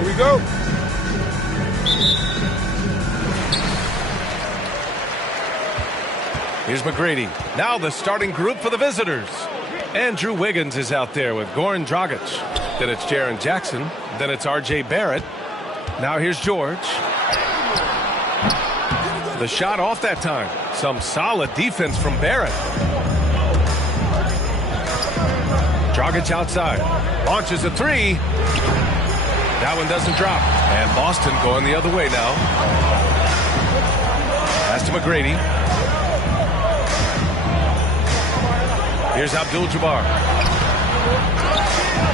Here we go. Here's McGrady. Now the starting group for the visitors. Andrew Wiggins is out there with Goran Dragic. Then it's Jaren Jackson. Then it's R.J. Barrett. Now here's George. The shot off that time. Some solid defense from Barrett. Dragic outside. Launches a three. That one doesn't drop. And Boston going the other way now. Pass to McGrady. Here's Abdul-Jabbar.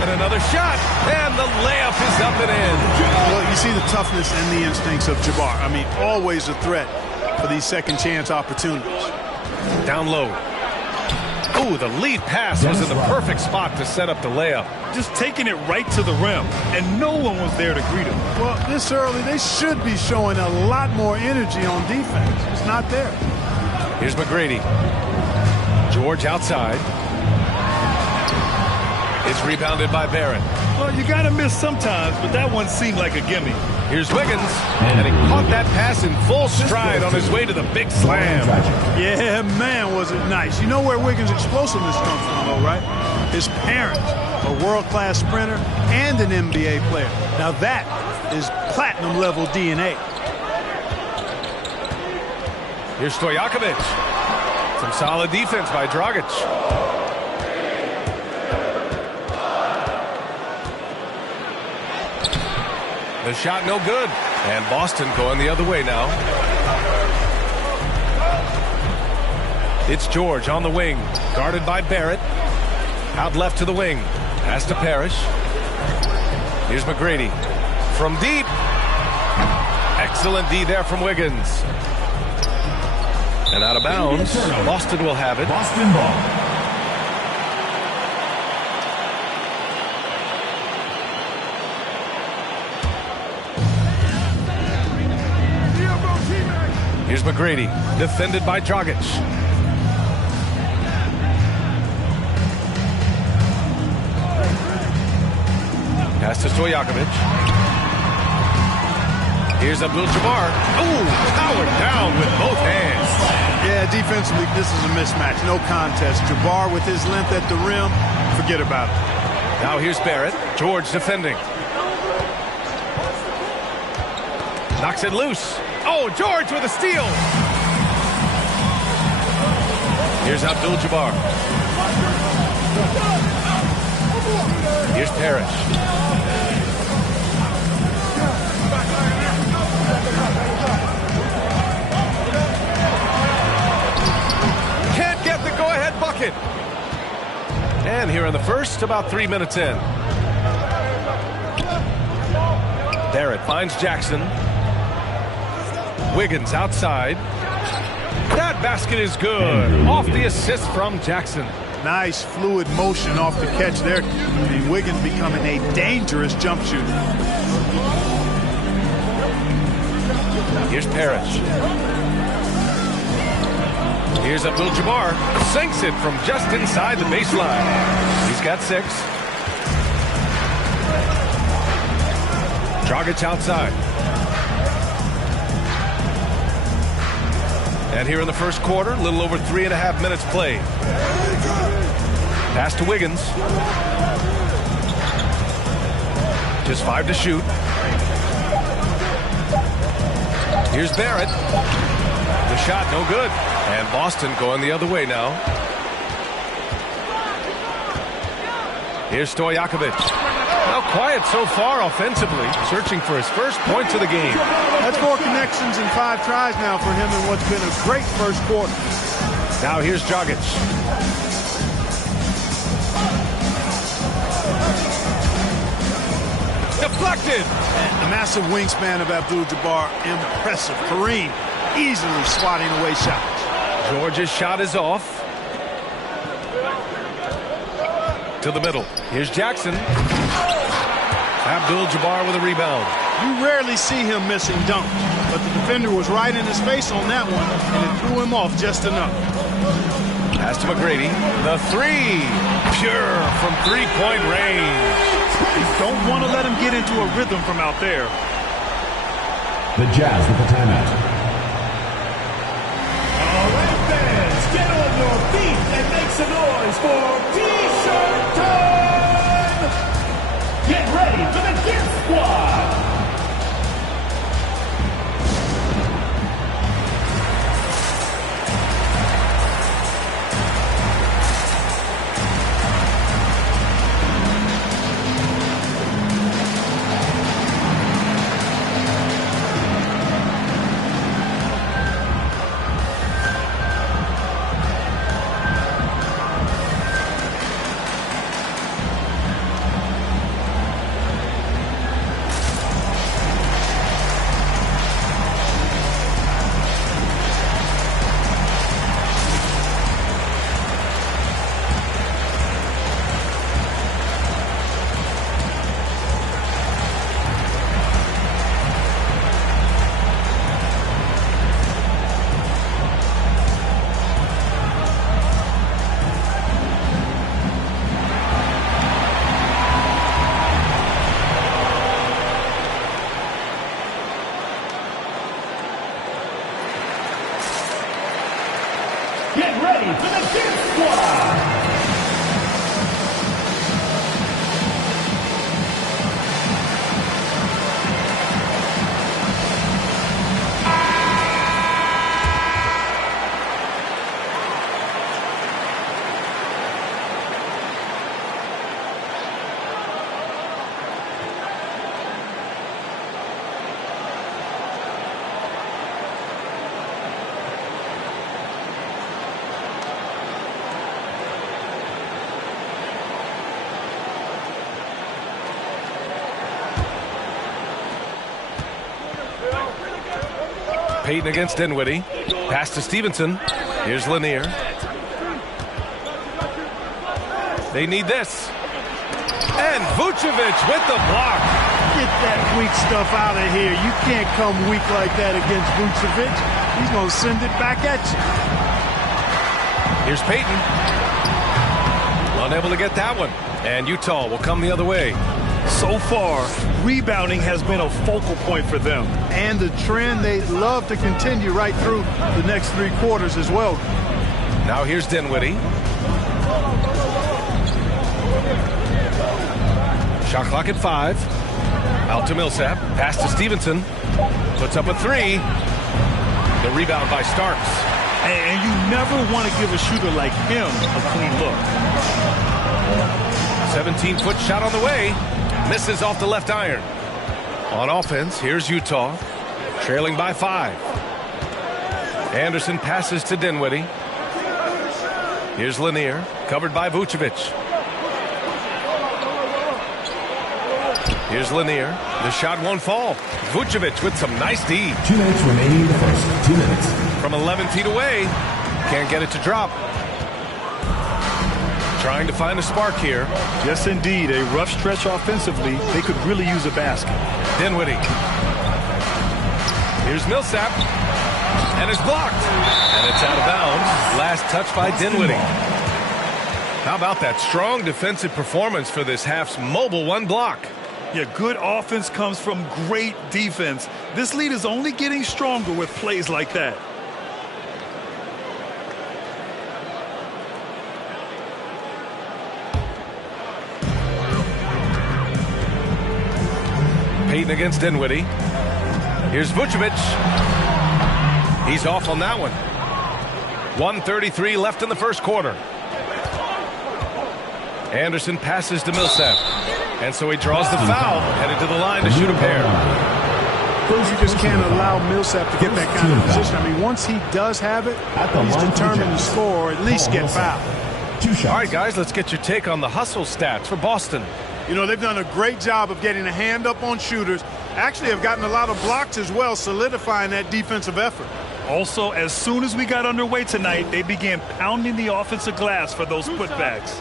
And another shot. And the layup is up and in. Well, you see the toughness and the instincts of Jabbar. I mean, always a threat for these second chance opportunities. Down low. Ooh, the lead pass was in the perfect spot to set up the layup. Just taking it right to the rim, and no one was there to greet him. Well, this early, they should be showing a lot more energy on defense. It's not there. Here's McGrady. George outside. It's rebounded by Barrett. Well, you got to miss sometimes, but that one seemed like a gimme. Here's Wiggins, and he caught that pass in full stride on his way to the big slam. Yeah, man, was it nice. You know where Wiggins' explosiveness comes from, though, right? His parents, a world-class sprinter and an NBA player. Now that is platinum-level DNA. Here's Stojakovic. Some solid defense by Dragic. The shot no good. And Boston going the other way now. It's George on the wing. Guarded by Barrett. Out left to the wing. Pass to Parrish. Here's McGrady. From deep. Excellent D there from Wiggins. And out of bounds. Boston will have it. Boston ball. Here's McGrady, defended by Dragic. Pass to Stojakovic. Here's Abdul-Jabbar. Oh, powered down with both hands. Yeah, defensively, this is a mismatch. No contest. Jabbar with his length at the rim, forget about it. Now here's Barrett. George defending. Knocks it loose. Oh, George with a steal. Here's Abdul-Jabbar. Here's Parrish. Can't get the go-ahead bucket. And here in the first, about 3 minutes in. Barrett finds Jackson. Wiggins outside. That basket is good. Off the assist from Jackson. Nice fluid motion off the catch there. I mean, Wiggins becoming a dangerous jump shooter. Here's Parrish. Here's Abdul-Jabbar. Sinks it from just inside the baseline. He's got 6. Dragic outside. And here in the first quarter, a little over 3.5 minutes played. Pass to Wiggins. Just 5 to shoot. Here's Barrett. The shot no good. And Boston going the other way now. Here's Stojakovic. Now quiet so far offensively, searching for his first points of the game. That's 4 connections and 5 tries now for him in what's been a great first quarter. Now here's Dragic. Deflected. The massive wingspan of Abdul-Jabbar, impressive. Kareem easily swatting away shots. George's shot is off. To the middle. Here's Jackson. Abdul-Jabbar with a rebound. You rarely see him missing dunks, but the defender was right in his face on that one, and it threw him off just enough. Pass to McGrady. The 3. Pure from 3-point range. You don't want to let him get into a rhythm from out there. The Jazz with the timeout. All right, fans, get on your feet and make some noise for T-shirt time! Get ready for the Gift Squad! to the Gift Squad. Payton against Dinwiddie. Pass to Stevenson. Here's Lanier. They need this. And Vucevic with the block. Get that weak stuff out of here. You can't come weak like that against Vucevic. He's going to send it back at you. Here's Payton. Unable to get that one. And Utah will come the other way. So far, rebounding has been a focal point for them. And the trend they love to continue right through the next 3 quarters as well. Now here's Dinwiddie. Shot clock at 5. Out to Millsap. Pass to Stevenson. Puts up a 3. The rebound by Starks. And you never want to give a shooter like him a clean look. 17-foot shot on the way. Misses off the left iron. On offense, here's Utah. Trailing by 5. Anderson passes to Dinwiddie. Here's Lanier. Covered by Vucevic. Here's Lanier. The shot won't fall. Vucevic with some nice D. 2 minutes remaining in the first. 2 minutes. From 11 feet away. Can't get it to drop. Trying to find a spark here. Yes, indeed. A rough stretch offensively. They could really use a basket. Dinwiddie. Here's Millsap. And it's blocked. And it's out of bounds. Last touch by Dinwiddie. How about that strong defensive performance for this half's mobile 1 block? Yeah, good offense comes from great defense. This lead is only getting stronger with plays like that. Payton against Dinwiddie. Here's Vucevic. He's off on that one. 1:33 left in the first quarter. Anderson passes to Millsap. And so he draws the foul, headed to the line to shoot a pair. You just can't allow Millsap to get that kind of position. I mean, once he does have it, he's determined to score or at least get fouled. All right, guys, let's get your take on the hustle stats for Boston. You know, they've done a great job of getting a hand up on shooters. Actually have gotten a lot of blocks as well, solidifying that defensive effort. Also, as soon as we got underway tonight, they began pounding the offensive glass for those putbacks.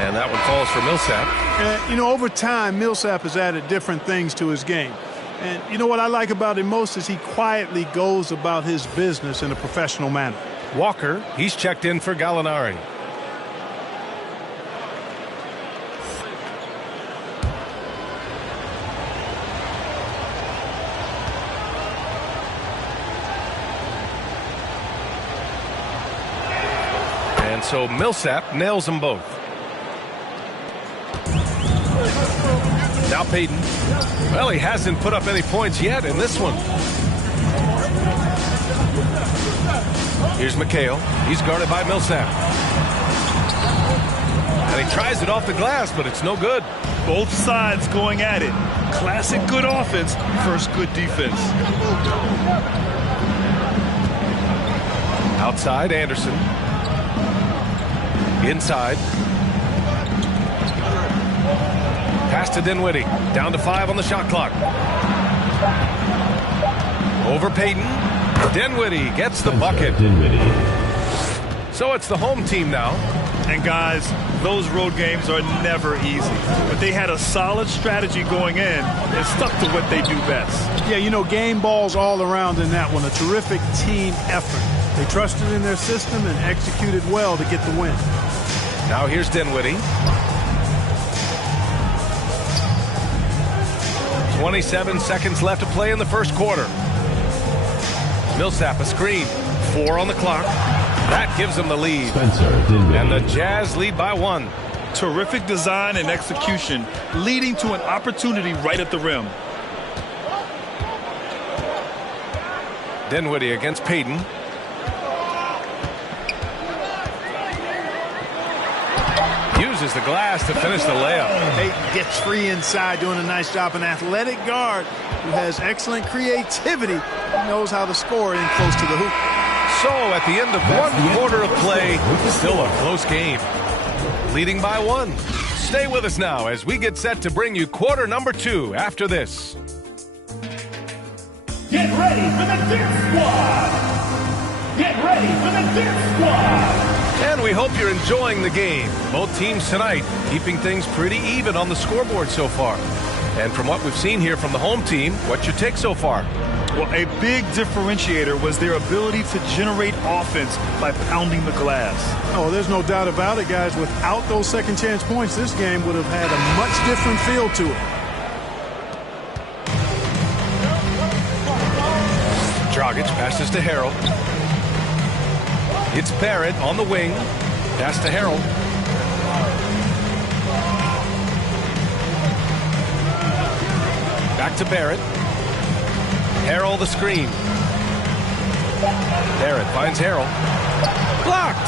And that one falls for Millsap. You know, over time, Millsap has added different things to his game. And you know what I like about him most is he quietly goes about his business in a professional manner. Walker, he's checked in for Gallinari. And so Millsap nails them both. Now Payton. Well, he hasn't put up any points yet in this one. Here's McHale. He's guarded by Millsap. And he tries it off the glass, but it's no good. Both sides going at it. Classic good offense versus good defense. Outside, Anderson. Inside. Pass to Dinwiddie. Down to 5 on the shot clock. Over Payton. Dinwiddie gets the bucket. So it's the home team now. And guys, those road games are never easy. But they had a solid strategy going in and stuck to what they do best. Yeah, you know, game balls all around in that one. A terrific team effort. They trusted in their system and executed well to get the win. Now here's Dinwiddie. 27 seconds left to play in the first quarter. Millsap a screen. 4 on the clock. That gives them the lead. And the Jazz lead by 1. Terrific design and execution, leading to an opportunity right at the rim. Dinwiddie against Payton. Uses the glass to finish the layup. Payton gets free inside, doing a nice job. An athletic guard who has excellent creativity. He knows how to score in close to the hoop. So at the end of one quarter of play, still a close game. Leading by 1. Stay with us now as we get set to bring you quarter number 2 after this. Get ready for the Dirt Squad! Get ready for the Dirt Squad! And we hope you're enjoying the game. Both teams tonight keeping things pretty even on the scoreboard so far. And from what we've seen here from the home team, what's your take so far? Well, a big differentiator was their ability to generate offense by pounding the glass. Oh, there's no doubt about it, guys. Without those second chance points, this game would have had a much different feel to it. Dragic passes to Harrell. It's Barrett on the wing. Pass to Harrell. Back to Barrett. Harrell the screen. Barrett finds Harrell. Blocked!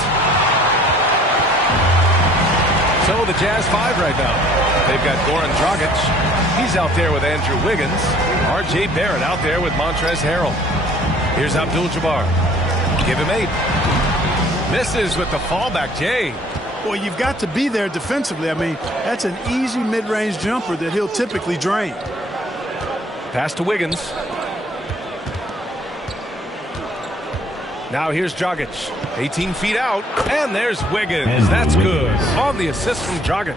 So the Jazz 5 right now. They've got Goran Dragic. He's out there with Andrew Wiggins. R.J. Barrett out there with Montrezl Harrell. Here's Abdul-Jabbar. Give him 8. Misses with the fallback, Jay. Well, you've got to be there defensively. I mean, that's an easy mid-range jumper that he'll typically drain. Pass to Wiggins. Now here's Dragic. 18 feet out. And there's Wiggins. That's good. On the assist from Dragic.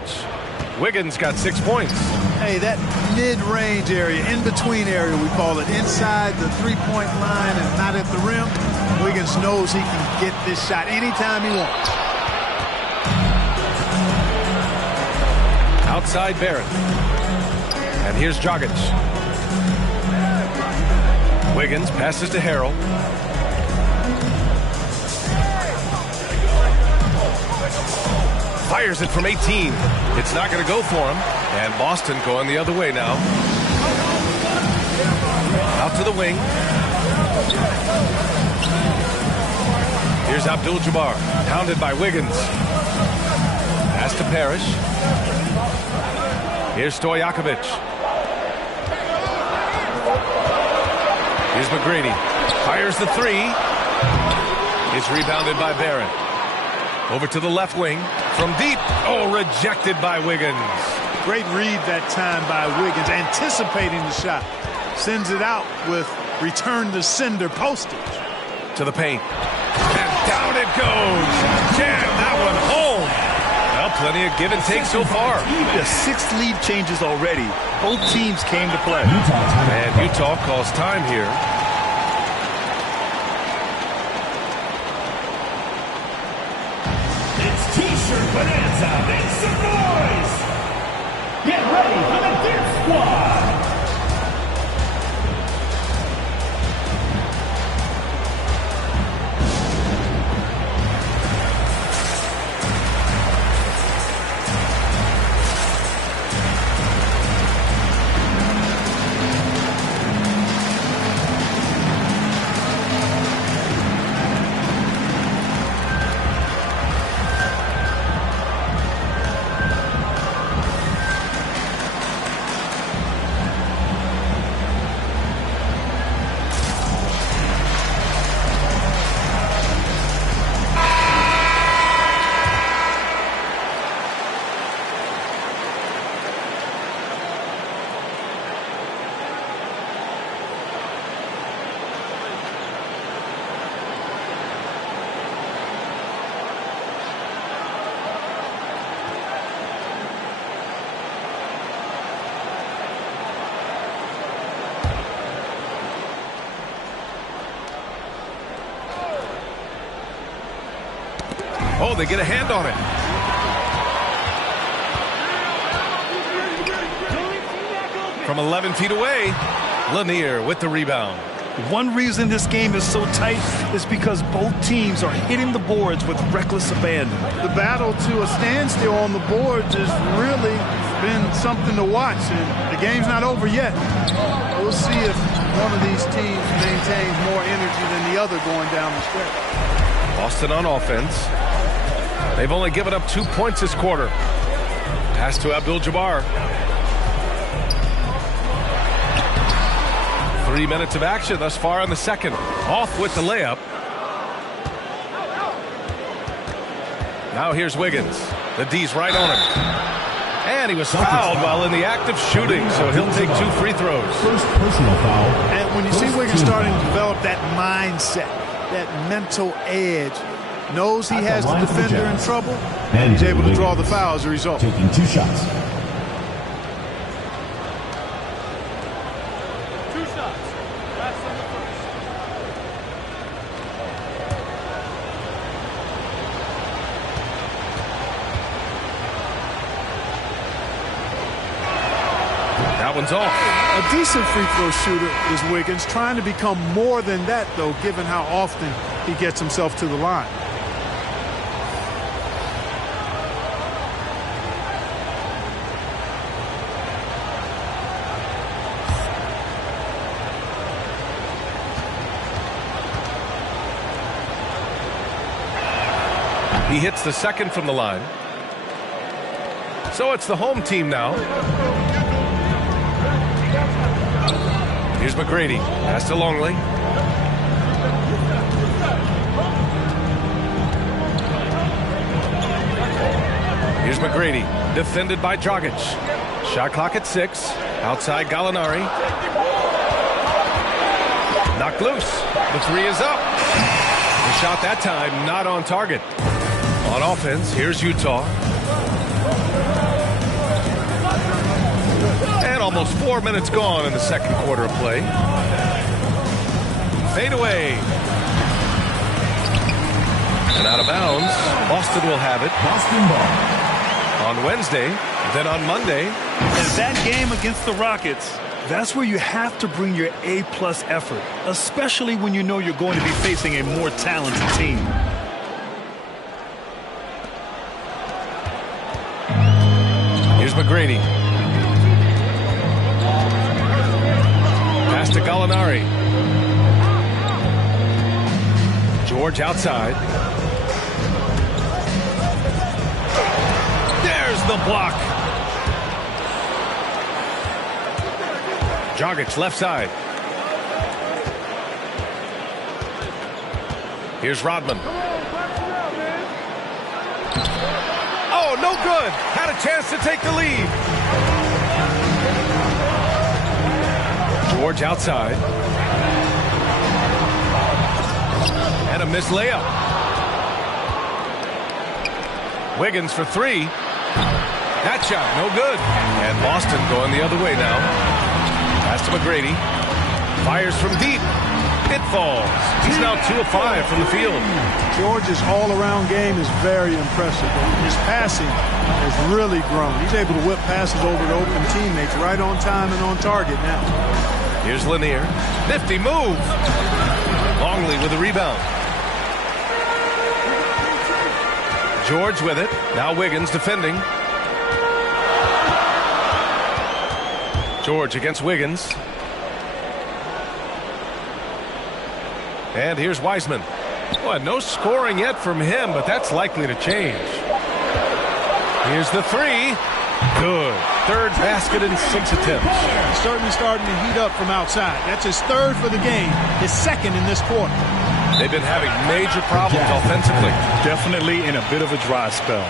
Wiggins got 6 points. Hey, that mid-range area, in-between area, we call it, inside the three-point line and not at the rim, Wiggins knows he can get this shot anytime he wants. Outside Barrett. And here's Dragic. Wiggins passes to Harrell. Fires it from 18. It's not going to go for him. And Boston going the other way now. Out to the wing. Here's Abdul-Jabbar. Pounded by Wiggins. Pass to Parrish. Here's Stojakovic. Here's McGrady. Fires the 3. It's rebounded by Barrett. Over to the left wing. From deep. Oh, rejected by Wiggins. Great read that time by Wiggins, anticipating the shot. Sends it out with return to sender postage. To the paint. And down it goes. Jam that one home. Well, plenty of give and take so far. The 6 lead changes already. Both teams came to play. And Utah calls time here. It's T-shirt bonanza. Make some noise. Get ready for the Dirt Squad. Oh, they get a hand on it. From 11 feet away, Lanier with the rebound. One reason this game is so tight is because both teams are hitting the boards with reckless abandon. The battle to a standstill on the boards has really been something to watch, and the game's not over yet. We'll see if one of these teams maintains more energy than the other going down the stretch. Boston on offense. They've only given up 2 points this quarter. Pass to Abdul-Jabbar. 3 minutes of action thus far in the second. Off with the layup. Now here's Wiggins. The D's right on him. And he was fouled while in the act of shooting, so he'll take 2 free throws. First personal foul. And when you see Wiggins starting to develop that mindset, that mental edge, knows he has the defender in trouble, and he's able to draw the foul as a result. Taking 2 shots. That one's off. A decent free throw shooter is Wiggins, trying to become more than that, though, given how often he gets himself to the line. He hits the second from the line. So it's the home team now. Here's McGrady. Pass to Longley. Here's McGrady. Defended by Dragic. Shot clock at 6. Outside Gallinari. Knocked loose. The 3 is up. The shot that time not on target. On offense, here's Utah. And almost 4 minutes gone in the second quarter of play. Fade away. And out of bounds. Boston will have it. Boston ball. On Wednesday, then on Monday. And that game against the Rockets, that's where you have to bring your A-plus effort, especially when you know you're going to be facing a more talented team. Here's McGrady. Pass to Gallinari. George outside. There's the block. Dragic left side. Here's Rodman. Oh, no good. Had a chance to take the lead. George outside. And a missed layup. Wiggins for 3. That shot, no good. And Boston going the other way now. Pass to McGrady. Fires from deep. It falls. He's now 2 of 5 from the field. George's all-around game is very impressive. His passing has really grown. He's able to whip passes over to open teammates right on time and on target now. Here's Lanier. Nifty move. Longley with the rebound. George with it. Now Wiggins defending. George against Wiggins. And here's Wiseman. Boy, no scoring yet from him, but that's likely to change. Here's the 3. Good. Third basket in 6 attempts. He's certainly starting to heat up from outside. That's his 3rd for the game, his 2nd in this quarter. They've been having major problems offensively. Definitely in a bit of a dry spell.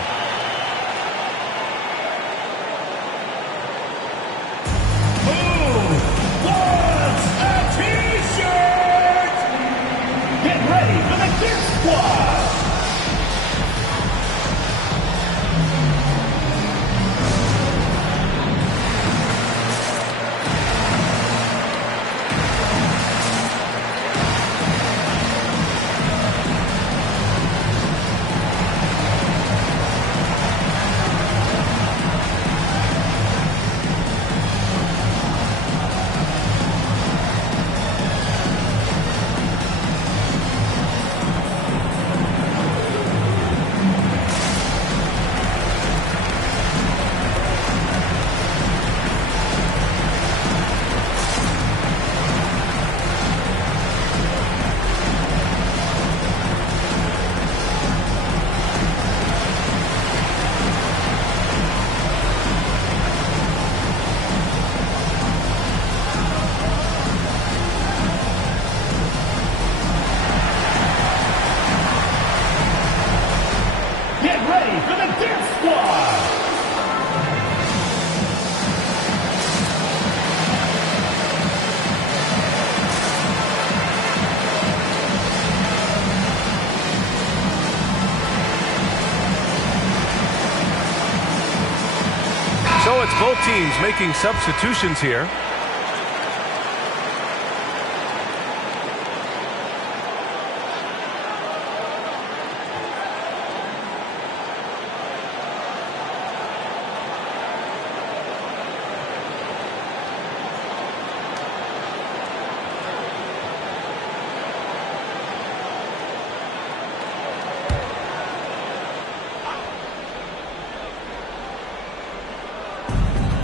It's both teams making substitutions here.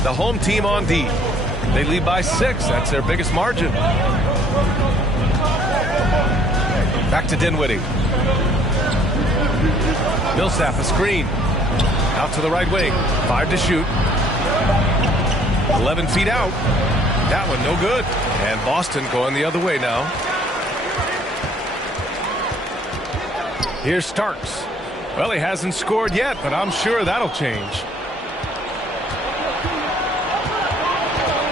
The home team on D. They lead by 6. That's their biggest margin. Back to Dinwiddie. Millsap a screen. Out to the right wing. 5 to shoot. 11 feet out. That one no good. And Boston going the other way now. Here's Starks. Well, he hasn't scored yet, but I'm sure that'll change.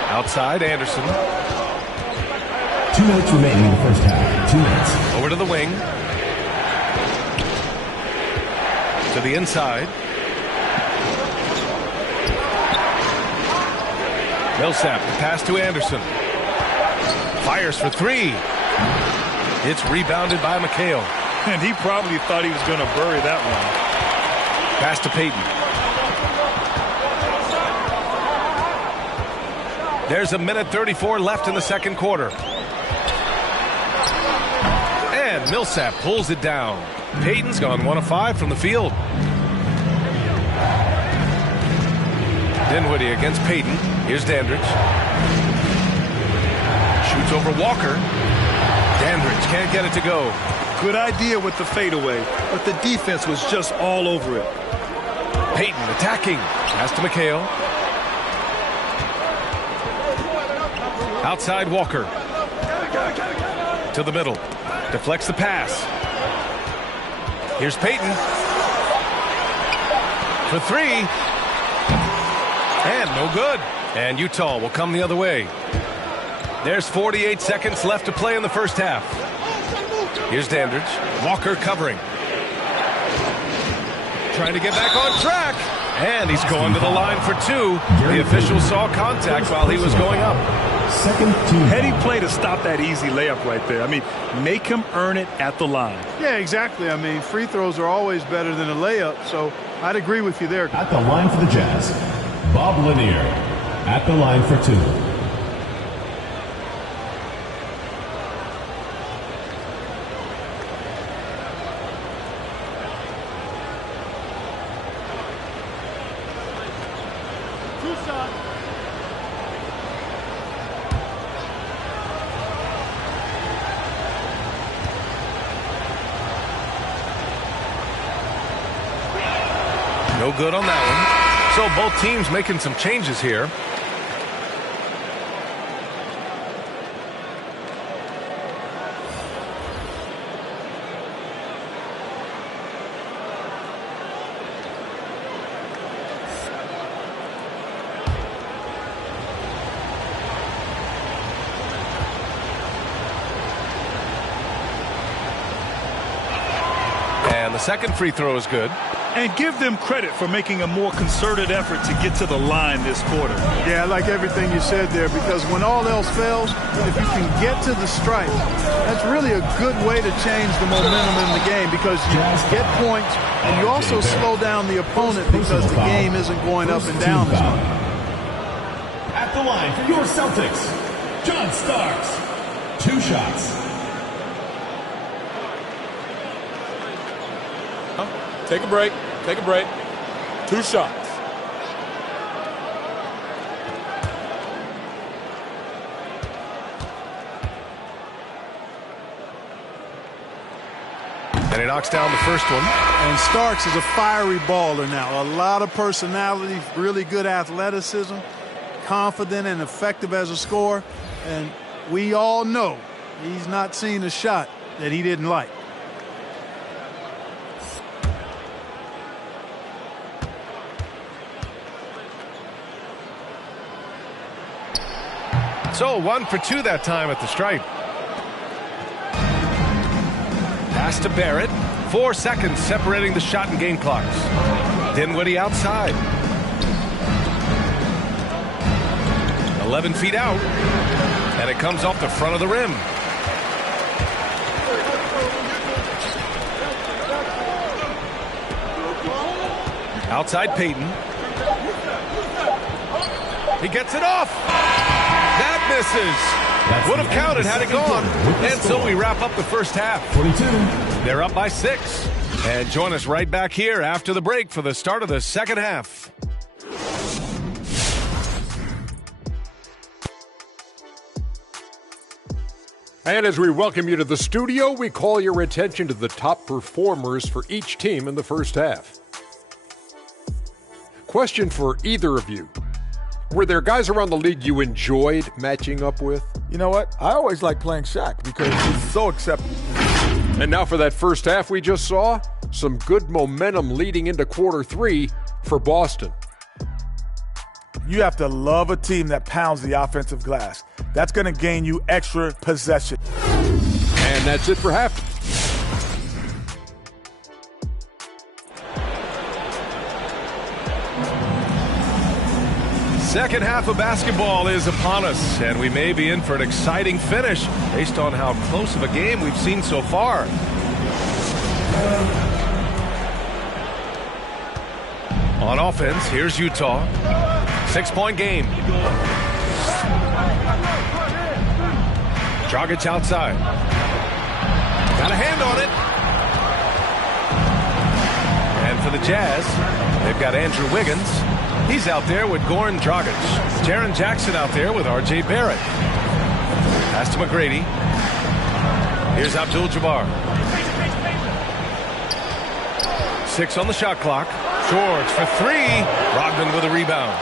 Outside, Anderson. 2 minutes remaining in the first half. 2 minutes. Over to the wing. To the inside. Millsap, pass to Anderson. Fires for 3. It's rebounded by McHale. And he probably thought he was going to bury that one. Pass to Payton. There's a minute 34 left in the second quarter. And Millsap pulls it down. Payton's gone 1 of 5 from the field. Dinwiddie against Payton. Here's Dandridge. Shoots over Walker. Dandridge can't get it to go. Good idea with the fadeaway, but the defense was just all over it. Payton attacking. Pass to McHale. Outside Walker. To the middle. Deflects the pass. Here's Payton. For 3. And no good. And Utah will come the other way. There's 48 seconds left to play in the first half. Here's Dandridge. Walker covering. Trying to get back on track. And he's going to the line for 2. The official saw contact while he was going up. Second team. Heady play to stop that easy layup right there. I mean, make him earn it at the line. Yeah, exactly. I mean, free throws are always better than a layup, so I'd agree with you there. At the line for the Jazz, Bob Lanier. At the line for 2. No good on that one. So both teams making some changes here. And the second free throw is good. And give them credit for making a more concerted effort to get to the line this quarter. Yeah, I like everything you said there, because when all else fails, if you can get to the stripe, that's really a good way to change the momentum in the game, because you get points and you also slow down the opponent because the game isn't going up and down as much. At the line for your Celtics, John Starks. 2 shots. Take a break. Take a break. 2 shots. And he knocks down the first one. And Starks is a fiery baller now. A lot of personality, really good athleticism, confident and effective as a scorer. And we all know he's not seen a shot that he didn't like. So 1 for 2 that time at the stripe. Pass to Barrett. 4 seconds separating the shot and game clocks. Dinwiddie outside. 11 feet out. And it comes off the front of the rim. Outside Peyton. He gets it off. That misses. Would have counted had it gone. And so we wrap up the first half. 42. They're up by 6. And join us right back here after the break for the start of the second half. And as we welcome you to the studio, we call your attention to the top performers for each team in the first half. Question for either of you. Were there guys around the league you enjoyed matching up with? You know what? I always like playing Shaq because he's so acceptable. And now for that first half we just saw, some good momentum leading into quarter 3 for Boston. You have to love a team that pounds the offensive glass. That's going to gain you extra possession. And that's it for half. Second half of basketball is upon us, and we may be in for an exciting finish based on how close of a game we've seen so far. On offense, here's Utah. 6-point game. Dragic outside. Got a hand on it. And for the Jazz, they've got Andrew Wiggins. He's out there with Goran Dragic. Jaren Jackson out there with R.J. Barrett. Pass to McGrady. Here's Abdul-Jabbar. 6 on the shot clock. George for 3. Brogdon with a rebound.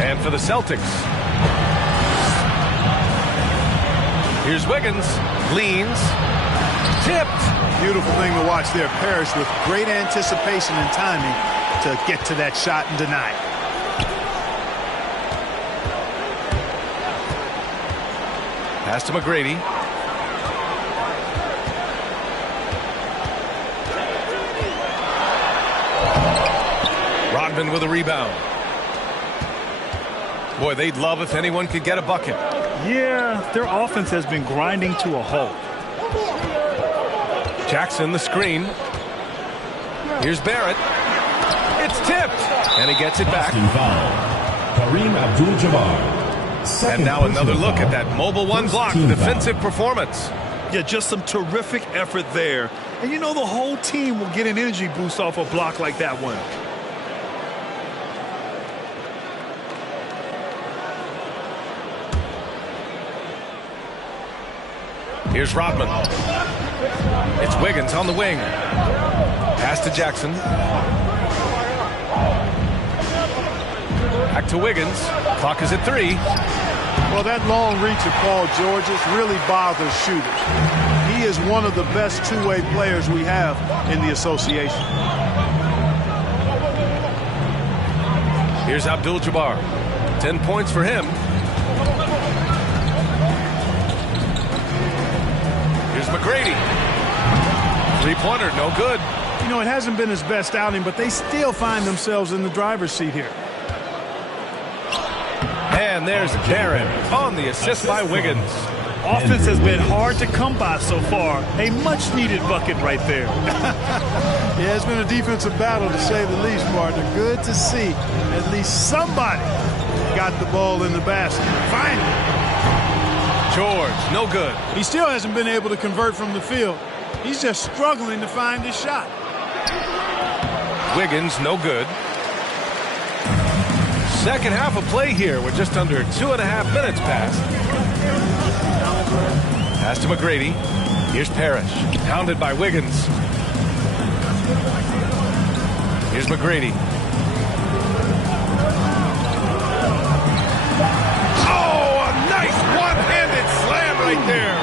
And for the Celtics, here's Wiggins. Leans. Tipped. Beautiful thing to watch there. Parrish with great anticipation and timing to get to that shot and deny it. Pass to McGrady. Rodman with a rebound. Boy, they'd love if anyone could get a bucket. Yeah, their offense has been grinding to a halt. Jackson the screen. Here's Barrett. It's tipped. And he gets it back. Foul. Kareem Abdul-Jabbar. And now another look at that mobile one block defensive performance. Yeah, just some terrific effort there. And you know the whole team will get an energy boost off a block like that one. Here's Rodman. It's Wiggins on the wing. Pass to Jackson. Back to Wiggins. Clock is at 3. Well, that long reach of Paul George's really bothers shooters. He is one of the best two-way players we have in the association. Here's Abdul-Jabbar. 10 points for him. Here's McGrady. Three-pointer, no good. You know, it hasn't been his best outing, but they still find themselves in the driver's seat here. And there's Barrett on the assist by Wiggins. Offense has been hard to come by so far. A much-needed bucket right there. Yeah, it's been a defensive battle, to say the least, partner. Good to see at least somebody got the ball in the basket. Finally. George, no good. He still hasn't been able to convert from the field. He's just struggling to find his shot. Wiggins, no good. Second half of play here with just under 2.5 minutes passed. Pass to McGrady. Here's Parrish. Pounded by Wiggins. Here's McGrady. Oh, a nice one-handed slam right there.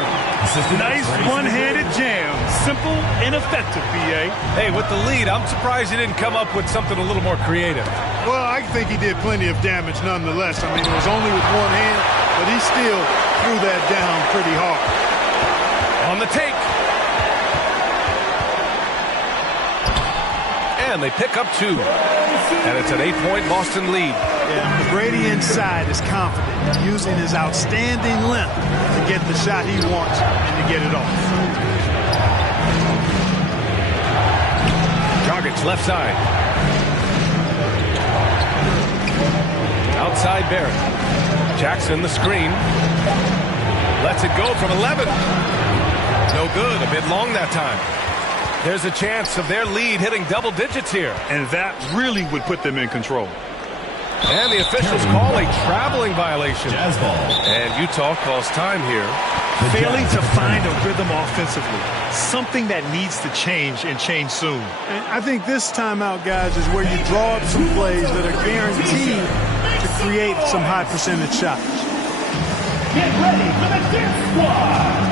Nice one-handed jam. Simple and effective, B.A. Hey, with the lead, I'm surprised he didn't come up with something a little more creative. Well, I think he did plenty of damage nonetheless. I mean, it was only with one hand, but he still threw that down pretty hard. On the take. And they pick up 2. And it's an 8-point Boston lead. Yeah, McGrady inside is confident, using his outstanding length to get the shot he wants and to get it off. Dragic left side. Outside Barrett. Jackson the screen. Lets it go from 11. No good. A bit long that time. There's a chance of their lead hitting double digits here. And that really would put them in control. And the officials call a traveling violation. Jazz ball. And Utah calls time here. Failing to find a rhythm offensively. Something that needs to change and change soon. And I think this timeout, guys, is where you draw up some plays that are guaranteed to create some high percentage shots. Get ready for the dance squad.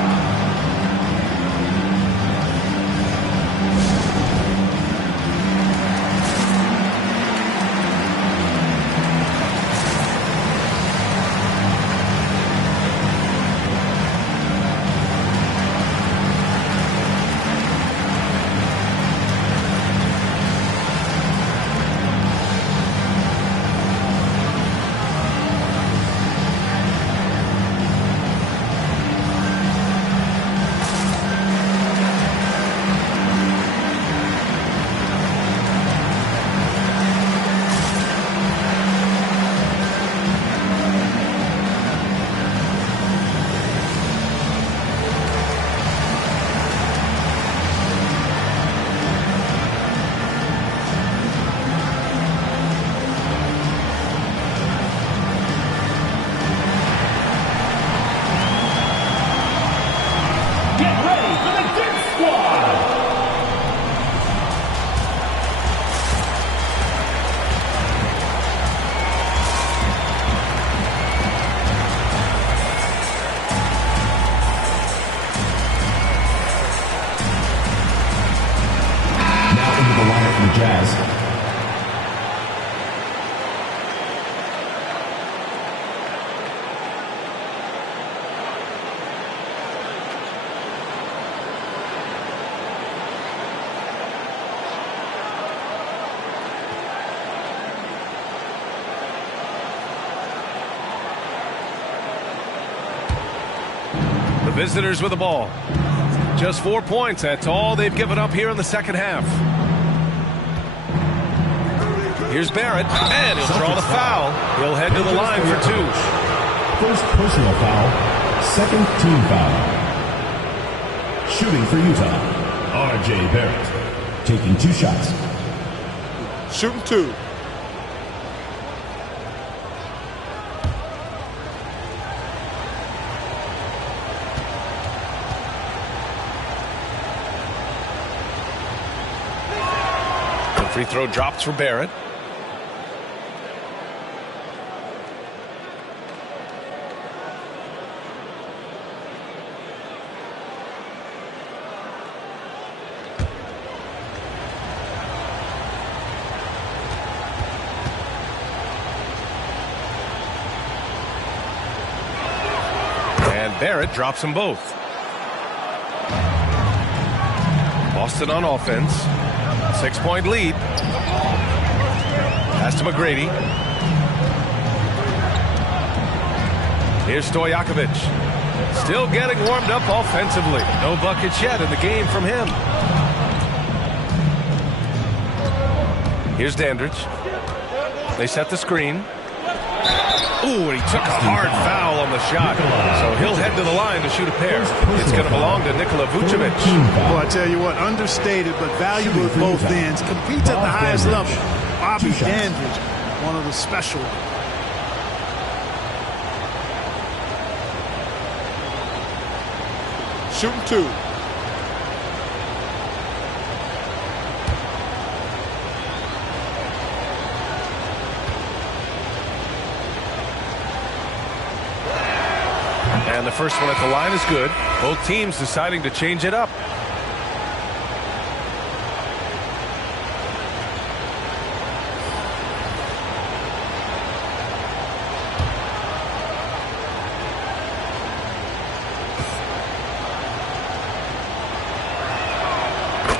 Visitors with the ball. Just 4 points. That's all they've given up here in the second half. Here's Barrett, and he'll draw the foul. He'll head to the line for 2. First personal foul, second team foul. Shooting for Utah, R.J. Barrett, taking 2 shots. Shooting 2. Free throw drops for Barrett. And Barrett drops them both. Boston on offense. 6-point lead. Pass to McGrady. Here's Stojakovic. Still getting warmed up offensively. No buckets yet in the game from him. Here's Dandridge. They set the screen. Ooh, and he took a hard foul on the shot. So he'll head to the line to shoot a pair. It's going to belong to Nikola Vucevic. Well, I tell you what, understated but valuable at both ends. Competes at the highest level. Bobby Dandridge, one of the special ones. Shooting 2. And the first one at the line is good. Both teams deciding to change it up.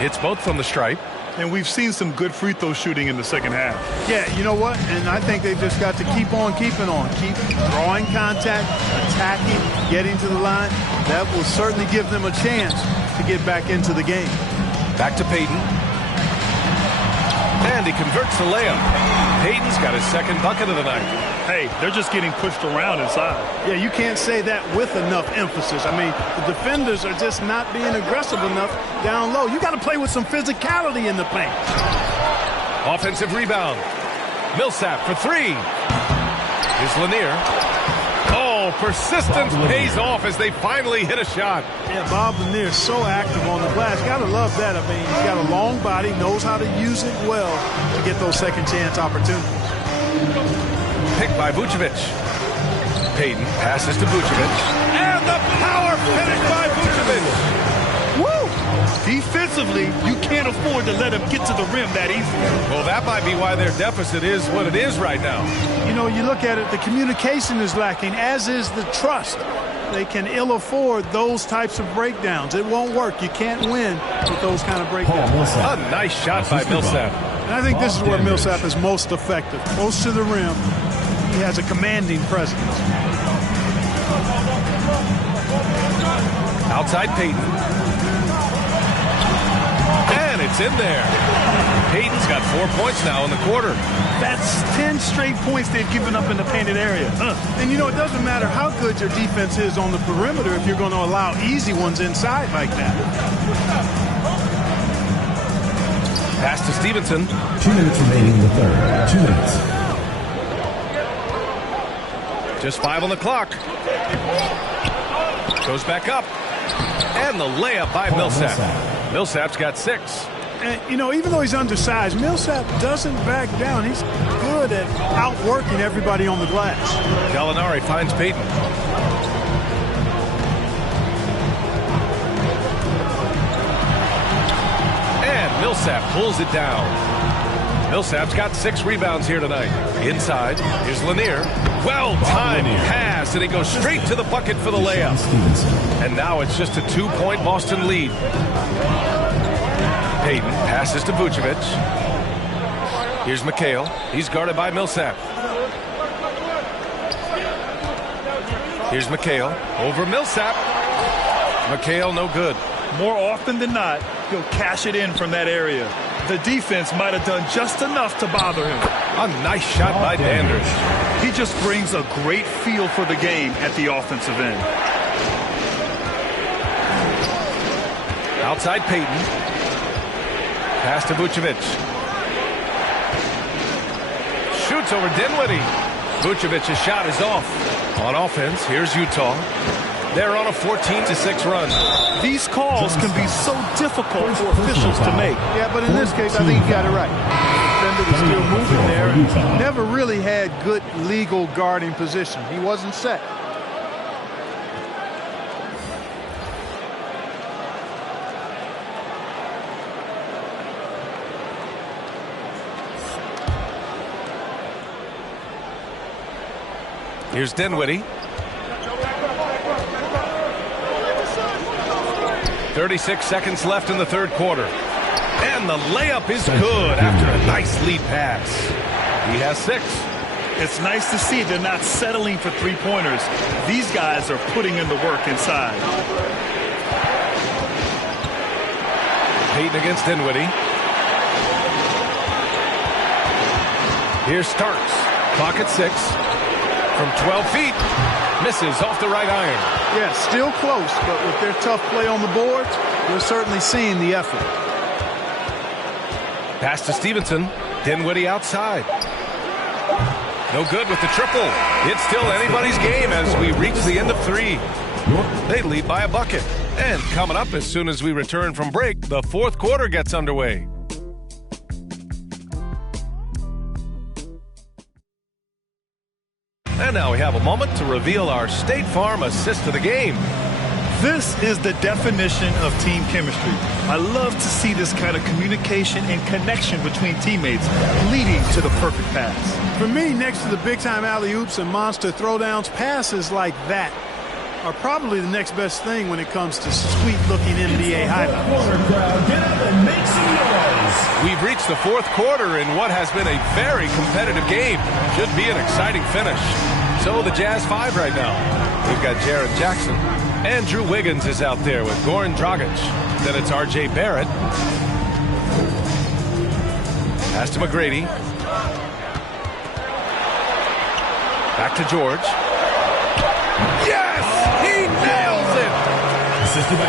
It's both from the stripe. And we've seen some good free throw shooting in the second half. Yeah, you know what? And I think they've just got to keep on keeping on. Keep drawing contact, attacking, getting to the line. That will certainly give them a chance to get back into the game. Back to Payton. And he converts the layup. Payton's got his second bucket of the night. Hey, they're just getting pushed around inside. Yeah, you can't say that with enough emphasis. I mean, the defenders are just not being aggressive enough down low. You got to play with some physicality in the paint. Offensive rebound. Millsap for three. Here's Lanier. Oh, persistence pays off as they finally hit a shot. Yeah, Bob Lanier is so active on the glass. Got to love that. I mean, he's got a long body, knows how to use it well to get those second chance opportunities. Picked by Vucevic. Payton passes to Vucevic. And the power finish by Vucevic. Woo! Defensively, you can't afford to let him get to the rim that easily. Well, that might be why their deficit is what it is right now. You know, you look at it, the communication is lacking, as is the trust. They can ill afford those types of breakdowns. It won't work. You can't win with those kind of breakdowns. A nice shot by Millsap. And I think this is where Millsap is most effective. Close to the rim. He has a commanding presence. Outside Payton. And it's in there. Payton's got 4 points now in the quarter. That's 10 straight points they've given up in the painted area. And, you know, it doesn't matter how good your defense is on the perimeter if you're going to allow easy ones inside like that. Pass to Stevenson. 2 minutes remaining in the third. 2 minutes. Just 5 on the clock. Goes back up. And the layup by Millsap. Millsap's got 6. And, you know, even though he's undersized, Millsap doesn't back down. He's good at outworking everybody on the glass. Gallinari finds Payton. And Millsap pulls it down. Millsap's got 6 rebounds here tonight. Inside, here's Lanier. Well-timed pass, and he goes straight to the bucket for the layup. And now it's just a 2-point Boston lead. Payton passes to Vucevic. Here's McHale. He's guarded by Millsap. Here's McHale. Over Millsap. McHale no good. More often than not, he'll cash it in from that area. The defense might have done just enough to bother him. A nice shot by Danders. He just brings a great feel for the game at the offensive end. Outside Payton. Pass to Vucevic. Shoots over Dinwiddie. Vucevic's shot is off. On offense, here's Utah. They're on a 14-6 run. These calls can be so difficult for officials to make. Yeah, but in this case, I think he got it right. The defender was still moving there. And never really had good legal guarding position. He wasn't set. Here's Dinwiddie. 36 seconds left in the third quarter. And the layup is good after a nice lead pass. He has 6. It's nice to see they're not settling for three-pointers. These guys are putting in the work inside. Payton against Dinwiddie. Here's Starks. Clock at 6. From 12 feet. Misses off the right iron. Yeah, still close, but with their tough play on the boards, we're certainly seeing the effort. Pass to Stevenson. Dinwiddie outside. No good with the triple. It's still anybody's game as we reach the end of 3. They lead by a bucket. And coming up as soon as we return from break, the fourth quarter gets underway. And now we have a moment to reveal our State Farm assist of the game. This is the definition of team chemistry. I love to see this kind of communication and connection between teammates leading to the perfect pass. For me, next to the big-time alley-oops and monster throwdowns, passes like that are probably the next best thing when it comes to sweet-looking NBA highlights. Crowd, get up and make some noise. We've reached the fourth quarter in what has been a very competitive game. Should be an exciting finish. So the Jazz 5 right now. We've got Jaren Jackson. Andrew Wiggins is out there with Goran Dragic. Then it's R.J. Barrett. Pass to McGrady. Back to George. Yes! He nails it!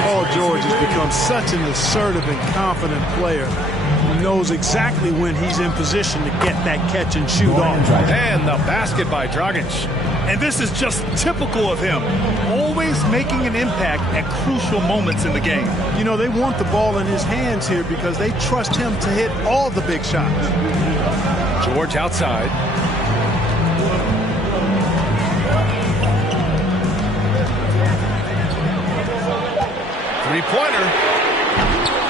Paul George has become such an assertive and confident player. He knows exactly when he's in position to get that catch and shoot off. And the basket by Dragic. And this is just typical of him. Always making an impact at crucial moments in the game. You know, they want the ball in his hands here because they trust him to hit all the big shots. George outside. Three-pointer.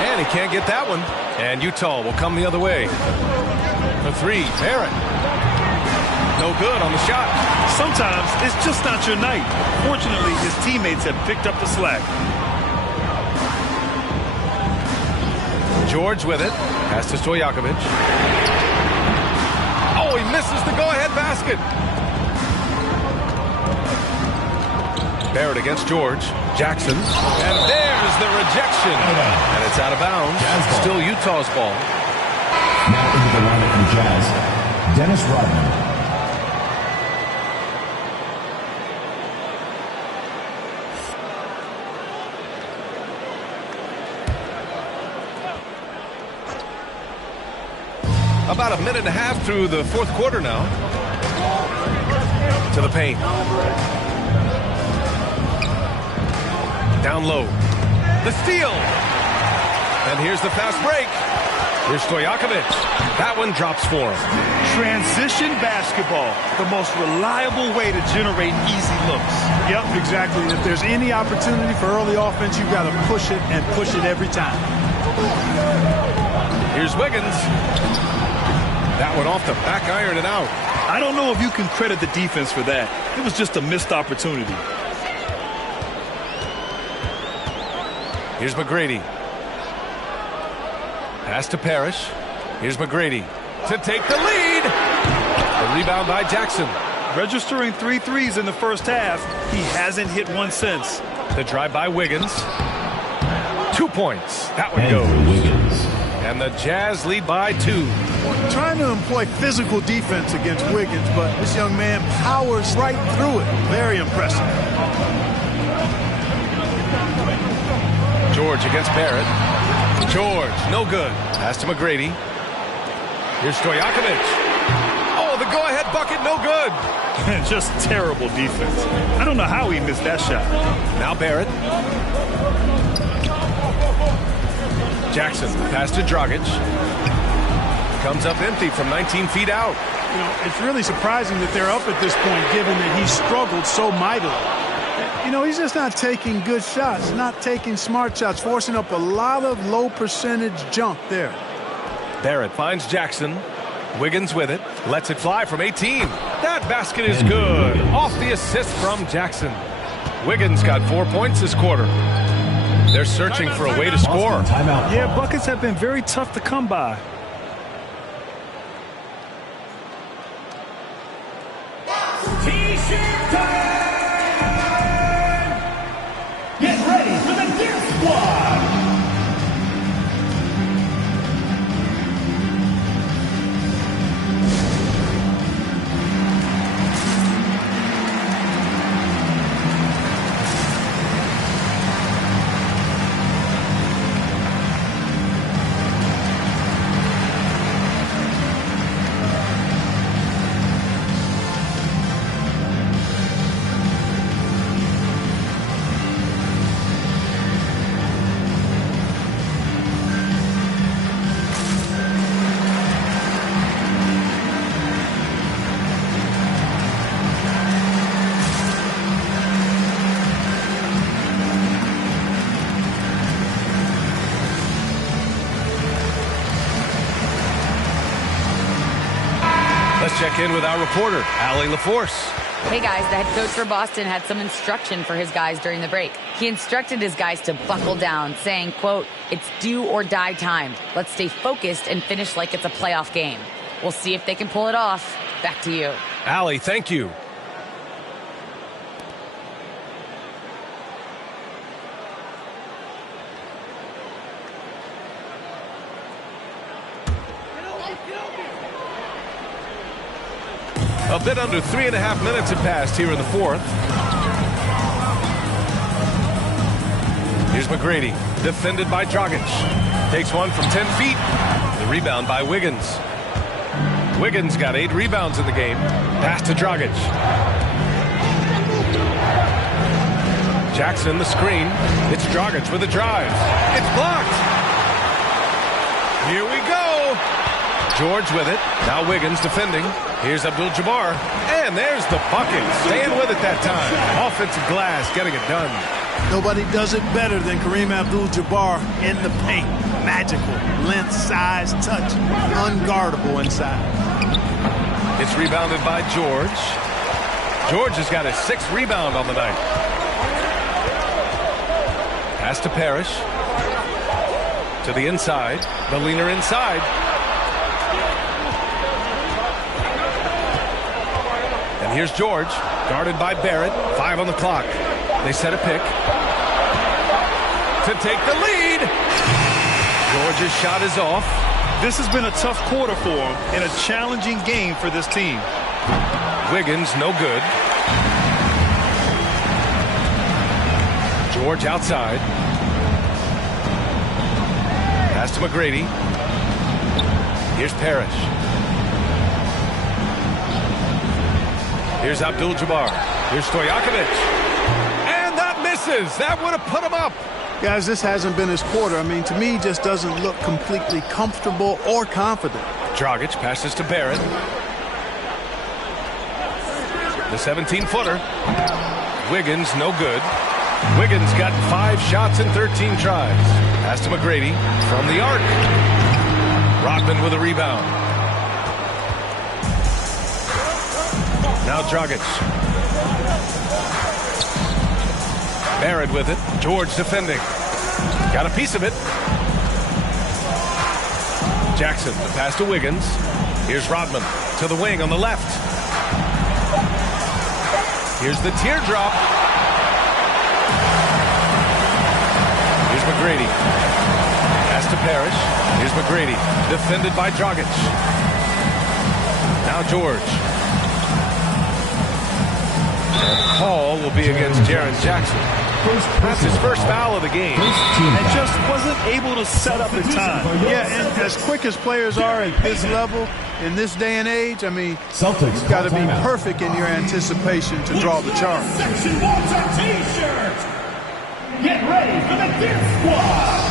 And he can't get that one. And Utah will come the other way. The three, Barrett. No good on the shot. Sometimes it's just not your night. Fortunately, his teammates have picked up the slack. George with it. Pass to Stojakovic. Oh, he misses the go-ahead basket. Barrett against George. Jackson. And there's the rejection. And it's out of bounds. Still Utah's ball. Now into the lineup from Jazz, Dennis Rodman. About a minute and a half through the fourth quarter now. To the paint. Down low. The steal. And here's the fast break. Here's Stojakovic. That one drops for him. Transition basketball, the most reliable way to generate easy looks. Yep, exactly. And if there's any opportunity for early offense, you've got to push it and push it every time. Here's Wiggins. That one off the back iron and out. I don't know if you can credit the defense for that. It was just a missed opportunity. Here's McGrady. Pass to Parrish. Here's McGrady to take the lead. The rebound by Jackson. Registering 3 threes in the first half. He hasn't hit one since. The drive by Wiggins. 2 points. That one goes. And the Jazz lead by 2. Trying to employ physical defense against Wiggins, but this young man powers right through it. Very impressive. George against Barrett. George, no good. Pass to McGrady. Here's Stojakovic. Oh, the go-ahead bucket, no good. Just terrible defense. I don't know how he missed that shot. Now Barrett. Jackson, pass to Dragic. Comes up empty from 19 feet out. You know, it's really surprising that they're up at this point, given that he struggled so mightily. You know, he's just not taking good shots, not taking smart shots, forcing up a lot of low percentage junk there. Barrett finds Jackson. Wiggins with it. Lets it fly from 18. That basket is good. Off the assist from Jackson. Wiggins got 4 points this quarter. They're searching for a way to score. Yeah, buckets have been very tough to come by. T-shirt time! Get ready for the Gear Squad! Let's check in with our reporter, Allie LaForce. Hey guys, the head coach for Boston had some instruction for his guys during the break. He instructed his guys to buckle down, saying, quote, "It's do or die time. Let's stay focused and finish like it's a playoff game." We'll see if they can pull it off. Back to you. Allie, thank you. A bit under 3.5 minutes have passed here in the fourth. Here's McGrady, defended by Dragic. Takes one from 10 feet. The rebound by Wiggins. Wiggins got 8 rebounds in the game. Pass to Dragic. Jackson, the screen. It's Dragic with a drive. It's blocked. Here we go. George with it. Now Wiggins defending. Here's Abdul-Jabbar. And there's the bucket. Staying with it that time. Offensive glass, getting it done. Nobody does it better than Kareem Abdul-Jabbar in the paint. Magical. Length, size, touch. Unguardable inside. It's rebounded by George. George has got his 6th rebound on the night. Pass to Parrish. To the inside. The leaner inside. And here's George, guarded by Barrett. 5 on the clock. They set a pick. To take the lead. George's shot is off. This has been a tough quarter for him and a challenging game for this team. Wiggins, no good. George outside. Pass to McGrady. Here's Parrish. Here's Abdul-Jabbar. Here's Stojakovic. And that misses. That would have put him up. Guys, this hasn't been his quarter. I mean, to me, just doesn't look completely comfortable or confident. Dragic passes to Barrett. The 17-footer. Wiggins, no good. Wiggins got 5 shots in 13 tries. Pass to McGrady from the arc. Rodman with a rebound. Now Dragic. Barrett with it. George defending. Got a piece of it. Jackson, the pass to Wiggins. Here's Rodman to the wing on the left. Here's the teardrop. Here's McGrady. Pass to Parrish. Here's McGrady. Defended by Dragic. Now George. And the call will be against Jaren Jackson. That's his first foul of the game. And just wasn't able to set up in time. Yeah, and as quick as players are at this level, in this day and age, I mean, you've got to be perfect in your anticipation to draw the charge. Section wants a t-shirt. Get ready for the Gear Squad.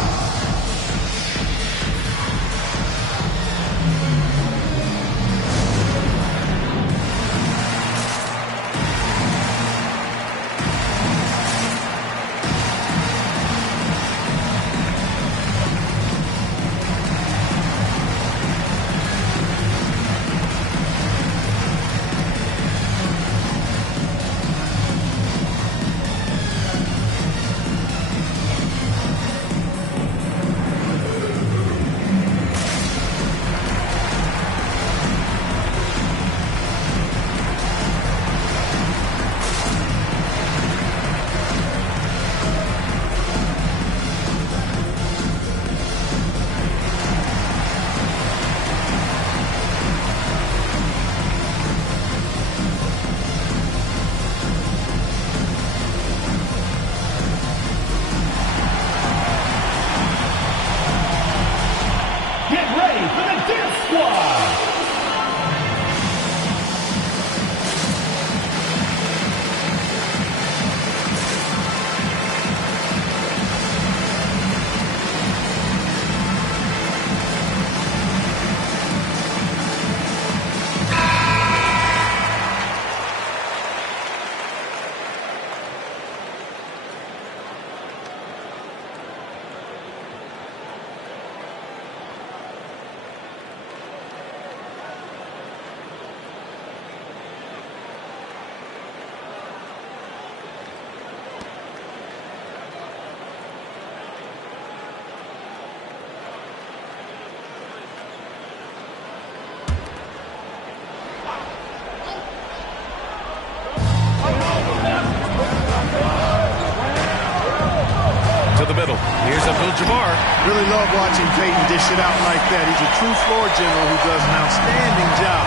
to the middle. Here's Abdul-Jabbar. Really love watching Peyton dish it out like that. He's a true floor general who does an outstanding job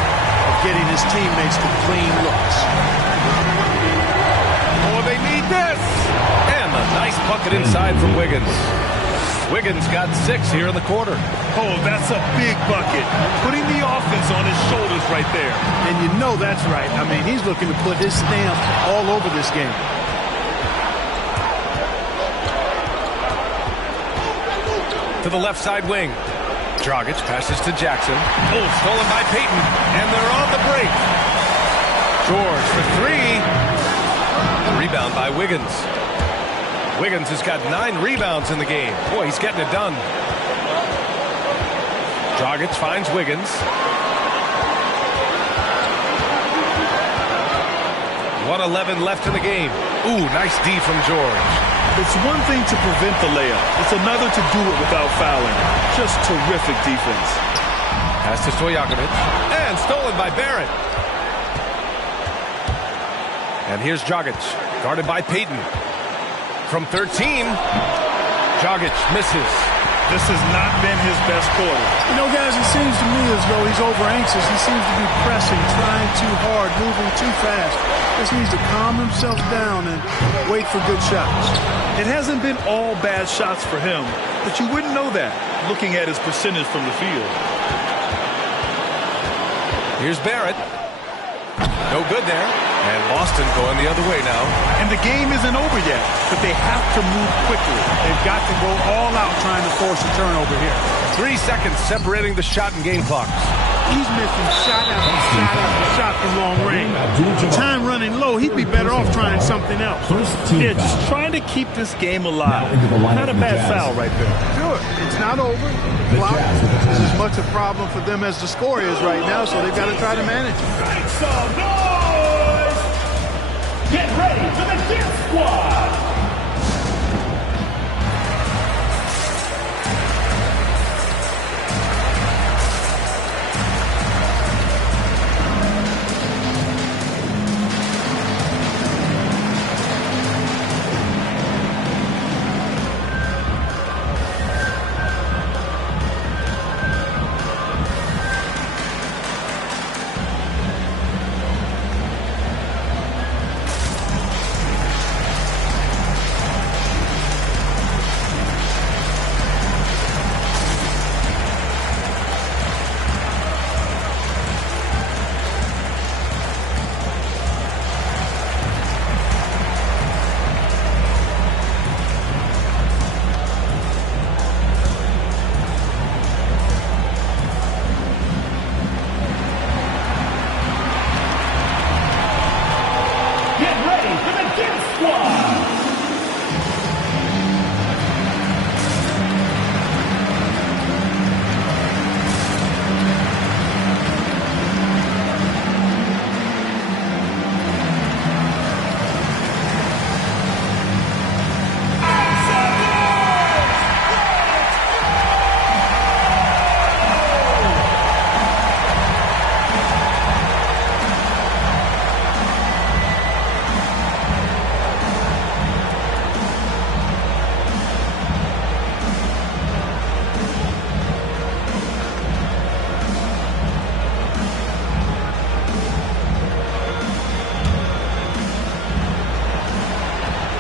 of getting his teammates to clean looks. Oh, they need this! And a nice bucket inside from Wiggins. Wiggins got 6 here in the quarter. Oh, that's a big bucket. Putting the offense on his shoulders right there. And you know that's right. I mean, he's looking to put his stamp all over this game. To the left side wing. Dragic passes to Jackson. Oh, stolen by Peyton. And they're on the break. George for 3. Rebound by Wiggins. Wiggins has got 9 rebounds in the game. Boy, he's getting it done. Dragic finds Wiggins. 1:11 left in the game. Ooh, nice D from George. It's one thing to prevent the layup. It's another to do it without fouling. Just terrific defense. Pass to Stojakovic. And stolen by Barrett. And here's Dragic, guarded by Peyton. From 13, Dragic misses. This has not been his best quarter. You know, guys, it seems to me as though he's over anxious. He seems to be pressing, trying too hard, moving too fast. Just needs to calm himself down and wait for good shots. It hasn't been all bad shots for him, but you wouldn't know that looking at his percentage from the field. Here's Barrett. No good there. And Boston going the other way now. And the game isn't over yet, but they have to move quickly. They've got to go all out trying to force a turnover here. 3 seconds separating the shot and game clocks. He's missing shot after shot after shot from long range. Time running low, he'd be better off trying something else. Yeah, just trying to keep this game alive. Not a bad foul right there. Sure, it's not over. Block is as much a problem for them as the score is right now, so they've got to try to manage it. Make some noise! Get ready for the Dance Squad!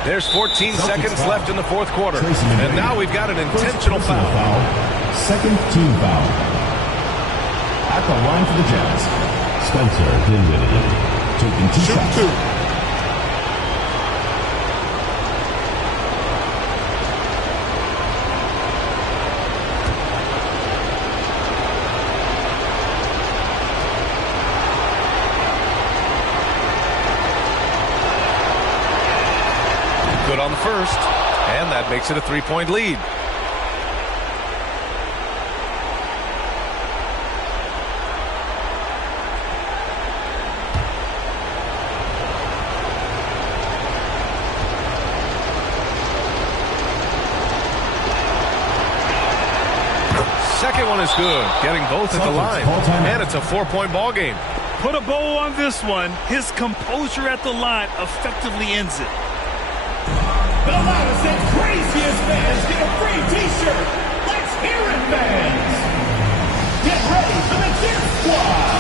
There's 14 seconds left in the fourth quarter. And now we've got an intentional foul. Second team foul. At the line for the Jazz, Spencer Dinwiddie taking 2 shots. Good on the first, and that makes it a 3-point lead. Second one is good, getting both at the line, and it's a 4-point ball game. Put a bow on this one. His composure at the line effectively ends it. The loudest and craziest fans get a free t-shirt. Let's hear it, fans. Get ready for the Gear Squad.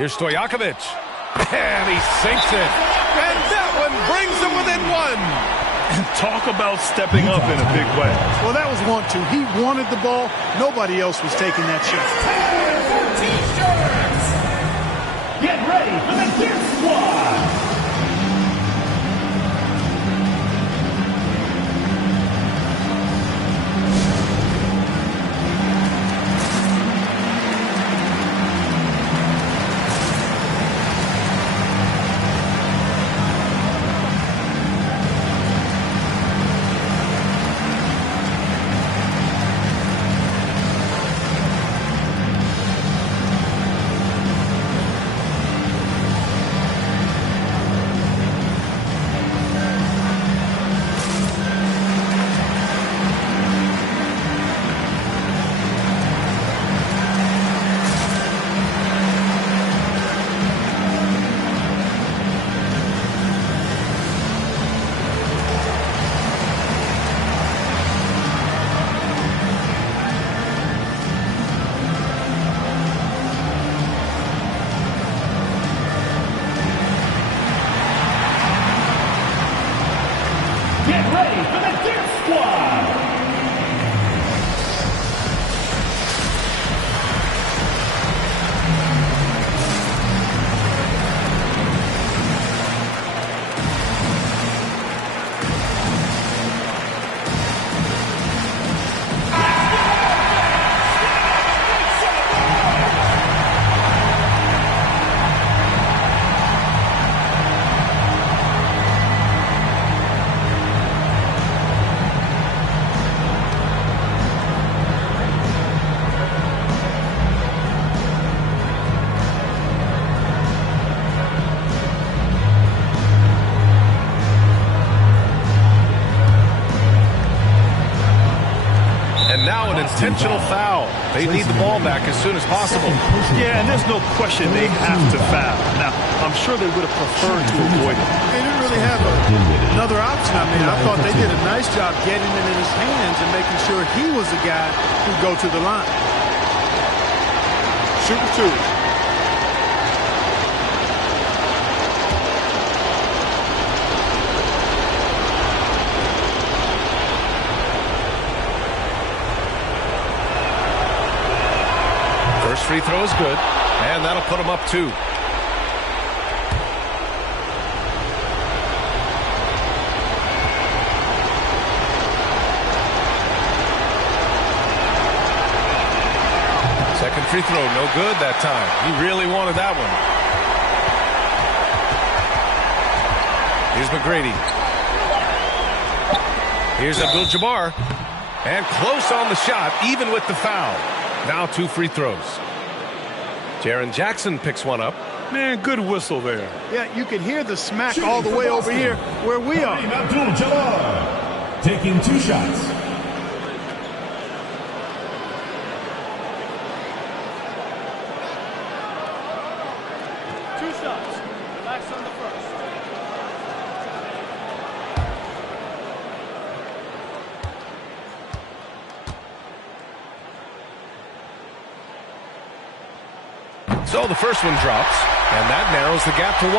Here's Stojakovic. And he sinks it. And that one brings him within one. And talk about stepping up in a big way. Well, that was 1-2. He wanted the ball. Nobody else was taking that shot. Time for t-shirts. Get ready for the Gear Squad. Get ready for the Gear Squad. And now an intentional foul. They need the ball back as soon as possible. Yeah, and there's no question they have to foul. Now, I'm sure they would have preferred to avoid it. They didn't really have another option. I mean, I thought they did a nice job getting it in his hands and making sure he was the guy who'd go to the line. Shooting two. First free throw is good, and that'll put him up 2. Second free throw, no good that time. He really wanted that one. Here's McGrady. Here's Abdul-Jabbar. And close on the shot, even with the foul. Now 2 free throws. Jaren Jackson picks one up. Man, good whistle there. Yeah, you can hear the smack all the way over here where we are. Abdul-Jabbar taking 2 shots. Relax on the first. So the first one drops, and that narrows the gap to 1.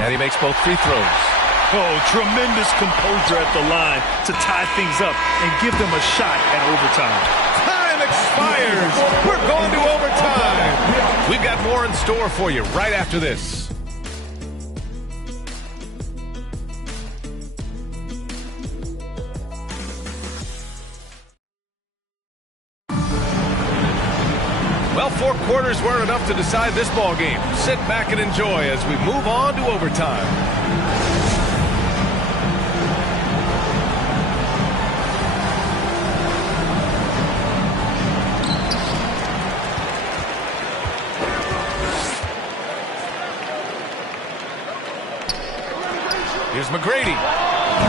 And he makes both free throws. Oh, tremendous composure at the line to tie things up and give them a shot at overtime. Time expires. We're going to overtime. We've got more in store for you right after this. Well, 4 quarters weren't enough to decide this ball game. Sit back and enjoy as we move on to overtime. Here's McGrady.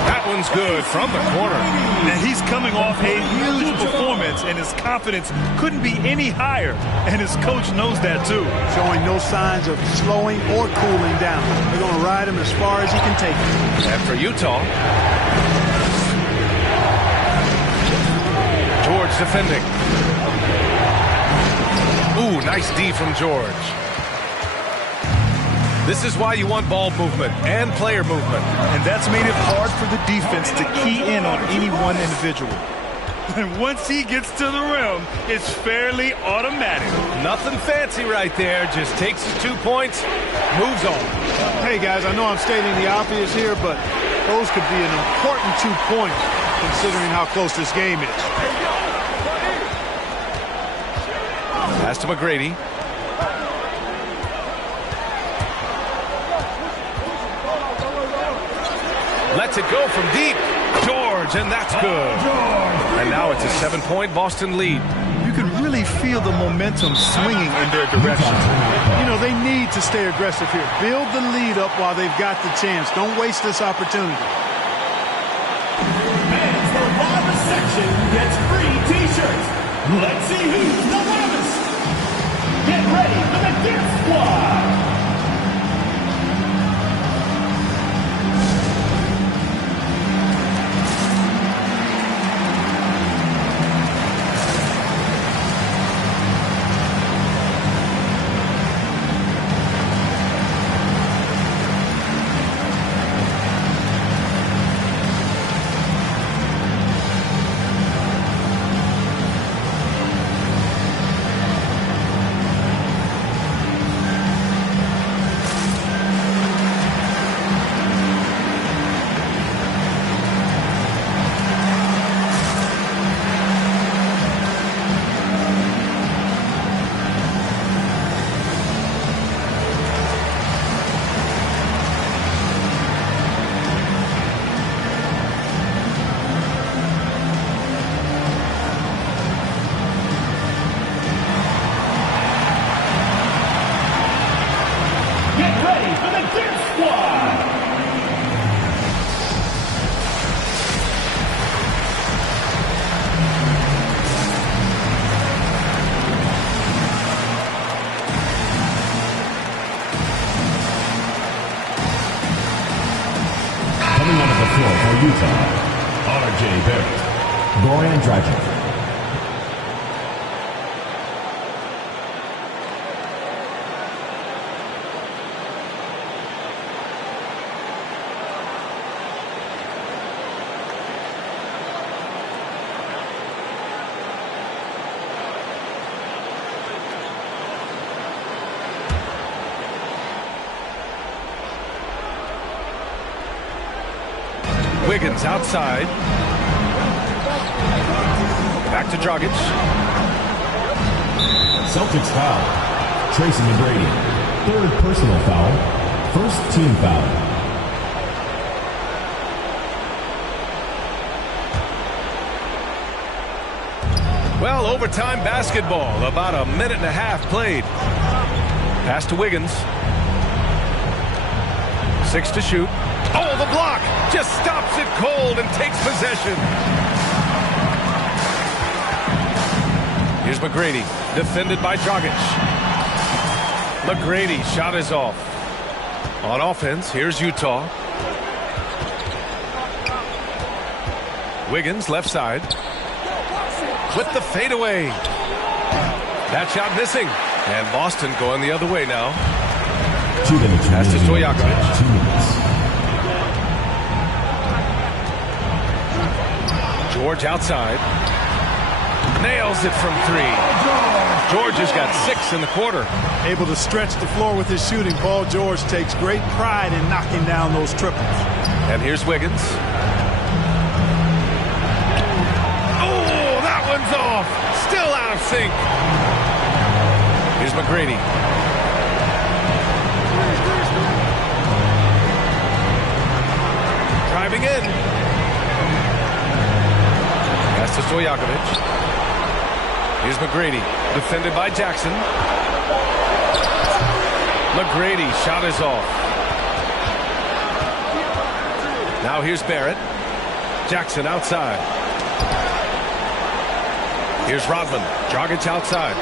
That one's good from the corner. And he's coming off a huge performance, and his confidence couldn't be any higher. And his coach knows that, too. Showing no signs of slowing or cooling down. They're going to ride him as far as he can take him. And for Utah, George defending. Ooh, nice D from George. This is why you want ball movement and player movement. And that's made it hard for the defense to key in on any one individual. And once he gets to the rim, it's fairly automatic. Nothing fancy right there. Just takes his 2 points, moves on. Hey, guys, I know I'm stating the obvious here, but those could be an important 2 points considering how close this game is. Pass to McGrady. Lets it go from deep. George, and that's good. And now it's a 7-point Boston lead. You can really feel the momentum swinging in their direction. You know, they need to stay aggressive here. Build the lead up while they've got the chance. Don't waste this opportunity. Fans, the novice section gets free T-shirts. Let's see who's the novice. Get ready for the gift squad. Wiggins outside. Back to Dragic. Celtics foul. Tracy McGrady. Third personal foul. First team foul. Well, overtime basketball. About a minute and a half played. Pass to Wiggins. 6 to shoot. Oh, the block! Just stops it cold and takes possession. Here's McGrady, defended by Dragic. McGrady shot is off. On offense, here's Utah. Wiggins, left side. With the fadeaway. That shot missing. And Boston going the other way now. 2 minutes. Pass to Stojakovic. 2 minutes. George outside. Nails it from 3. George has got 6 in the quarter. Able to stretch the floor with his shooting. Paul George takes great pride in knocking down those triples. And here's Wiggins. Oh, that one's off. Still out of sync. Here's McGrady. Driving in. Pass to Stojakovic. Here's McGrady, defended by Jackson. McGrady, shot is off. Now here's Barrett. Jackson outside. Here's Rodman. Dragic outside.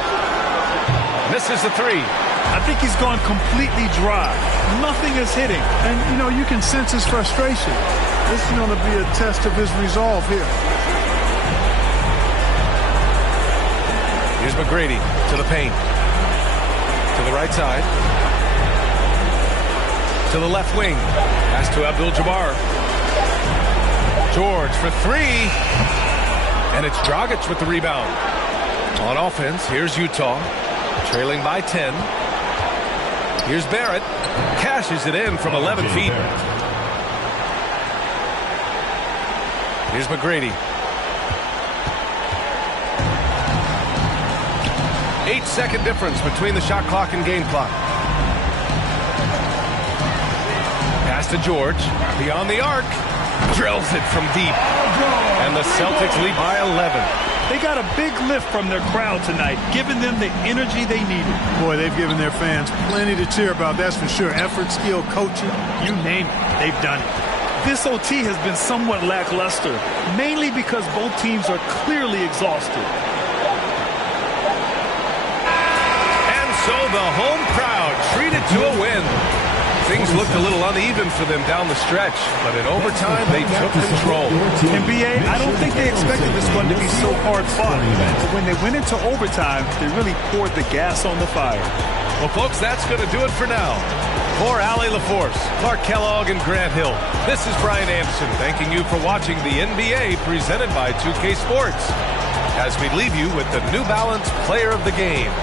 Misses the 3. I think he's gone completely dry. Nothing is hitting. And, you know, you can sense his frustration. This is going to be a test of his resolve here. Here's McGrady to the paint. To the right side. To the left wing. Pass to Abdul-Jabbar. George for 3. And it's Dragic with the rebound. On offense, here's Utah. Trailing by 10. Here's Barrett. Cashes it in from 11 feet. Here's McGrady. 8-second difference between the shot clock and game clock. Pass to George. Beyond the arc. Drills it from deep. And the Celtics lead by 11. They got a big lift from their crowd tonight, giving them the energy they needed. Boy, they've given their fans plenty to cheer about, that's for sure. Effort, skill, coaching, you name it, they've done it. This OT has been somewhat lackluster, mainly because both teams are clearly exhausted. And so the home crowd treated to a win. Things looked a little uneven for them down the stretch, but in overtime, they took control. NBA, I don't think they expected this one to be so hard-fought. But when they went into overtime, they really poured the gas on the fire. Well, folks, that's going to do it for now. For Allie LaForce, Clark Kellogg, and Grant Hill, this is Brian Anderson thanking you for watching the NBA presented by 2K Sports. As we leave you with the New Balance Player of the Game.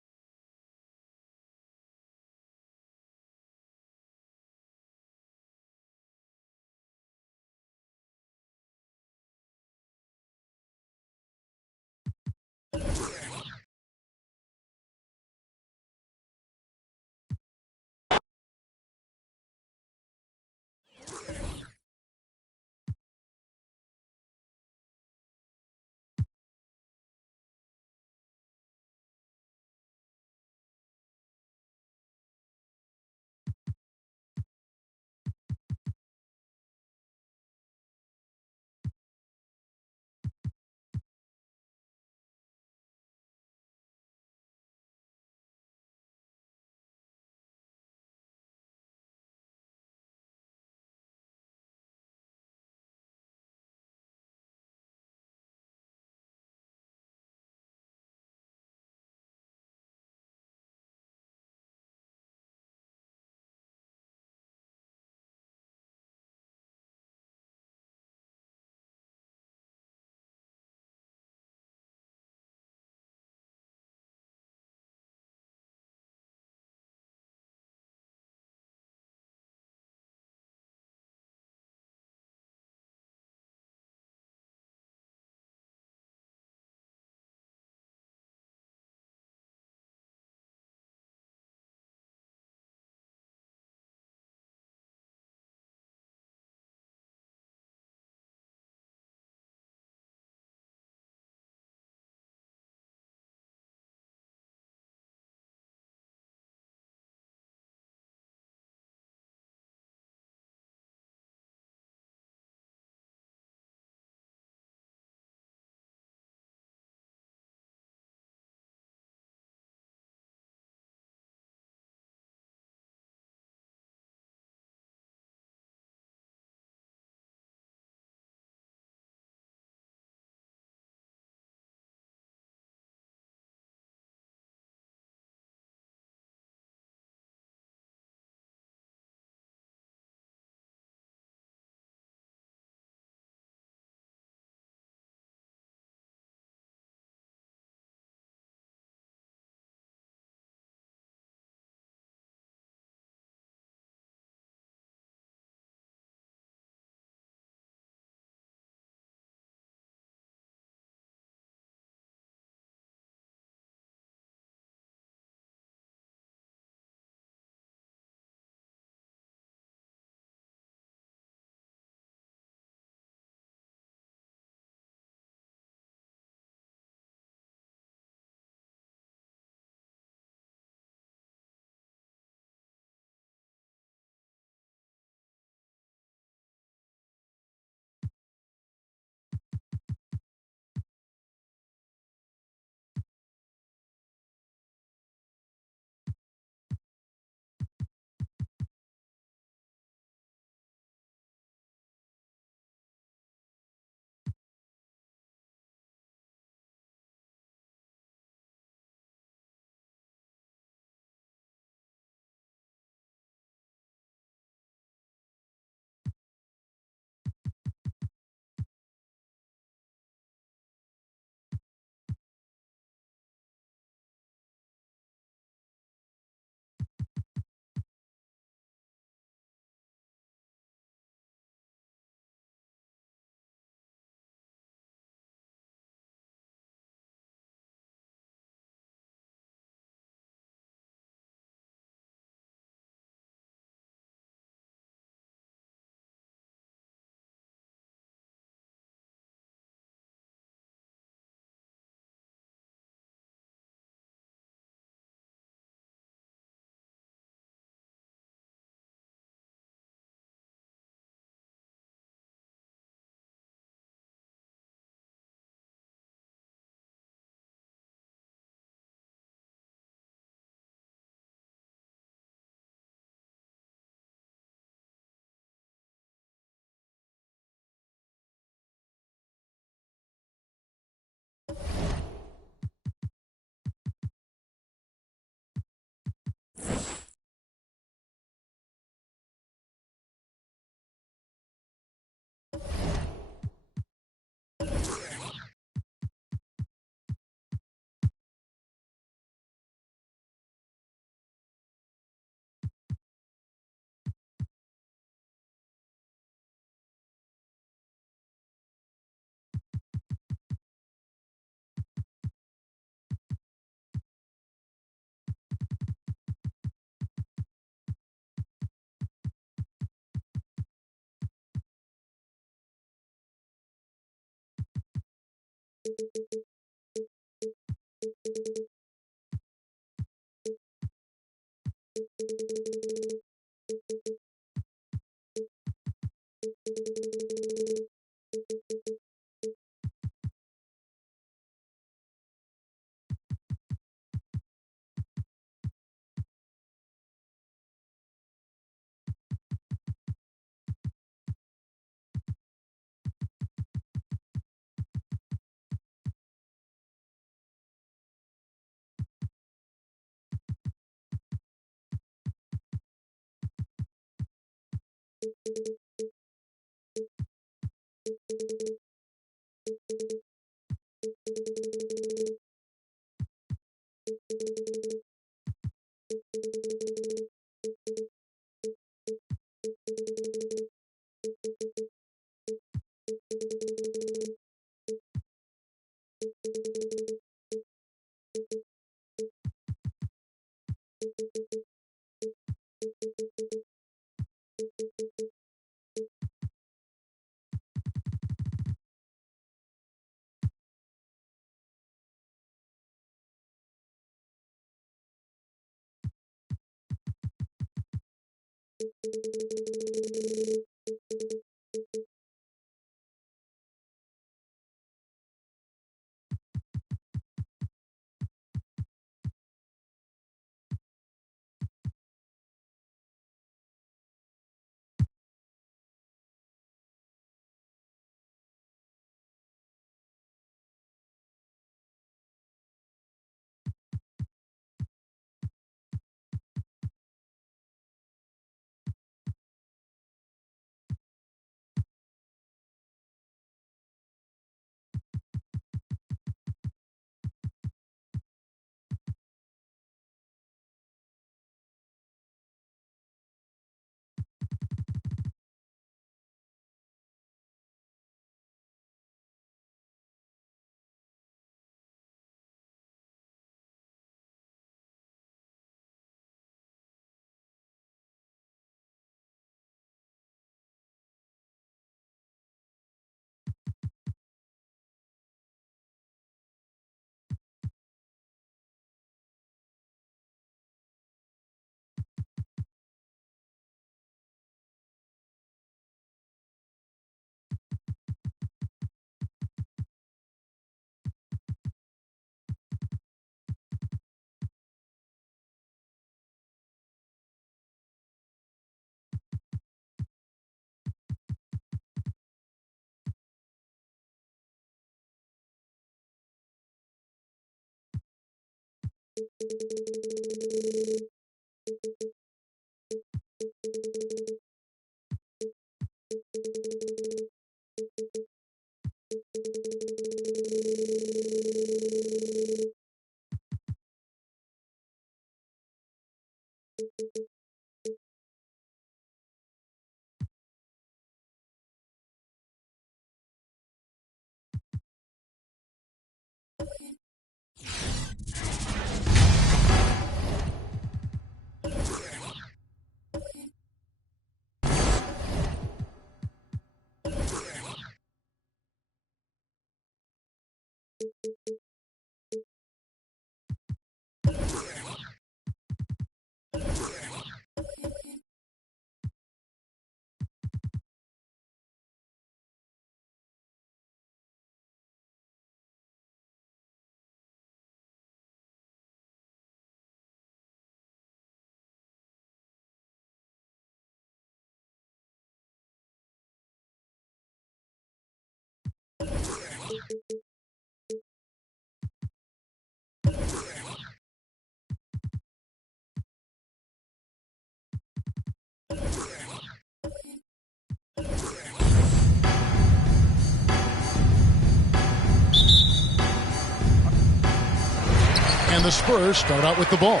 And the Spurs start out with the ball.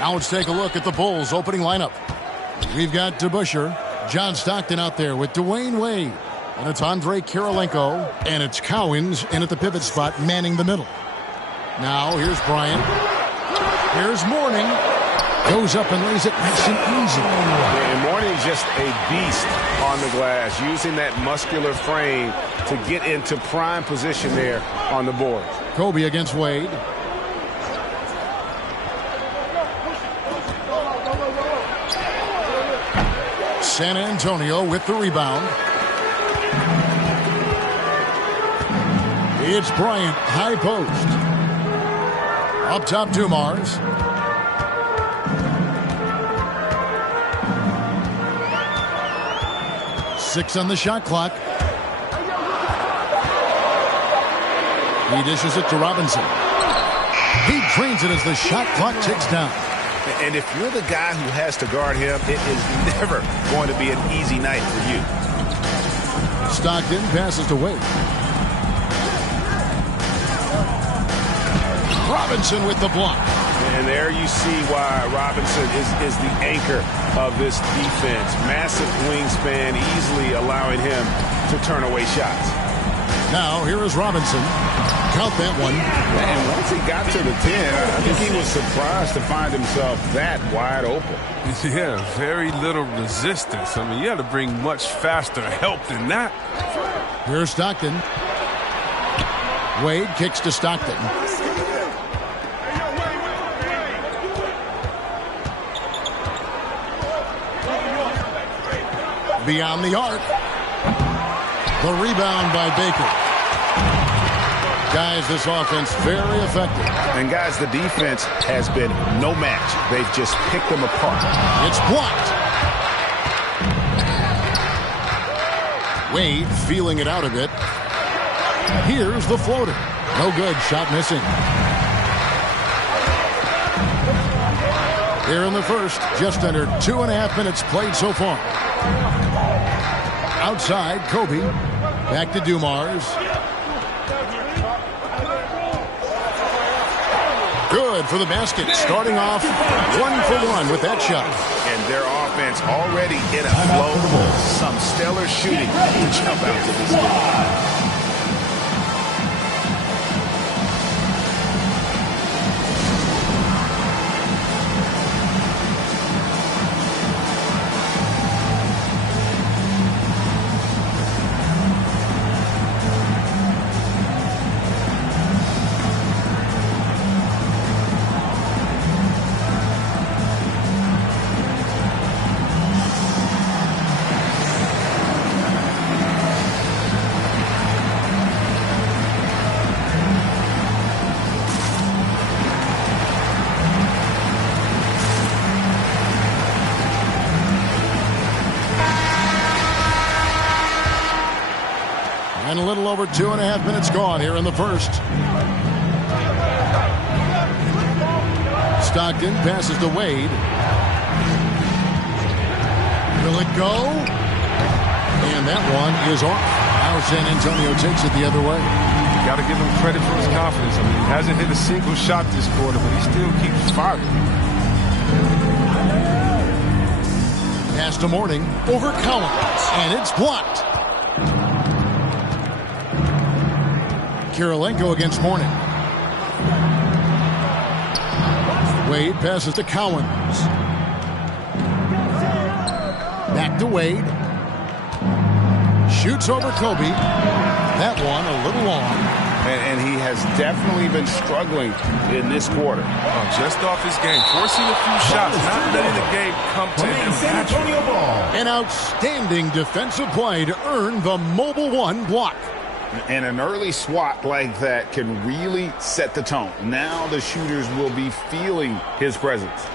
Now let's take a look at the Bulls' opening lineup. We've got DeBusschere, John Stockton out there with Dwayne Wade. And it's Andre Kirilenko. And it's Cowens in at the pivot spot, manning the middle. Now here's Bryant. Here's Mourning. Goes up and lays it nice and easy. Yeah, and Mourning's just a beast on the glass, using that muscular frame to get into prime position there on the board. Kobe against Wade. San Antonio with the rebound. It's Bryant, high post. Up top, Dumars. Six on the shot clock. He dishes it to Robinson. He drains it as the shot clock ticks down. And if you're the guy who has to guard him, it is never going to be an easy night for you. Stockton passes to Wade. Robinson with the block. And there you see why Robinson is the anchor of this defense. Massive wingspan, easily allowing him to turn away shots. Now, here is Robinson. Count that one. And once he got to the 10, I think he was surprised to find himself that wide open. Yeah, very little resistance. I mean, you had to bring much faster help than that. Here's Stockton. Wade kicks to Stockton. Beyond the arc. The rebound by Baker. Guys, this offense very effective. And guys, the defense has been no match. They've just picked them apart. It's blocked. Wade feeling it out a bit. Here's the floater. No good. Shot missing. Here in the first, just under 2.5 minutes played so far. Outside, Kobe. Back to Dumars. Good for the basket. Starting off 1-for-1 with that shot. And their offense already in a flow. Some stellar shooting to jump out to this game. And a little over 2.5 minutes gone here in the first. Stockton passes to Wade. Will it go? And that one is off. Now San Antonio takes it the other way. You got to give him credit for his confidence. I mean, he hasn't hit a single shot this quarter, but he still keeps firing. Pass to Mourning over Collins, and it's blocked. Kirilenko against Mourning. Wade passes to Cowens. Back to Wade. Shoots over Kobe. That one a little long. And he has definitely been struggling in this quarter. Just off his game. Forcing a few shots. Not letting the game come to him. San Antonio ball. An outstanding defensive play to earn the Mobile One block. And an early swat like that can really set the tone. Now the shooters will be feeling his presence.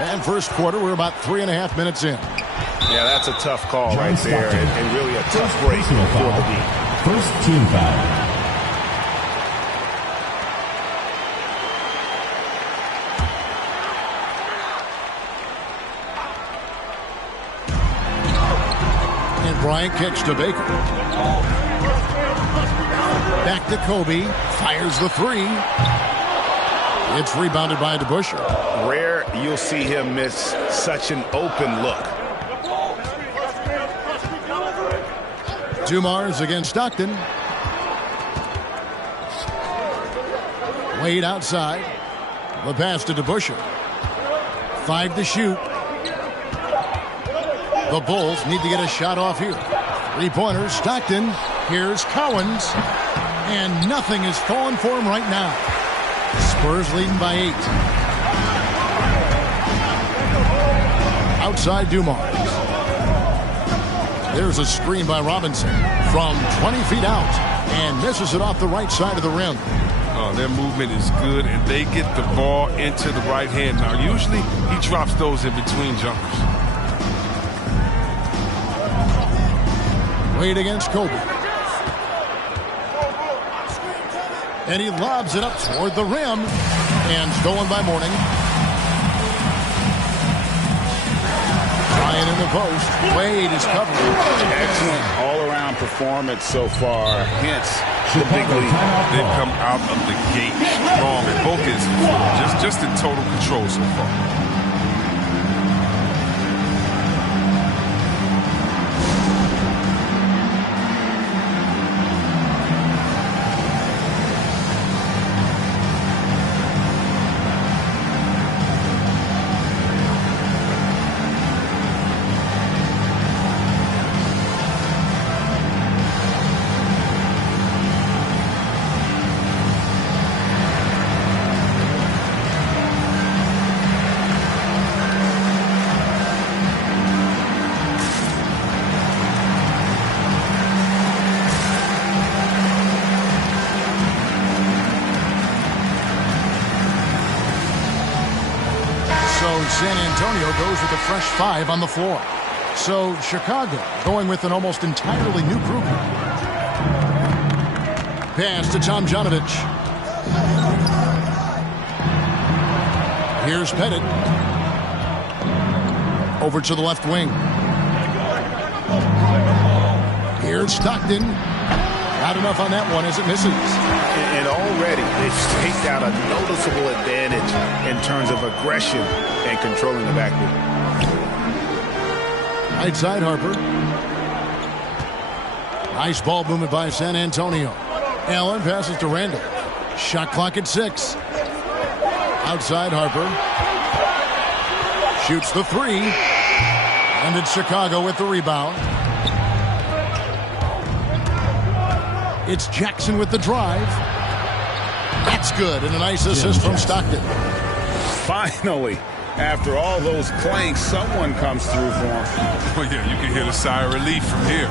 And first quarter, we're about 3.5 minutes in. Yeah, that's a tough call right there, and really a tough break for the D. First team foul. Bryant kicks to Baker. Back to Kobe. Fires the three. It's rebounded by DeBusschere. Rare you'll see him miss such an open look. Dumars against Stockton. Wade outside. The pass to DeBusschere. 5 to shoot. The Bulls need to get a shot off here. 3-pointers, Stockton. Here's Cowens. And nothing is falling for him right now. Spurs leading by 8. Outside Dumars. There's a screen by Robinson from 20 feet out. And misses it off the right side of the rim. Their movement is good, and they get the ball into the right hand. Now, usually he drops those in between jumpers. Wade against Kobe. And he lobs it up toward the rim. And stolen by Mourning. Bryant in the post. Wade is covering. Excellent all-around performance so far. Hence the big lead. They've come out of the gate strong at both ends. Just in total control so far. San Antonio goes with a fresh 5 on the floor. So Chicago going with an almost entirely new group. Pass to Tomjanovich. Here's Pettit. Over to the left wing. Here's Stockton. Not enough on that one as it misses. And already they've staked out a noticeable advantage in terms of aggression and controlling the backcourt. Right side Harper. Nice ball movement by San Antonio. Allen passes to Randall. Shot clock at 6. Outside Harper. Shoots the 3. And it's Chicago with the rebound. It's Jackson with the drive. That's good, and a nice assist from Stockton. Finally, after all those planks, someone comes through for him. Oh, yeah, you can hear the sigh of relief from here.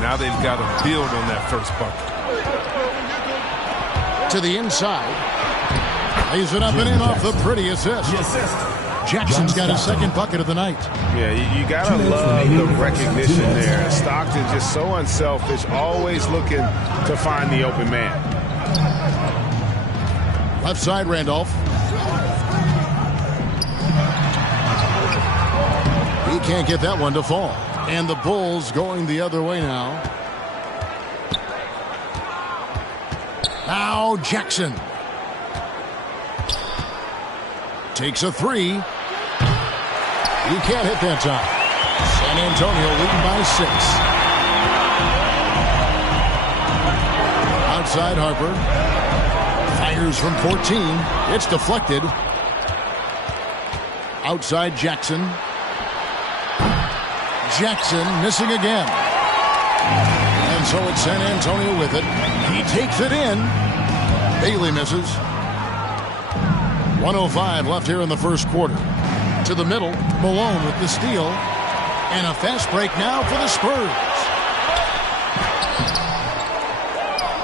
Now they've got to build on that first bucket. To the inside. Lays it up and in off the pretty assist. Jackson's got his second bucket of the night. Yeah, you got to love the recognition there. Stockton just so unselfish, always looking to find the open man. Left side, Randolph. He can't get that one to fall. And the Bulls going the other way now. Now Jackson. Takes a 3. He can't hit that time. San Antonio leading by 6. Outside Harper. Fires from 14. It's deflected. Outside Jackson. Jackson missing again. And so it's San Antonio with it. He takes it in. Bailey misses. 1:05 left here in the first quarter. To the middle, Malone with the steal. And a fast break now for the Spurs.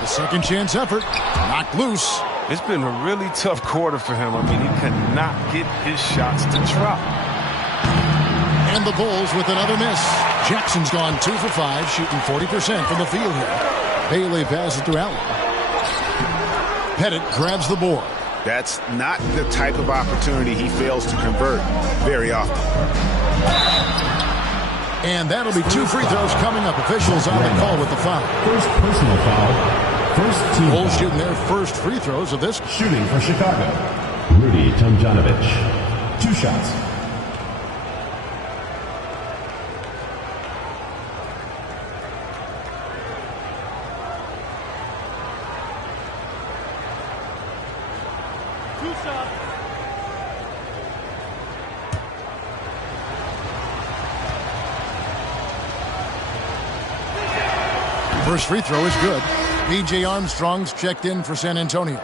The second chance effort, knocked loose. It's been a really tough quarter for him. I mean, he cannot get his shots to drop. And the Bulls with another miss. Jackson's gone 2 for 5, shooting 40% from the field here. Bailey passes to Allen. Pettit grabs the board. That's not the type of opportunity he fails to convert very often. And that'll be 2 free throws coming up. Officials on the call with the foul. First personal foul. First team. Bulls shooting their first free throws of this. Shooting for Chicago. Rudy Tomjanovich. 2 shots. First free throw is good. B.J. Armstrong's checked in for San Antonio.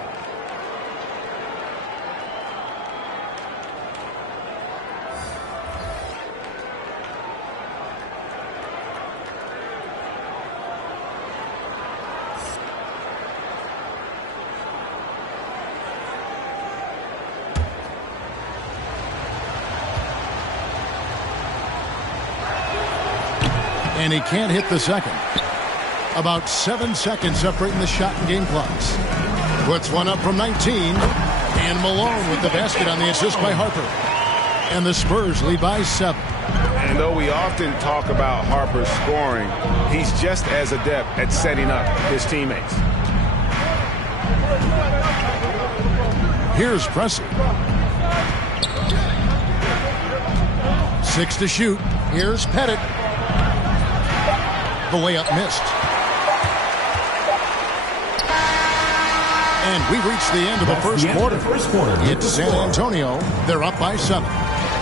and he can't hit the second. About 7 seconds separating the shot and game clocks. Puts one up from 19, and Malone with the basket on the assist by Harper. And the Spurs lead by 7. And though we often talk about Harper's scoring, he's just as adept at setting up his teammates. Here's Pressey. 6 to shoot. Here's Pettit. The layup missed. And we reached the end of the first quarter. It's San Antonio. They're up by 7.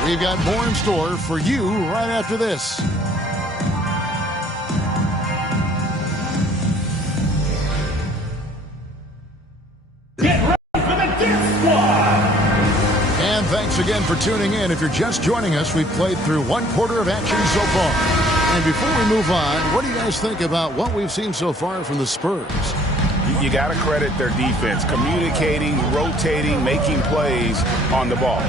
We've got more in store for you right after this. Get ready for the Death Squad! And thanks again for tuning in. If you're just joining us, we've played through 1 quarter of action so far. And before we move on, what do you guys think about what we've seen so far from the Spurs? You got to credit their defense, communicating, rotating, making plays on the ball.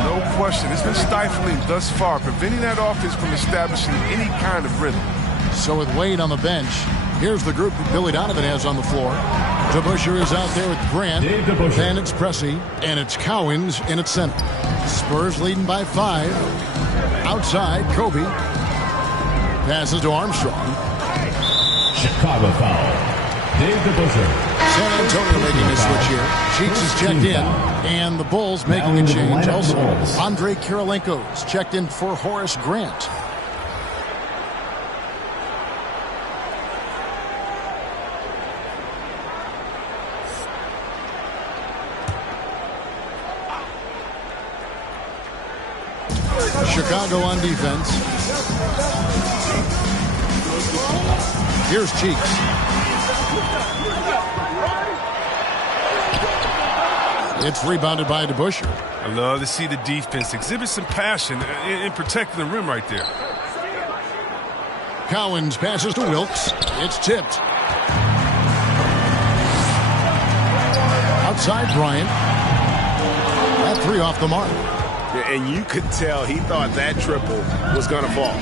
No question. It's been stifling thus far, preventing that offense from establishing any kind of rhythm. So with Wade on the bench, here's the group that Billy Donovan has on the floor. DeBusschere is out there with Grant. Then it's Pressey, and it's Cowens in its center. Spurs leading by 5. Outside, Kobe. Passes to Armstrong. Chicago foul. Dave DeBusschere. San Antonio making a switch here. Cheeks is checked in, and the Bulls making a change also. Andre Kirilenko's checked in for Horace Grant. Chicago on defense. Here's Cheeks. It's rebounded by DeBusschere. I love to see the defense exhibit some passion in protecting the rim right there. Cowens passes to Wilkes. It's tipped. Outside Bryant. That 3 off the mark. And you could tell he thought that triple was going to fall.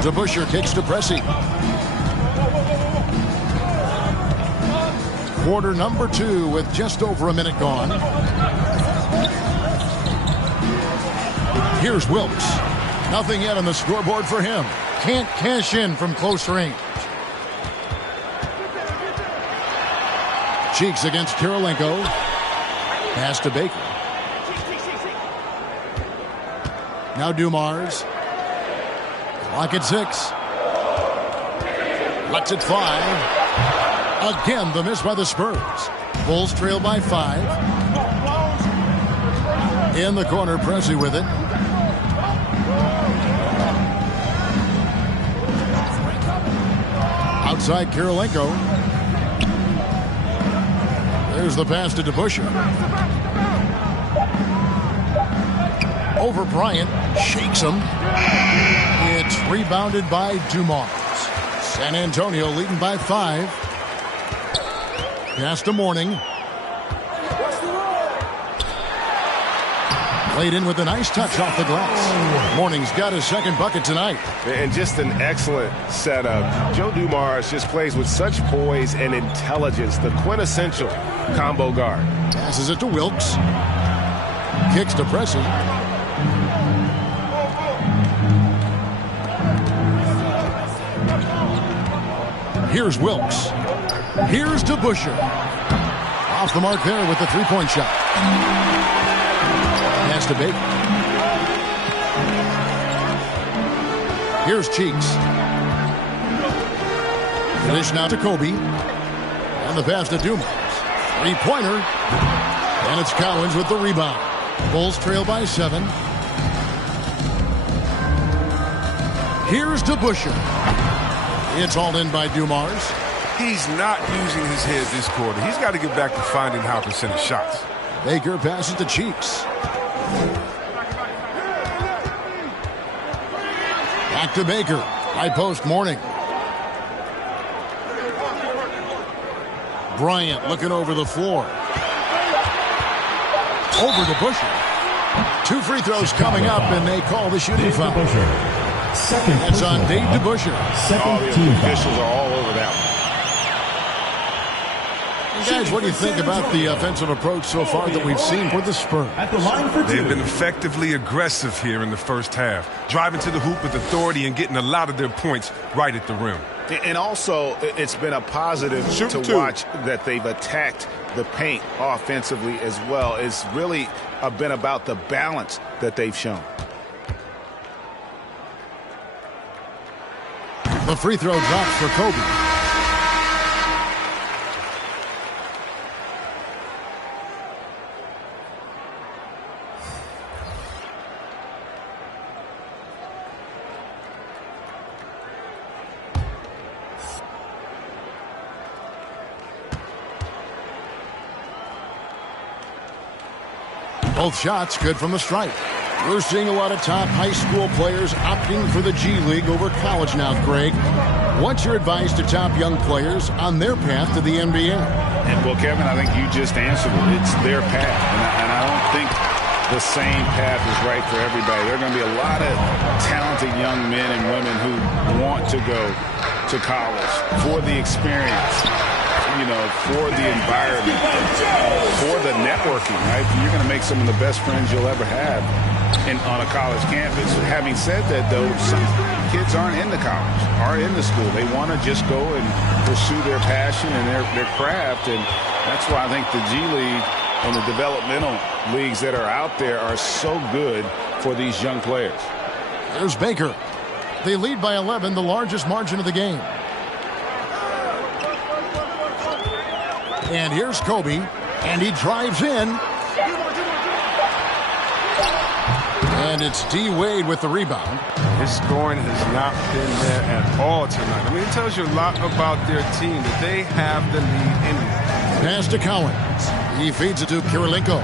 DeBusschere kicks to Pressey. Quarter number 2 with just over a minute gone. Here's Wilkes. Nothing yet on the scoreboard for him. Can't cash in from close range. Cheeks against Kirilenko. Pass to Baker. Now Dumars. Clock at 6. Lets it fly. Again, the miss by the Spurs. Bulls trail by 5. In the corner, Pressey with it. Outside Kirilenko. There's the pass to DeBusschere. Over Bryant. Shakes him. It's rebounded by Dumars. San Antonio leading by 5. Pass to Mourning. Played in with a nice touch off the glass. Mourning's got his second bucket tonight. And just an excellent setup. Joe Dumars just plays with such poise and intelligence, the quintessential combo guard. Passes it to Wilkes. Kicks to Pressey. Here's Wilkes. Here's DeBusschere. Off the mark there with the 3-point shot. Pass to Baker. Here's Cheeks. Finish now to Kobe. And the pass to Dumars. 3-pointer. And it's Cowens with the rebound. Bulls trail by 7. Here's DeBusschere. It's all in by Dumars. He's not using his head this quarter. He's got to get back to finding high percentage shots. Baker passes to Cheeks. Back to Baker. High post Mourning. Bryant looking over the floor. Over to DeBusschere. 2 free throws coming up, and they call the shooting foul. That's on Dave DeBuscher. The officials are all over that one. Guys, what do you think about the offensive approach so far that we've seen for the Spurs? They've been effectively aggressive here in the first half, driving to the hoop with authority and getting a lot of their points right at the rim. And also, it's been a positive to watch that they've attacked the paint offensively as well. It's really been about the balance that they've shown. The free throw drops for Kobe. Both shots good from the stripe. We're seeing a lot of top high school players opting for the G League over college now, Greg. What's your advice to top young players on their path to the NBA? And well, Kevin, I think you just answered it. It's their path. And I don't think the same path is right for everybody. There are going to be a lot of talented young men and women who want to go to college for the experience, you know, for the environment, for the networking, right? You're going to make some of the best friends you'll ever have on a college campus. Having said that, though, some kids aren't into college, aren't into school. They want to just go and pursue their passion and their craft, and that's why I think the G League and the developmental leagues that are out there are so good for these young players. There's Baker. They lead by 11, the largest margin of the game. And here's Kobe, and he drives in. And it's D. Wade with the rebound. His scoring has not been there at all tonight. I mean, it tells you a lot about their team, that they have the lead anyway. Pass to Cowens. He feeds it to Kirilenko.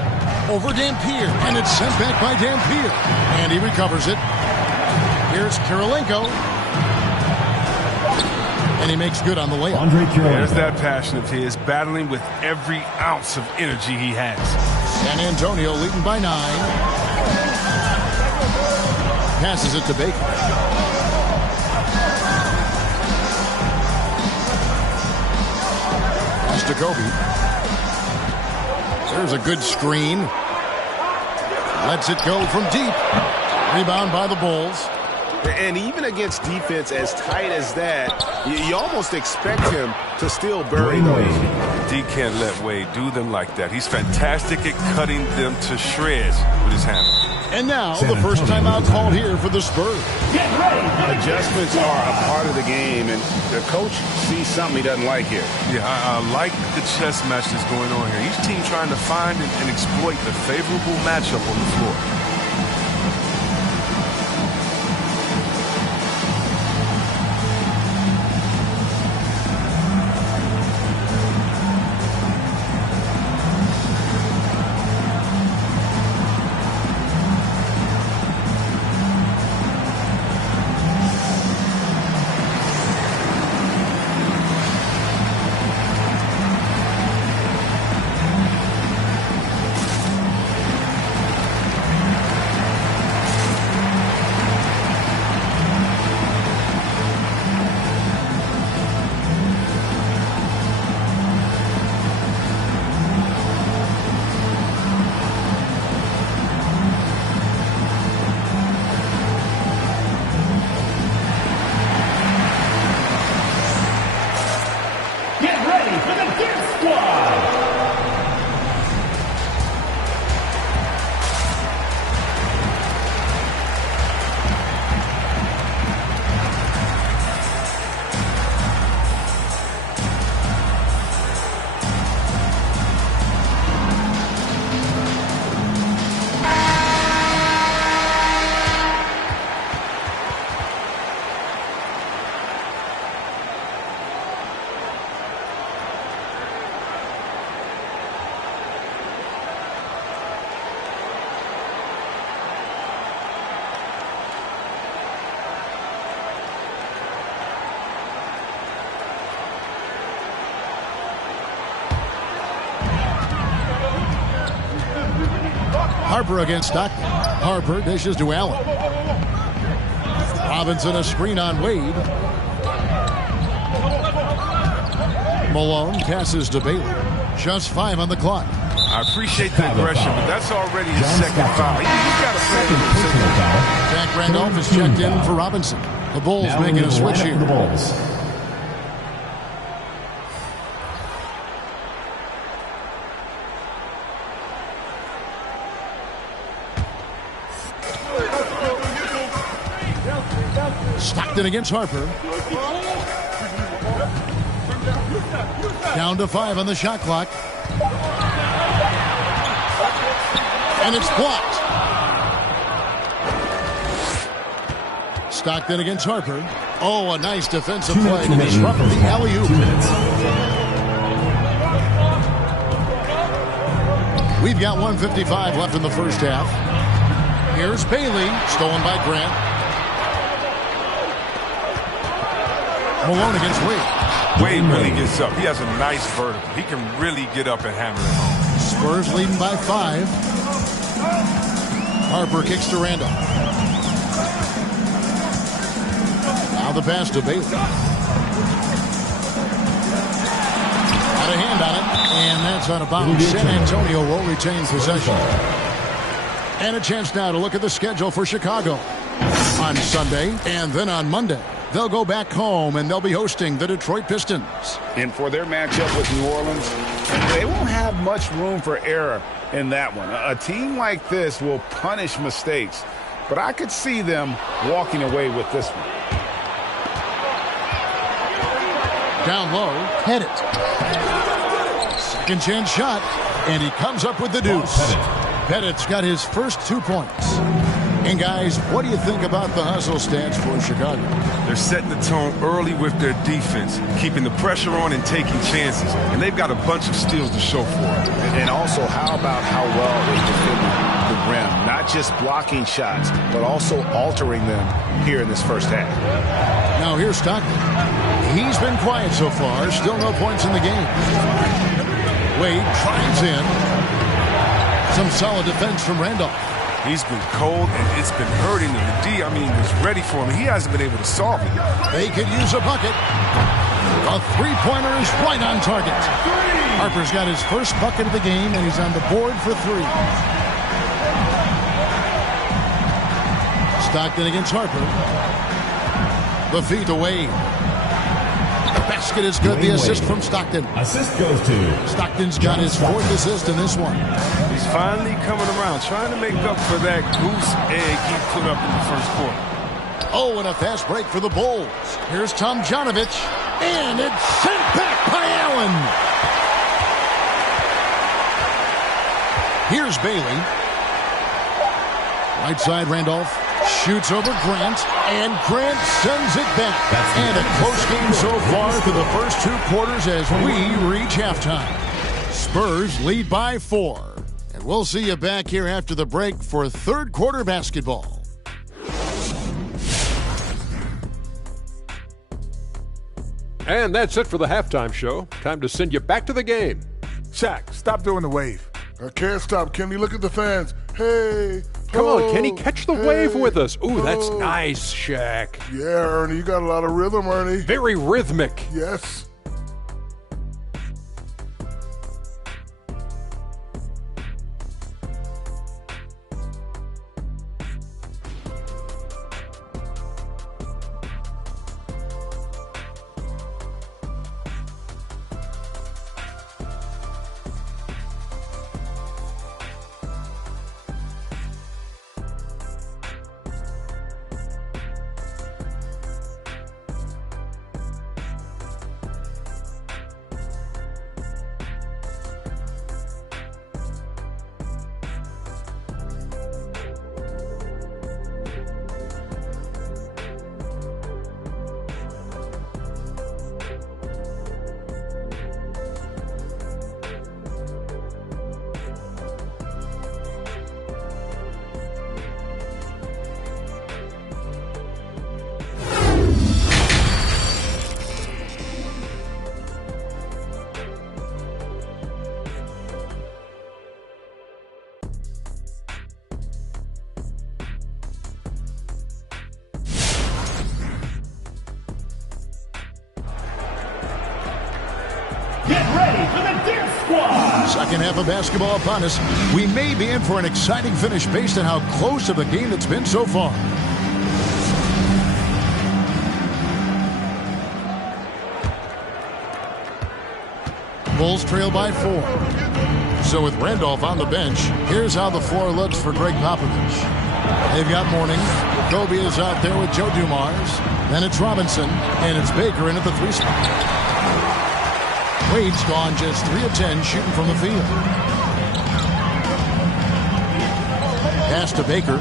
Over Dampier, and it's sent back by Dampier. And he recovers it. Here's Kirilenko. And he makes good on the layup. There's that passion of his, battling with every ounce of energy he has. San Antonio leading by 9. Passes it to Baker. Pass to Kobe. There's a good screen. Lets it go from deep. Rebound by the Bulls. And even against defense as tight as that, you almost expect him to still bury those. D can't let Wade do them like that. He's fantastic at cutting them to shreds with his hammer. And now, the first timeout called here for the Spurs. Get ready. Adjustments are a part of the game, and the coach sees something he doesn't like here. Yeah, I like the chess match that's going on here. Each team trying to find and exploit the favorable matchup on the floor. Harper against Stockton. Harper dishes to Allen. Robinson a screen on Wade. Malone passes to Bailey. Just 5 on the clock. I appreciate the aggression, but that's already his second foul. He's got to play with Zach Randolph is checked in for Robinson. The Bulls making a switch here. Stockton against Harper. Down to 5 on the shot clock. And it's blocked. Stockton against Harper. Oh, a nice defensive play to disrupt the alley-oop. We've got 1:55 left in the first half. Here's Bailey, stolen by Grant. Malone against Wade. Wade really gets up. He has a nice vertical. He can really get up and hammer it home. Spurs leading by 5. Harper kicks to Randall. Now the pass to Bailey. Got a hand on it, and that's out of bounds. San Antonio will retain possession. And a chance now to look at the schedule for Chicago. On Sunday, and then on Monday, they'll go back home, and they'll be hosting the Detroit Pistons. And for their matchup with New Orleans, they won't have much room for error in that one. A team like this will punish mistakes, but I could see them walking away with this one. Down low, Pettit. Second chance shot, and he comes up with the deuce. Pettit's got his first 2 points. And guys, what do you think about the hustle stats for Chicago? They're setting the tone early with their defense, keeping the pressure on and taking chances. And they've got a bunch of steals to show for it. And also, how about how well they defended the rim? Not just blocking shots, but also altering them here in this first half. Now here's Stockton. He's been quiet so far. Still no points in the game. Wade drives in. Some solid defense from Randolph. He's been cold, and it's been hurting him. The D, was ready for him. He hasn't been able to solve it yet. They could use a bucket. A three-pointer is right on target. Harper's got his first bucket of the game, and he's on the board for 3. Stockton against Harper. The feed to Wade. Basket is good. The assist from Stockton. Assist goes to Stockton's got his 4th assist in this one. He's finally coming around, trying to make up for that goose egg he put up in the first quarter. Oh, and a fast break for the Bulls. Here's Tomjanovich, and it's sent back by Allen. Here's Bailey. Right side, Randolph shoots over Grant, and Grant sends it back. And a close game so far through the first 2 quarters as we reach halftime. Spurs lead by 4. And we'll see you back here after the break for third quarter basketball. And that's it for the halftime show. Time to send you back to the game. Shaq, stop doing the wave. I can't stop, Kenny. Look at the fans. Hey. Come on, Kenny, catch the wave with us. Ooh, that's nice, Shaq. Yeah, Ernie, you got a lot of rhythm, Ernie. Very rhythmic. Yes. for the Death Squad. Second half of basketball upon us. We may be in for an exciting finish based on how close of a game it's been so far. Bulls trail by 4. So with Randolph on the bench, here's how the floor looks for Greg Popovich. They've got Mourning. Kobe is out there with Joe Dumars. Then it's Robinson, and it's Baker in at the 3 spot. Wade's gone just 3 of 10 shooting from the field. Pass to Baker.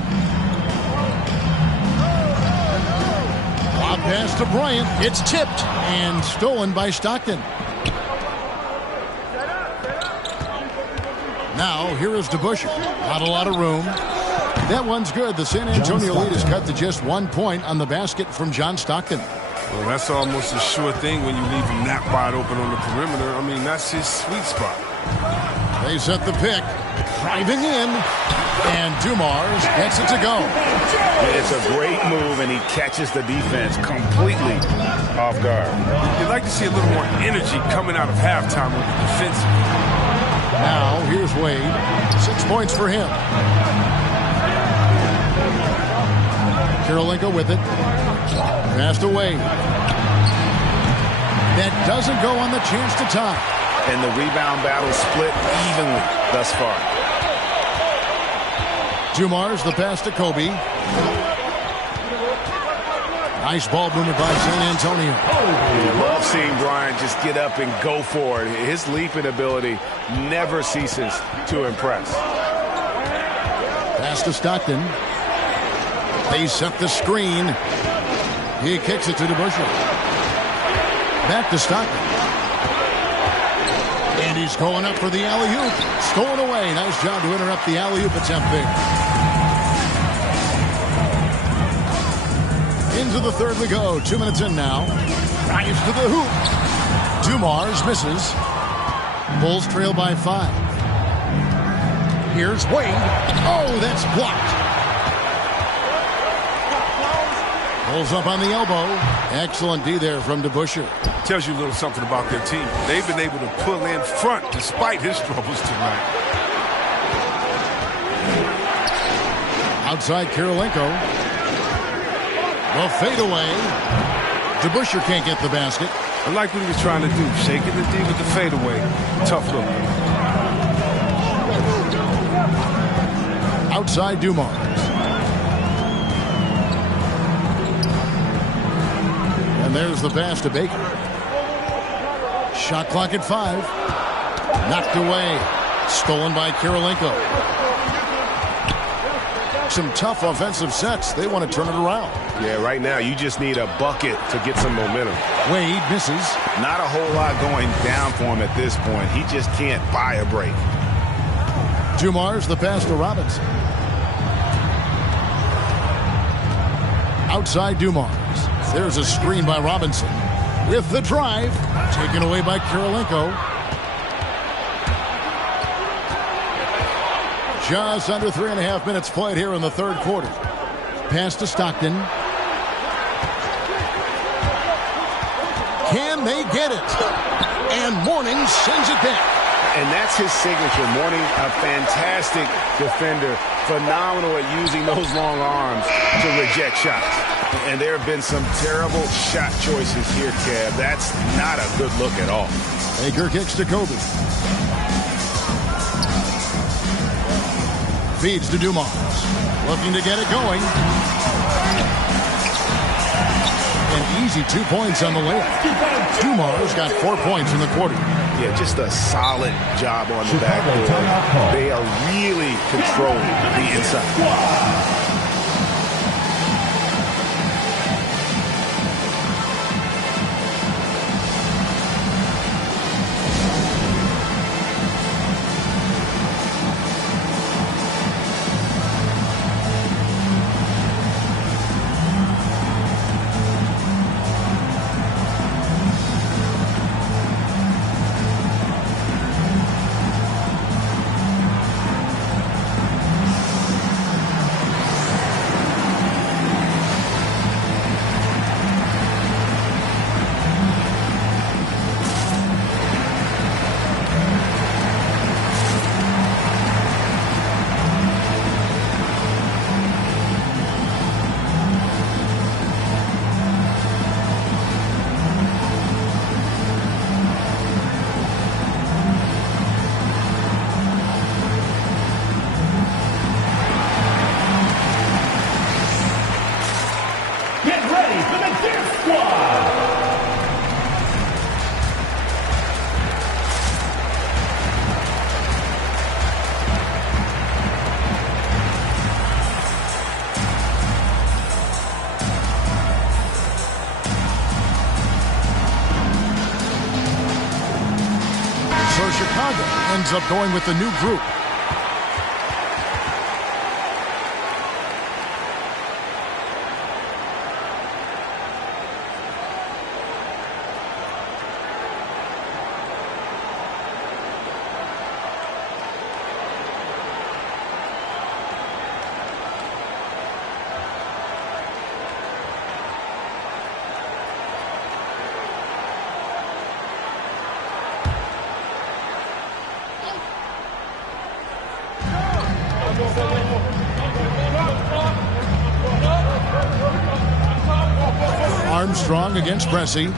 Lob pass to Bryant. It's tipped and stolen by Stockton. Now, here is DeBusschere. Not a lot of room. That one's good. The San Antonio lead is cut to just 1 point on the basket from John Stockton. Well, that's almost a sure thing when you leave him that wide open on the perimeter. I mean, that's his sweet spot. They set the pick. Driving in. And Dumars gets it to go. It's a great move, and he catches the defense completely off guard. You'd like to see a little more energy coming out of halftime with the defensive. Now, here's Wade. 6 points for him. Karolinko with it. Passed away. That doesn't go on the chance to tie. And the rebound battle split evenly thus far. Dumars, the pass to Kobe. Nice ball movement by San Antonio. I love seeing Bryant just get up and go for it. His leaping ability never ceases to impress. Pass to Stockton. They set the screen. He kicks it to DeBusschere. Back to Stockton. And he's going up for the alley-oop. Stolen away. Nice job to interrupt the alley-oop attempt there. Into the third we go. 2 minutes in now. Drives to the hoop. Dumars misses. Bulls trail by 5. Here's Wade. Oh, that's blocked. Pulls up on the elbow. Excellent D there from DeBusschere. Tells you a little something about their team. They've been able to pull in front despite his troubles tonight. Outside Karolinko. The fadeaway. DeBusschere can't get the basket. I like what he was trying to do. Shaking the D with the fadeaway. Tough look. Outside Dumars. And there's the pass to Baker. Shot clock at 5. Knocked away. Stolen by Karolinko. Some tough offensive sets. They want to turn it around. Yeah, right now you just need a bucket to get some momentum. Wade misses. Not a whole lot going down for him at this point. He just can't buy a break. Dumars, the pass to Robinson. Outside Dumars. There's a screen by Robinson. With the drive. Taken away by Karolinko. Just under 3.5 minutes played here in the third quarter. Pass to Stockton. Can they get it? And Mourning sends it back. And that's his signature. Mourning, a fantastic defender. Phenomenal at using those long arms to reject shots. And there have been some terrible shot choices here, Kev. That's not a good look at all. Baker kicks to Kobe. Feeds to Dumars. Looking to get it going. An easy 2 points on the layup. Dumars got 4 points in the quarter. Yeah, just a solid job on the backboard. They are really controlling the inside. ready for the Death Squad. So Chicago ends up going with the new group. Armstrong against Pressey.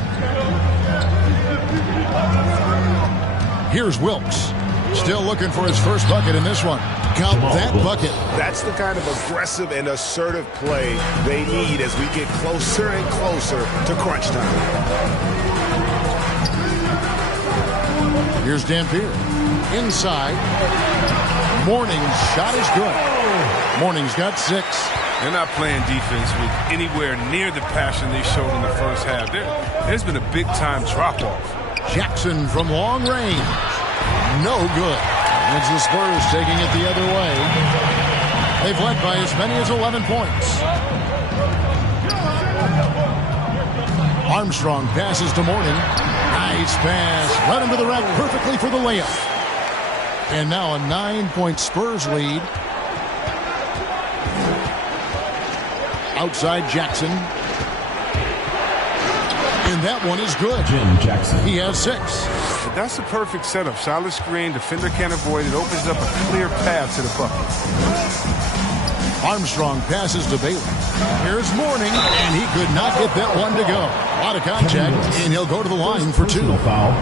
Here's Wilkes. Still looking for his first bucket in this one. Count that bucket. That's the kind of aggressive and assertive play they need as we get closer and closer to crunch time. Here's Dampier. Inside. Morning's shot is good. Morning's got 6. They're not playing defense with anywhere near the passion they showed in the first half. There's been a big-time drop-off. Jackson from long range. No good. It's the Spurs taking it the other way. They've led by as many as 11 points. Armstrong passes to Morning. Nice pass. Led him to the rack perfectly for the layup. And now a 9-point Spurs lead. Outside Jackson. And that one is good. Jim Jackson. He has 6. But that's a perfect setup. Solid screen. Defender can't avoid it. Opens up a clear path to the bucket. Armstrong passes to Bailey. Here's Morning, and he could not get that one to go. A lot of contact, and he'll go to the line for 2. Foul.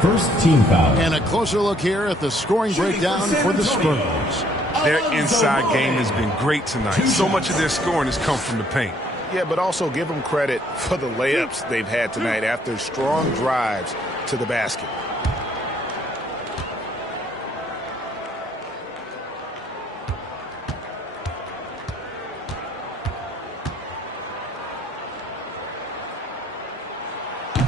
First team foul. And a closer look here at the scoring breakdown for the Spurs. Their inside game has been great tonight. So much of their scoring has come from the paint. Yeah, but also give them credit for the layups they've had tonight after strong drives to the basket.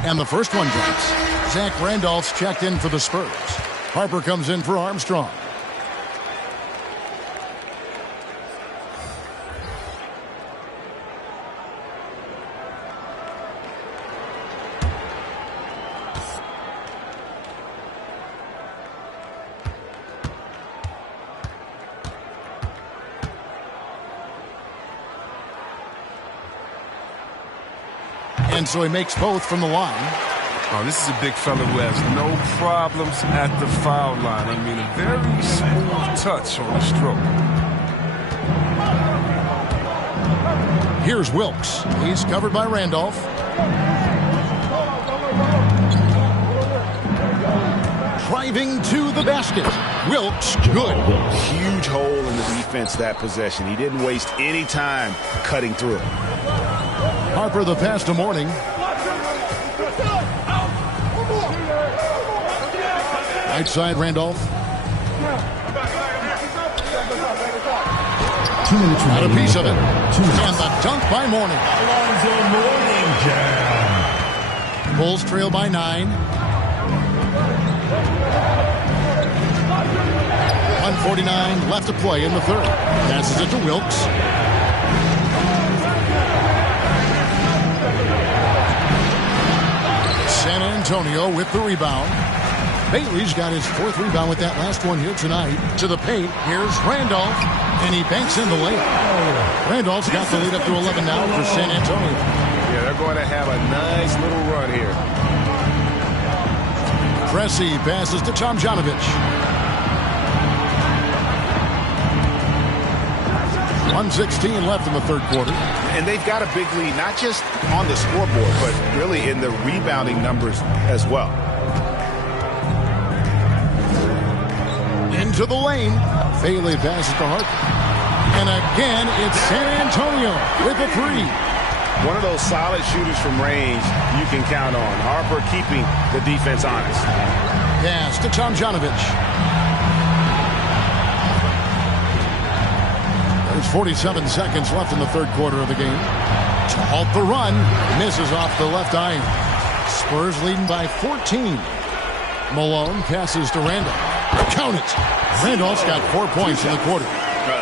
And the first one drops. Zach Randolph's checked in for the Spurs. Harper comes in for Armstrong. And so he makes both from the line. Oh, this is a big fella who has no problems at the foul line. I mean, a very smooth touch on the stroke. Here's Wilkes. He's covered by Randolph. Driving to the basket. Wilkes, good. Huge hole in the defense that possession. He didn't waste any time cutting through it. Harper the pass to Morning. Right side, Randolph. 2 minutes Got a piece of it. 2 minutes. And the dunk by Morning. Alonzo Mourning jam. Bulls trail by 9. 1:49 left to play in the third. Passes it to Wilkes. San Antonio with the rebound. Bailey's got his 4th rebound with that last one here tonight. To the paint, here's Randolph, and he banks in the layup. Randolph's got the lead up to 11 now for San Antonio. Yeah, they're going to have a nice little run here. Pressey passes to Tomjanovich. 1:16 left in the third quarter. And they've got a big lead, not just on the scoreboard, but really in the rebounding numbers as well. Into the lane. Bailey passes to Harper. And again, it's San Antonio with a 3. One of those solid shooters from range you can count on. Harper keeping the defense honest. Pass to Tomjanovich. There's 47 seconds left in the third quarter of the game. To halt the run, misses off the left iron. Spurs leading by 14. Malone passes to Randall. Count it. Randolph's got 4 points in the quarter.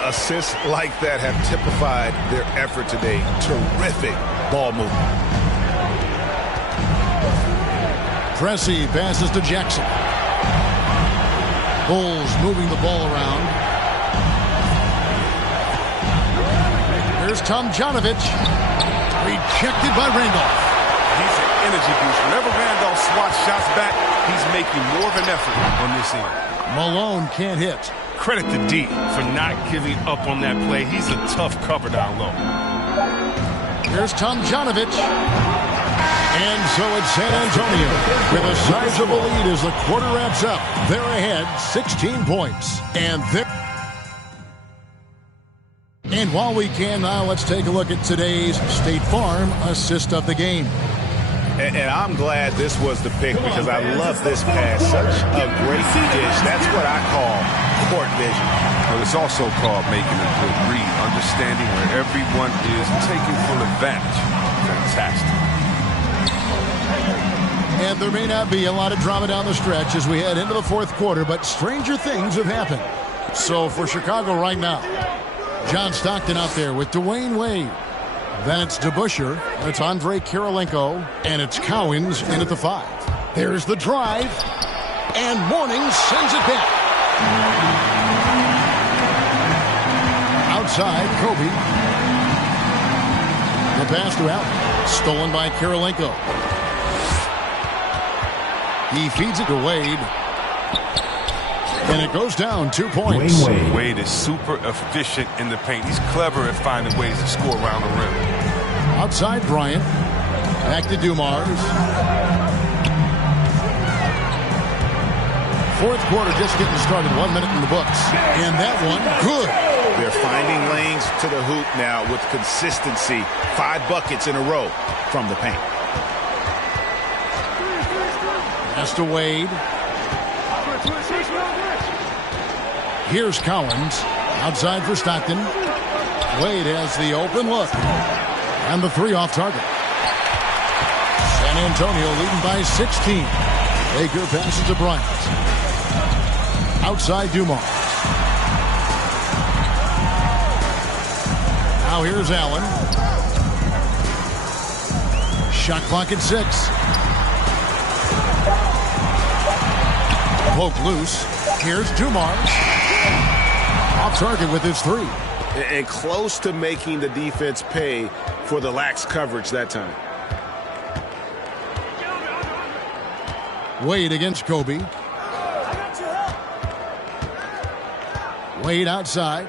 Assists like that have typified their effort today. Terrific ball movement. Pressey passes to Jackson. Bulls moving the ball around. Here's Tomjanovich. Rejected by Randolph. He's an energy boost. Whenever Randolph swats shots back, he's making more of an effort on this end. Malone can't hit. Credit to D for not giving up on that play. He's a tough cover down low. Here's Tomjanovich. And so it's San Antonio with a sizable lead as the quarter wraps up. They're ahead 16 points. And while we can now, let's take a look at today's State Farm assist of the game. And I'm glad this was the pick because I love this pass. Such a great dish. That's what I call court vision. But it's also called making a good read, understanding where everyone is taking full advantage. Fantastic. And there may not be a lot of drama down the stretch as we head into the fourth quarter, but stranger things have happened. So for Chicago right now, John Stockton out there with Dwayne Wade. Then it's DeBusschere, it's Andre Kirilenko, and it's Cowens in at the 5. There's the drive, and Mourning sends it back. Outside, Kobe. The pass to Allen, stolen by Kirilenko. He feeds it to Wade. And it goes down 2 points. Wade is super efficient in the paint. He's clever at finding ways to score around the rim. Outside Bryant. Back to Dumars. Fourth quarter just getting started. 1 minute in the books. And that one, good. They're finding lanes to the hoop now with consistency. 5 buckets in a row from the paint. Pass to Wade. Here's Cowens. Outside for Stockton. Wade has the open look. And the 3 off target. San Antonio leading by 16. Baker passes to Bryant. Outside Dumars. Now here's Allen. Shot clock at 6. Poke loose. Here's Dumars. Off target with his 3. And close to making the defense pay for the lax coverage that time. Wade against Kobe. Wade outside.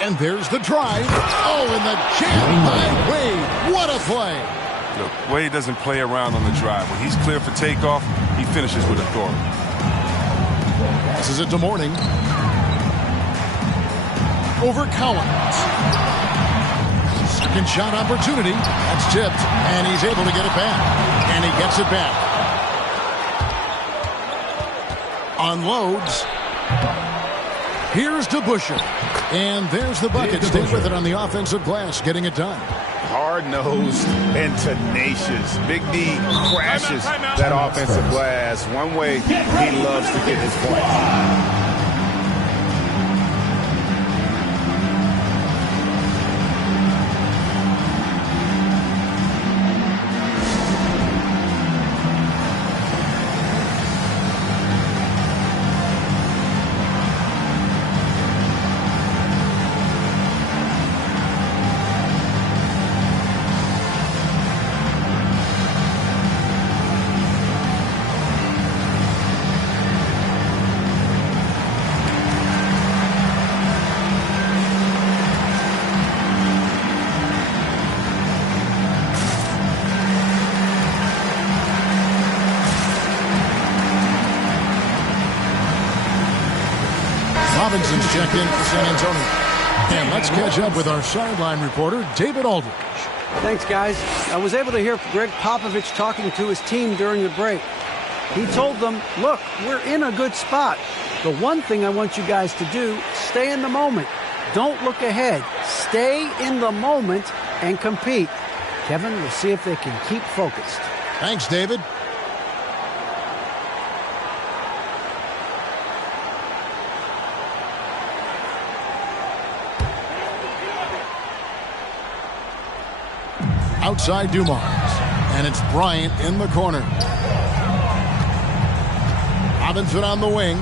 And there's the drive. Oh, and the jam by Wade. What a play. Look, Wade doesn't play around on the drive. When he's clear for takeoff, he finishes with authority. Passes it to Mourning. Over Cowens. Second shot opportunity. That's tipped, and he's able to get it back. And he gets it back. Unloads. Here's DeBusschere. And there's the bucket. Stay with it on the offensive glass, getting it done. Hard-nosed and tenacious. Big D crashes that offensive glass. One way he loves to get his points. Robinson's checked in for San Antonio. And let's catch up with our sideline reporter, David Aldridge. Thanks, guys. I was able to hear Greg Popovich talking to his team during the break. He told them, look, we're in a good spot. The one thing I want you guys to do, stay in the moment. Don't look ahead. Stay in the moment and compete. Kevin, we'll see if they can keep focused. Thanks, David. Outside Dumars, and it's Bryant in the corner. Robinson on the wing.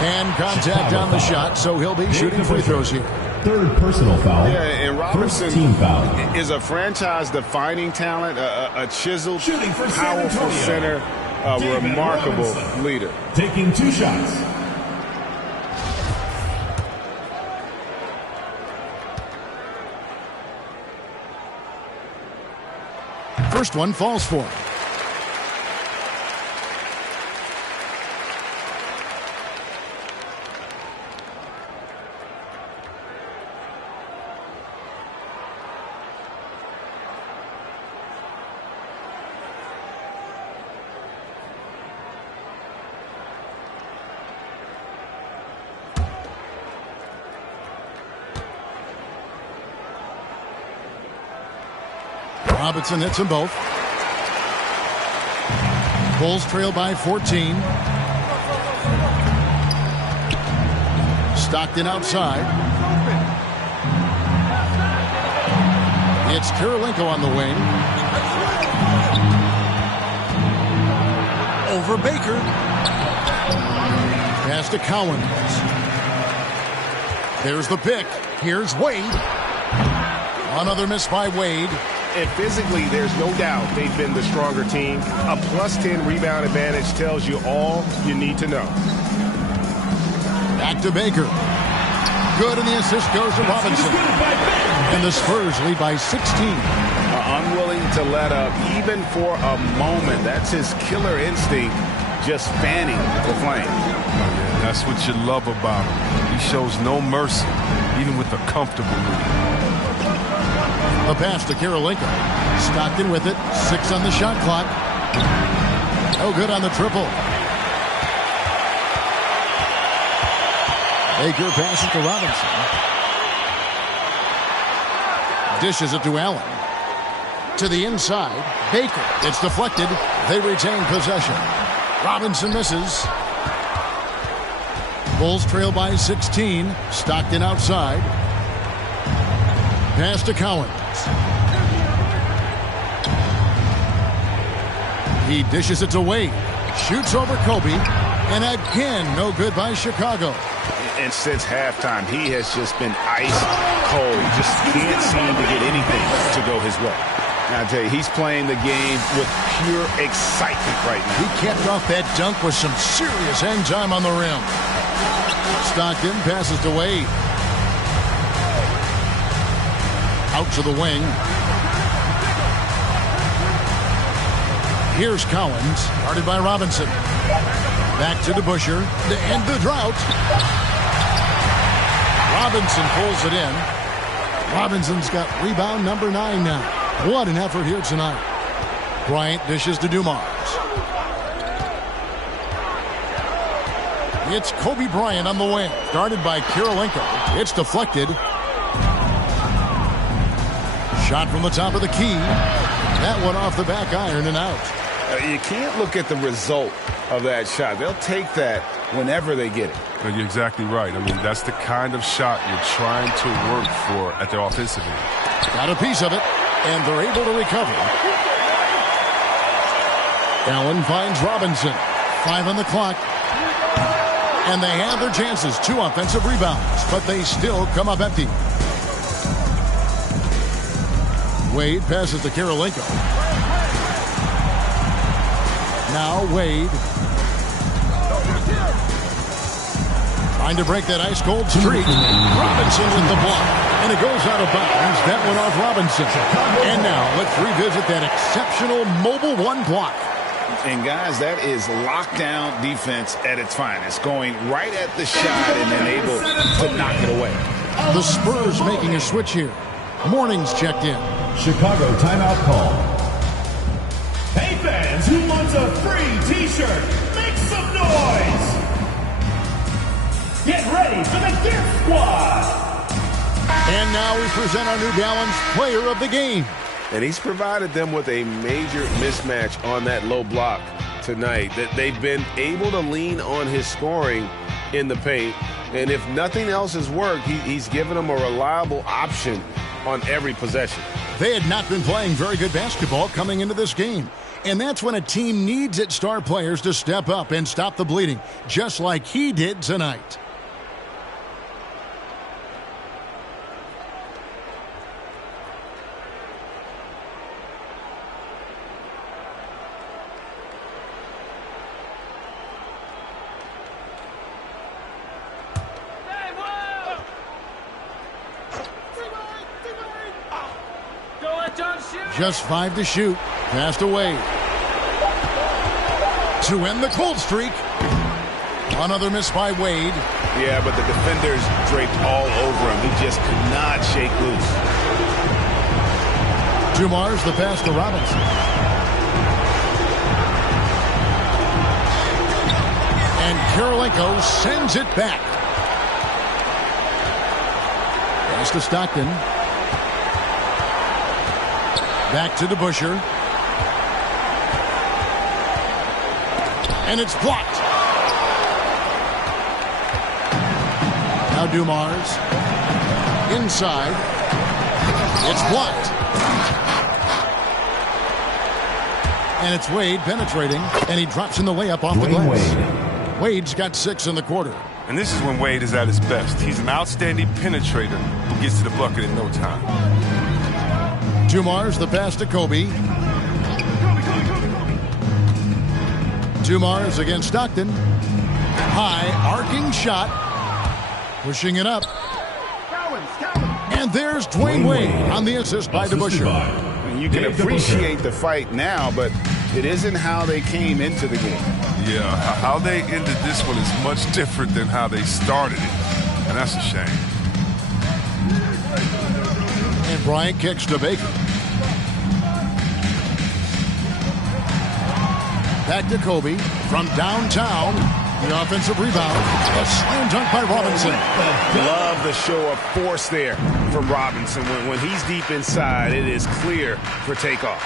And contact on the shot, so he'll be shooting free throws here. Third personal foul. Yeah, and Robinson team foul. is a franchise-defining talent, a chiseled, powerful center, a remarkable leader. Taking 2 shots. First one falls for him. Robinson hits them both. Bulls trail by 14. Stockton outside. It's Kirilenko on the wing. Over Baker. Pass to Cowens. There's the pick. Here's Wade. Another miss by Wade. And physically, there's no doubt they've been the stronger team. A +10 rebound advantage tells you all you need to know. Back to Baker. Good, and the assist goes to Robinson. And the Spurs lead by 16. Unwilling to let up even for a moment. That's his killer instinct, just fanning the flame. That's what you love about him. He shows no mercy, even with a comfortable lead. A pass to Kirilenko. Stockton with it. 6 on the shot clock. No good on the triple. Baker passes to Robinson. Dishes it to Allen. To the inside. Baker. It's deflected. They retain possession. Robinson misses. Bulls trail by 16. Stockton outside. Pass to Cowens. He dishes it to Wade. Shoots over Kobe. And again, no good by Chicago. And since halftime, he has just been ice cold. Just can't seem to get anything to go his way. Now, I tell you, he's playing the game with pure excitement right now. He kept off that dunk with some serious hang time on the rim. Stockton passes to Wade. Out to the wing. Here's Cowens, guarded by Robinson. Back to DeBusschere to end the drought. Robinson pulls it in. Robinson's got rebound number 9 now. What an effort here tonight. Bryant dishes to Dumars. It's Kobe Bryant on the wing, guarded by Kirilenko. It's deflected. Shot from the top of the key. That one off the back iron and out. You can't look at the result of that shot. They'll take that whenever they get it. You're exactly right. I mean, that's the kind of shot you're trying to work for at the offensive end. Got a piece of it, and they're able to recover. Allen finds Robinson. 5 on the clock. And they have their chances. 2 offensive rebounds, but they still come up empty. Wade passes to Kirilenko. Now Wade. Trying to break that ice-cold streak. Robinson with the block. And it goes out of bounds. That one off Robinson. And now let's revisit that exceptional mobile 1 block. And, guys, that is lockdown defense at its finest, going right at the shot and then able to knock it away. The Spurs making a switch here. Morning's checked in. Chicago timeout call. Hey, fans, who wants a free T-shirt? Make some noise! Get ready for the Gift Squad! And now we present our New Balance Player of the Game. And he's provided them with a major mismatch on that low block tonight. That they've been able to lean on his scoring in the paint. And if nothing else has worked, he's given them a reliable option on every possession. They had not been playing very good basketball coming into this game. And that's when a team needs its star players to step up and stop the bleeding, just like he did tonight. Just 5 to shoot. Passed away. To end the cold streak. Another miss by Wade. Yeah, but the defenders draped all over him. He just could not shake loose. Dumars the pass to Robinson. And Kirilenko sends it back. Pass to Stockton. Back to DeBusschere. And it's blocked. Now Dumars. Inside. It's blocked. And it's Wade penetrating. And he drops in the layup off the glass. Wade's got 6 in the quarter. And this is when Wade is at his best. He's an outstanding penetrator who gets to the bucket in no time. Dumars the pass to Kobe. Dumars against Stockton. High arcing shot. Pushing it up. And there's Dwayne Wade on the assist by DeBusschere. You can appreciate the fight now, but it isn't how they came into the game. Yeah, how they ended this one is much different than how they started it. And that's a shame. And Bryant kicks to Baker. Back to Kobe from downtown. The offensive rebound. A slam dunk by Robinson. Love the show of force there from Robinson. When he's deep inside, it is clear for takeoff.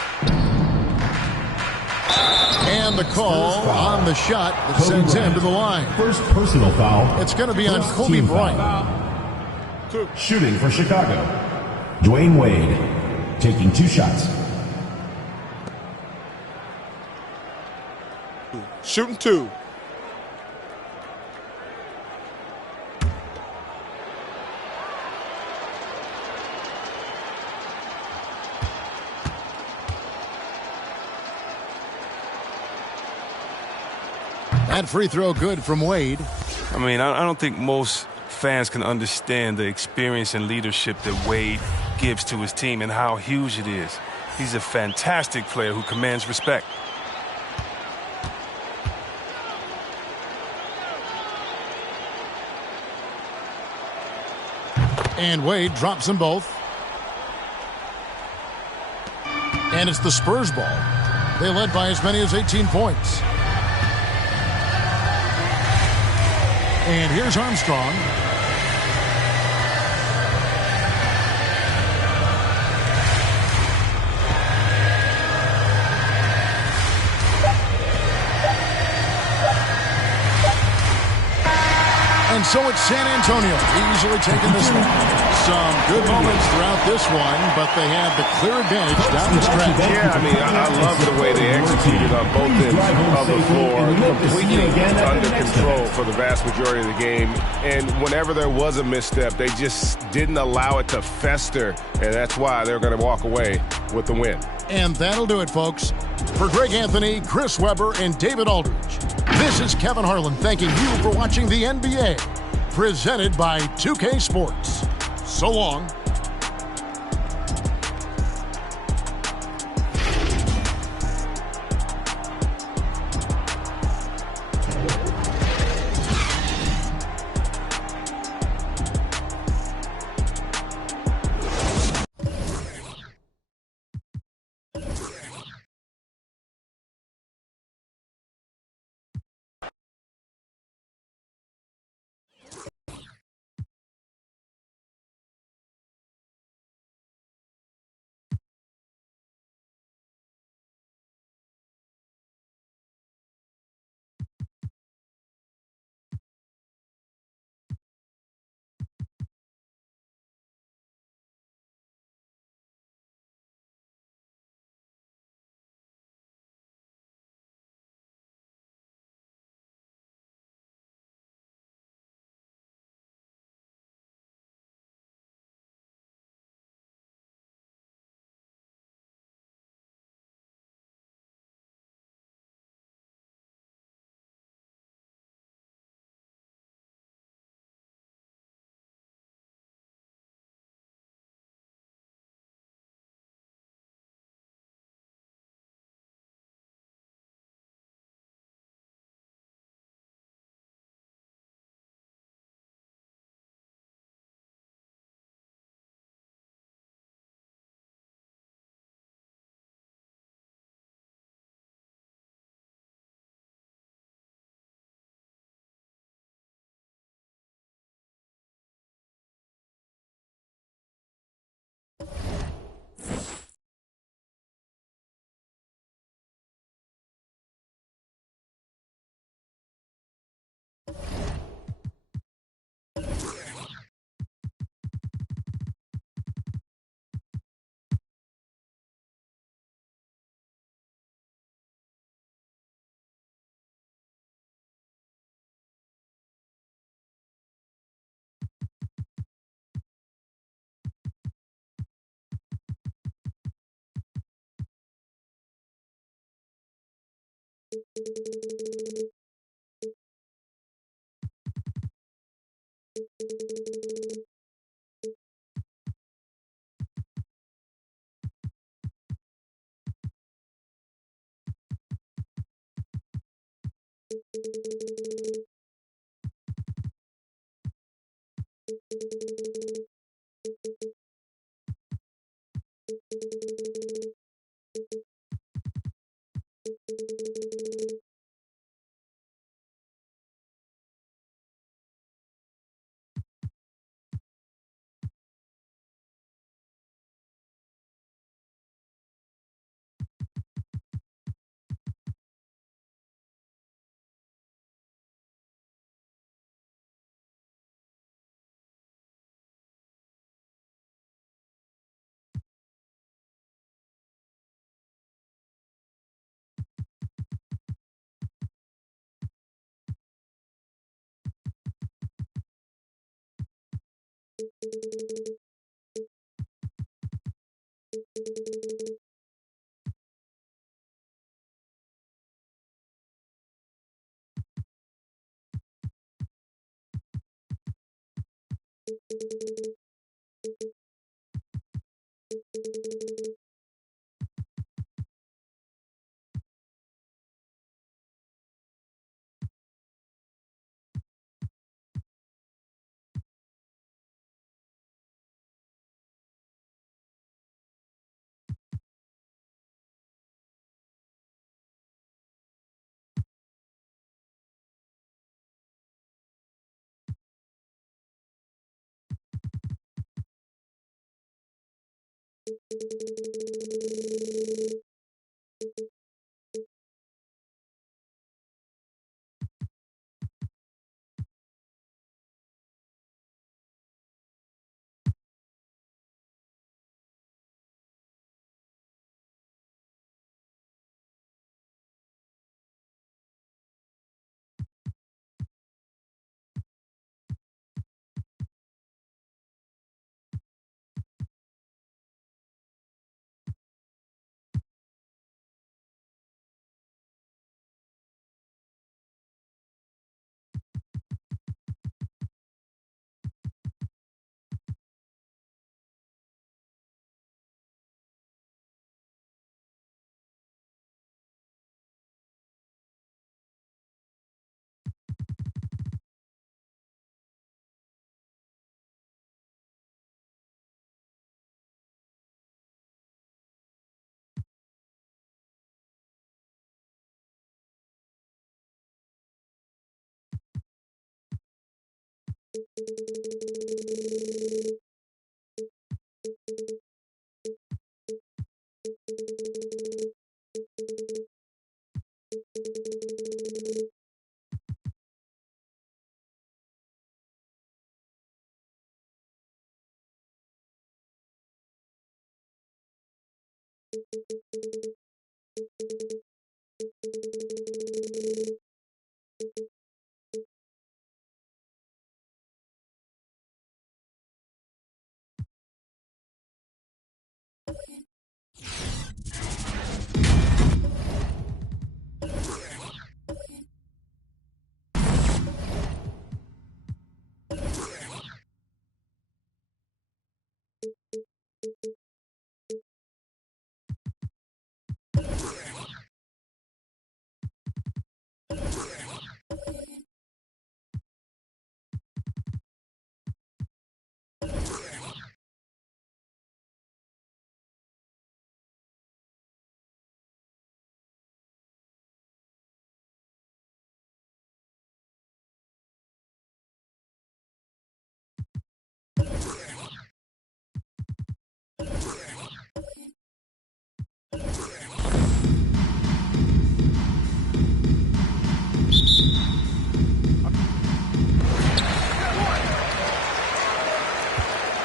And the call on the shot that sends him to the line. First personal foul. It's going to be on Kobe Bryant. Shooting for Chicago. Dwayne Wade taking 2 shots. Shooting 2. That free throw good from Wade. I mean, I don't think most fans can understand the experience and leadership that Wade gives to his team and how huge it is. He's a fantastic player who commands respect. And Wade drops them both. And it's the Spurs ball. They led by as many as 18 points. And here's Armstrong. And so it's San Antonio easily taking this one. Some good moments throughout this one, but they have the clear advantage down the stretch. Yeah, I mean, I love the way they executed on both ends of the floor. Completely under control for the vast majority of the game. And whenever there was a misstep, they just didn't allow it to fester. And that's why they're going to walk away with the win. And that'll do it, folks. For Greg Anthony, Chris Webber, and David Aldridge, this is Kevin Harlan thanking you for watching the NBA, presented by 2K Sports. So long.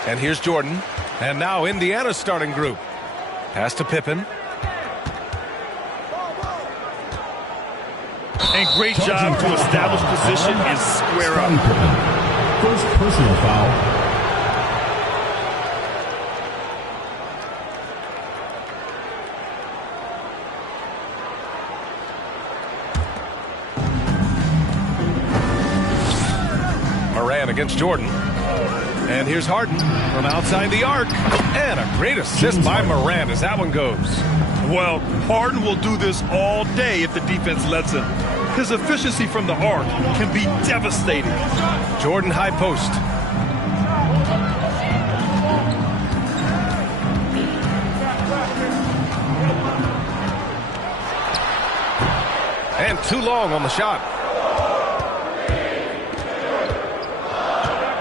And here's Jordan. And now Indiana's starting group. Pass to Pippen. And great job to establish position and square up. First personal foul. man against Jordan. And here's Harden from outside the arc. And a great assist by Morant as that one goes. Well, Harden will do this all day if the defense lets him. His efficiency from the arc can be devastating. Jordan high post. And too long on the shot.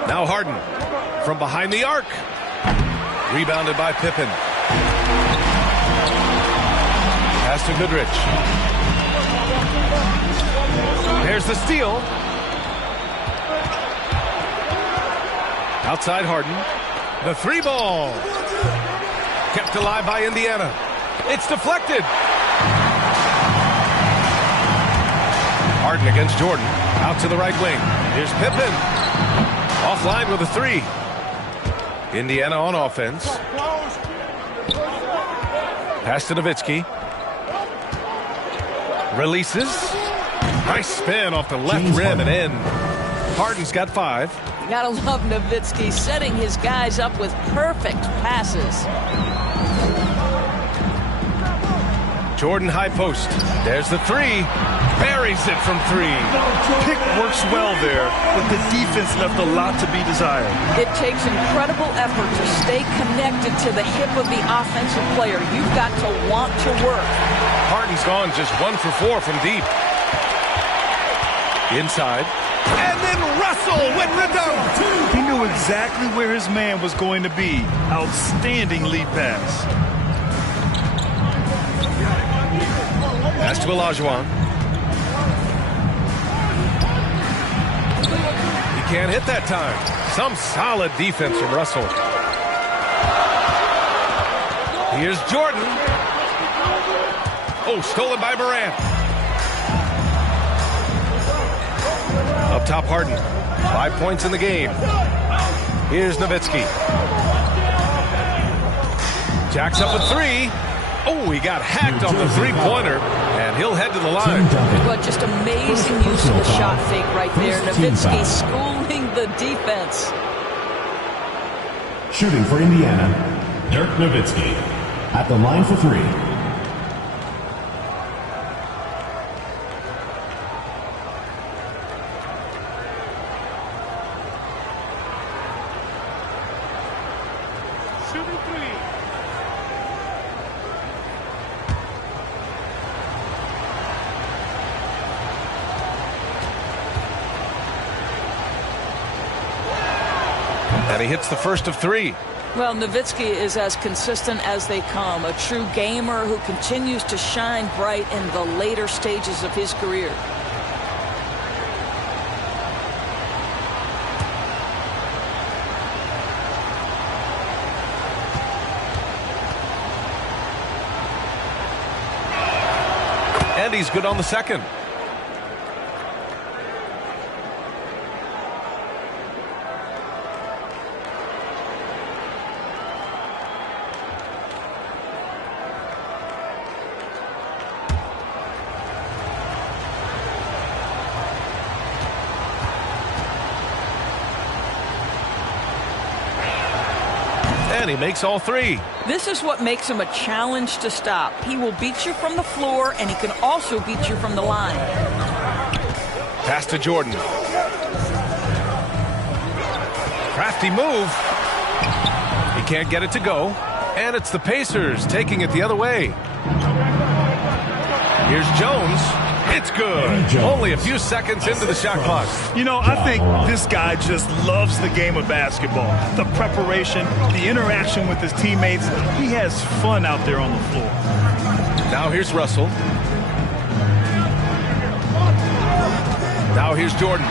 Now Harden from behind the arc. Rebounded by Pippen. Pass to Goodrich. There's the steal. Outside Harden. The three ball. Kept alive by Indiana. It's deflected. Harden against Jordan. Out to the right wing. Here's Pippen. Offline with a three. Indiana on offense. Pass to Nowitzki. Releases. Nice spin off the left rim and in. Harden's got 5. You gotta love Nowitzki setting his guys up with perfect passes. Jordan high post. There's the three. Buries it from 3. Pick works well there, but the defense left a lot to be desired. It takes incredible effort to stay connected to the hip of the offensive player. You've got to want to work. Harden's gone just 1 for 4 from deep. Inside. And then Russell with the dunk. He knew exactly where his man was going to be. Outstanding lead pass. Pass to Olajuwon. He can't hit that time. Some solid defense from Russell. Here's Jordan. Oh, stolen by Morant. Up top, Harden. 5 points in the game. Here's Nowitzki. Jacks up with 3. Oh, he got hacked on the three-pointer, and he'll head to the line. Well, just amazing use of the shot fake right there. Nowitzki schooling the defense. Shooting for Indiana, Dirk Nowitzki at the line for 3. And he hits the first of 3. Well, Nowitzki is as consistent as they come. A true gamer who continues to shine bright in the later stages of his career. And he's good on the second. And he makes all 3. This is what makes him a challenge to stop. He will beat you from the floor, and he can also beat you from the line. Pass to Jordan. Crafty move. He can't get it to go. And it's the Pacers taking it the other way. Here's Jones. It's good. Only a few seconds into the shot clock. You know, I think this guy just loves the game of basketball. The preparation, the interaction with his teammates. He has fun out there on the floor. Now here's Russell. Now here's Jordan.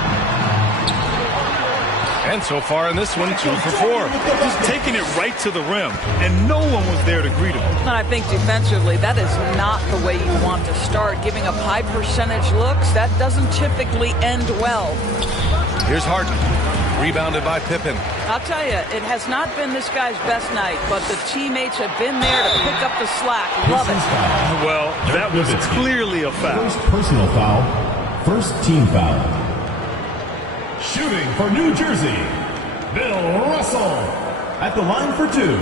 And so far in this one, 2 for 4. Just taking it right to the rim, and no one was there to greet him. And I think defensively, that is not the way you want to start. Giving up high percentage looks, that doesn't typically end well. Here's Harden. Rebounded by Pippen. I'll tell you, it has not been this guy's best night, but the teammates have been there to pick up the slack. Love it. Well, that was clearly a foul. First personal foul. First team foul. Shooting for New Jersey, Bill Russell. At the line for 2.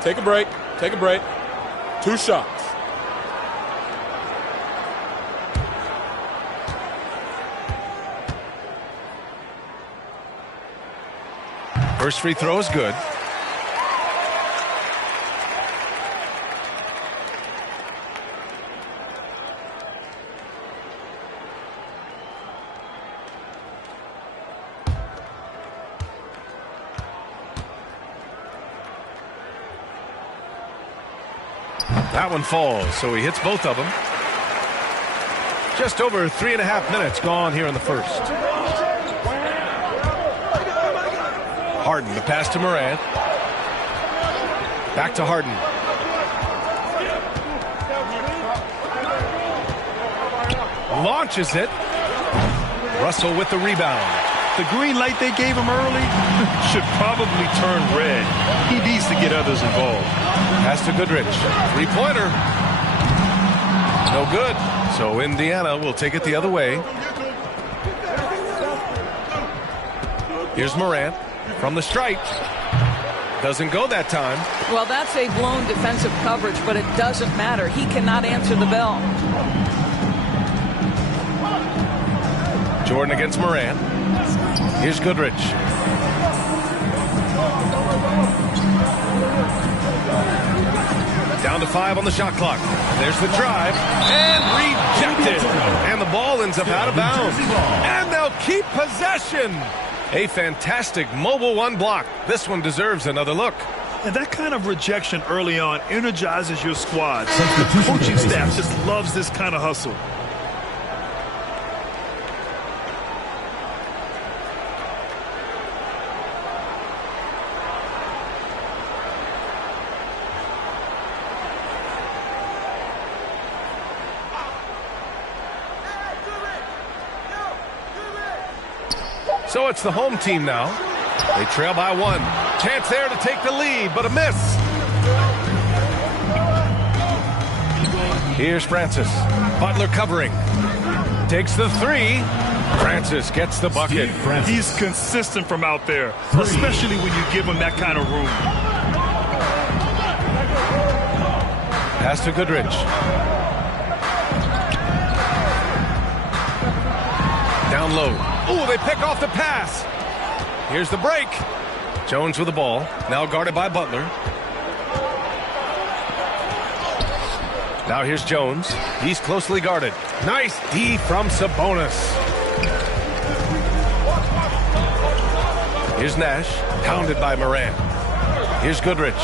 Take a break. Take a break. 2 shots. First free throw is good. That one falls, so he hits both of them. Just over 3.5 minutes gone here in the first. Harden, the pass to Morant. Back to Harden. Launches it. Russell with the rebound. The green light they gave him early should probably turn red. He needs to get others involved. Pass to Goodrich. Three-pointer. No good. So Indiana will take it the other way. Here's Morant from the stripe. Doesn't go that time. Well, that's a blown defensive coverage, but it doesn't matter. He cannot answer the bell. Jordan against Morant. Here's Goodrich. Down to 5 on the shot clock. There's the drive. And rejected. And the ball ends up out of bounds. And they'll keep possession. A fantastic mobile one block. This one deserves another look. And that kind of rejection early on energizes your squad. The coaching staff just loves this kind of hustle. So it's the home team now. They trail by 1. Chance there to take the lead, but a miss. Here's Francis. Butler covering. Takes the 3. Francis gets the bucket. He's consistent from out there, especially when you give him that kind of room. Pass to Goodrich. Down low. Ooh, they pick off the pass. Here's the break. Jones with the ball. Now guarded by Butler. Now here's Jones. He's closely guarded. Nice D from Sabonis. Here's Nash. Pounded by Morant. Here's Goodrich.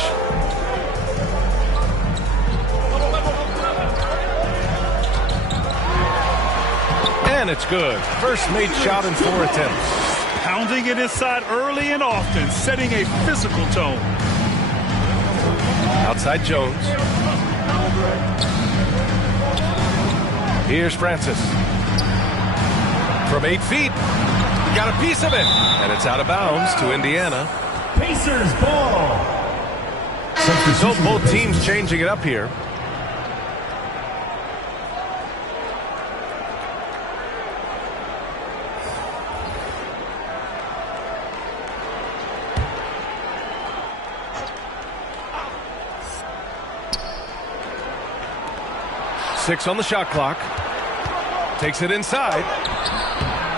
And it's good. First made shot in 4 attempts. Pounding it inside early and often, setting a physical tone. Outside Jones. Here's Francis. From 8 feet. He got a piece of it. And it's out of bounds to Indiana. Pacers ball. So both teams changing it up here. Six on the shot clock. Takes it inside.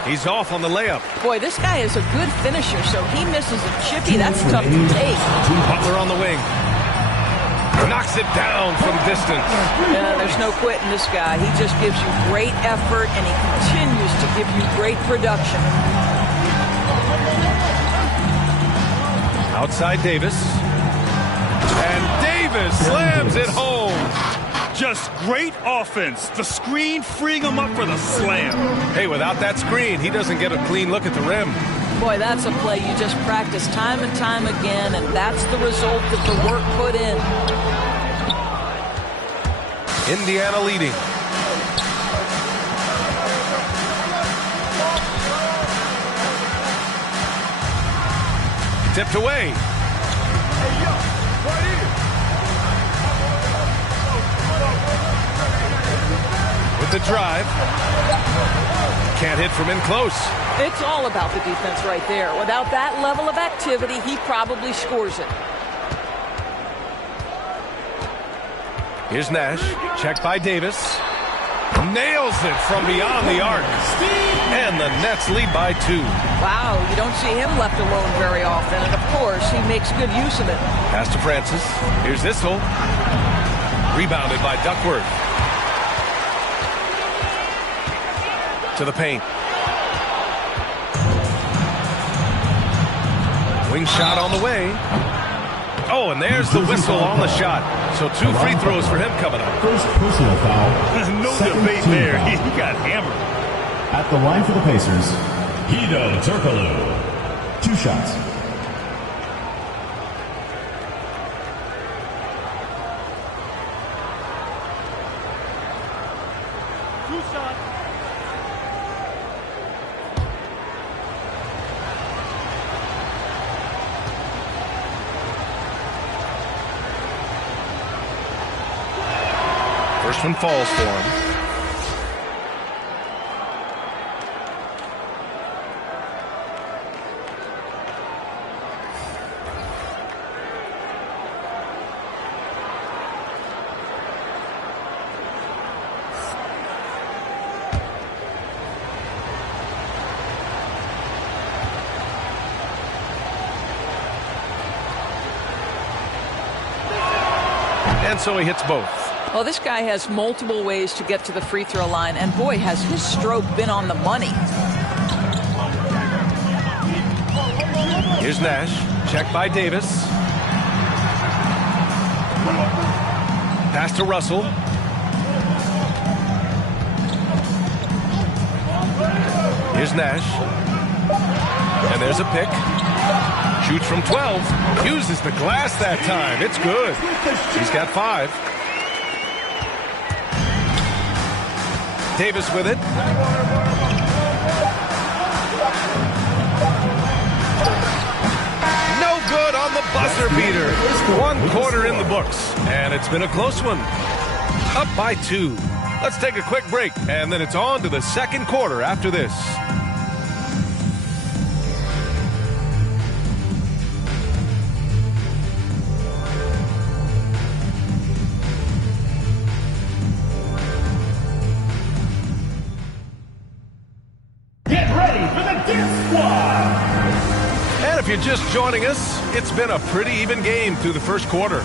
He's off on the layup. Boy, this guy is a good finisher, so he misses a chippy. That's tough to take. Butler on the wing. Knocks it down from distance. Yeah, there's no quitting this guy. He just gives you great effort, and he continues to give you great production. Outside Davis. And Davis slams it home. Just great offense. The screen freeing him up for the slam. Hey, without that screen, he doesn't get a clean look at the rim. Boy, that's a play you just practice time and time again, and that's the result of the work put in. Indiana leading. Tipped away. With the drive. Can't hit from in close. It's all about the defense right there. Without that level of activity, he probably scores it. Here's Nash. Checked by Davis. Nails it from beyond the arc. And the Nets lead by 2. Wow, you don't see him left alone very often. And, of course, he makes good use of it. Pass to Francis. Here's Issel. Rebounded by Duckworth. To the paint. Wing shot on the way. Oh, and there's the whistle on the shot. So 2 free throws for him coming up. First personal foul. No debate there. He got hammered. At the line for the Pacers, Hedo Turkoglu. 2 shots. First one falls for him. And so he hits both. Well, this guy has multiple ways to get to the free throw line, and boy, has his stroke been on the money. Here's Nash. Checked by Davis. Pass to Russell. Here's Nash. And there's a pick. Shoots from 12. Uses the glass that time. It's good. He's got 5. Davis with it. No good on the buzzer beater. 1 quarter in the books. And it's been a close one. Up by 2. Let's take a quick break. And then it's on to the second quarter after this. If you're just joining us, it's been a pretty even game through the first quarter.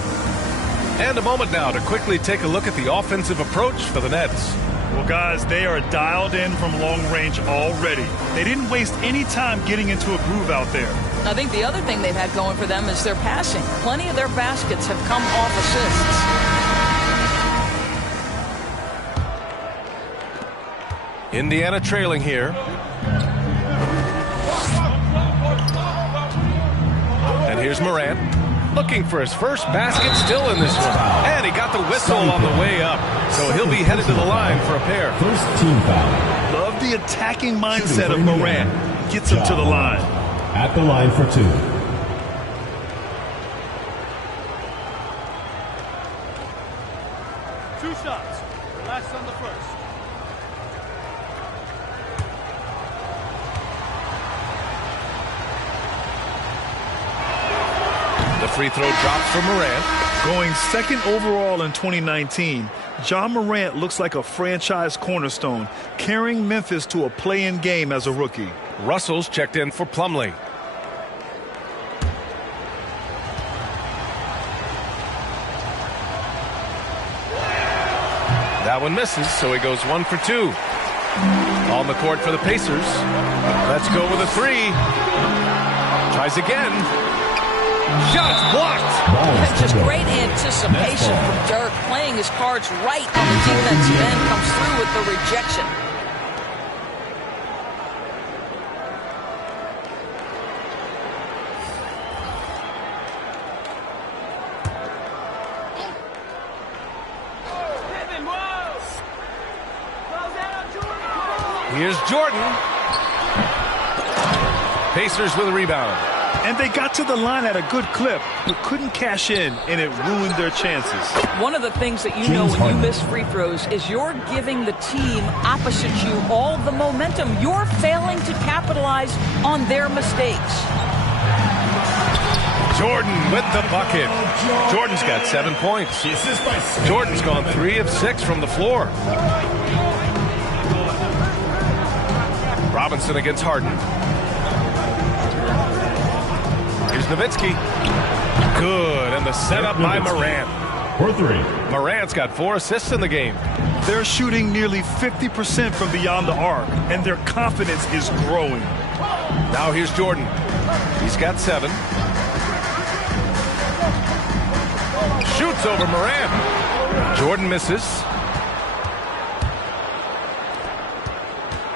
And a moment now to quickly take a look at the offensive approach for the Nets. Well, guys, they are dialed in from long range already. They didn't waste any time getting into a groove out there. I think the other thing they've had going for them is their passing. Plenty of their baskets have come off assists. Indiana trailing here. And here's Morant, looking for his first basket, still in this one. And he got the whistle on the way up, so he'll be headed to the line for a pair. First team foul. Love the attacking mindset of Morant. Gets him to the line. At the line for 2. Two shots. Last on the first. The free throw drops for Morant. Going 2nd overall in 2019, Ja Morant looks like a franchise cornerstone, carrying Memphis to a play-in game as a rookie. Russell's checked in for Plumlee. That one misses, so he goes 1 for 2. On the court for the Pacers. Let's go with a 3. Tries again. Shots blocked. Just great anticipation from Dirk, playing his cards right on the defensive end, comes through with the rejection. Here's Jordan. Pacers with a rebound. And they got to the line at a good clip, but couldn't cash in, and it ruined their chances. One of the things that you know when you miss free throws is you're giving the team opposite you all the momentum. You're failing to capitalize on their mistakes. Jordan with the bucket. Jordan's got 7 points. Jordan's gone 3 of 6 from the floor. Robinson against Harden. Here's Nowitzki. Good, and the setup by Morant. For 3. Morant's got 4 assists in the game. They're shooting nearly 50% from beyond the arc, and their confidence is growing. Now here's Jordan. He's got 7. Shoots over Morant. Jordan misses.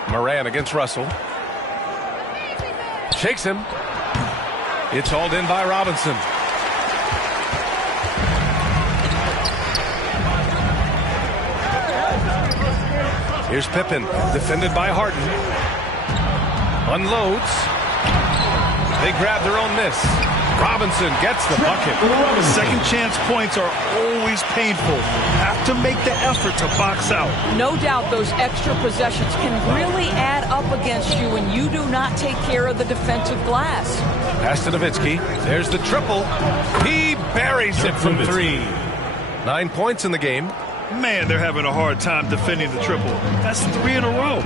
Morant against Russell. Shakes him. It's hauled in by Robinson. Here's Pippen, defended by Harden. Unloads. They grab their own miss. Robinson gets the bucket. Second chance points are always painful. Have to make the effort to box out. No doubt those extra possessions can really add up against you when you do not take care of the defensive glass. Pass to Nowitzki. There's the triple. He buries it from 3. 9 points in the game. Man, they're having a hard time defending the triple. That's 3 in a row.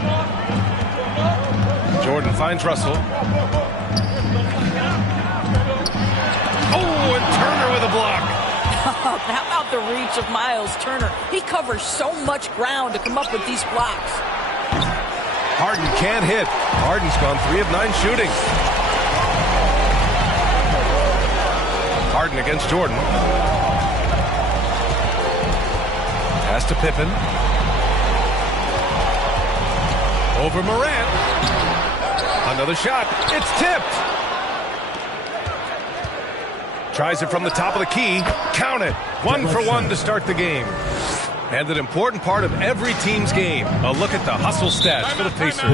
Jordan finds Russell. Oh, and Turner with a block. How about the reach of Miles Turner? He covers so much ground to come up with these blocks. Harden can't hit. Harden's gone 3 of 9 shooting. Harden against Jordan. Pass to Pippen. Over Morant. Another shot. It's tipped. Tries it from the top of the key. Count it. 1 for 1 to start the game. And an important part of every team's game. A look at the hustle stats for the Pacers.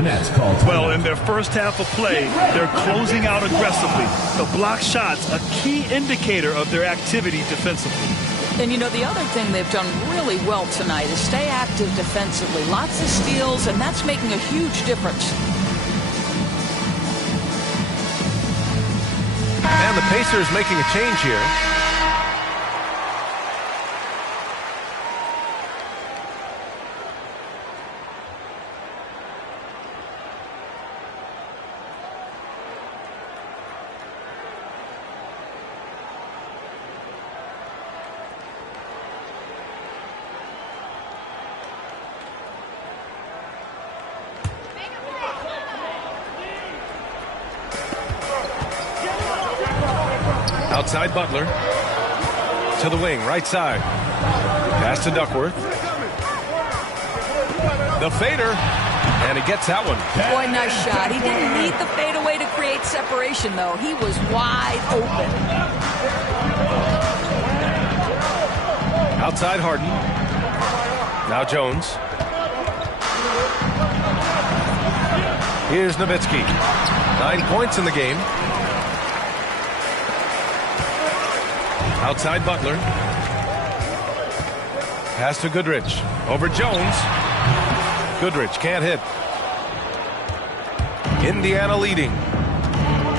Well, in their first half of play, they're closing out aggressively. The block shots, a key indicator of their activity defensively. And, you know, the other thing they've done really well tonight is stay active defensively. Lots of steals, and that's making a huge difference. And the Pacers making a change here. Outside Butler. To the wing, right side. Pass to Duckworth. The fader. And he gets that one. Boy, nice shot. He didn't need the fadeaway to create separation, though. He was wide open. Outside Harden. Now Jones. Here's Nowitzki. 9 points in the game. Outside Butler. Pass to Goodrich. Over Jones. Goodrich can't hit. Indiana leading.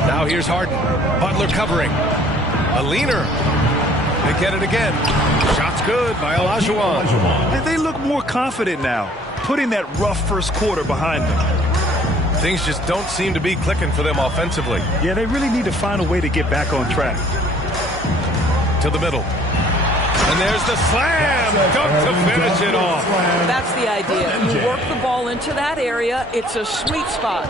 Now here's Harden. Butler covering. A leaner. They get it again. Shot's good by Olajuwon. And they look more confident now, putting that rough first quarter behind them. Things just don't seem to be clicking for them offensively. Yeah, they really need to find a way to get back on track. To the middle. And there's the slam dunk to finish it off. That's the idea. You work the ball into that area. It's a sweet spot.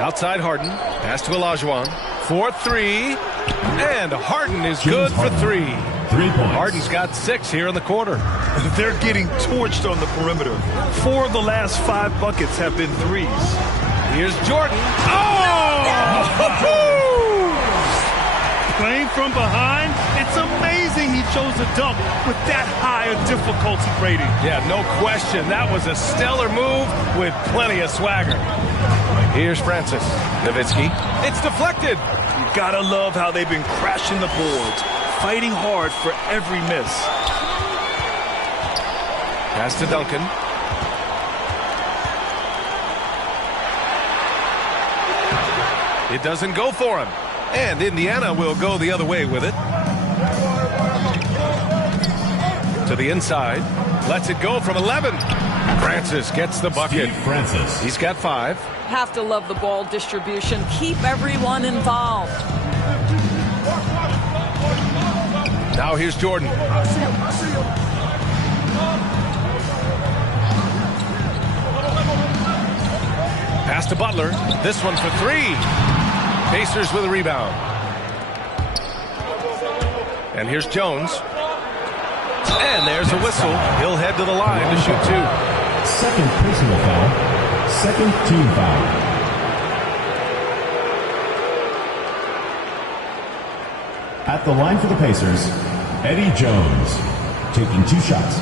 Outside Harden. Pass to Olajuwon. 4-3. And Harden is good for 3. 3 points. Harden's got 6 here in the quarter. They're getting torched on the perimeter. 4 of the last 5 buckets have been threes. Here's Jordan. Oh! Playing from behind, it's amazing he chose to dunk with that high a difficulty rating. Yeah, no question. That was a stellar move with plenty of swagger. Here's Francis. Nowitzki. It's deflected. You gotta love how they've been crashing the boards, fighting hard for every miss. Pass to Duncan. It doesn't go for him. And Indiana will go the other way with it. To the inside. Lets it go from 11. Francis gets the bucket. Francis. He's got 5. Have to love the ball distribution. Keep everyone involved. Now here's Jordan. Pass to Butler. This one for 3. Pacers with a rebound. And here's Jones. And there's a whistle. He'll head to the line to shoot 2. Second personal foul. Second team foul. At the line for the Pacers, Eddie Jones, taking 2 shots.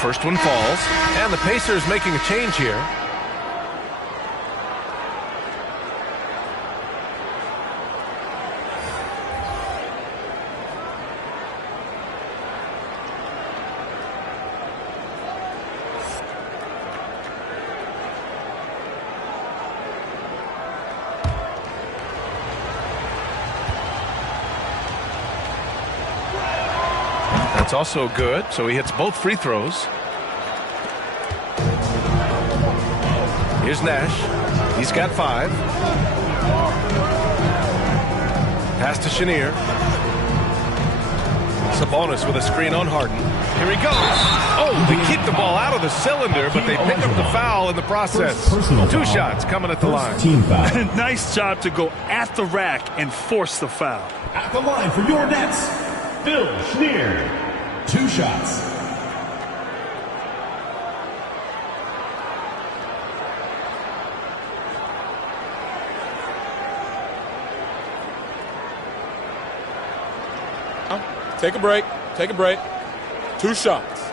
First one falls, and the Pacers making a change here. That's also good, so he hits both free throws. Here's Nash. He's got 5. Pass to Chenier. Sabonis with a screen on Harden. Here he goes. Oh, they keep the ball out of the cylinder, but they pick up the foul in the process. 2 shots coming at the line. Team foul. Nice job to go at the rack and force the foul. At the line for your Nets, Phil Chenier. 2 shots. Take a break. Take a break. 2 shots.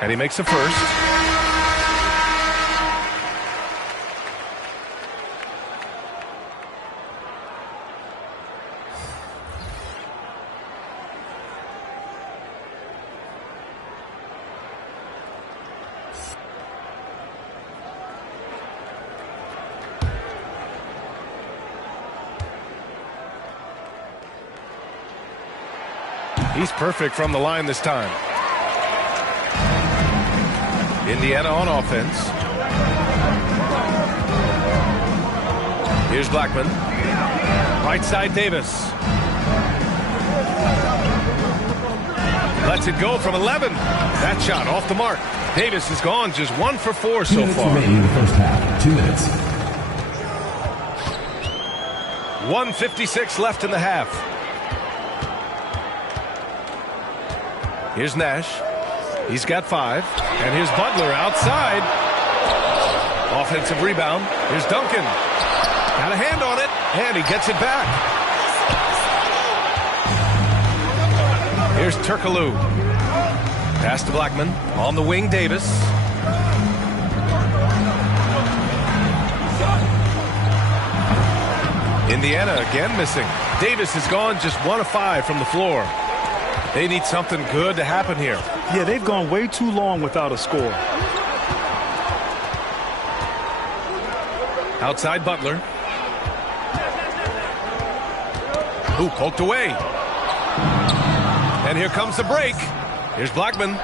And he makes the first. He's perfect from the line this time. Indiana on offense. Here's Blackman. Right side Davis. Lets it go from 11. That shot off the mark. Davis is gone just 1 for 4 so far. 2 minutes remaining in the first half. 2 minutes. 1:56 left in the half. Here's Nash. He's got 5. And here's Butler outside. Offensive rebound. Here's Duncan. Got a hand on it. And he gets it back. Here's Turkoglu. Pass to Blackman. On the wing, Davis. Indiana again missing. Davis is gone just 1 of 5 from the floor. They need something good to happen here. Yeah, they've gone way too long without a score. Outside Butler. Ooh, poked away. And here comes the break. Here's Blackman.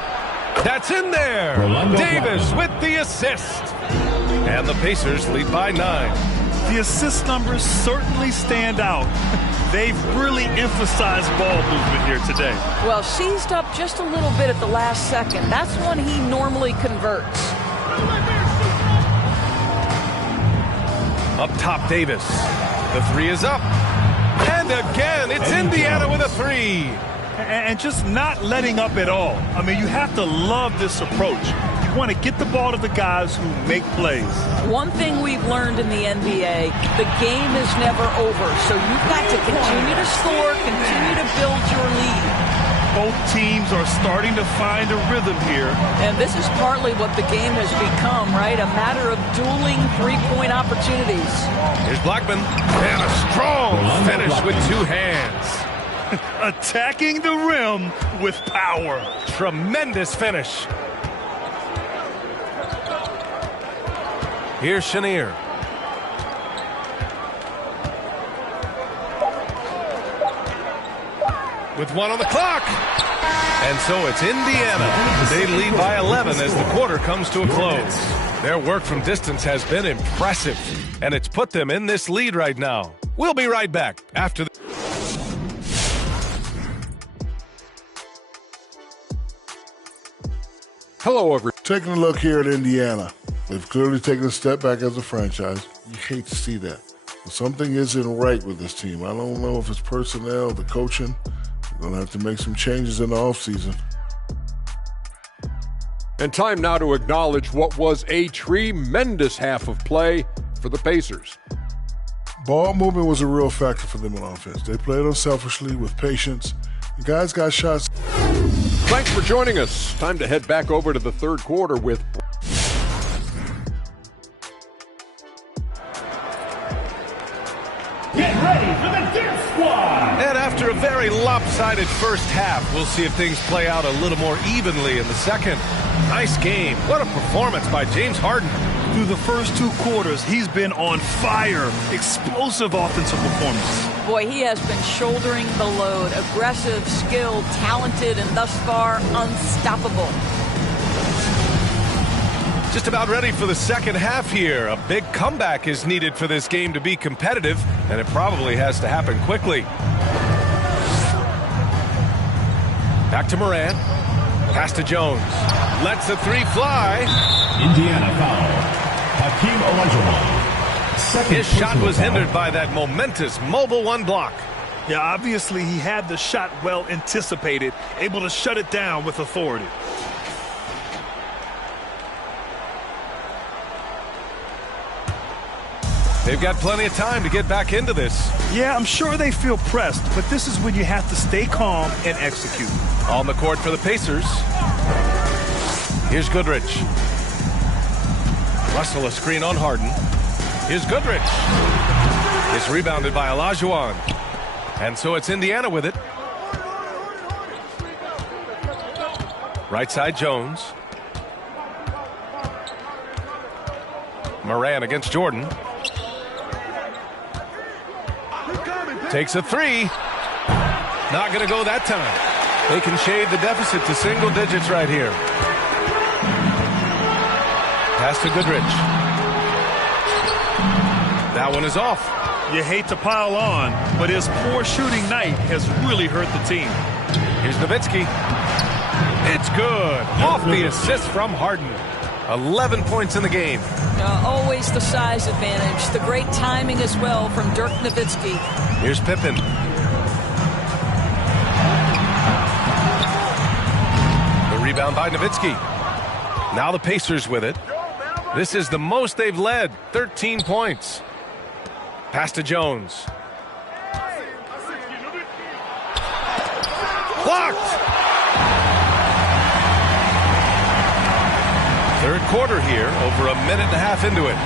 That's in there. Davis with the assist. And the Pacers lead by 9. The assist numbers certainly stand out. They've really emphasized ball movement here today. Well, seized up just a little bit at the last second. That's when he normally converts. Up top, Davis. The three is up. And again, it's Indiana with a three. And just not letting up at all. I mean, you have to love this approach. You want to get the ball to the guys who make plays. One thing we've learned in the NBA, the game is never over. So you've got to continue to score, continue to build your lead. Both teams are starting to find a rhythm here. And this is partly what the game has become, right? A matter of dueling three-point opportunities. Here's Blackman. And a strong finish with two hands. Attacking the rim with power. Tremendous finish. Here's Chenier. With one on the clock. And so it's Indiana. They lead by 11 as the quarter comes to a close. Their work from distance has been impressive, and it's put them in this lead right now. We'll be right back after the... Hello, everyone. Taking a look here at Indiana. They've clearly taken a step back as a franchise. You hate to see that. But something isn't right with this team. I don't know if it's personnel, the coaching. We're going to have to make some changes in the offseason. And time now to acknowledge what was a tremendous half of play for the Pacers. Ball movement was a real factor for them on offense. They played unselfishly with patience. The guys got shots. Thanks for joining us. Time to head back over to the third quarter with... Get ready for the Dirt Squad! And after a very lopsided first half, we'll see if things play out a little more evenly in the second. Nice game. What a performance by James Harden. Through the first two quarters, he's been on fire. Explosive offensive performance. Boy, he has been shouldering the load. Aggressive, skilled, talented, and thus far, unstoppable. Just about ready for the second half here. A big comeback is needed for this game to be competitive, and it probably has to happen quickly. Back to Morant. Pass to Jones. Lets the three fly. Indiana foul. Hakeem Olajuwon. His shot was hindered by that momentous mobile one block. Yeah, obviously he had the shot well anticipated, able to shut it down with authority. They've got plenty of time to get back into this. Yeah, I'm sure they feel pressed, but this is when you have to stay calm and execute. On the court for the Pacers. Here's Goodrich. Russell a screen on Harden. Here's Goodrich. It's rebounded by Olajuwon. And so it's Indiana with it. Right side Jones. Moran against Jordan. Takes a three. Not going to go that time. They can shade the deficit to single digits right here. Pass to Goodrich. That one is off. You hate to pile on, but his poor shooting night has really hurt the team. Here's Nowitzki. It's good. Off the assist from Harden. 11 points in the game. Always the size advantage. The great timing as well from Dirk Nowitzki. Here's Pippen. The rebound by Nowitzki. Now the Pacers with it. This is the most they've led. 13 points. Pass to Jones. Blocked! Third quarter here, over a minute and a half into it.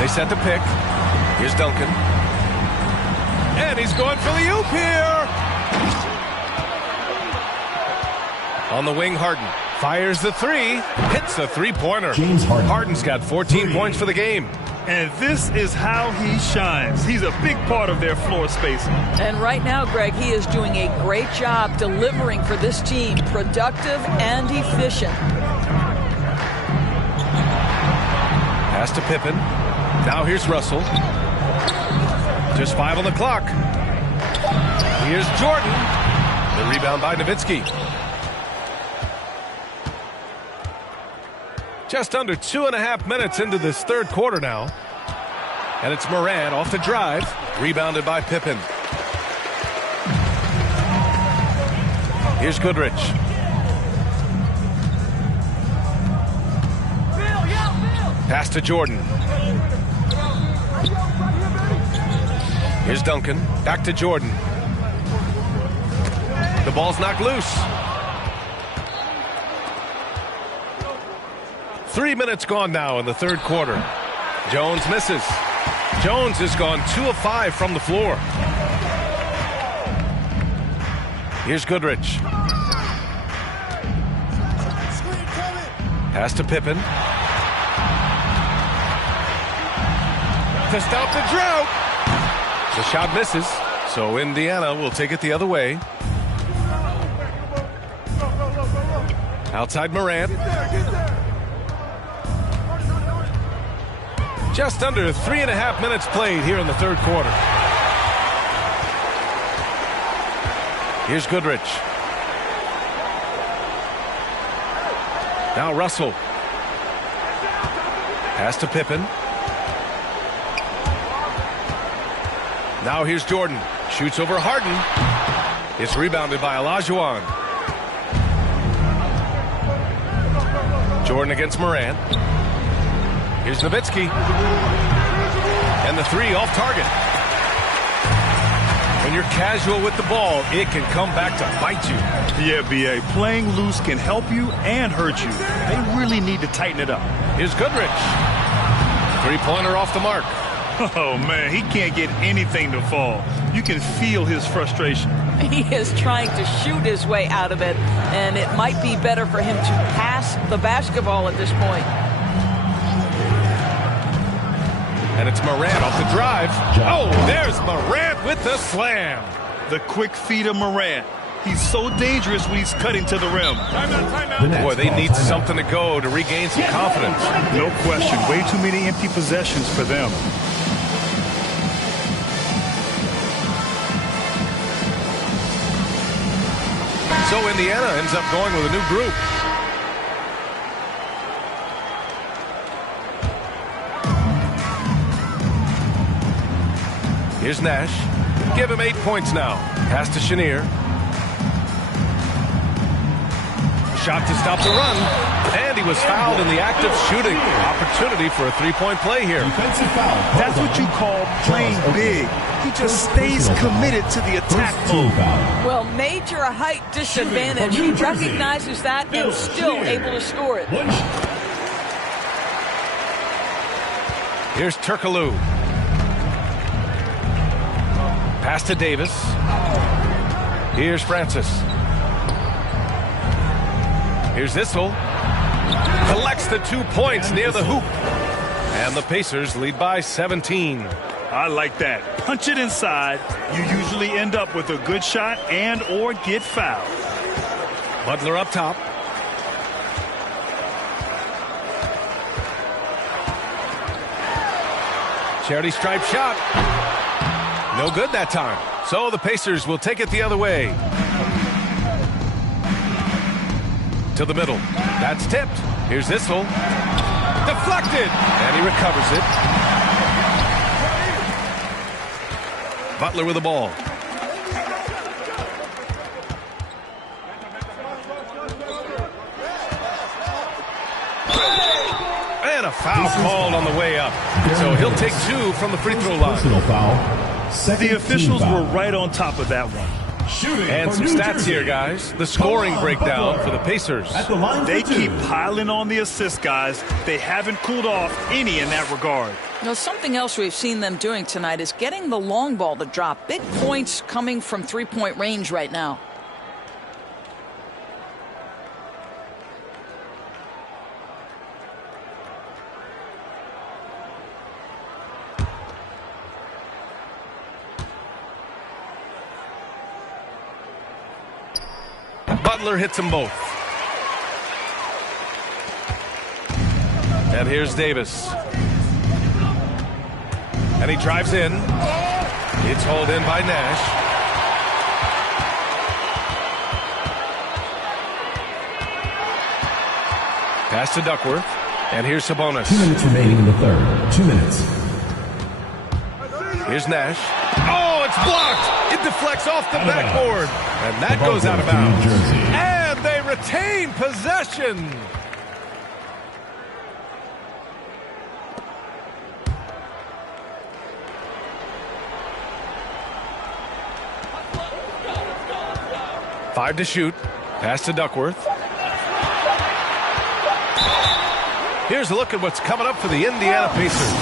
They set the pick. Here's Duncan. And he's going for the oop here. On the wing, Harden. Fires the three. Hits a three-pointer. James Harden. Harden's got 14 points for the game. And this is how he shines. He's a big part of their floor spacing. And right now, Greg, he is doing a great job delivering for this team. Productive and efficient. Pass to Pippen. Now here's Russell. Just 5 on the clock. Here's Jordan. The rebound by Nowitzki. Just under 2.5 minutes into this third quarter now. And it's Morant off the drive. Rebounded by Pippen. Here's Goodrich. Pass to Jordan. Here's Duncan. Back to Jordan. The ball's knocked loose. 3 minutes gone now in the third quarter. Jones misses. Jones has gone 2 of 5 from the floor. Here's Goodrich. Pass to Pippen. To stop the drought. The shot misses, so Indiana will take it the other way. Outside Morant. Just under 3.5 minutes played here in the third quarter. Here's Goodrich. Now Russell. Pass to Pippen. Now here's Jordan. Shoots over Harden. It's rebounded by Olajuwon. Jordan against Morant. Here's Nowitzki. And the 3 off target. When you're casual with the ball, it can come back to bite you. Yeah, B.A. Playing loose can help you and hurt you. They really need to tighten it up. Here's Goodrich. 3-pointer off the mark. Oh, man, he can't get anything to fall. You can feel his frustration. He is trying to shoot his way out of it, and it might be better for him to pass the basketball at this point. And it's Morant off the drive. Oh, there's Morant with the slam. The quick feet of Morant. He's so dangerous when he's cutting to the rim. Boy, they need something to go to regain some confidence. No question. Way too many empty possessions for them. So Indiana ends up going with a new group. Here's Nash. Give him 8 points now. Pass to Chenier. Shot to stop the run. And he was fouled in the act of shooting. Opportunity for a 3-point play here. That's what you call playing big. He just stays committed to the attack mode. Well, major height disadvantage. He recognizes that and still able to score it. Here's Turkoglu. Pass to Davis. Here's Francis. Here's Issel. Collects the 2 points near the hoop. And the Pacers lead by 17. I like that. Punch it inside. You usually end up with a good shot and or get fouled. Butler up top. Charity stripe shot. No good that time. So the Pacers will take it the other way. To the middle. That's tipped. Here's Issel. Deflected. And he recovers it. Butler with the ball. And a foul called on the way up. So he'll take 2 from the free throw line. Personal foul. The officials were right on top of that one. And some stats here, guys. The scoring breakdown for the Pacers. They keep piling on the assists, guys. They haven't cooled off any in that regard. Now, something else we've seen them doing tonight is getting the long ball to drop. Big points coming from three-point range right now. Butler hits them both. And here's Davis. And he drives in. It's hauled in by Nash. Pass to Duckworth. And here's Sabonis. 2 minutes remaining in the third. 2 minutes. Here's Nash. Oh, it's blocked. It deflects off the backboard. And that goes out of bounds. And they retain possession. Five to shoot. Pass to Duckworth. Here's a look at what's coming up for the Indiana Pacers.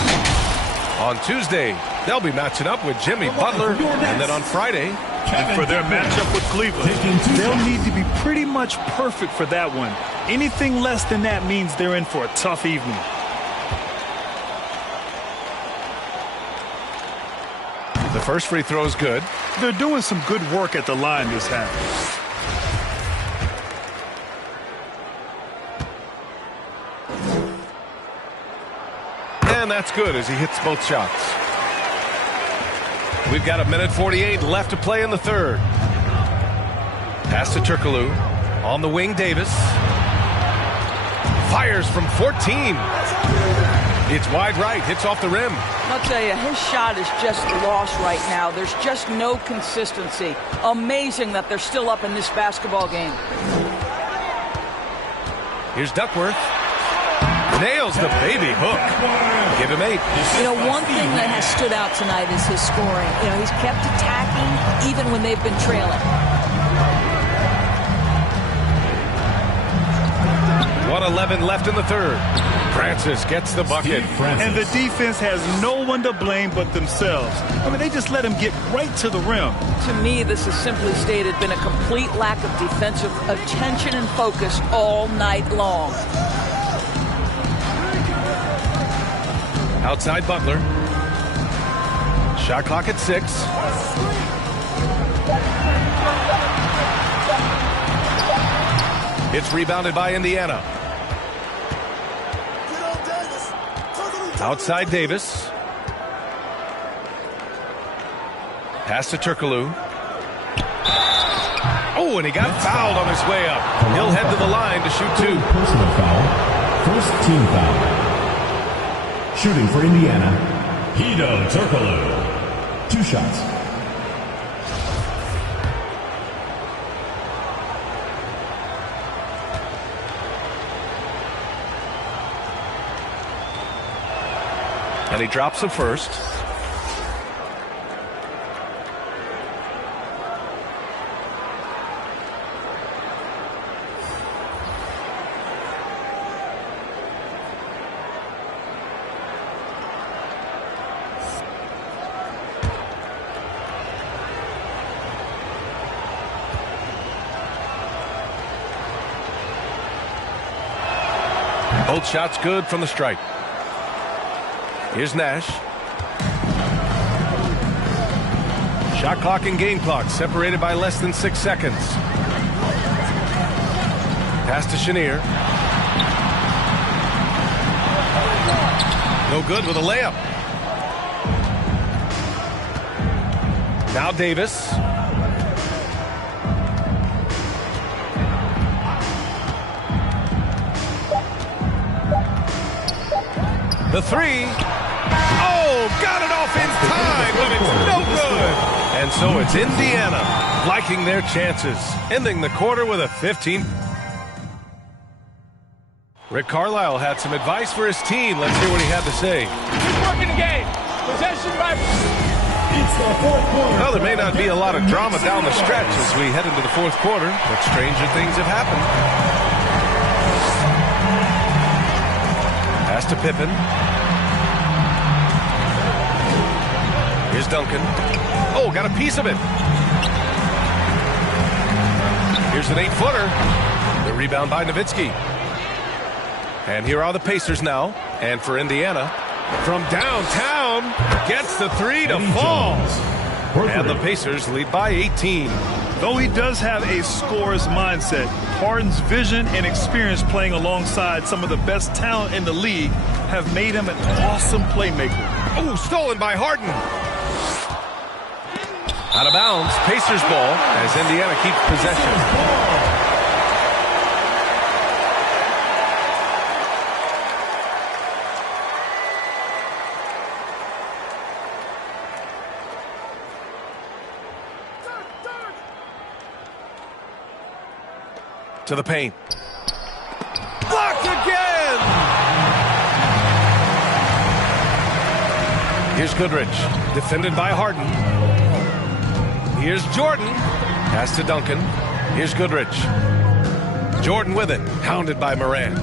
On Tuesday, they'll be matching up with Jimmy Butler, and then on Friday, and for their matchup with Cleveland, they'll need to be pretty much perfect for that one. Anything less than that means they're in for a tough evening. The first free throw is good. They're doing some good work at the line this half. And that's good as he hits both shots. We've got 1:48 left to play in the third. Pass to Turkoglu. On the wing, Davis. Fires from 14. It's wide right. Hits off the rim. I'll tell you, his shot is just lost right now. There's just no consistency. Amazing that they're still up in this basketball game. Here's Duckworth. Nails the baby hook. Give him 8. You know, one thing that has stood out tonight is his scoring. You know, he's kept attacking even when they've been trailing. 1:11 left in the third. Francis gets the bucket. And the defense has no one to blame but themselves. I mean, they just let him get right to the rim. To me, this has simply stated been a complete lack of defensive attention and focus all night long. Outside Butler. Shot clock at 6. It's rebounded by Indiana. Outside Davis. Pass to Turkoglu. Oh, and he got fouled on his way up. He'll head to the line to shoot 2. Personal foul. First team foul. Shooting for Indiana, Hedo Turkoglu. 2 shots. And he drops the first. Both shots good from the stripe. Here's Nash. Shot clock and game clock separated by less than 6 seconds. Pass to Chenier. No good with a layup. Now Davis. The 3. Oh, got it off in time, but it's no good. And so it's Indiana liking their chances, ending the quarter with a 15. Rick Carlisle had some advice for his team. Let's hear what he had to say. Keep working the game. Possession by... It's the fourth quarter. Well, there may not be a lot of drama down the stretch as we head into the fourth quarter, but stranger things have happened. Pass to Pippen. Here's Duncan. Oh, got a piece of it. Here's an 8-footer. The rebound by Nowitzki. And here are the Pacers now. And for Indiana, from downtown, gets the 3 to fall. And the Pacers lead by 18. Though he does have a scorer's mindset, Harden's vision and experience playing alongside some of the best talent in the league have made him an awesome playmaker. Oh, stolen by Harden. Out of bounds, Pacers ball as Indiana keeps possession. To the paint. Blocked again! Here's Goodrich, defended by Harden. Here's Jordan. Pass to Duncan. Here's Goodrich. Jordan with it, hounded by Moran.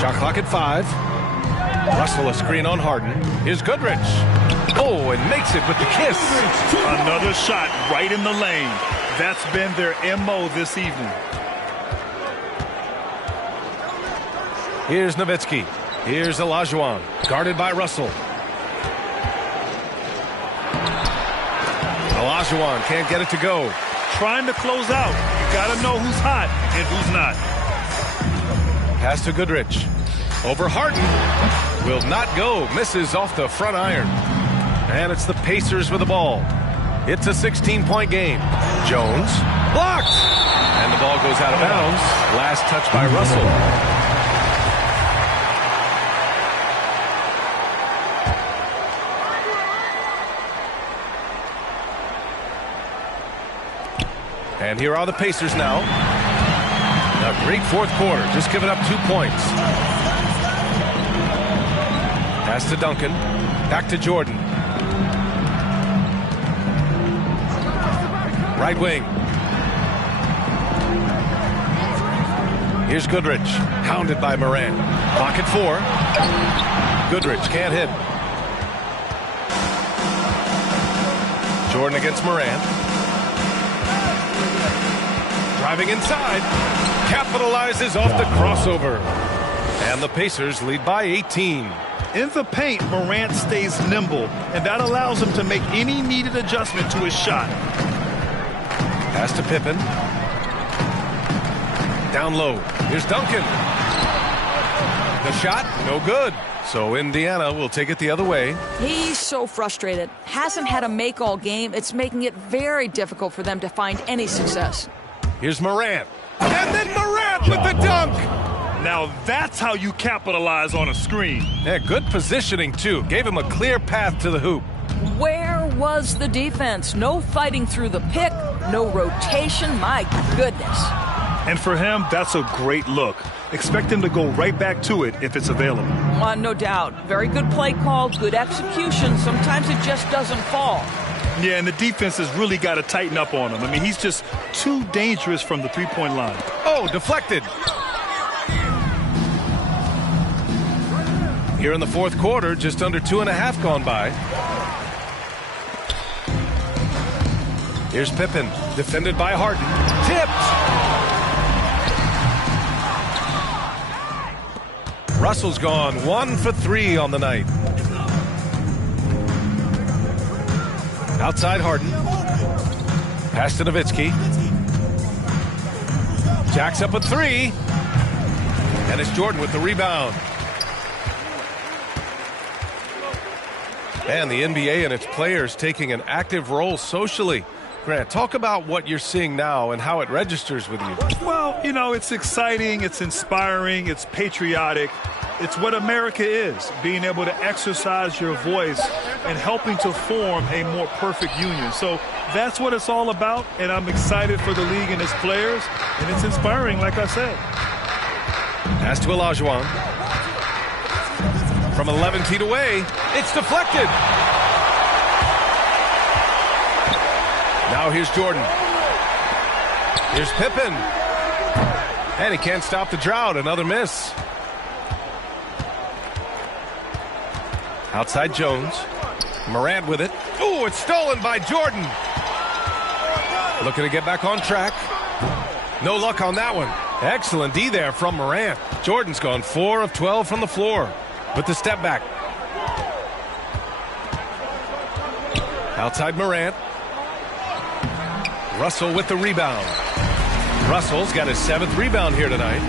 Shot clock at 5. Russell a screen on Harden. Here's Goodrich. Oh, and makes it with the kiss. Another shot right in the lane. That's been their MO this evening. Here's Nowitzki. Here's Olajuwon, guarded by Russell. Olajuwon can't get it to go. Trying to close out. You got to know who's hot and who's not. Pass to Goodrich. Over Harden. Will not go. Misses off the front iron. And it's the Pacers with the ball. It's a 16-point game. Jones blocked. And the ball goes out of bounds. Last touch by Russell. And here are the Pacers now. A great fourth quarter. Just giving up 2 points. Pass to Duncan. Back to Jordan. Right wing. Here's Goodrich, hounded by Moran. Pocket 4. Goodrich can't hit. Jordan against Moran. Driving inside. Capitalizes off the crossover. And the Pacers lead by 18. In the paint, Morant stays nimble, and that allows him to make any needed adjustment to his shot. Pass to Pippen. Down low. Here's Duncan. The shot, no good. So Indiana will take it the other way. He's so frustrated. Hasn't had a make all game. It's making it very difficult for them to find any success. Here's Morant. And then Morant with the dunk. Now that's how you capitalize on a screen. Yeah, good positioning, too. Gave him a clear path to the hoop. Where was the defense? No fighting through the pick, no rotation. My goodness. And for him, that's a great look. Expect him to go right back to it if it's available. No doubt. Very good play call, good execution. Sometimes it just doesn't fall. Yeah, and the defense has really got to tighten up on him. I mean, he's just too dangerous from the three-point line. Oh, deflected. Here in the fourth quarter, just under 2.5 gone by. Here's Pippen, defended by Harden. Tipped! Russell's gone 1 for 3 on the night. Outside Harden. Pass to Nowitzki. Jacks up a 3. And it's Jordan with the rebound. And the NBA and its players taking an active role socially. Grant, talk about what you're seeing now and how it registers with you. Well, you know, it's exciting, it's inspiring, it's patriotic. It's what America is, being able to exercise your voice and helping to form a more perfect union. So that's what it's all about, and I'm excited for the league and its players, and it's inspiring, like I said. Pass to Olajuwon. From 11 feet away, it's deflected. Now here's Jordan. Here's Pippen. And he can't stop the drought. Another miss. Outside Jones. Morant with it. Ooh, it's stolen by Jordan. Looking to get back on track. No luck on that one. Excellent D there from Morant. Jordan's gone 4 of 12 from the floor. With the step back. Outside Morant. Russell with the rebound. Russell's got his 7th rebound here tonight.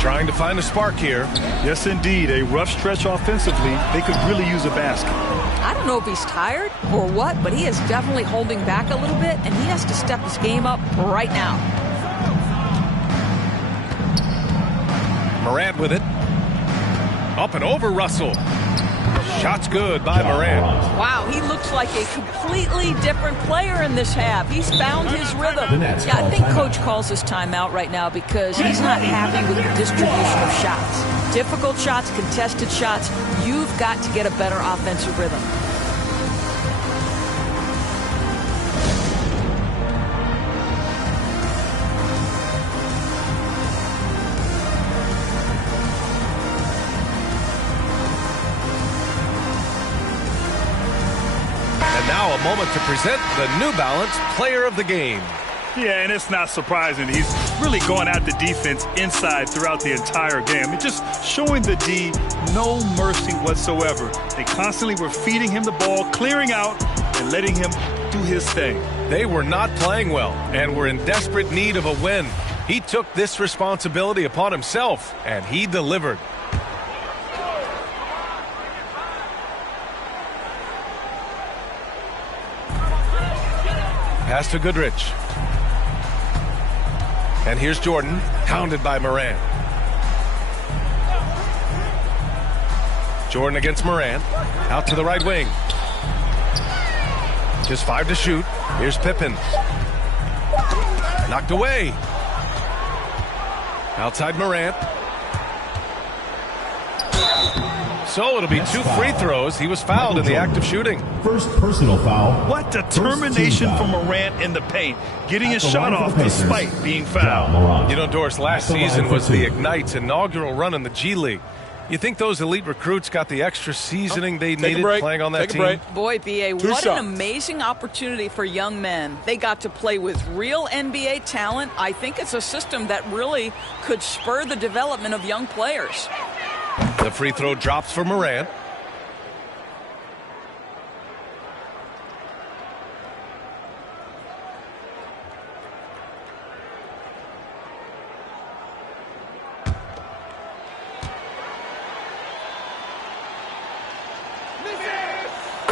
Trying to find a spark here. Yes, indeed. A rough stretch offensively. They could really use a basket. I don't know if he's tired or what, but he is definitely holding back a little bit, and he has to step his game up right now. Morant with it. Up and over Russell. Shot's good by Morant. Wow, he looks like a completely different player in this half. He's found his rhythm. Yeah, I think Coach calls his timeout right now because he's not happy with the distribution of shots. Difficult shots, contested shots. You've got to get a better offensive rhythm. Now a moment to present the New Balance Player of the Game. Yeah, and it's not surprising. He's really going at the defense inside throughout the entire game. I mean, just showing the D no mercy whatsoever. They constantly were feeding him the ball, clearing out, and letting him do his thing. They were not playing well and were in desperate need of a win. He took this responsibility upon himself, and he delivered. Pass to Goodrich. And here's Jordan, hounded by Morant. Jordan against Morant. Out to the right wing. Just 5 to shoot. Here's Pippen. Knocked away. Outside Morant. So it'll be 2 free throws. He was fouled in the act of shooting. First personal foul. What determination from Morant in the paint, getting his shot off despite being fouled. You know, Doris, last season was the Ignite's inaugural run in the G League. You think those elite recruits got the extra seasoning they needed playing on that team? Boy, B.A., what an amazing opportunity for young men. They got to play with real NBA talent. I think it's a system that really could spur the development of young players. The free throw drops for Morant.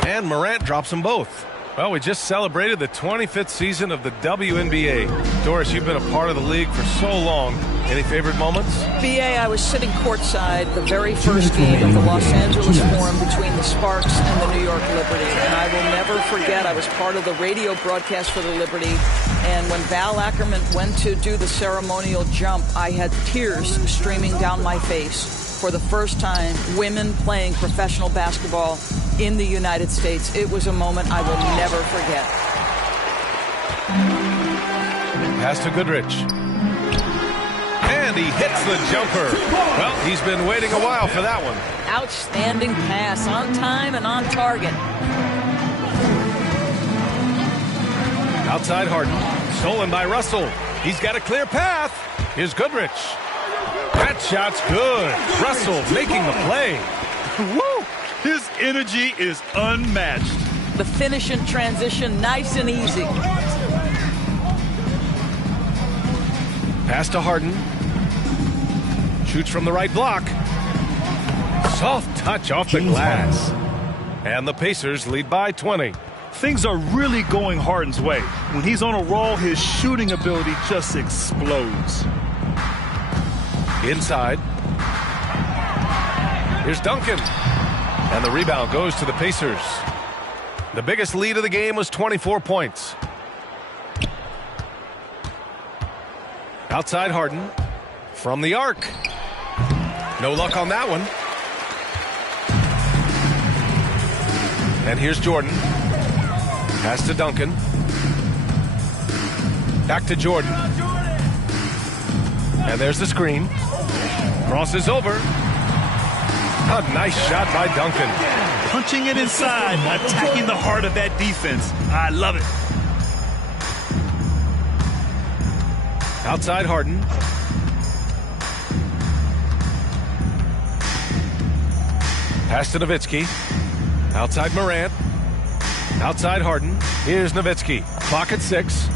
And Morant drops them both. Well, we just celebrated the 25th season of the WNBA. Doris, you've been a part of the league for so long. Any favorite moments? B.A., I was sitting courtside the very first game of the Los Angeles Forum between the Sparks and the New York Liberty. And I will never forget, I was part of the radio broadcast for the Liberty. And when Val Ackerman went to do the ceremonial jump, I had tears streaming down my face. For the first time, women playing professional basketball in the United States. It was a moment I will never forget. Pass to Goodrich. And he hits the jumper. Well, he's been waiting a while for that one. Outstanding pass, on time and on target. Outside Harden. Stolen by Russell. He's got a clear path. Here's Goodrich. That shot's good. Russell making the play. Woo! His energy is unmatched. The finish in transition, nice and easy. Pass to Harden. Shoots from the right block. Soft touch off the glass. And the Pacers lead by 20. Things are really going Harden's way. When he's on a roll, his shooting ability just explodes. Inside. Here's Duncan. And the rebound goes to the Pacers. The biggest lead of the game was 24 points. Outside Harden. From the arc. No luck on that one. And here's Jordan. Pass to Duncan. Back to Jordan. And there's the screen. Crosses over. A nice shot by Duncan. Punching it inside, attacking the heart of that defense. I love it. Outside Harden. Pass to Nowitzki. Outside Morant. Outside Harden. Here's Nowitzki. Clock at 6.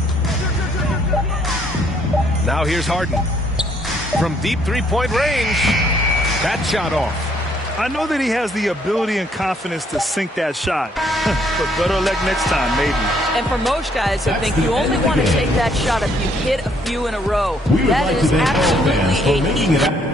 Now here's Harden. From deep three-point range, that shot off. I know that he has the ability and confidence to sink that shot, but better luck next time, maybe. And for most guys, I think you only want to take that shot if you hit a few in a row. That is absolutely a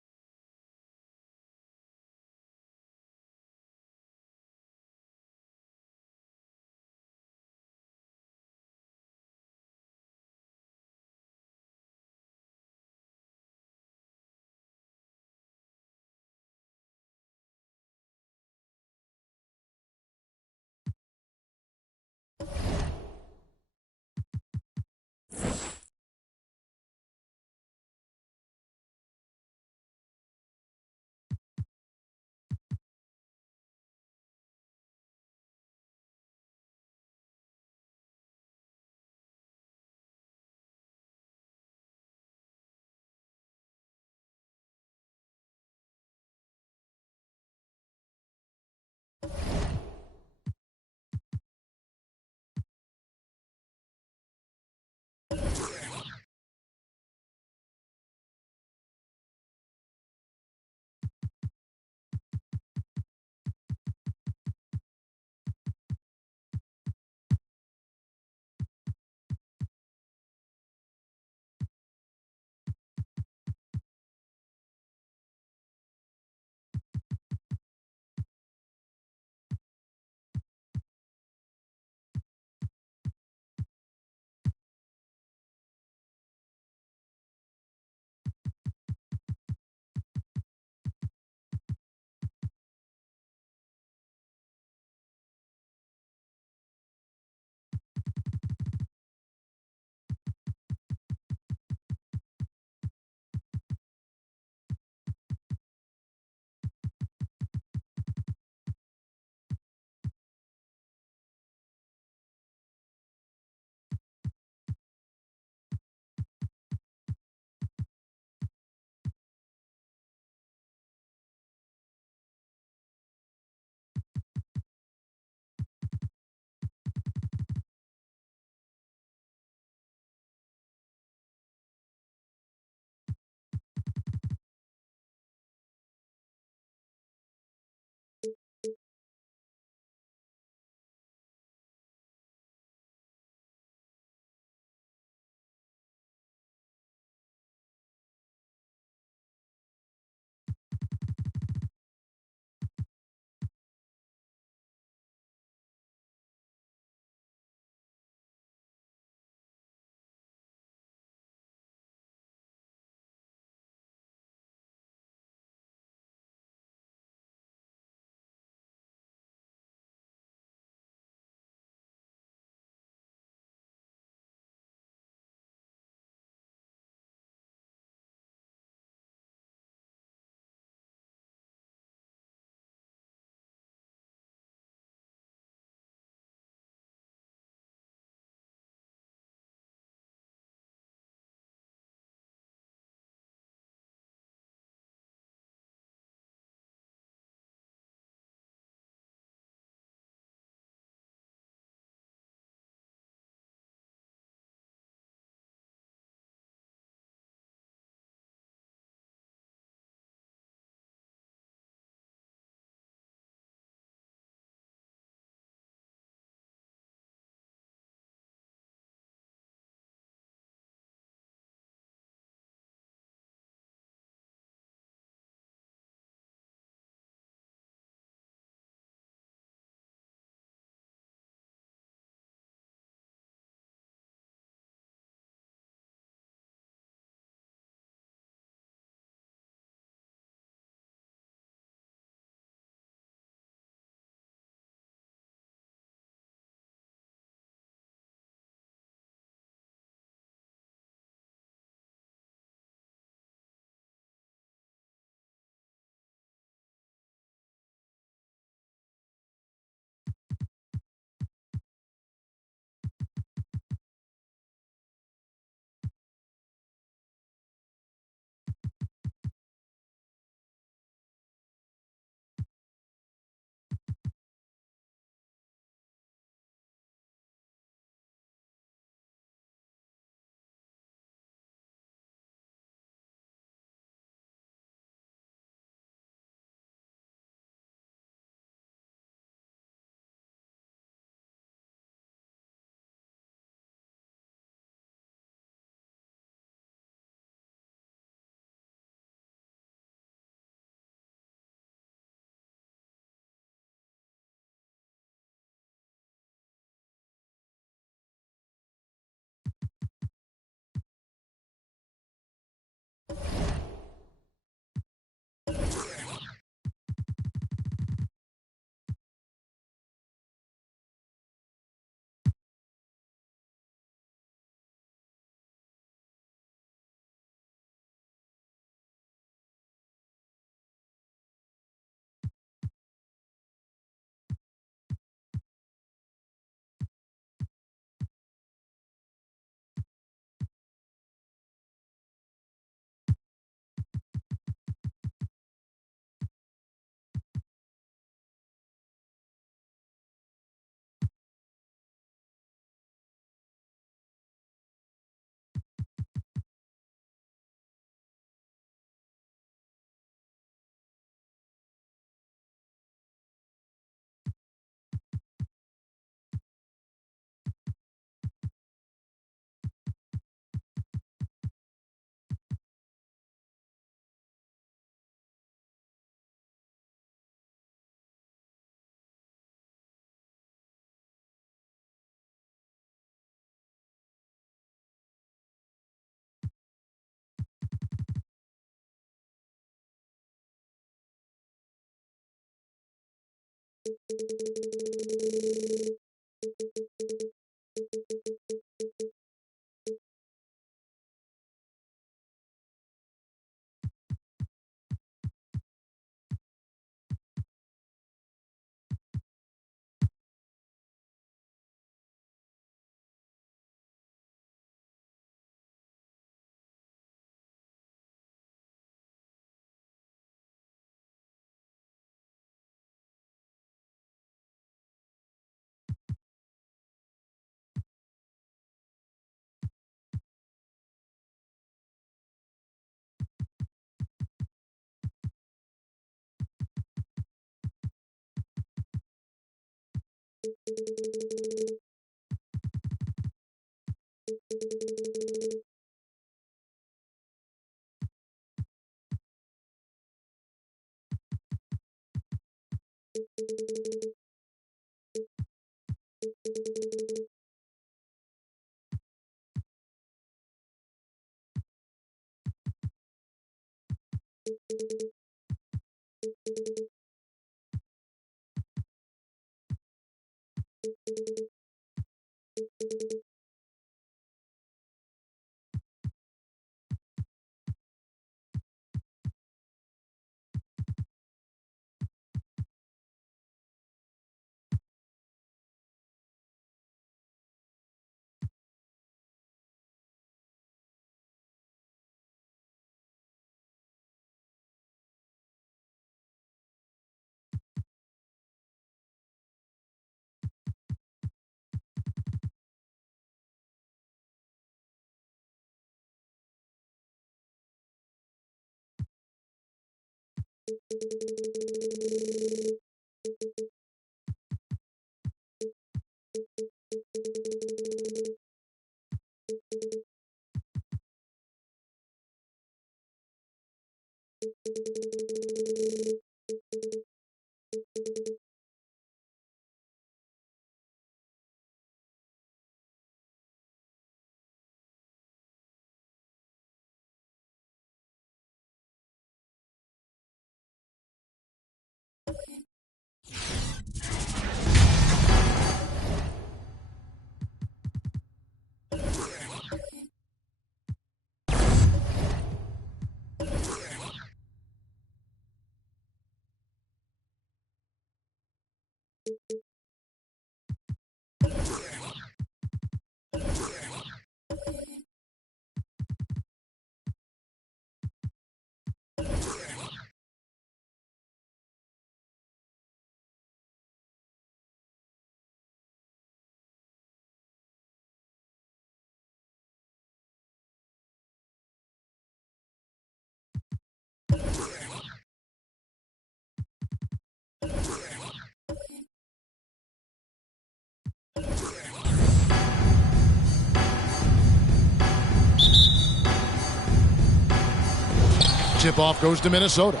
Tip-off goes to Minnesota.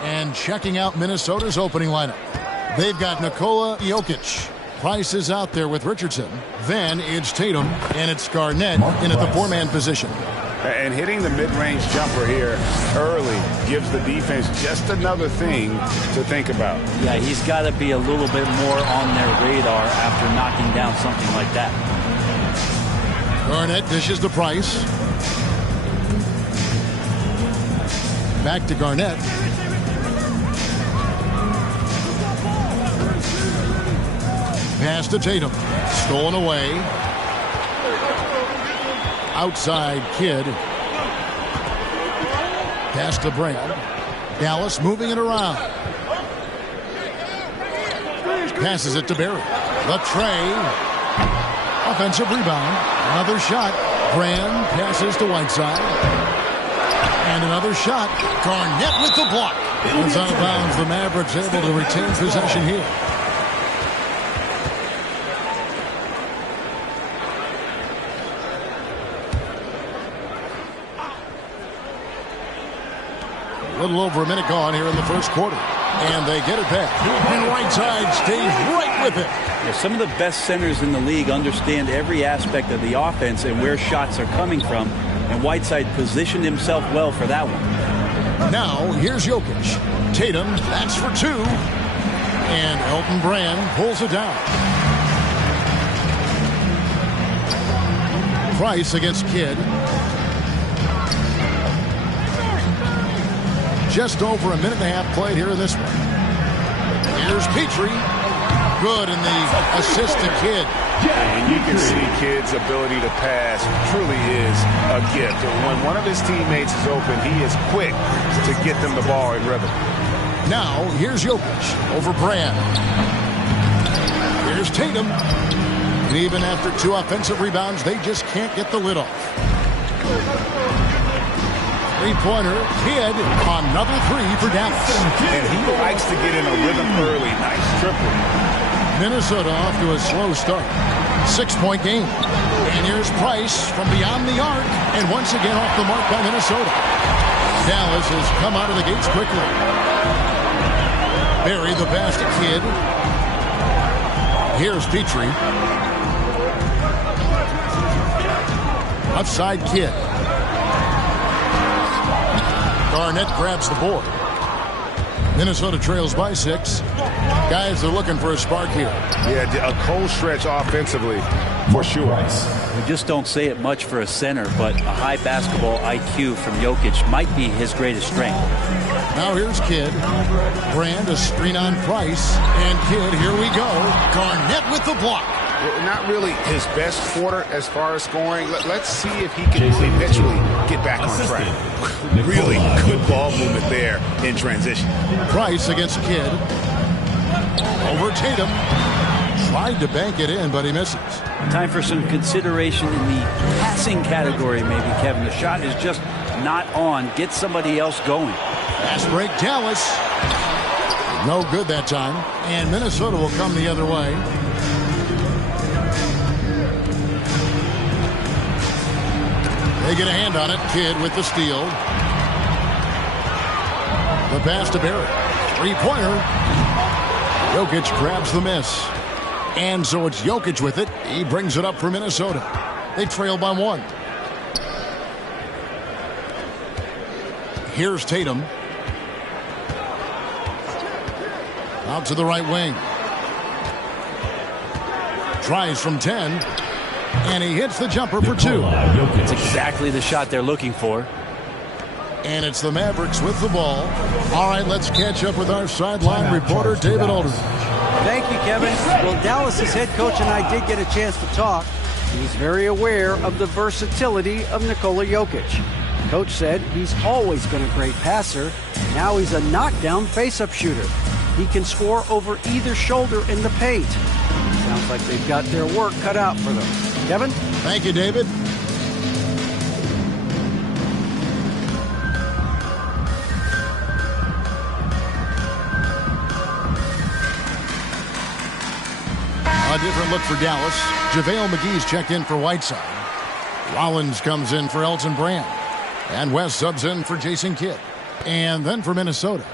And checking out Minnesota's opening lineup. They've got Nikola Jokic. Price is out there with Richardson. Then it's Tatum, and it's Garnett in at the four-man position. And hitting the mid-range jumper here early gives the defense just another thing to think about. Yeah, he's got to be a little bit more on their radar after knocking down something like that. Garnett dishes to Price. Back to Garnett. Pass to Tatum. Stolen away. Outside Kidd. Pass to Brand. Dallas moving it around. Passes it to Barry. The tray. Offensive rebound. Another shot. Brand passes to Whiteside. And another shot. Garnett with the block. It's out of bounds. The Mavericks able to retain possession here. A little over a minute gone here in the first quarter. And they get it back. And Whiteside stays right with it. Yeah, some of the best centers in the league understand every aspect of the offense and where shots are coming from. And Whiteside positioned himself well for that one. Now, here's Jokic. Tatum, that's for two. And Elton Brand pulls it down. Price against Kidd. Just over a minute and a half played here in this one. Here's Petrie. Good in the assist to Kidd. And you can see Kidd's ability to pass truly is a gift. When one of his teammates is open, he is quick to get them the ball in rhythm. Now, here's Jokic over Brand. Here's Tatum. And even after 2 offensive rebounds, they just can't get the lid off. Three-pointer, Kidd, another 3 for Dallas. And he likes to get in a rhythm early. Nice triple. Minnesota off to a slow start. 6-point game. And here's Price from beyond the arc. And once again off the mark by Minnesota. Dallas has come out of the gates quickly. Barry the pass to Kidd. Here's Petrie. Outside Kidd. Garnett grabs the board. Minnesota trails by 6. Guys, they're looking for a spark here. Yeah, a cold stretch offensively, for sure. We just don't say it much for a center, but a high basketball IQ from Jokic might be his greatest strength. Now here's Kidd. Brand, a screen on Price. And Kidd, here we go. Garnett with the block. Not really his best quarter as far as scoring. Let's see if he can eventually get back on track. Really good ball movement there in transition. Price against Kidd. Over Tatum. Tried to bank it in, but he misses. Time for some consideration in the passing category, maybe, Kevin. The shot is just not on. Get somebody else going. Fast break, Dallas. No good that time. And Minnesota will come the other way. They get a hand on it. Kidd with the steal. The pass to Barrett. 3-pointer. Jokic grabs the miss. And so it's Jokic with it. He brings it up for Minnesota. They trail by 1. Here's Tatum. Out to the right wing. Tries from 10. And he hits the jumper for 2. It's exactly the shot they're looking for. And it's the Mavericks with the ball. All right, let's catch up with our sideline reporter, David Aldridge. Thank you, Kevin. Well, Dallas's head coach and I did get a chance to talk. He's very aware of the versatility of Nikola Jokic. Coach said he's always been a great passer. Now he's a knockdown face-up shooter. He can score over either shoulder in the paint. Sounds like they've got their work cut out for them. Kevin? Thank you, David. A different look for Dallas. JaVale McGee's checked in for Whiteside. Rollins comes in for Elton Brand. And West subs in for Jason Kidd. And then for Minnesota,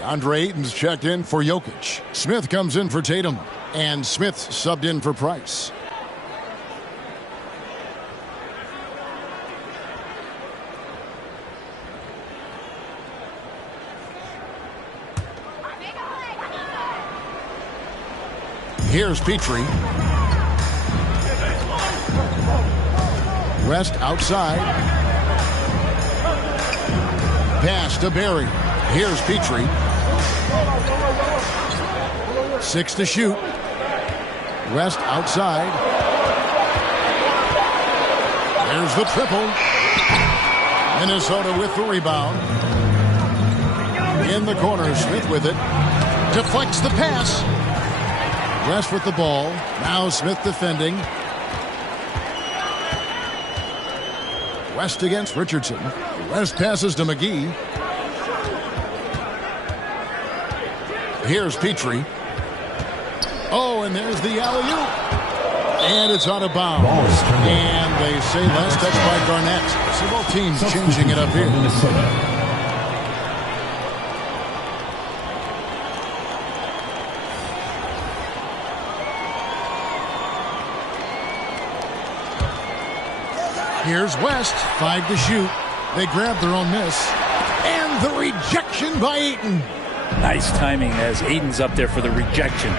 DeAndre Ayton's checked in for Jokic. Smith comes in for Tatum. And Smith subbed in for Price. Here's Petrie. West outside. Pass to Barry. Here's Petrie. 6 to shoot. West outside. There's the triple. Minnesota with the rebound. In the corner, Smith with it. Deflects the pass. West with the ball. Now Smith defending. West against Richardson. West passes to McGee. Here's Petrie. Oh, and there's the alley-oop. And it's out of bounds. And they say last touch by Garnett. So both teams changing it up here. Here's West, 5 to shoot. They grab their own miss. And the rejection by Ayton. Nice timing as Aiden's up there for the rejection.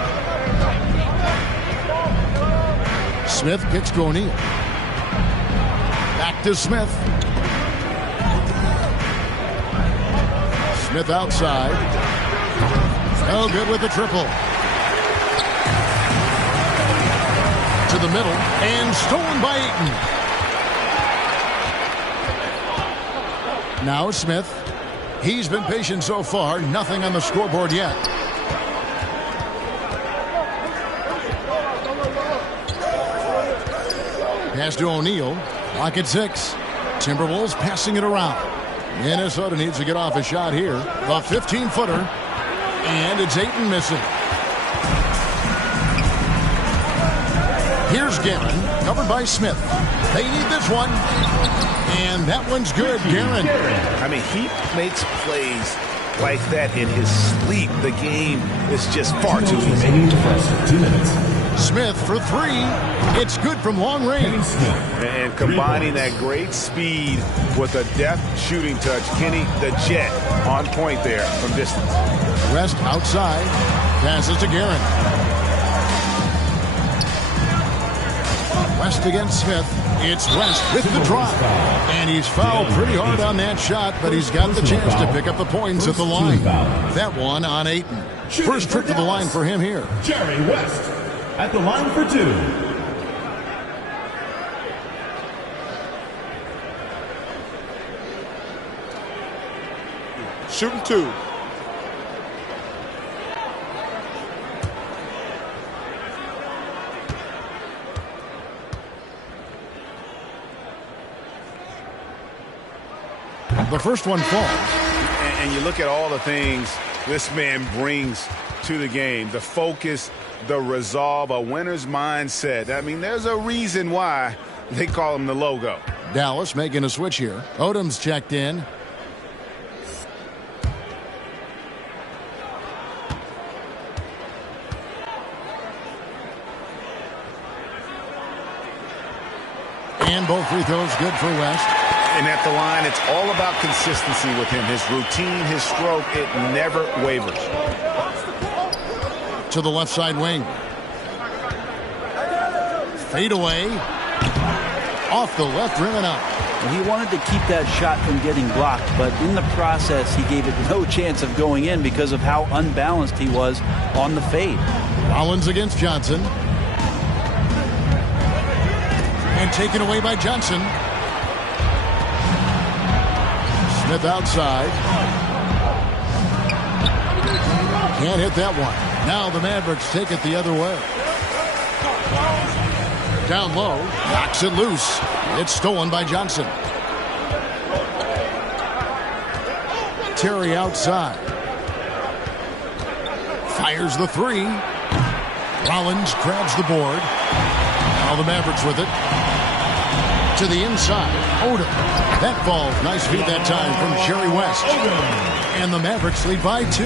Smith kicks to O'Neal. Back to Smith. Smith outside. No good with the triple. To the middle and stolen by Ayton. Now Smith. He's been patient so far. Nothing on the scoreboard yet. Pass to O'Neal. Lock at 6. Timberwolves passing it around. Minnesota needs to get off a shot here. The 15-footer. And it's Ayton missing. Here's Guerin, covered by Smith. They need this one. And that one's good, Guerin. I mean, he makes plays like that in his sleep. The game is just far too easy. 2 minutes. Smith for 3. It's good from long range. And combining that great speed with a deft shooting touch, Kenny, the Jet, on point there from distance. West outside. Passes to Guerin. West against Smith. It's West with the drive. And he's fouled pretty hard on that shot, but he's got the chance to pick up the points at the line. That one on Ayton. First trip to the line for him here. Jerry West at the line for 2. Shooting 2. The first one falls. And you look at all the things this man brings to the game. The focus, the resolve, a winner's mindset. I mean, there's a reason why they call him the logo. Dallas making a switch here. Odom's checked in. And both free throws good for West. And at the line, it's all about consistency with him. His routine, his stroke, it never wavers. To the left side wing. Fade away. Off the left rim and out. He wanted to keep that shot from getting blocked, but in the process, he gave it no chance of going in because of how unbalanced he was on the fade. Rollins against Johnson. And taken away by Johnson. Smith outside. Can't hit that one. Now the Mavericks take it the other way. Down low. Knocks it loose. It's stolen by Johnson. Terry outside. Fires the 3. Rollins grabs the board. Now the Mavericks with it. To the inside. Odom. That falls. Nice feed that time from Jerry West. And the Mavericks lead by 2.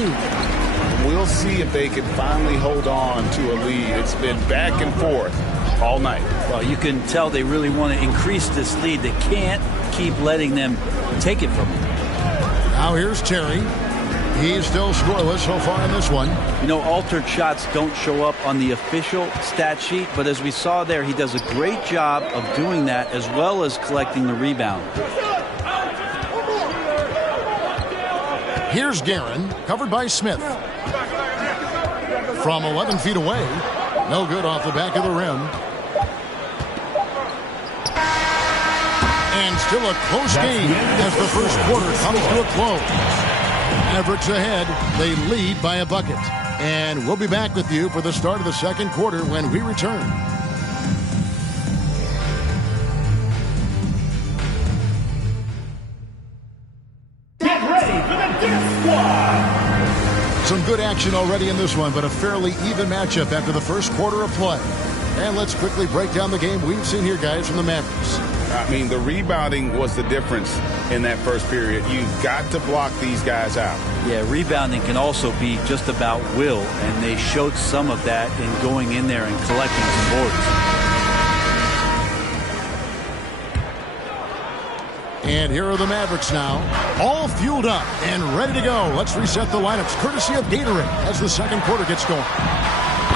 We'll see if they can finally hold on to a lead. It's been back and forth all night. Well, you can tell they really want to increase this lead. They can't keep letting them take it from them. Now here's Terry. He's still scoreless so far in this one. You know, altered shots don't show up on the official stat sheet, but as we saw there, he does a great job of doing that as well as collecting the rebound. Here's Guerin, covered by Smith. From 11 feet away. No good off the back of the rim. And still a close game as the first quarter comes to a close. Mavericks ahead. They lead by a bucket. And we'll be back with you for the start of the second quarter when we return. Get ready for the Death Squad. Some good action already in this one, but a fairly even matchup after the first quarter of play. And let's quickly break down the game we've seen here, guys, from the Mavericks. I mean, the rebounding was the difference in that first period. You've got to block these guys out. Yeah, rebounding can also be just about will, and they showed some of that in going in there and collecting some boards. And here are the Mavericks now, all fueled up and ready to go. Let's reset the lineups, courtesy of Gatorade, as the second quarter gets going.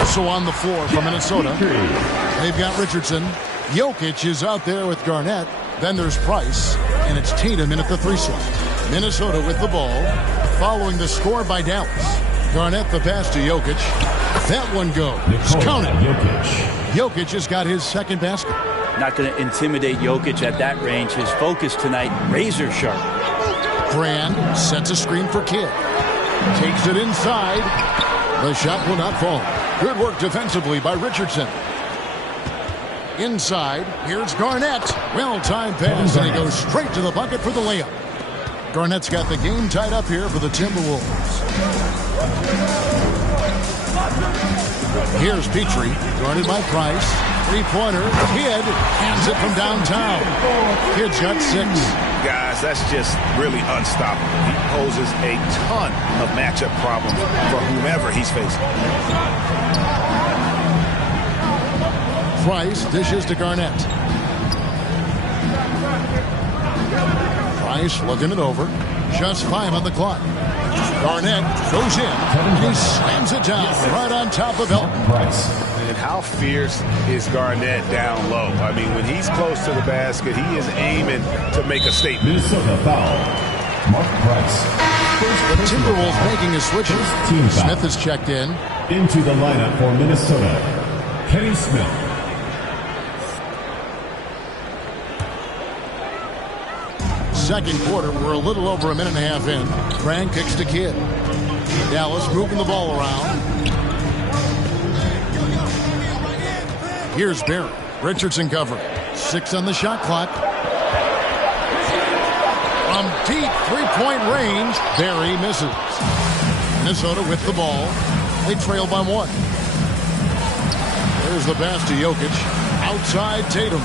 So on the floor for Minnesota, they've got Richardson. Jokic is out there with Garnett. Then there's Price, and it's Tatum in at the 3 slot. Minnesota with the ball, following the score by Dallas. Garnett the pass to Jokic. That one goes. Count it. Jokic has got his second basket. Not going to intimidate Jokic at that range. His focus tonight, razor sharp. Brand sets a screen for Kidd. Takes it inside. The shot will not fall. Good work defensively by Richardson. Inside, here's Garnett. Well-timed pass, and he goes straight to the bucket for the layup. Garnett's got the game tied up here for the Timberwolves. Here's Petrie, guarded by Price. Three-pointer, Kidd hands it from downtown. Kidd's got 6. Guys, that's just really unstoppable. He poses a ton of matchup problems for whomever he's facing. Price dishes to Garnett. Price looking it over. Just 5 on the clock. Garnett goes in, and he slams it down right on top of Elton. And how fierce is Garnett down low? I mean, when he's close to the basket, he is aiming to make a statement. Minnesota foul. Mark Price. The Timberwolves making his switches. Smith is checked in. Into the lineup for Minnesota, Kenny Smith. Second quarter, we're a little over a minute and a half in. Brand kicks to Kidd. Dallas moving the ball around. Here's Barry. Richardson covering. 6 on the shot clock. From deep three-point range, Barry misses. Minnesota with the ball. They trail by 1. There's the pass to Jokic. Outside Tatum.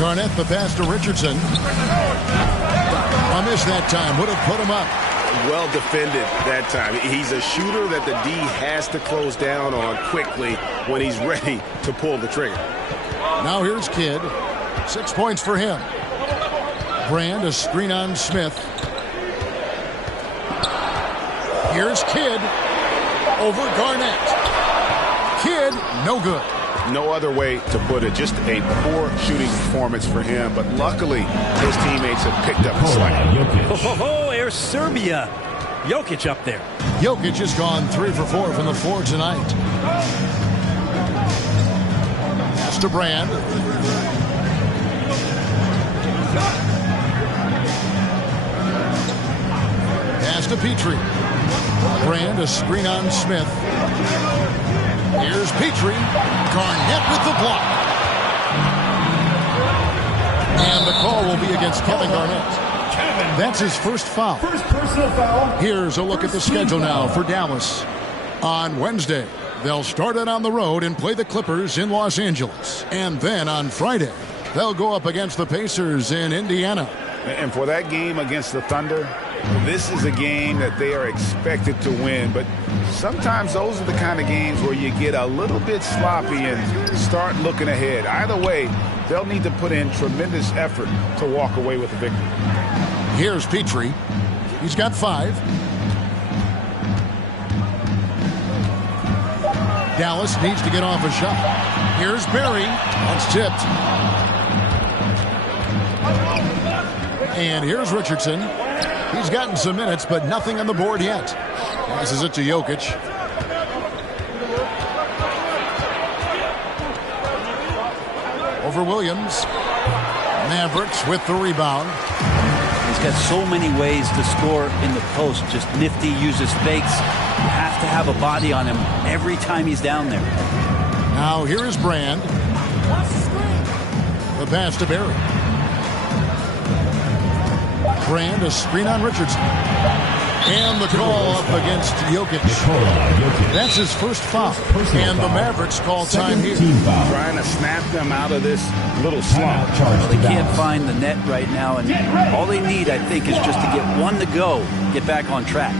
Garnett the pass to Richardson. I missed that time. Would have put him up. Well defended that time. He's a shooter that the D has to close down on quickly when he's ready to pull the trigger. Now here's Kidd. 6 points for him. Brand a screen on Smith. Here's Kidd over Garnett. Kidd, no good. No other way to put it. Just a poor shooting performance for him. But luckily, his teammates have picked up the slack. There's Serbia. Jokic up there. Jokic has gone 3 for 4 from the floor tonight. Pass to Brand. Pass to Petrie. Brand a screen on Smith. Here's Petrie. Garnett with the block. And the call will be against Kevin Garnett. That's his first foul. First personal foul. Here's a look at the schedule now for Dallas. On Wednesday, they'll start it on the road and play the Clippers in Los Angeles. And then on Friday, they'll go up against the Pacers in Indiana. And for that game against the Thunder, this is a game that they are expected to win. But sometimes those are the kind of games where you get a little bit sloppy and start looking ahead. Either way, they'll need to put in tremendous effort to walk away with the victory. Here's Petrie. He's got 5. Dallas needs to get off a shot. Here's Barry. That's tipped. And here's Richardson. He's gotten some minutes, but nothing on the board yet. Passes it to Jokic. Over Williams. Mavericks with the rebound. He's got so many ways to score in the post. Just nifty, uses fakes. You have to have a body on him every time he's down there. Now here is Brand. The pass to Barry. Brand a screen on Richardson. And the call up against Jokic. That's his first foul. And the Mavericks call time here. Trying to snap them out of this little slump. They can't find the net right now, and all they need, I think, is just to get one to go, get back on track.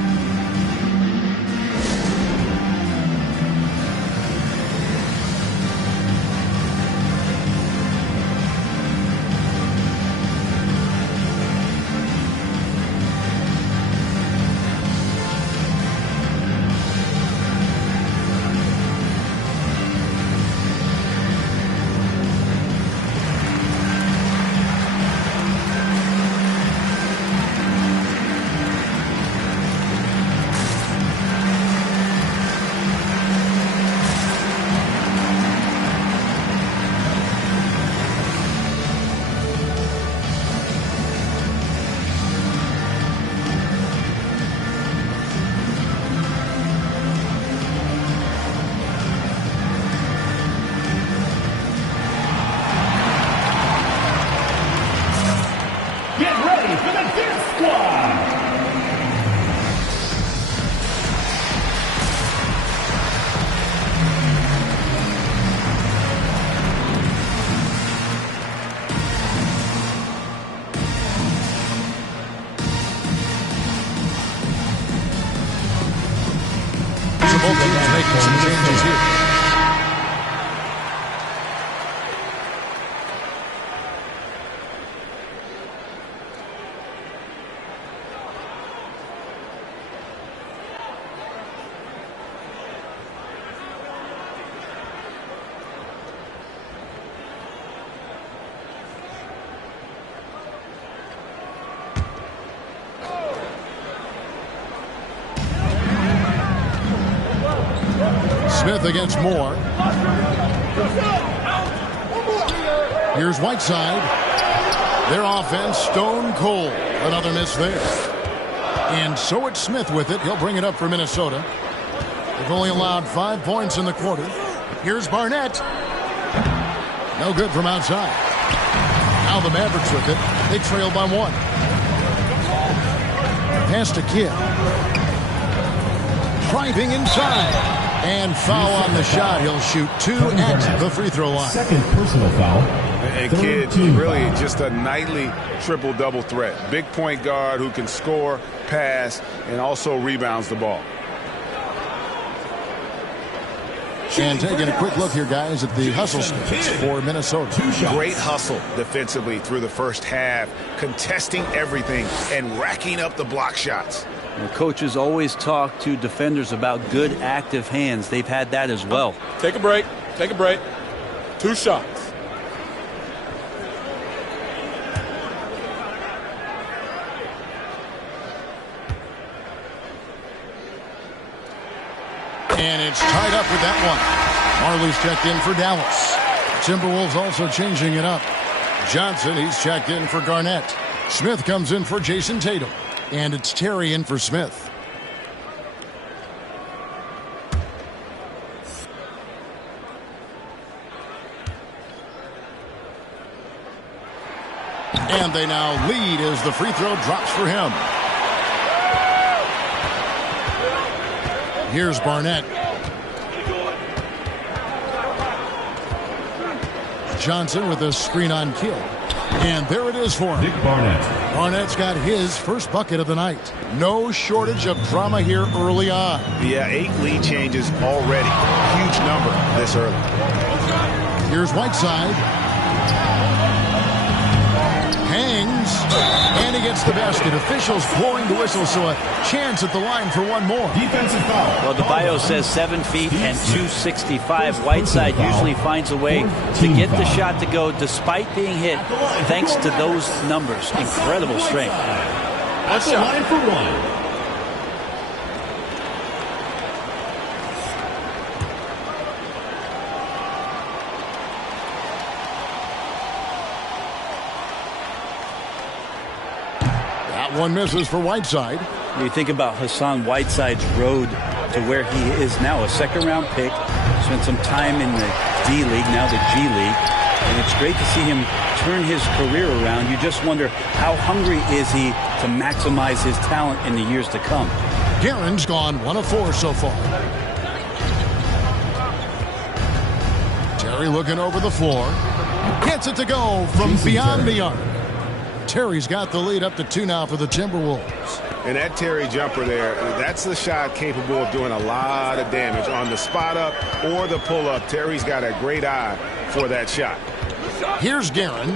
changes here. Smith against Moore. Here's Whiteside. Their offense stone cold. Another miss there. And so it's Smith with it. He'll bring it up for Minnesota. They've only allowed 5 points in the quarter. Here's Barnett. No good from outside. Now the Mavericks with it. They trail by 1. Pass to Kidd. Driving inside. And foul on the shot. He'll shoot 2 at the free throw line. Second personal foul. And Kidd, really just a nightly triple-double threat. Big point guard who can score, pass, and also rebounds the ball. And taking a quick look here, guys, at the hustle stats for Minnesota. Great hustle defensively through the first half, contesting everything and racking up the block shots. Coaches always talk to defenders about good active hands. They've had that as well. Take a break. Take a break. 2 shots. And it's tied up with that one. Marley's checked in for Dallas. Timberwolves also changing it up. Johnson, he's checked in for Garnett. Smith comes in for Jason Tatum. And it's Terry in for Smith. And they now lead as the free throw drops for him. Here's Barnett. Johnson with a screen on Kidd. And there it is for him. Nick Barnett. Barnett's got his first bucket of the night. No shortage of drama here early on. Yeah, 8 lead changes already. Huge number this early. Here's Whiteside. Hangs. And he gets the basket. Officials blowing the whistle, so a chance at the line for one more. Defensive foul. Well, the bio says 7 feet and 265. Whiteside usually finds a way to get the shot to go despite being hit, thanks to those numbers. Incredible strength. At the line for 1. One misses for Whiteside. You think about Hassan Whiteside's road to where he is now, a second-round pick. Spent some time in the D-League, now the G-League. And it's great to see him turn his career around. You just wonder how hungry is he to maximize his talent in the years to come. Guerin's gone 1 of 4 so far. Terry looking over the floor. Gets it to go from beyond the arc. Terry's got the lead up to 2 now for the Timberwolves. And that Terry jumper there, that's the shot capable of doing a lot of damage on the spot up or the pull up. Terry's got a great eye for that shot. Here's Guerin.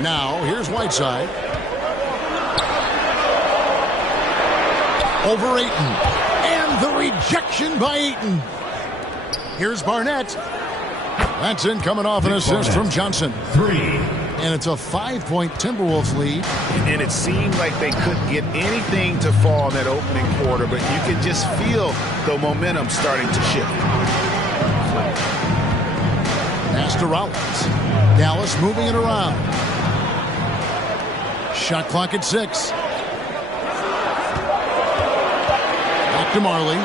Now, here's Whiteside. Over Ayton. And the rejection by Ayton. Here's Barnett. That's in, coming off an assist from Johnson. 3. And it's a 5-point Timberwolves lead. And it seemed like they couldn't get anything to fall in that opening quarter, but you could just feel the momentum starting to shift. Pass to Rollins. Dallas moving it around. Shot clock at 6. Back to Marley.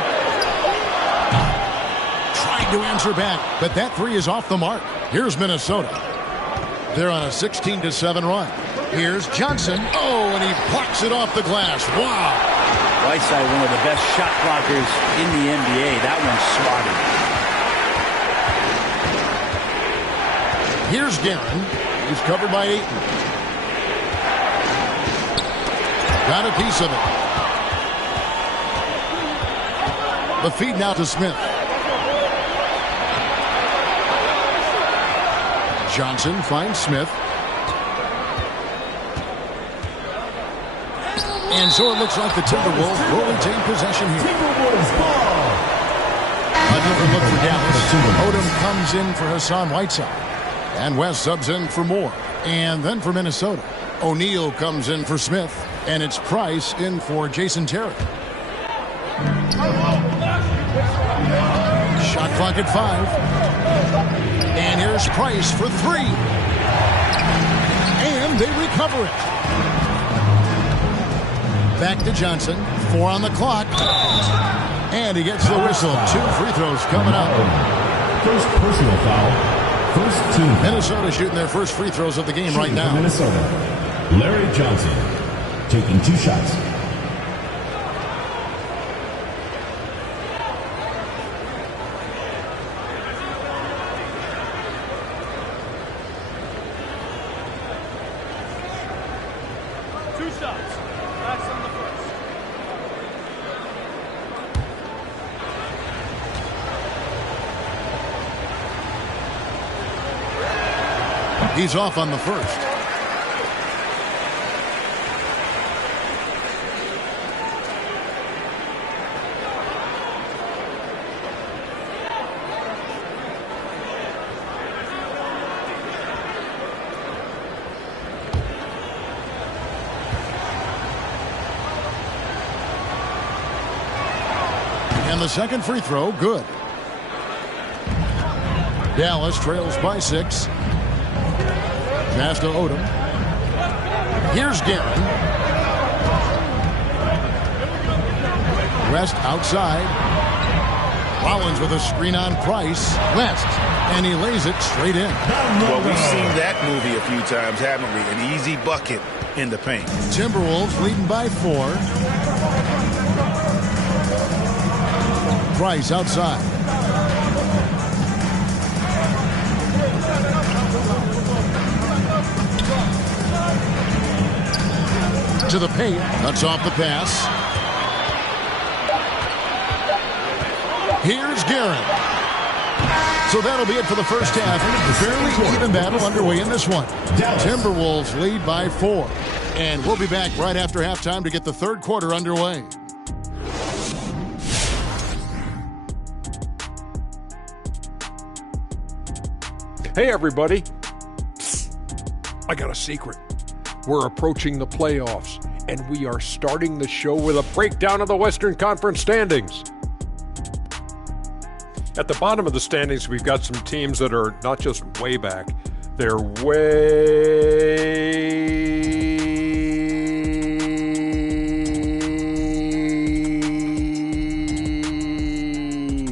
To answer back, but that 3 is off the mark. Here's Minnesota. They're on a 16-7 run. Here's Johnson. Oh, and he blocks it off the glass. Wow. Whiteside, one of the best shot blockers in the NBA. That one's swatted. Here's Guerin. He's covered by Ayton. Got a piece of it. The feed now to Smith. Johnson finds Smith. And so it looks like the Timberwolves will retain possession here. A different look for Dallas. Odom comes in for Hassan Whiteside. And West subs in for Moore. And then for Minnesota, O'Neal comes in for Smith. And it's Price in for Jason Terry. Shot clock at 5. And here's Price for 3. And they recover it. Back to Johnson. 4 on the clock. And he gets the whistle. 2 free throws coming up. First personal foul. First team. Minnesota shooting their first free throws of the game right now. Minnesota. Larry Johnson taking 2 shots. He's off on the first. And the second free throw, good. Dallas trails by 6. Pass to Odom. Here's Guerin. West outside. Rollins with a screen on Price. West. And he lays it straight in. Well, we've seen that movie a few times, haven't we? An easy bucket in the paint. Timberwolves leading by 4. Price outside. To the paint. Cuts off the pass. Here's Guerin. So that'll be it for the first half. Fairly even battle underway in this one. Timberwolves lead by 4. And we'll be back right after halftime to get the third quarter underway. Hey, everybody. I got a secret. We're approaching the playoffs, and we are starting the show with a breakdown of the Western Conference standings. At the bottom of the standings, we've got some teams that are not just way back, they're way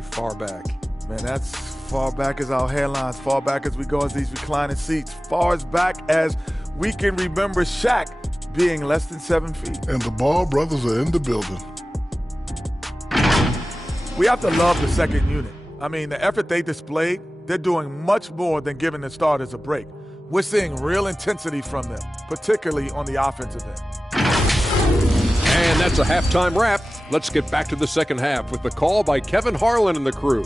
far back. Man, that's far back as our hairlines, far back as we go as these reclining seats, far as back as we can remember Shaq being less than 7 feet. And the Ball brothers are in the building. We have to love the second unit. I mean, the effort they displayed, they're doing much more than giving the starters a break. We're seeing real intensity from them, particularly on the offensive end. And that's a halftime wrap. Let's get back to the second half with the call by Kevin Harlan and the crew.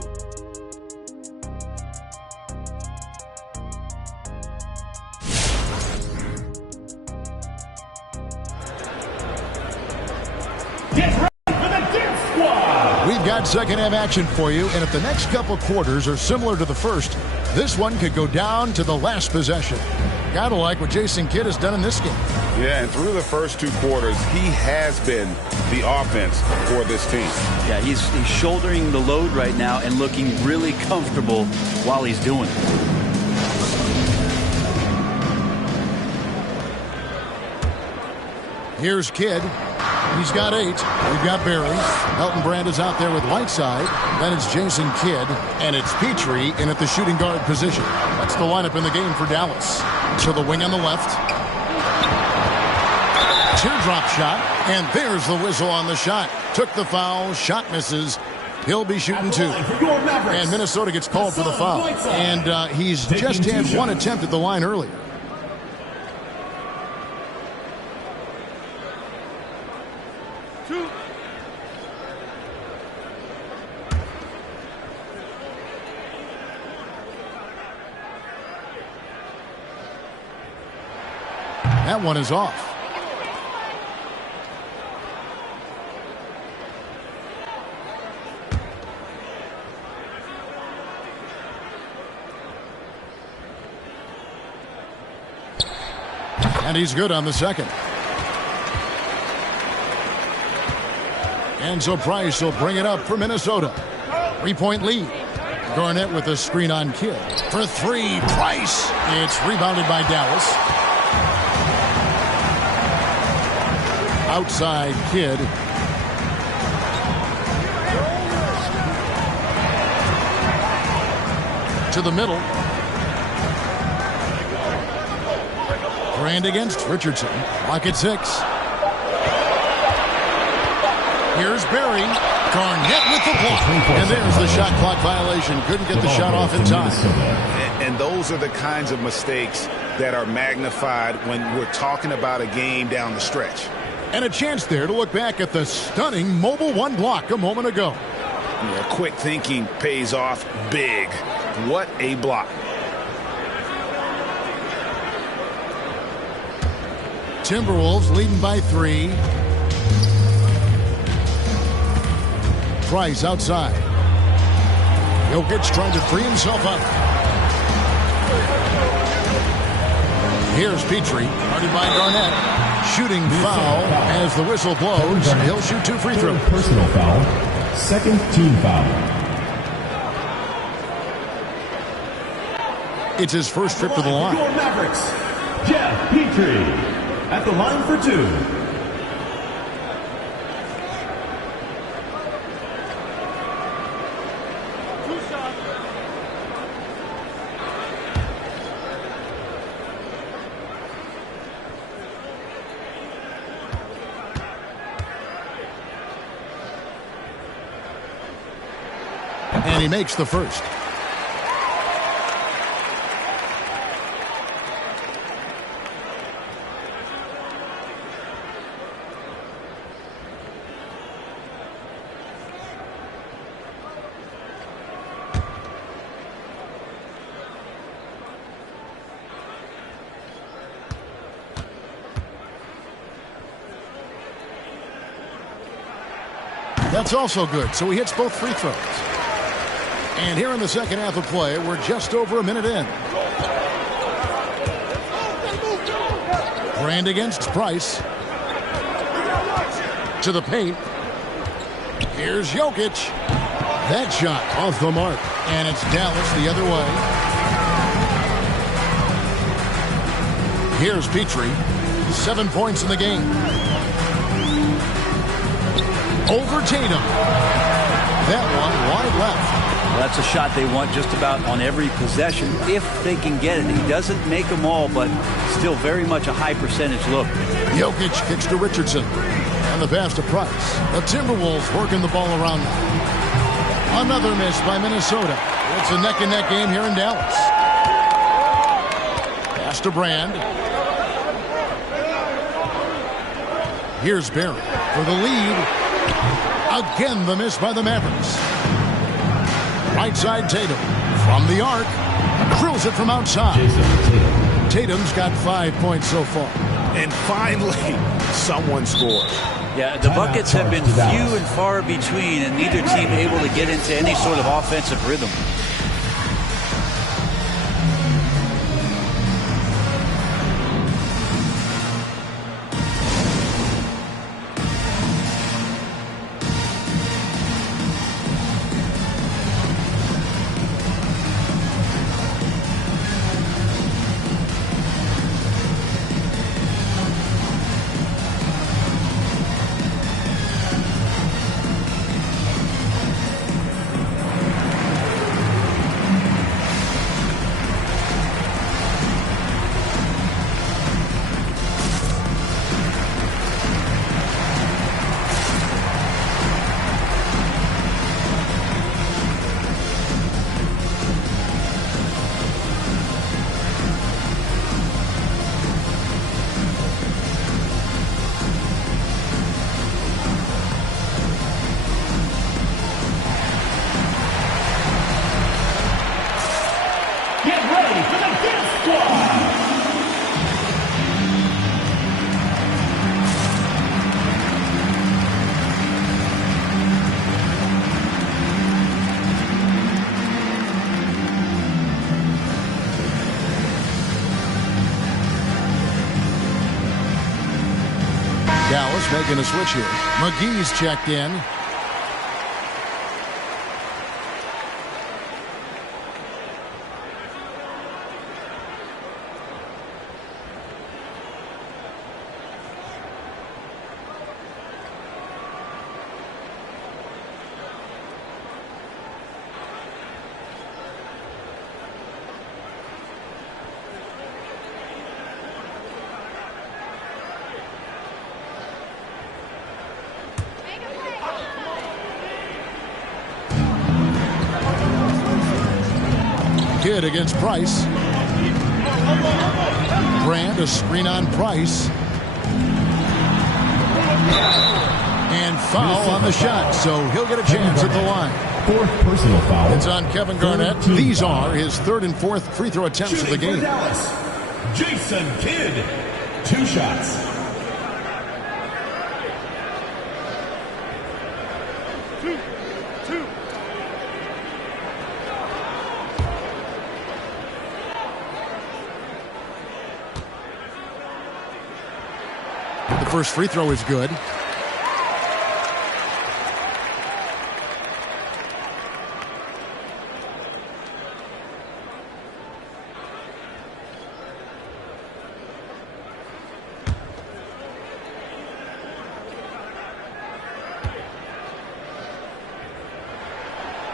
We've got second half action for you, and if the next couple quarters are similar to the first, this one could go down to the last possession. Gotta like what Jason Kidd has done in this game. Yeah, and through the first 2 quarters, he has been the offense for this team. Yeah, he's shouldering the load right now and looking really comfortable while he's doing it. Here's Kidd. He's got 8. We've got Barry. Elton Brand is out there with Whiteside. Then it's Jason Kidd. And it's Petrie in at the shooting guard position. That's the lineup in the game for Dallas. To the wing on the left. Teardrop shot. And there's the whistle on the shot. Took the foul. Shot misses. He'll be shooting 2. And Minnesota gets called for the foul. And he's just had 1 attempt at the line earlier. That one is off. And he's good on the second. And so Price will bring it up for Minnesota. 3-point lead. Garnett with a screen on Kidd. For three, Price. It's rebounded by Dallas. Outside Kidd. To the middle. Brand against Richardson. Clock at 6. Here's Barry. Garnett with the block. And there's the shot clock violation. Couldn't get the shot off in time. And those are the kinds of mistakes that are magnified when we're talking about a game down the stretch. And a chance there to look back at the stunning mobile one block a moment ago. Yeah, quick thinking pays off big. What a block. Timberwolves leading by 3. Price outside. Jokic trying to free himself up. Here's Petrie, guarded by Garnett. Shooting foul as the whistle blows. He'll shoot 2 free throws. Personal foul. Second team foul. It's his first trip to the line. Mavericks, Jeff Petrie at the line for 2. And he makes the first. That's also good, so he hits both free throws. And here in the second half of play, we're just over a minute in. Brand against Price. To the paint. Here's Jokic. That shot off the mark. And it's Dallas the other way. Here's Petrie. 7 points in the game. Over Tatum. That one wide left. Well, that's a shot they want just about on every possession if they can get it. He doesn't make them all, but still very much a high percentage look. Jokic kicks to Richardson. And the pass to Price. The Timberwolves working the ball around them. Another miss by Minnesota. It's a neck-and-neck game here in Dallas. Pass to Brand. Here's Barry for the lead. Again, the miss by the Mavericks. Right side Tatum from the arc. Drills it from outside. Tatum's got 5 points so far. And finally, someone scores. Yeah, the buckets have been few and far between, and neither team able to get into any sort of offensive rhythm. Dallas making a switch here. McGee's checked in. Kidd against Price. Brand, a screen on Price. And foul on the shot, so he'll get a chance at the line. Fourth personal foul. It's on Kevin Garnett. These are his third and fourth free throw attempts of the game. Dallas, Jason Kidd, 2 shots. The first free throw is good.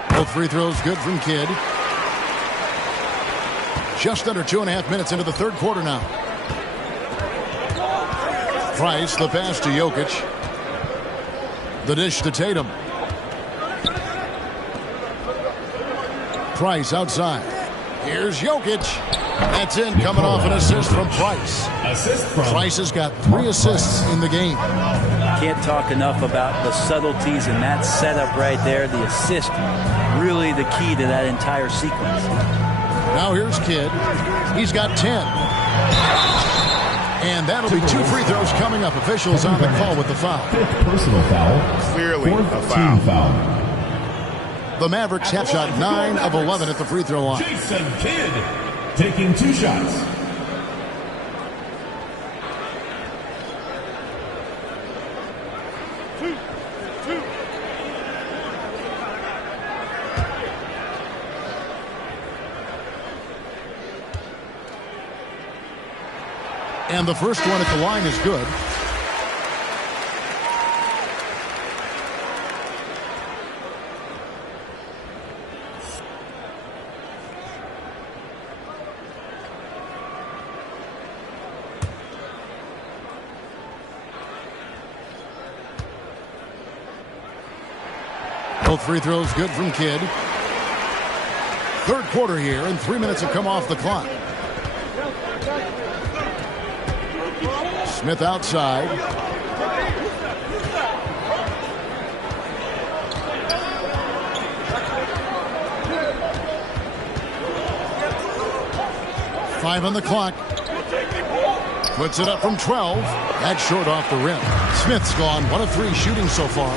Both free throws good from Kidd. Just under 2.5 minutes into the third quarter now. Price, the pass to Jokic. The dish to Tatum. Price outside. Here's Jokic. That's in, coming off an assist from Price. Price has got 3 assists in the game. Can't talk enough about the subtleties in that setup right there. The assist, really the key to that entire sequence. Now here's Kidd. He's got 10. And that'll be 2 free throws coming up. Officials on the call with the foul. Fifth personal foul. Clearly Fourth a foul. team foul. The Mavericks have shot 9 of 11 at the free throw line. Jason Kidd taking 2 shots. And the first one at the line is good. Both free throws good from Kidd. Third quarter here, and 3 minutes have come off the clock. Smith outside. Five on the clock. Puts it up from 12. That's short off the rim. Smith's gone 1 of 3 shooting so far.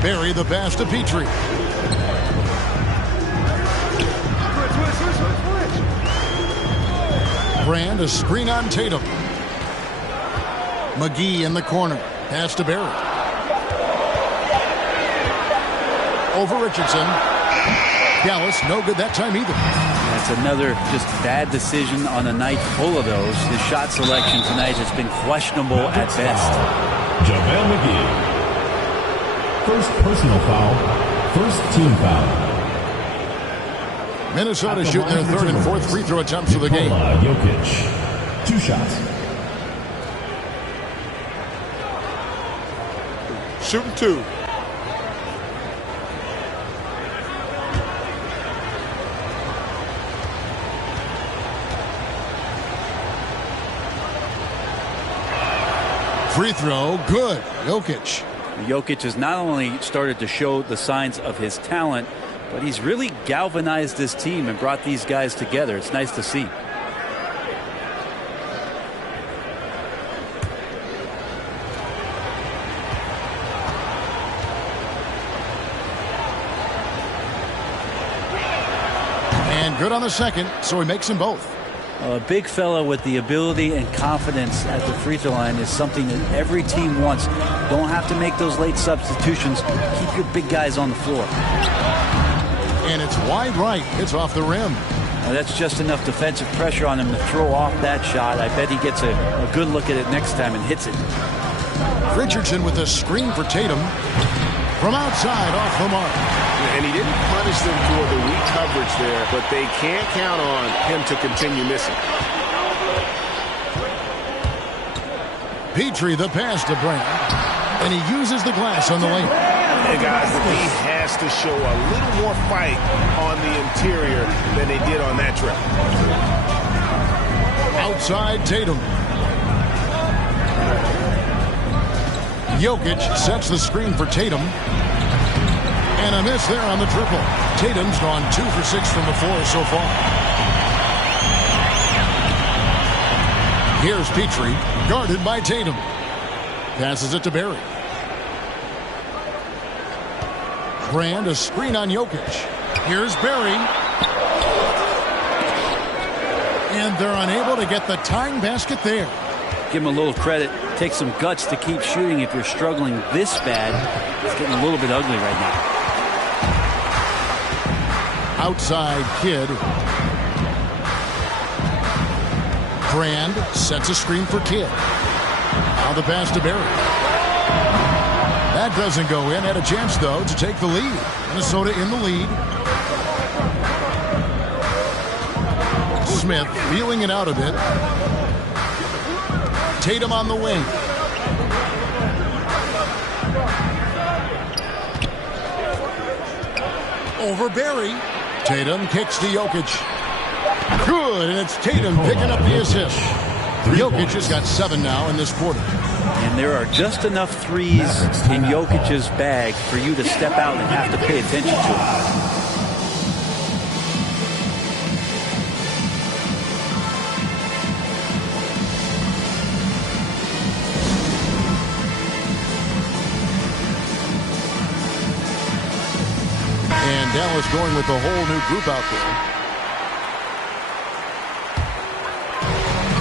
Barry the pass to Petrie. Brand, a screen on Tatum. McGee in the corner. Pass to Barry. Over Richardson. Dallas, no good that time either. That's another just bad decision on a night full of those. His shot selection tonight has been questionable at best. JaVale McGee. First personal foul. First team foul. Minnesota shooting their third and fourth free throw attempts of the game. Jokic, 2 shots. Shooting 2. Free throw, good. Jokic. Jokic has not only started to show the signs of his talent, but he's really galvanized this team and brought these guys together. It's nice to see. And good on the second, so he makes them both. A big fella with the ability and confidence at the free throw line is something that every team wants. Don't have to make those late substitutions. Keep your big guys on the floor. And it's wide right. It's off the rim. Now that's just enough defensive pressure on him to throw off that shot. I bet he gets a good look at it next time and hits it. Richardson with a screen for Tatum. From outside, off the mark. And he didn't punish them for the weak coverage there, but they can't count on him to continue missing. Petrie, the pass to Brand. And he uses the glass on the lane. And guys, the D has to show a little more fight on the interior than they did on that trip. Outside Tatum. Jokic sets the screen for Tatum. And a miss there on the triple. Tatum's gone 2 for 6 from the floor so far. Here's Petrie, guarded by Tatum. Passes it to Barry. Brand, a screen on Jokic. Here's Barry. And they're unable to get the tying basket there. Give him a little credit. Take some guts to keep shooting if you're struggling this bad. It's getting a little bit ugly right now. Outside Kidd. Brand sets a screen for Kidd. Now the pass to Barry. That doesn't go in. Had a chance, though, to take the lead. Minnesota in the lead. Smith feeling it out a bit. Tatum on the wing. Over Barry. Tatum kicks to Jokic. Good, and it's Tatum picking up the assist. Jokic has got 7 now in this quarter. And there are just enough threes in Jokic's bag for you to step out and have to pay attention to it. And Dallas going with the whole new group out there.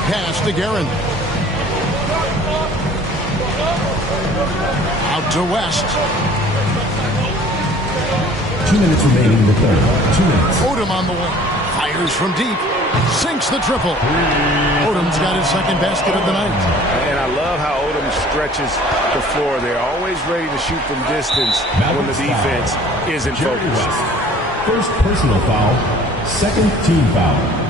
Pass to Guerin. Out to West. 2 minutes remaining in the third. 2 minutes. Odom on the wing. Fires from deep. Sinks the triple. Odom's got his second basket of the night. And I love how Odom stretches the floor. They're always ready to shoot from distance when the defense isn't focused. First personal foul. Second team foul.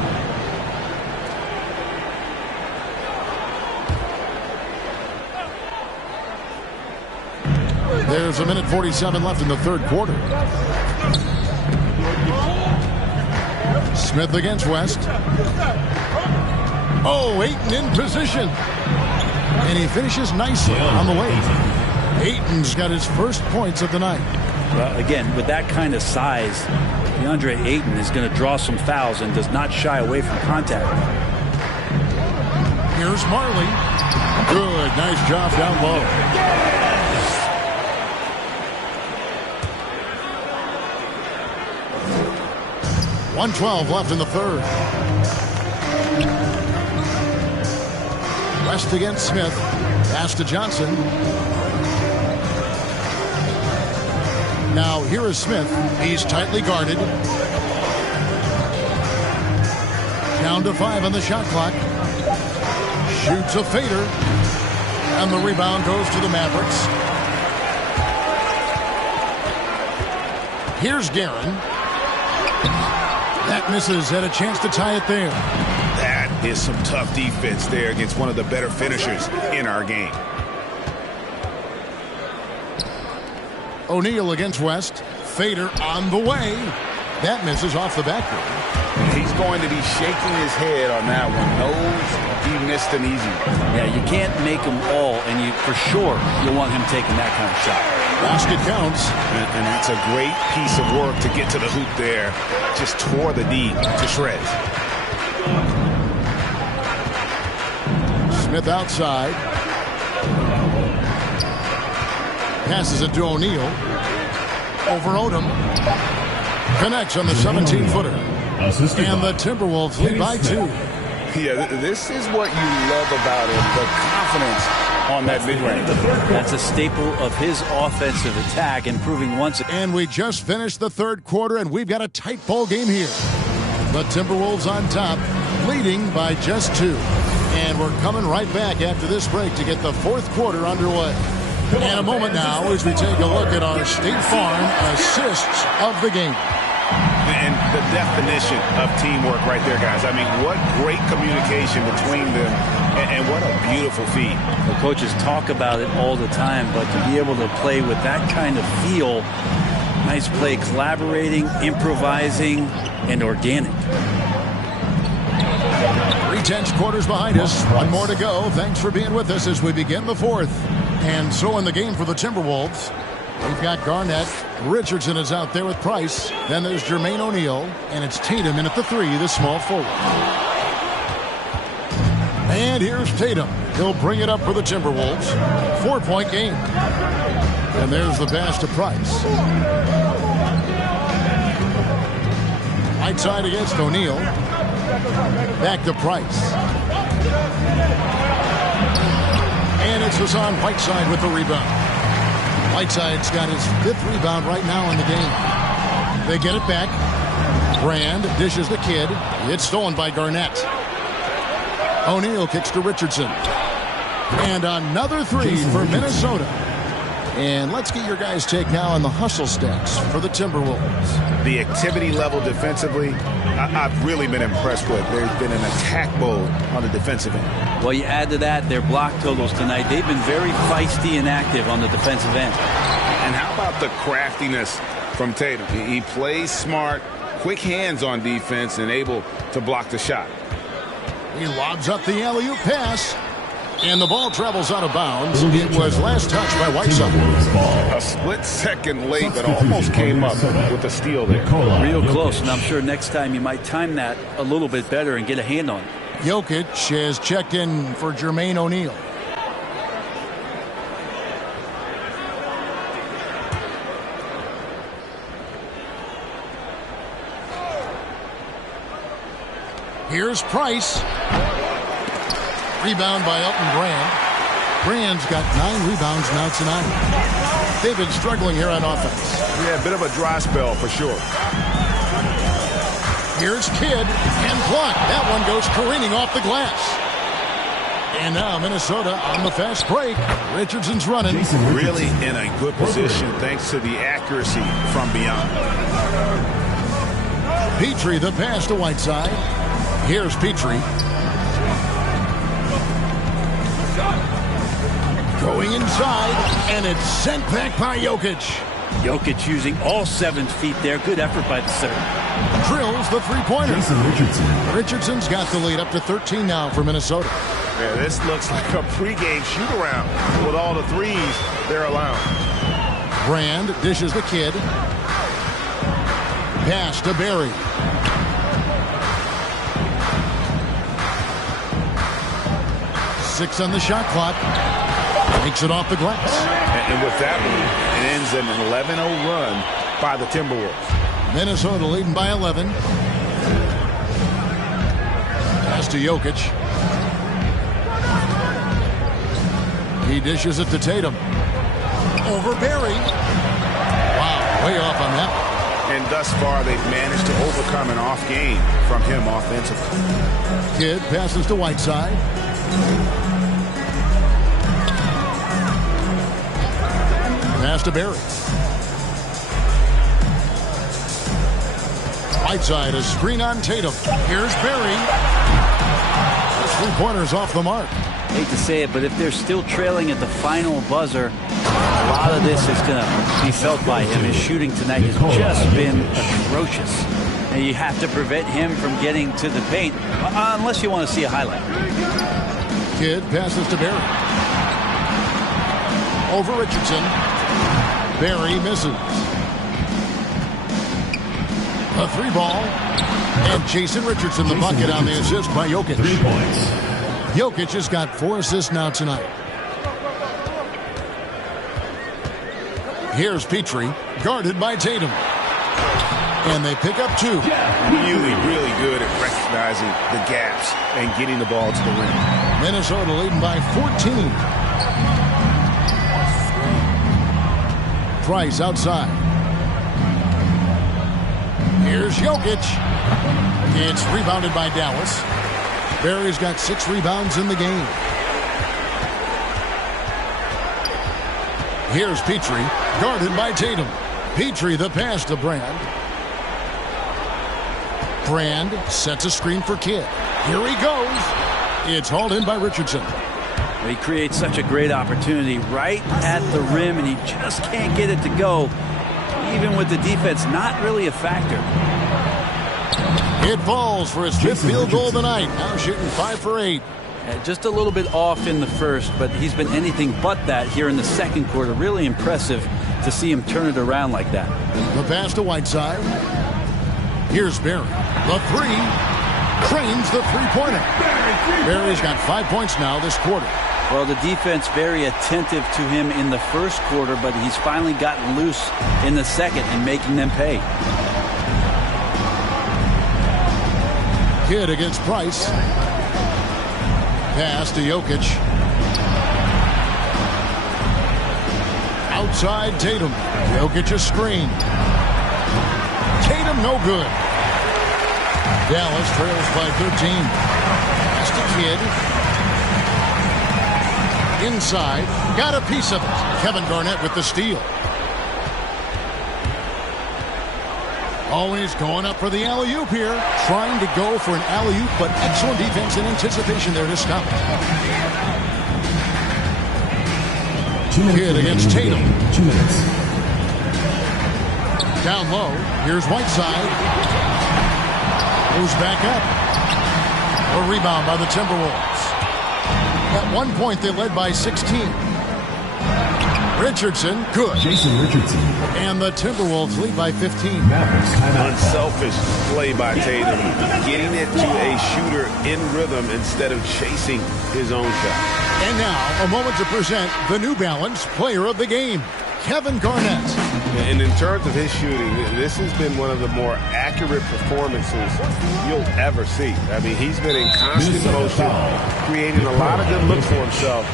There's a minute 47 left in the third quarter. Smith against West. Oh, Ayton in position. And he finishes nicely on the way. Ayton's got his first points of the night. Well, again, with that kind of size, DeAndre Ayton is going to draw some fouls and does not shy away from contact. Here's Marley. Good, nice job down low. 1:12 left in the third. West against Smith. Pass to Johnson. Now here is Smith. He's tightly guarded. Down to 5 on the shot clock. Shoots a fader. And the rebound goes to the Mavericks. Here's Guerin. That misses. Had a chance to tie it there. That is some tough defense there against one of the better finishers in our game. O'Neal against West. Fader on the way. That misses off the backboard. He's going to be shaking his head on that one. Knows he missed an easy one. Yeah, you can't make them all, and you for sure you'll want him taking that kind of shot. Basket counts. And that's a great piece of work to get to the hoop there. Just tore the D to shreds. Smith outside. Passes it to O'Neal. Over Odom. Connects on the 17-footer. And the Timberwolves lead by 2. Yeah, this is what you love about him, the confidence on that mid-range. That's a staple of his offensive attack, improving once again. And we just finished the third quarter, and we've got a tight ball game here. The Timberwolves on top, leading by just 2. And we're coming right back after this break to get the fourth quarter underway. And a moment now as we take a look at our State Farm assists of the game. And the definition of teamwork right there, guys. I mean, what great communication between them, and what a beautiful feat. The coaches talk about it all the time, but to be able to play with that kind of feel, nice play, collaborating, improvising, and organic. 3/10 quarters behind us. One more to go. Thanks for being with us as we begin the fourth. And so in the game for the Timberwolves, we've got Garnett. Richardson is out there with Price. Then there's Jermaine O'Neal. And it's Tatum in at the 3, the small forward. And here's Tatum. He'll bring it up for the Timberwolves. 4-point game. And there's the pass to Price. Right side against O'Neal. Back to Price. And it's Hassan Whiteside with the rebound. Whiteside's got his 5th rebound right now in the game. They get it back. Brand dishes the kid. It's stolen by Garnett. O'Neal kicks to Richardson. And another 3 for Minnesota. And let's get your guys' take now on the hustle stats for the Timberwolves. The activity level defensively, I've really been impressed with. There's been an attack mode on the defensive end. Well, you add to that their block totals tonight. They've been very feisty and active on the defensive end. And how about the craftiness from Tatum? He plays smart, quick hands on defense, and able to block the shot. He lobs up the alley-oop pass. And the ball travels out of bounds. It was last touched by Whiteside. A split second late, but almost came up with a steal there. Real close, and I'm sure next time you might time that a little bit better and get a hand on it. Jokic has checked in for Jermaine O'Neal. Here's Price. Rebound by Elton Brand. Brand's got 9 rebounds now tonight. They've been struggling here on offense. Yeah, a bit of a dry spell for sure. Here's Kidd and blocked. That one goes careening off the glass. And now Minnesota on the fast break. Richardson's running. Really in a good position thanks to the accuracy from beyond. Petrie the pass to Whiteside. Here's Petrie. Going inside, and it's sent back by Jokic. Jokic using all 7 feet there. Good effort by the center. Drills the 3-pointer. Richardson's got the lead up to 13 now for Minnesota. Yeah, this looks like a pregame shoot-around with all the threes they're allowing. Brand dishes the kid. Pass to Barry. Six on the shot clock. Takes it off the glass. And with that one, it ends in an 11-0 run by the Timberwolves. Minnesota leading by 11. Pass to Jokic. He dishes it to Tatum. Over Barry. Wow, way off on that. And thus far, they've managed to overcome an off game from him offensively. Kidd passes to Whiteside. Pass to Barry. Whiteside, a screen on Tatum. Here's Barry. 3-pointers off the mark. Hate to say it, but if they're still trailing at the final buzzer, a lot of this is going to be felt by him. His shooting tonight has just been atrocious. And you have to prevent him from getting to the paint, unless you want to see a highlight. Kidd passes to Barry. Over Richardson. Barry misses. A 3-ball. And Jason Richardson, the bucket on the assist by Jokic. 3 points. Jokic has got 4 assists now tonight. Here's Petrie, guarded by Tatum. And they pick up 2. Really, really good at recognizing the gaps and getting the ball to the rim. Minnesota leading by 14. Price outside. Here's Jokic. It's rebounded by Dallas. Barry's got 6 rebounds in the game. Here's Petrie, guarded by Tatum. Petrie, the pass to Brand. Brand sets a screen for Kidd. Here he goes. It's hauled in by Richardson. He creates such a great opportunity right at the rim, and he just can't get it to go. Even with the defense not really a factor. It falls for his 5th field goal of the night. Now shooting 5 for 8. Just a little bit off in the first, but he's been anything but that here in the second quarter. Really impressive to see him turn it around like that. The pass to Whiteside. Here's Barry. The 3. Cranes the 3-pointer. Barry's got 5 points now this quarter. Well, the defense very attentive to him in the first quarter, but he's finally gotten loose in the second and making them pay. Kidd against Price. Pass to Jokic. Outside Tatum. Jokic a screen. Tatum no good. Dallas trails by 13. Pass to Kidd. Inside. Got a piece of it. Kevin Garnett with the steal. Always going up for the alley-oop here. Trying to go for an alley-oop, but excellent defense and anticipation there to stop it. Kidd against Tatum. 2 minutes. Down low. Here's Whiteside. Moves back up. A rebound by the Timberwolves. At one point, they led by 16. Richardson, good. Jason Richardson. And the Timberwolves lead by 15. Unselfish play by Tatum. Getting it to a shooter in rhythm instead of chasing his own shot. And now, a moment to present the New Balance Player of the Game, Kevin Garnett. And in terms of his shooting, this has been one of the more accurate performances you'll ever see. I mean, he's been in constant motion, creating a lot of good looks for himself.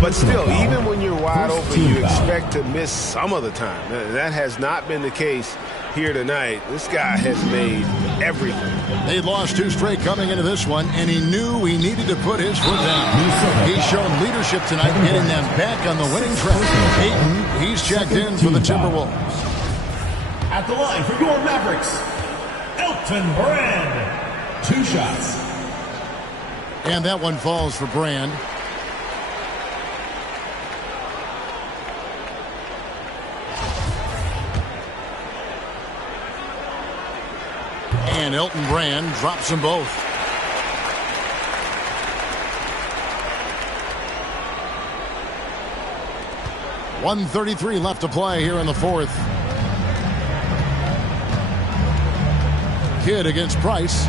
But still, even when you're wide open, you expect to miss some of the time. That has not been the case here tonight. This guy has made everything. They lost 2 straight coming into this one, and he knew he needed to put his foot down. He's shown leadership tonight, getting them back on the winning track. Ayton, he's checked in for the Timberwolves. At the line for your Mavericks, Elton Brand. 2 shots. And that one falls for Brand. And Elton Brand drops them both. .133 left to play here in the fourth. Kidd against Price.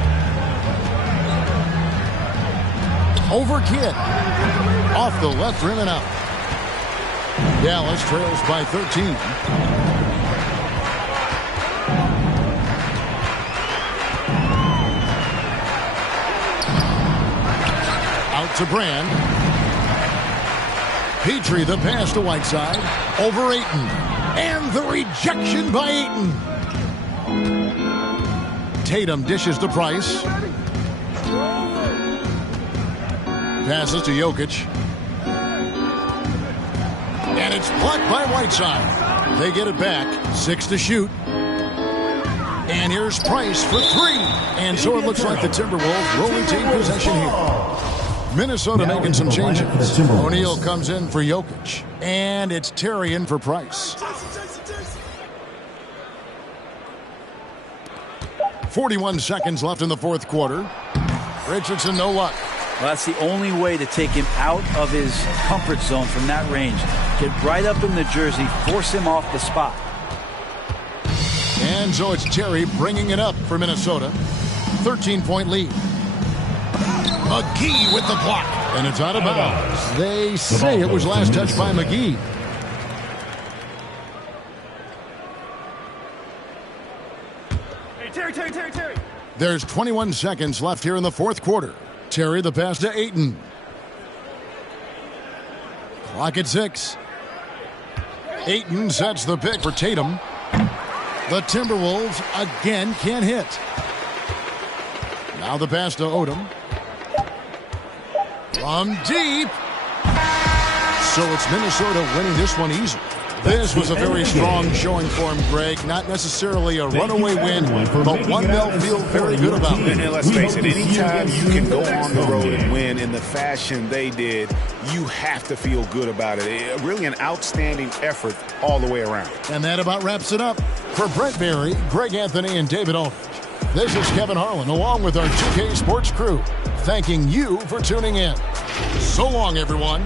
Over Kidd. Off the left rim and out. Dallas trails by 13. To Brand. Petrie, the pass to Whiteside. Over Ayton. And the rejection by Ayton. Tatum dishes to Price. Passes to Jokic. And it's blocked by Whiteside. They get it back. 6 to shoot. And here's Price for 3. And so it looks like the Timberwolves will retain possession here. Minnesota making some changes. O'Neal comes in for Jokic. And it's Terry in for Price. 41 seconds left in the fourth quarter. Richardson, no luck. Well, that's the only way to take him out of his comfort zone from that range. Get right up in the jersey, force him off the spot. And so it's Terry bringing it up for Minnesota. 13-point lead. McGee with the block. And it's out of bounds. They say it was last touched by McGee. Terry. There's 21 seconds left here in the fourth quarter. Terry the pass to Ayton. Clock at 6. Ayton sets the pick for Tatum. The Timberwolves again can't hit. Now the pass to Odom. From deep. So it's Minnesota winning this one easy. This was a very strong showing for him, Greg. Not necessarily a runaway win, but one they'll feel very good about. And let's face it, anytime you can go on the road and win in the fashion they did, you have to feel good about it. Really an outstanding effort all the way around. And that about wraps it up. For Brent Berry, Greg Anthony, and David Aldridge, this is Kevin Harlan along with our 2K Sports crew, thanking you for tuning in. So long, everyone.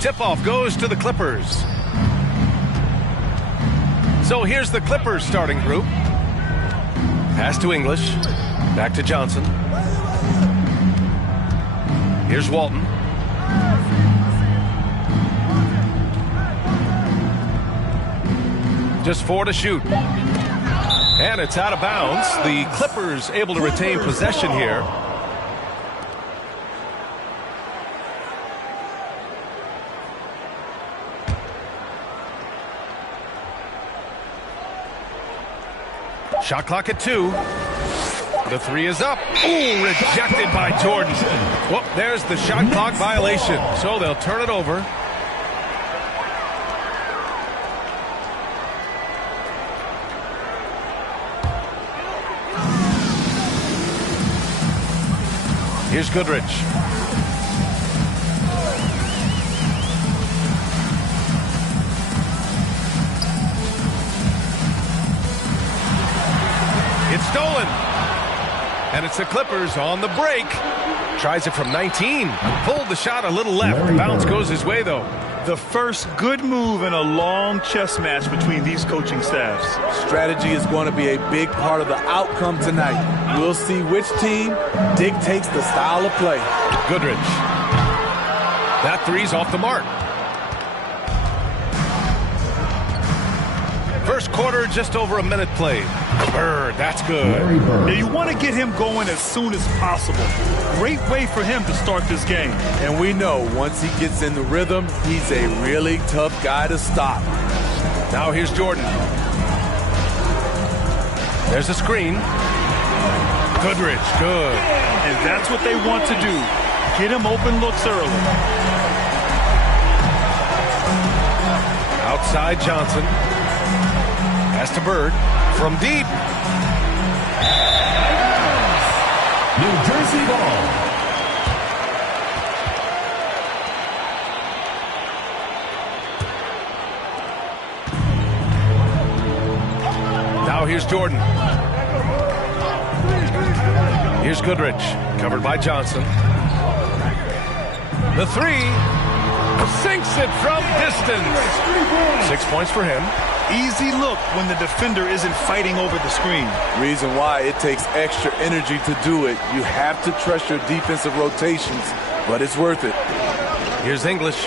Tip-off goes to the Clippers. So here's the Clippers starting group. Pass to English. Back to Johnson. Here's Walton. Just 4 to shoot. And it's out of bounds. The Clippers able to retain possession here. Shot clock at 2. The 3 is up. Ooh, rejected by Jordan. Well, there's the shot clock violation. So they'll turn it over. Here's Goodrich. It's stolen. And it's the Clippers on the break. Tries it from 19. Pulled the shot a little left. The bounce goes his way, though. The first good move in a long chess match between these coaching staffs. Strategy is going to be a big part of the outcome tonight. We'll see which team dictates the style of play. Goodrich. That 3's off the mark. First quarter, just over a minute played. Bird, that's good. Now you want to get him going as soon as possible. Great way for him to start this game. And we know once he gets in the rhythm, he's a really tough guy to stop. Now here's Jordan. There's a screen. Goodrich, good. And that's what they want to do. Get him open looks early. Outside Johnson. Pass to Bird. From deep. New Jersey ball. Now here's Jordan. Here's Goodrich. Covered by Johnson. The 3. Sinks it from distance. 6 points for him. Easy look when the defender isn't fighting over the screen. Reason why it takes extra energy to do it. You have to trust your defensive rotations, but it's worth it. Here's English.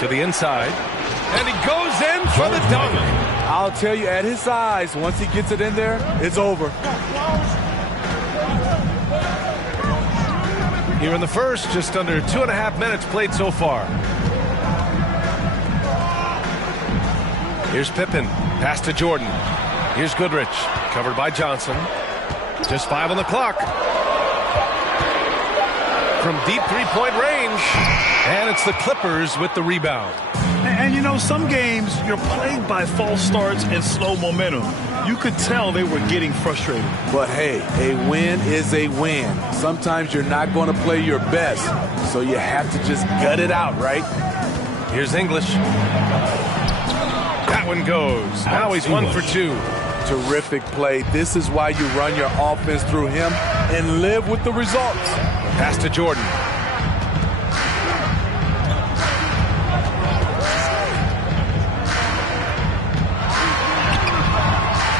To the inside. And he goes in for the dunk. I'll tell you, at his size, once he gets it in there, it's over. Here in the first, just under 2.5 minutes played so far. Here's Pippen. Pass to Jordan. Here's Goodrich. Covered by Johnson. Just 5 on the clock. From deep three-point range. And it's the Clippers with the rebound. And you know, some games you're plagued by false starts and slow momentum. You could tell they were getting frustrated. But hey, a win is a win. Sometimes you're not going to play your best, so you have to just gut it out, right? Here's English. That one goes. Now he's 1 for 2. Terrific play. This is why you run your offense through him and live with the results. Pass to Jordan.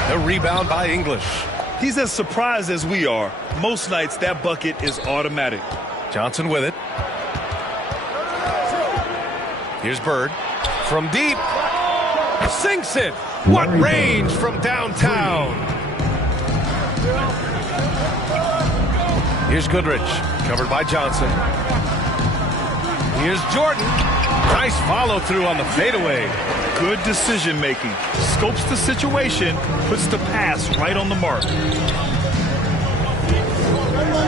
The rebound by English. He's as surprised as we are. Most nights that bucket is automatic. Johnson with it. Here's Bird. From deep. Sinks it. What range from downtown. Here's Goodrich. Covered by Johnson. Here's Jordan. Nice follow through on the fadeaway. Good decision making. Scopes the situation, puts the pass right on the mark.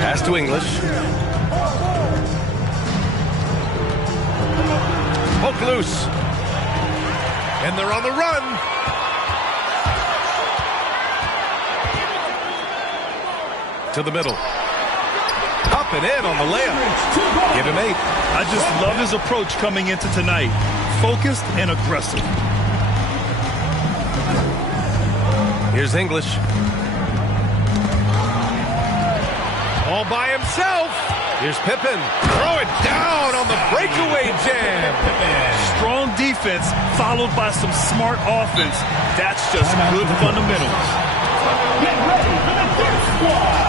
Pass to English. Poke loose. And they're on the run. To the middle. Up and in on the layup. Give him 8. I just love his approach coming into tonight. Focused and aggressive. Here's English. All by himself. Here's Pippen. Throw it down on the breakaway jam. Strong defense followed by some smart offense. That's just good fundamentals. Get ready for the first squad.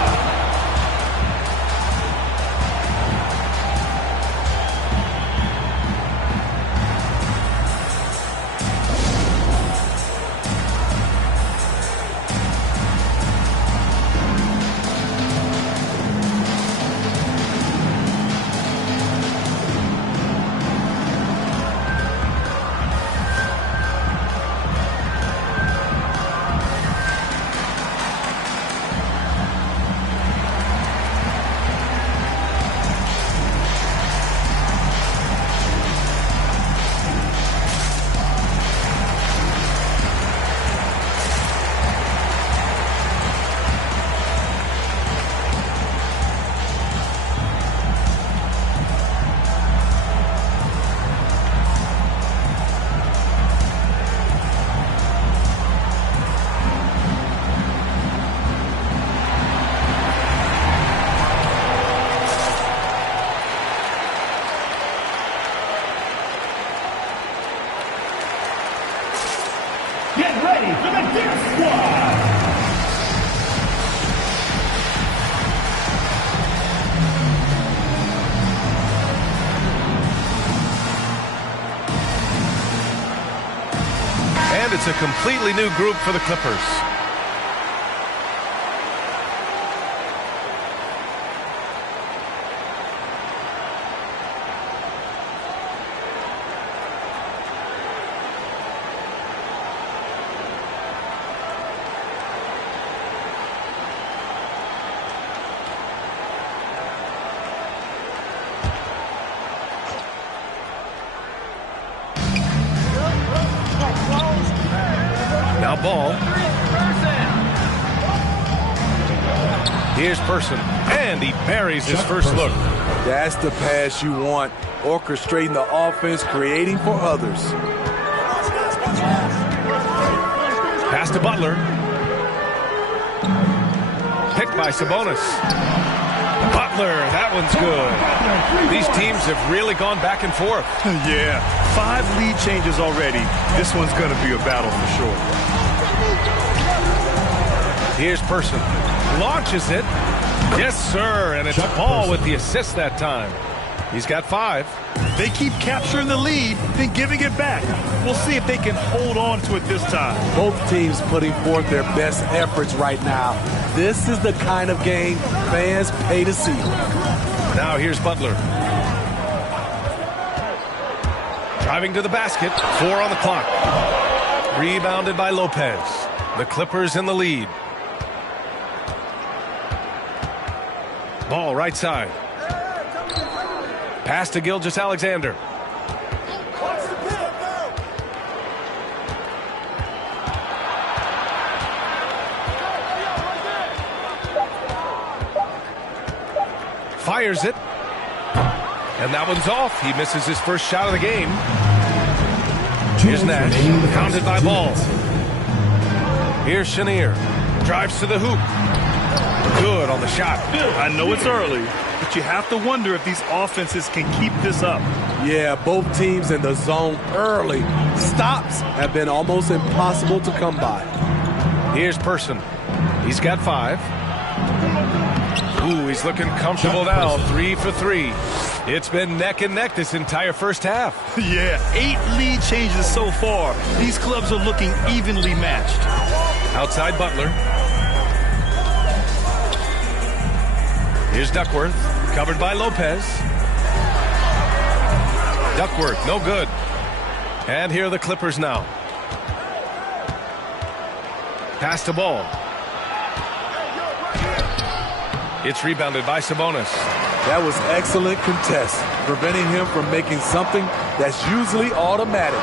Get ready for the Deer Squad! And it's a completely new group for the Clippers. Now ball. Here's Person, and he buries his first look. That's the pass you want. Orchestrating the offense, creating for others. Pass to Butler. Picked by Sabonis. Butler, that one's good. These teams have really gone back and forth. Yeah, 5 lead changes already. This one's going to be a battle for sure. Here's Person. Launches it. Yes, sir. And it's Ball with the assist that time. He's got 5. They keep capturing the lead, then giving it back. We'll see if they can hold on to it this time. Both teams putting forth their best efforts right now. This is the kind of game fans pay to see. Now here's Butler. Driving to the basket. 4 on the clock. Rebounded by Lopez. The Clippers in the lead. Ball right side. Pass to Gilgeous-Alexander. Fires it. And that one's off. He misses his first shot of the game. Here's Nash. Pounded by Ball. Here's Chenier. Drives to the hoop. Good on the shot. I know it's early, but you have to wonder if these offenses can keep this up. Yeah, both teams in the zone early. Stops have been almost impossible to come by. Here's Person. He's got 5. Ooh, he's looking comfortable now. 3 for 3. It's been neck and neck this entire first half. Yeah, 8 lead changes so far. These clubs are looking evenly matched. Outside Butler. Here's Duckworth, covered by Lopez. Duckworth, no good. And here are the Clippers now. Pass the ball. It's rebounded by Sabonis. That was excellent contest, preventing him from making something that's usually automatic.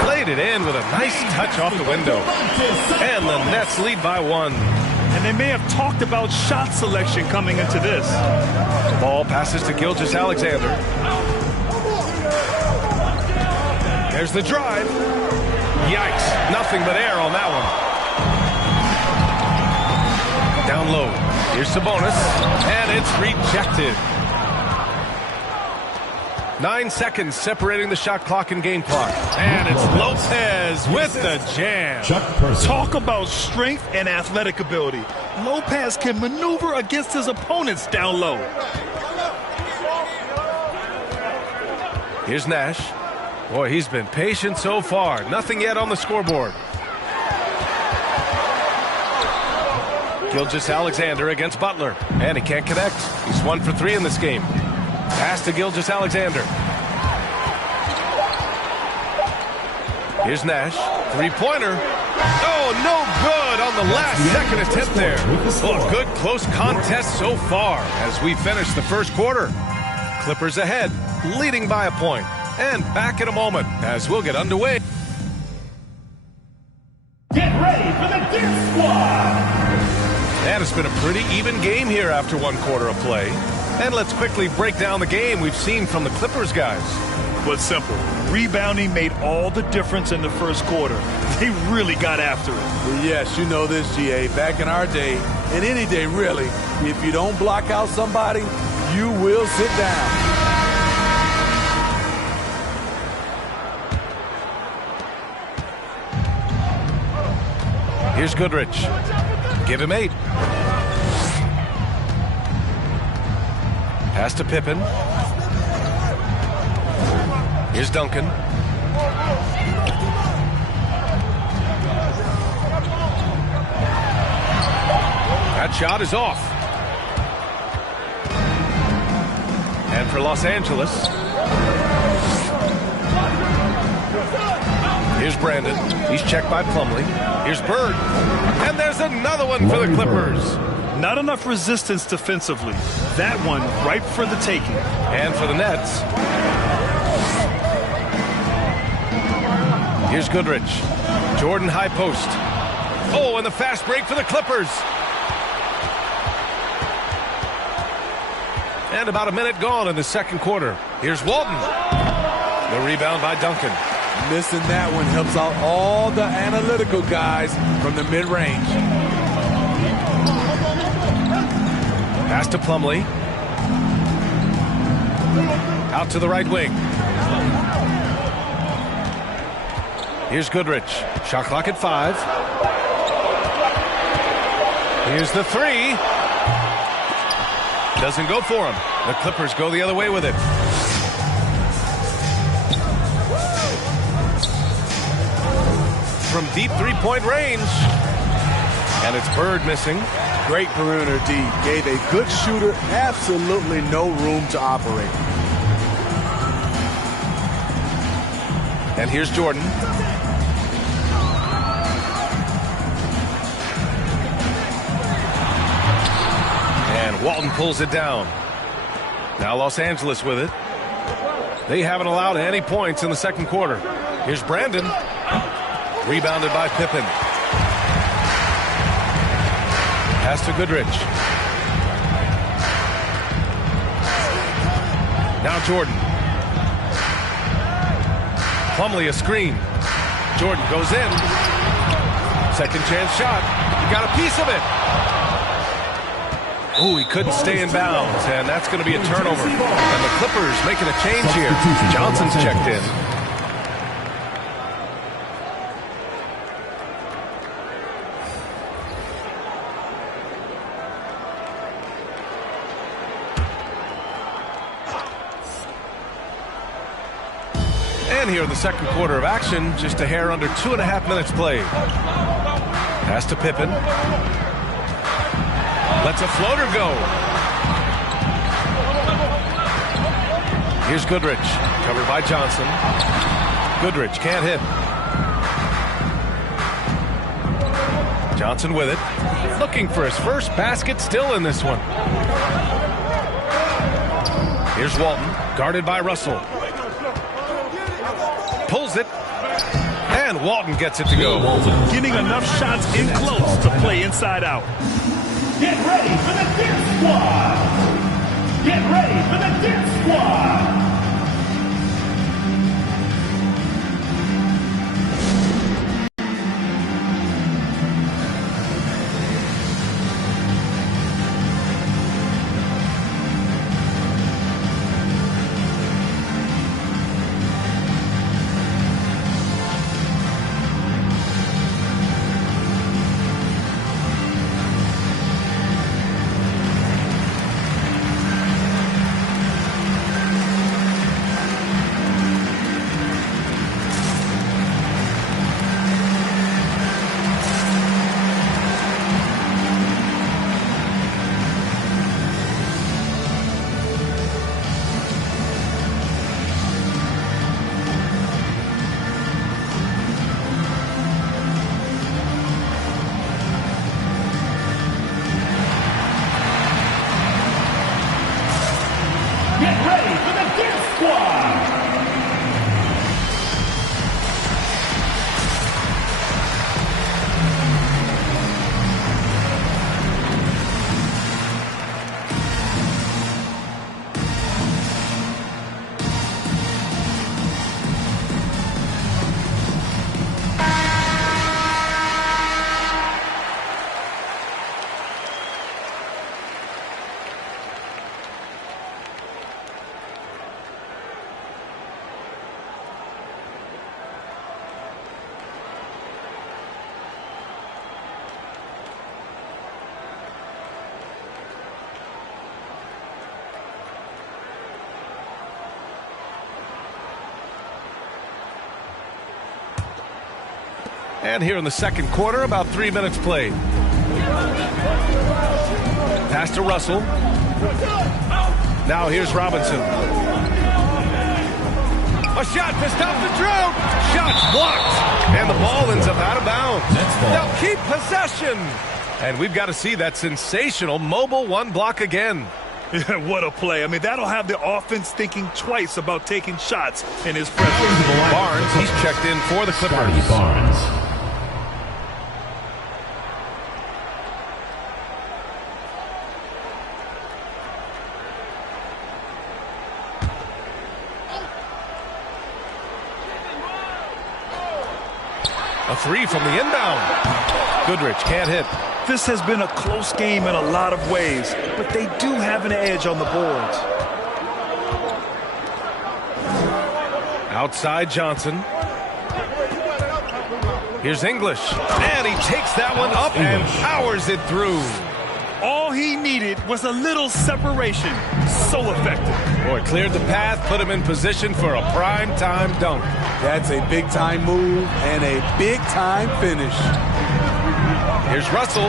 Played it in with a nice touch off the window. And the Nets lead by 1. And they may have talked about shot selection coming into this. Ball passes to Gilgeous-Alexander. There's the drive. Yikes, nothing but air on that one. Down low. Here's Sabonis. And it's rejected. 9 seconds separating the shot clock and game clock. And it's Lopez with the jam. Talk about strength and athletic ability. Lopez can maneuver against his opponents down low. Here's Nash. Boy, he's been patient so far. Nothing yet on the scoreboard. Gilgeous-Alexander against Butler. And he can't connect. He's 1 for 3 in this game. Pass to Gilgeous-Alexander. Here's Nash. 3-pointer. Oh, no good on the last second attempt there. Well, a good close contest so far as we finish the first quarter. Clippers ahead, leading by a point. And back in a moment as we'll get underway. Get ready for the Deer Squad. And it's been a pretty even game here after 1 quarter of play. And let's quickly break down the game we've seen from the Clippers guys. But simple. Rebounding made all the difference in the first quarter. They really got after it. Well, yes, you know this, GA. Back in our day, and any day really, if you don't block out somebody, you will sit down. Here's Goodrich. Give him 8. Pass to Pippen. Here's Duncan. That shot is off. And for Los Angeles, here's Brandon. He's checked by Plumlee. Here's Bird. And there's another one for the Clippers. Not enough resistance defensively. That one ripe for the taking. And for the Nets, here's Goodrich. Jordan high post. Oh, and the fast break for the Clippers. And about a minute gone in the second quarter. Here's Walton. The rebound by Duncan. Missing that one helps out all the analytical guys from the mid-range. Pass to Plumlee. Out to the right wing. Here's Goodrich. Shot clock at 5. Here's the 3. Doesn't go for him. The Clippers go the other way with it. From deep 3-point range. And it's Bird missing. Great perimeter D. Gave a good shooter absolutely no room to operate. And here's Jordan. And Walton pulls it down. Now Los Angeles with it. They haven't allowed any points in the second quarter. Here's Brandon. Rebounded by Pippen. Pass to Goodrich. Now Jordan. Plumlee a screen. Jordan goes in. Second chance shot. He got a piece of it. Ooh, he couldn't stay in bounds, and that's going to be a turnover. And the Clippers making a change here. Johnson's checked in. And here in the second quarter of action, just a hair under 2.5 minutes played. Pass to Pippen. Lets a floater go. Here's Goodrich, covered by Johnson. Goodrich can't hit. Johnson with it. Looking for his first basket still in this one. Here's Walton, guarded by Russell. Pulls it, and Walton gets it to go. Getting enough shots in close to play inside out. Get ready for the Dip Squad! Get ready for the Dip Squad! And here in the second quarter, about 3 minutes played. Pass to Russell. Now here's Robinson. A shot to stop the drought. Shot's blocked. And the ball ends up out of bounds. They'll keep possession. And we've got to see that sensational mobile one block again. What a play. I mean, that'll have the offense thinking twice about taking shots in his presence. Barnes, he's checked in for the Clippers. Scotty Barnes. A three from the inbound. Goodrich can't hit. This has been a close game in a lot of ways, but they do have an edge on the boards. Outside Johnson. Here's English. And he takes that one up and powers it through. All he needed was a little separation. So effective. Boy, cleared the path, put him in position for a prime-time dunk. That's a big-time move and a big-time finish. Here's Russell.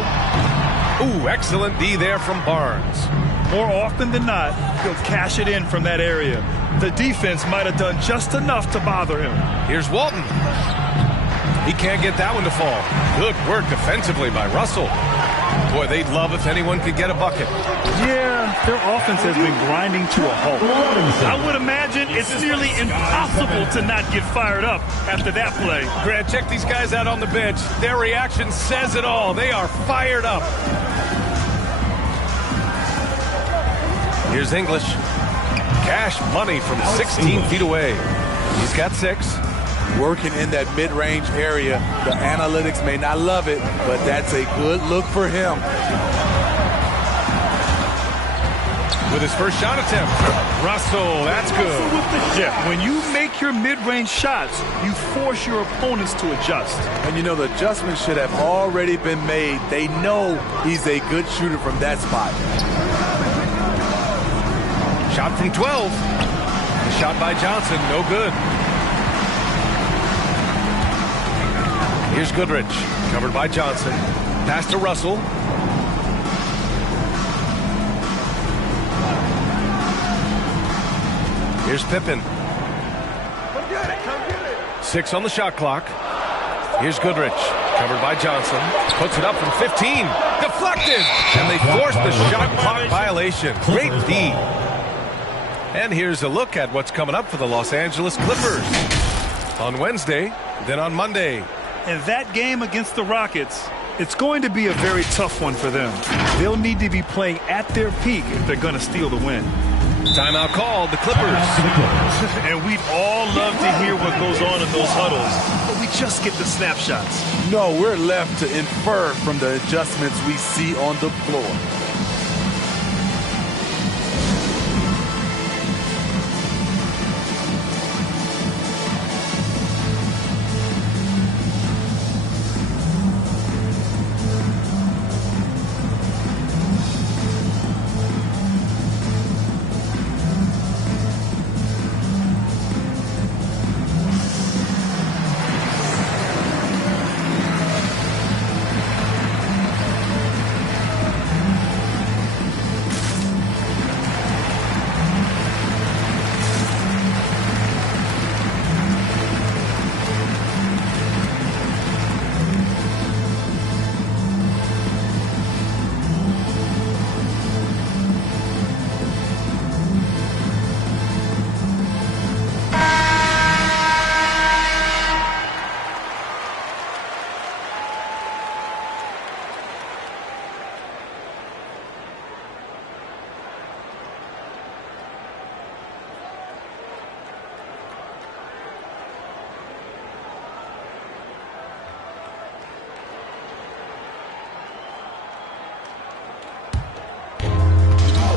Ooh, excellent D there from Barnes. More often than not, he'll cash it in from that area. The defense might have done just enough to bother him. Here's Walton. He can't get that one to fall. Good work defensively by Russell. Boy, they'd love if anyone could get a bucket. Yeah, their offense has been grinding to a halt. I would imagine it's nearly impossible to not get fired up after that play. Grant, check these guys out on the bench. Their reaction says it all. They are fired up. Here's English. Cash money from 16 feet away. He's got 6. working in that mid-range area. The analytics may not love it, but that's a good look for him. With his first shot attempt, Russell, that's good. Yeah, when you make your mid-range shots, you force your opponents to adjust. And you know, the adjustments should have already been made. They know he's a good shooter from that spot. Shot from 12. The shot by Johnson, no good. Here's Goodrich, covered by Johnson. Pass to Russell. Here's Pippen. 6 on the shot clock. Here's Goodrich, covered by Johnson. Puts it up from 15. Deflected! And they force the shot clock violation. Great D. And here's a look at what's coming up for the Los Angeles Clippers. On Wednesday, then on Monday. And that game against the Rockets, it's going to be a very tough one for them. They'll need to be playing at their peak if they're going to steal the win. Timeout called, the Clippers. And we'd all love to hear what goes on in those huddles, but we just get the snapshots. No, we're left to infer from the adjustments we see on the floor.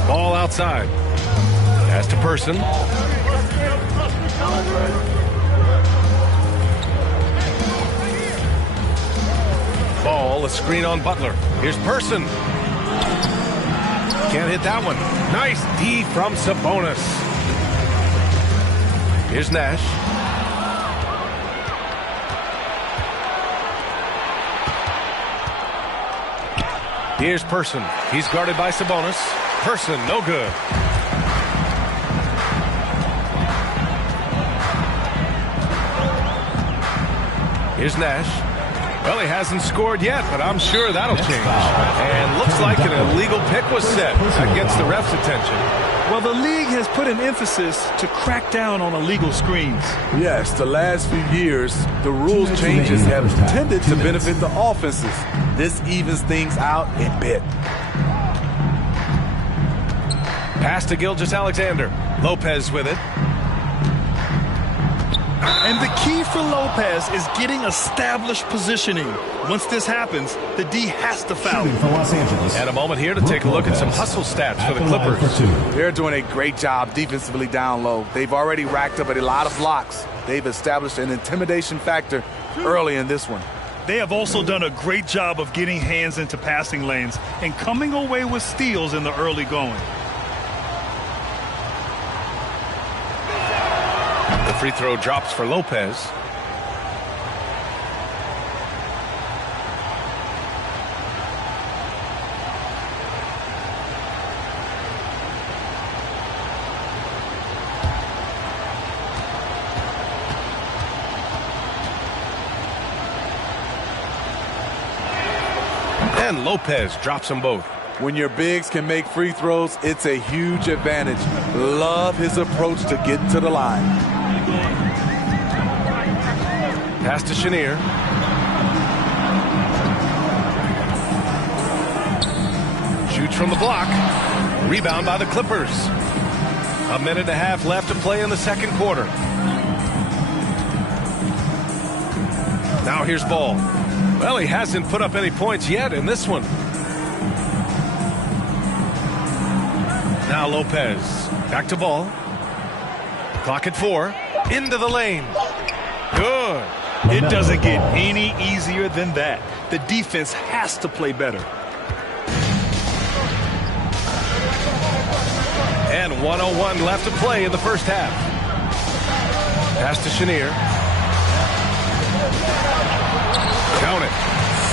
Ball outside. Pass to Person. Ball, a screen on Butler. Here's Person. Can't hit that one. Nice D from Sabonis. Here's Nash. Here's Person. He's guarded by Sabonis. Person, no good. Here's Nash. Well, he hasn't scored yet, but I'm sure that'll change. And looks like an illegal pick was set. That gets the ref's attention. Well, the league has put an emphasis to crack down on illegal screens. Yes, the last few years, the rules changes have tended to benefit the offenses. This evens things out a bit. Pass to Gilgeous-Alexander. Lopez with it. And the key for Lopez is getting established positioning. Once this happens, the D has to foul. And a moment here to take a look at some hustle stats for the Clippers. They're doing a great job defensively down low. They've already racked up a lot of blocks. They've established an intimidation factor early in this one. They have also done a great job of getting hands into passing lanes and coming away with steals in the early going. The free throw drops for Lopez. And Lopez drops them both. When your bigs can make free throws, it's a huge advantage. Love his approach to get to the line. Pass to Chenier. Shoots from the block. Rebound by the Clippers. A minute and a half left to play in the second quarter. Now here's Ball. Well, he hasn't put up any points yet in this one. Now Lopez. Back to Ball. Clock at 4. Into the lane. Good. It doesn't get any easier than that. The defense has to play better. And 1:01 left to play in the first half. Pass to Chenier. Count it.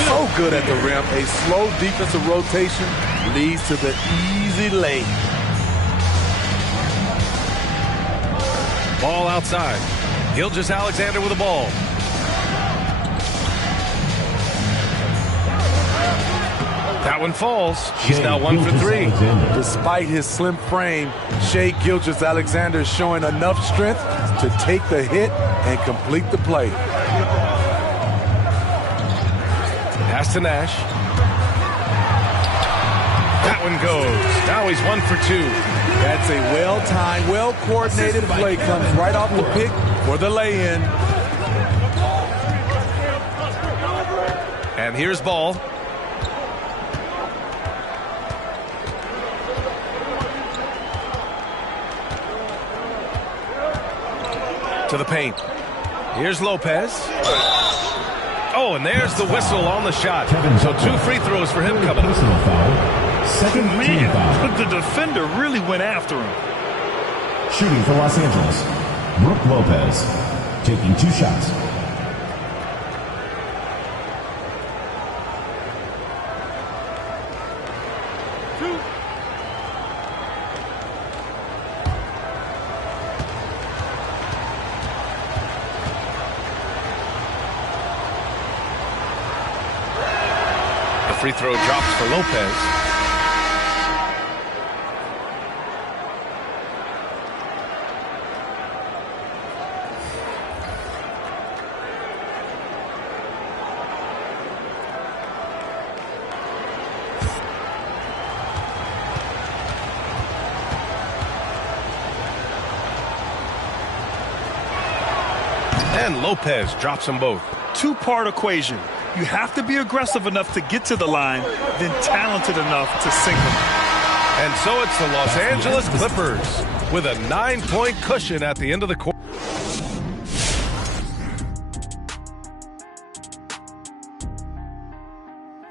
So good at the rim. A slow defensive rotation leads to the easy lay. Ball outside. Gilgeous-Alexander with the ball. That one falls. He's now 1 for 3. Despite his slim frame, Shai Gilgeous-Alexander is showing enough strength to take the hit and complete the play. Pass to Nash. That one goes. Now he's 1 for 2. That's a well-timed, well-coordinated play. Comes right off the pick for the lay-in. And here's Ball. To the paint. Here's Lopez. Oh, and there's the whistle on the shot. So 2 free throws for him coming up. Man, but the defender really went after him. Shooting for Los Angeles, Brook Lopez, taking 2 shots. The free throw drops for Lopez. And Lopez drops them both. Two-part equation. You have to be aggressive enough to get to the line, then talented enough to sink them. And so it's the Los Angeles Clippers with a 9-point cushion at the end of the quarter.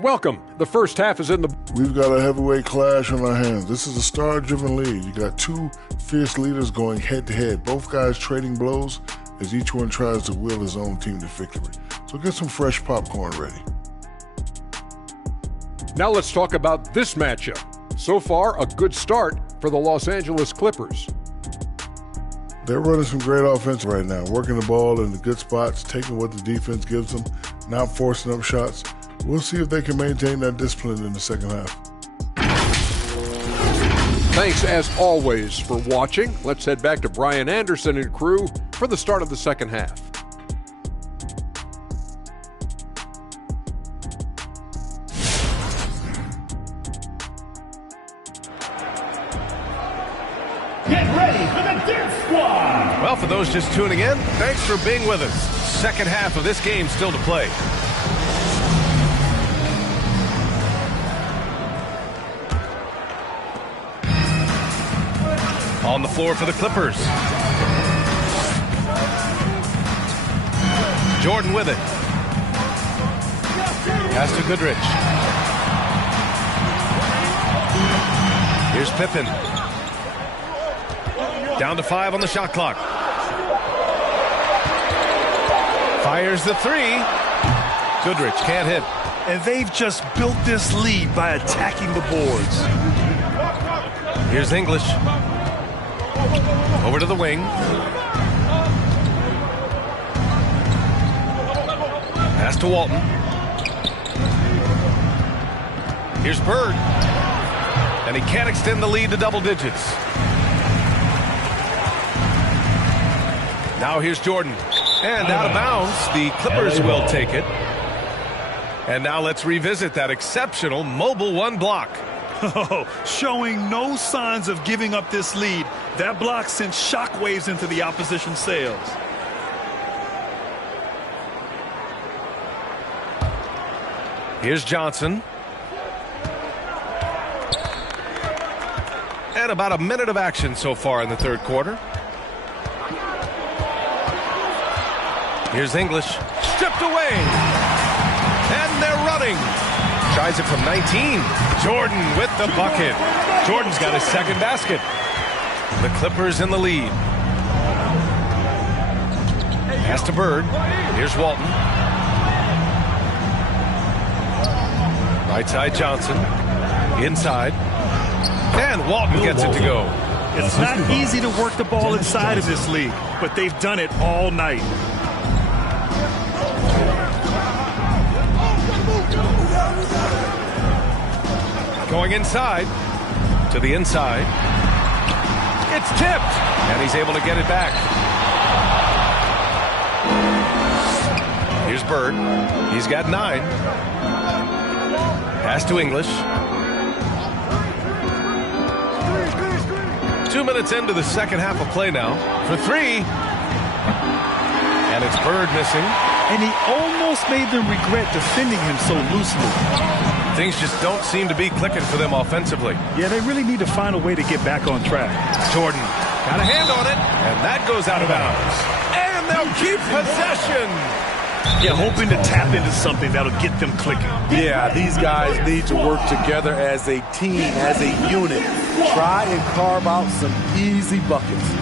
Welcome. The first half is in the... We've got a heavyweight clash on our hands. This is a star-driven league. You got 2 fierce leaders going head-to-head. Both guys trading blows as each one tries to will his own team to victory. So get some fresh popcorn ready. Now let's talk about this matchup. So far, a good start for the Los Angeles Clippers. They're running some great offense right now, working the ball in the good spots, taking what the defense gives them, not forcing up shots. We'll see if they can maintain that discipline in the second half. Thanks, as always, for watching. Let's head back to Brian Anderson and crew for the start of the second half. Get ready for the Dirt Squad! Well, for those just tuning in, thanks for being with us. Second half of this game still to play. On the floor for the Clippers. Jordan with it. Pass to Goodrich. Here's Pippen. Down to 5 on the shot clock. Fires the 3. Goodrich can't hit. And they've just built this lead by attacking the boards. Here's English. Over to the wing. Pass to Walton. Here's Bird. And he can't extend the lead to double digits. Now here's Jordan. And out of bounds, the Clippers will take it. And now let's revisit that exceptional mobile 1 block. Oh, showing no signs of giving up this lead. That block sent shockwaves into the opposition sails. Here's Johnson. And about a minute of action so far in the third quarter. Here's English. Stripped away. And they're running. Tries it from 19. Jordan with the bucket. Jordan's got his second basket. The Clippers in the lead. Pass to Bird. Here's Walton. Right side Johnson. Inside. And Walton gets it to go. It's not easy to work the ball inside of this league, but they've done it all night. Going inside. To the inside. It's tipped. And he's able to get it back. Here's Bird. He's got 9. Pass to English. 2 minutes into the second half of play now. For 3. And it's Bird missing. And he almost made them regret defending him so loosely. Things just don't seem to be clicking for them offensively. Yeah, they really need to find a way to get back on track. Jordan got a hand on it, and that goes out of bounds. And they'll keep possession. Yeah, hoping to tap into something that'll get them clicking. Yeah, these guys need to work together as a team, as a unit. Try and carve out some easy buckets.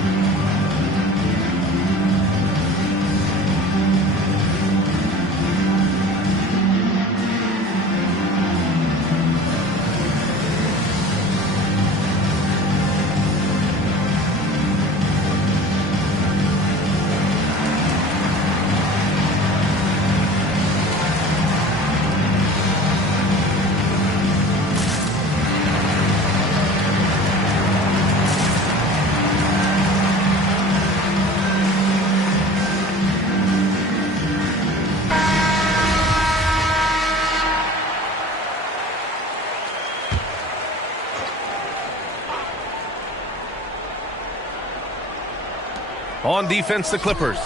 On defense, the Clippers.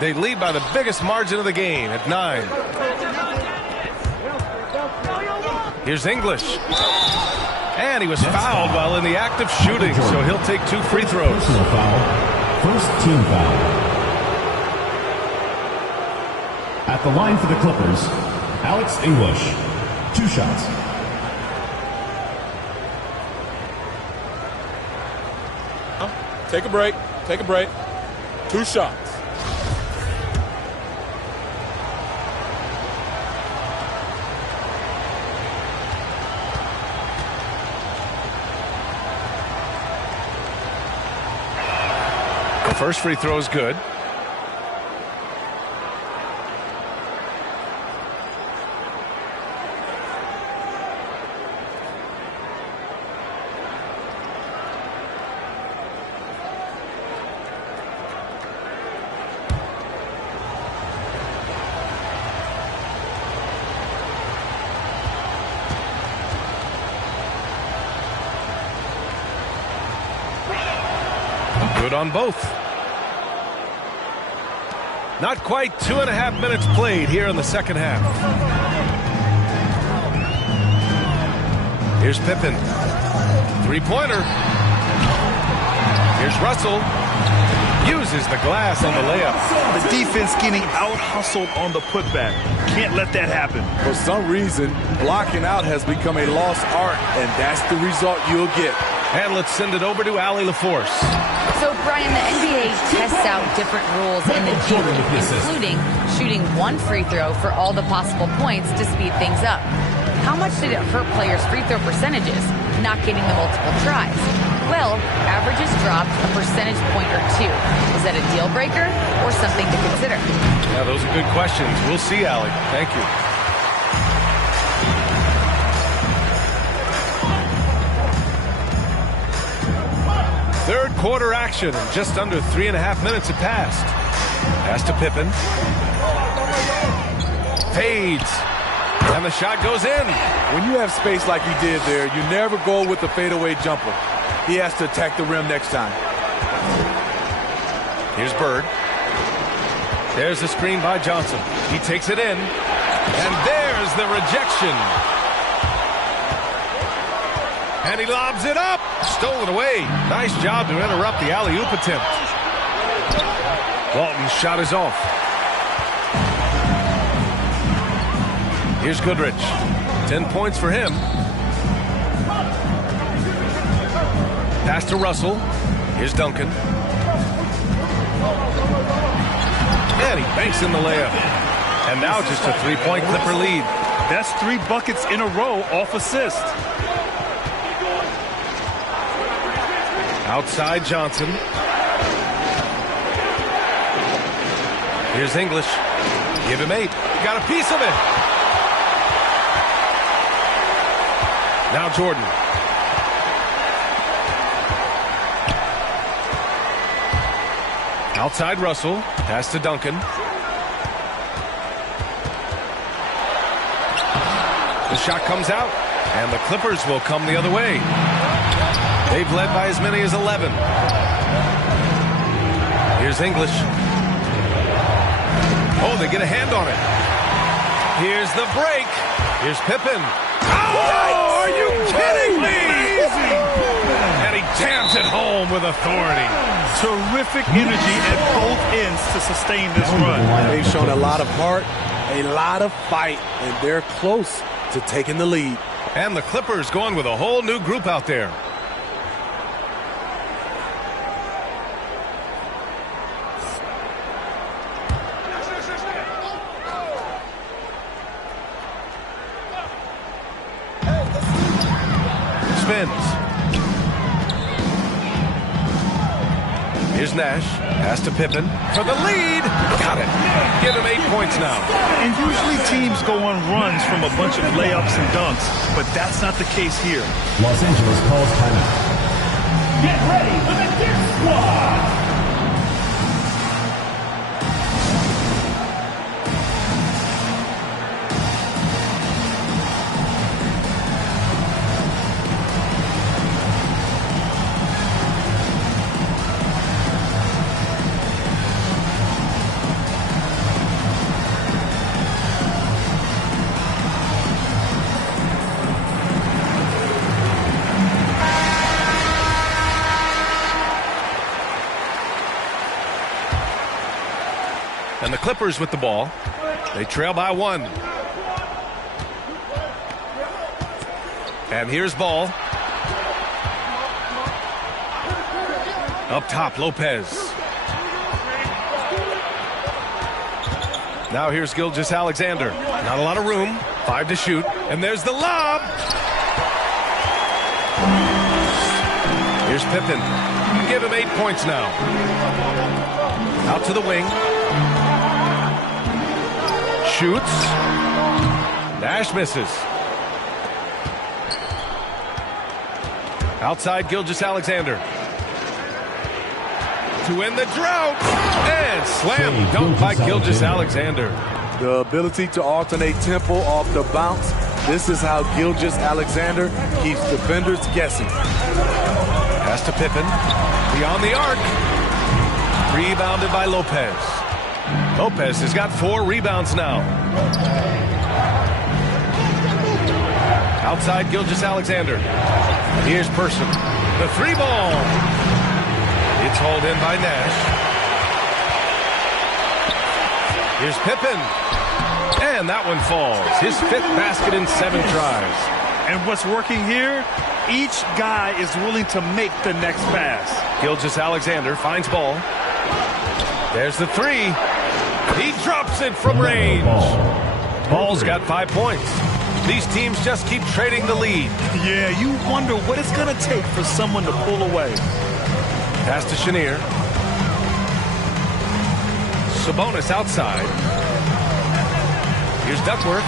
They lead by the biggest margin of the game at 9. Here's English. And he was fouled while in the act of shooting, so he'll take 2 free throws. Personal foul. First team foul. At the line for the Clippers, Alex English. 2 shots. Take a break. Take a break. 2 shots. The first free throw is good. Good on both. Not quite 2.5 minutes played here in the second half. Here's Pippen. 3-pointer. Here's Russell. Uses the glass on the layup. The defense getting out-hustled on the putback. Can't let that happen. For some reason, blocking out has become a lost art, and that's the result you'll get. And let's send it over to Allie LaForce. So, Brian, the NBA tests out different rules in the G League, including shooting 1 free throw for all the possible points to speed things up. How much did it hurt players' free throw percentages, not getting the multiple tries? Well, averages dropped a percentage point or 2. Is that a deal breaker or something to consider? Yeah, those are good questions. We'll see, Allie. Thank you. Third quarter action, and just under 3.5 minutes have passed. Pass to Pippen. Fades. And the shot goes in. When you have space like he did there, you never go with the fadeaway jumper. He has to attack the rim next time. Here's Bird. There's the screen by Johnson. He takes it in. And there's the rejection. And he lobs it up. Stolen away. Nice job to interrupt the alley-oop attempt. Walton's shot is off. Here's Goodrich. 10 points for him. Pass to Russell. Here's Duncan. And he banks in the layup. And now just a three-point Clipper lead. That's 3 buckets in a row off assist. Outside Johnson. Here's English. Give him 8. Got a piece of it. Now Jordan. Outside Russell. Pass to Duncan. The shot comes out. And the Clippers will come the other way. They've led by as many as 11. Here's English. Oh, they get a hand on it. Here's the break. Here's Pippen. Oh, are you kidding me? And he jams it home with authority. Terrific energy at both ends to sustain this run. They've shown a lot of heart, a lot of fight, and they're close to taking the lead. And the Clippers going with a whole new group out there. Spins. Here's Nash. Pass to Pippen for the lead. Got it. Give him 8 points now. And usually teams go on runs from a bunch of layups and dunks, but that's not the case here. Los Angeles calls timeout. Get ready for the Dip Squad. And the Clippers with the ball. They trail by 1. And here's Ball. Up top, Lopez. Now here's Gilgeous-Alexander. Not a lot of room. 5 to shoot. And there's the lob. Here's Pippen. Give him 8 points now. Out to the wing. Shoots. Nash misses. Outside Gilgeous-Alexander. To win the drought. And slam dunk by Gilgeous-Alexander. The ability to alternate tempo off the bounce. This is how Gilgeous-Alexander keeps defenders guessing. Pass to Pippen. Beyond the arc. Rebounded by Lopez. Lopez has got 4 rebounds now. Outside Gilgeous-Alexander. Here's Person. The 3 ball. It's hauled in by Nash. Here's Pippen. And that one falls. His 5th basket in 7 tries. And what's working here? Each guy is willing to make the next pass. Gilgeous-Alexander finds Ball. There's the 3. He drops it from range. Ball's got 5 points. These teams just keep trading the lead. Yeah, you wonder what it's going to take for someone to pull away. Pass to Chenier. Sabonis outside. Here's Duckworth.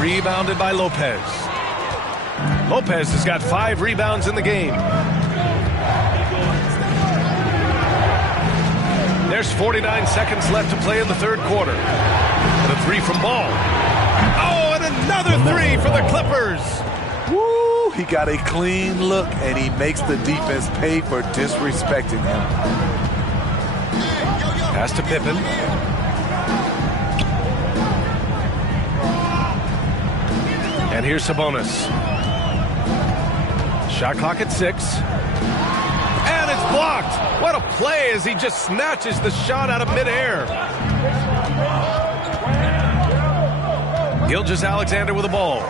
Rebounded by Lopez. Lopez has got 5 rebounds in the game. There's 49 seconds left to play in the 3rd quarter. And a 3 from Ball. Oh, and another 3 for the Clippers. Woo! He got a clean look, and he makes the defense pay for disrespecting him. Pass to Pippen. And here's Sabonis. Shot clock at 6. And it's blocked. What a play as he just snatches the shot out of midair. Gilgeous-Alexander with the ball.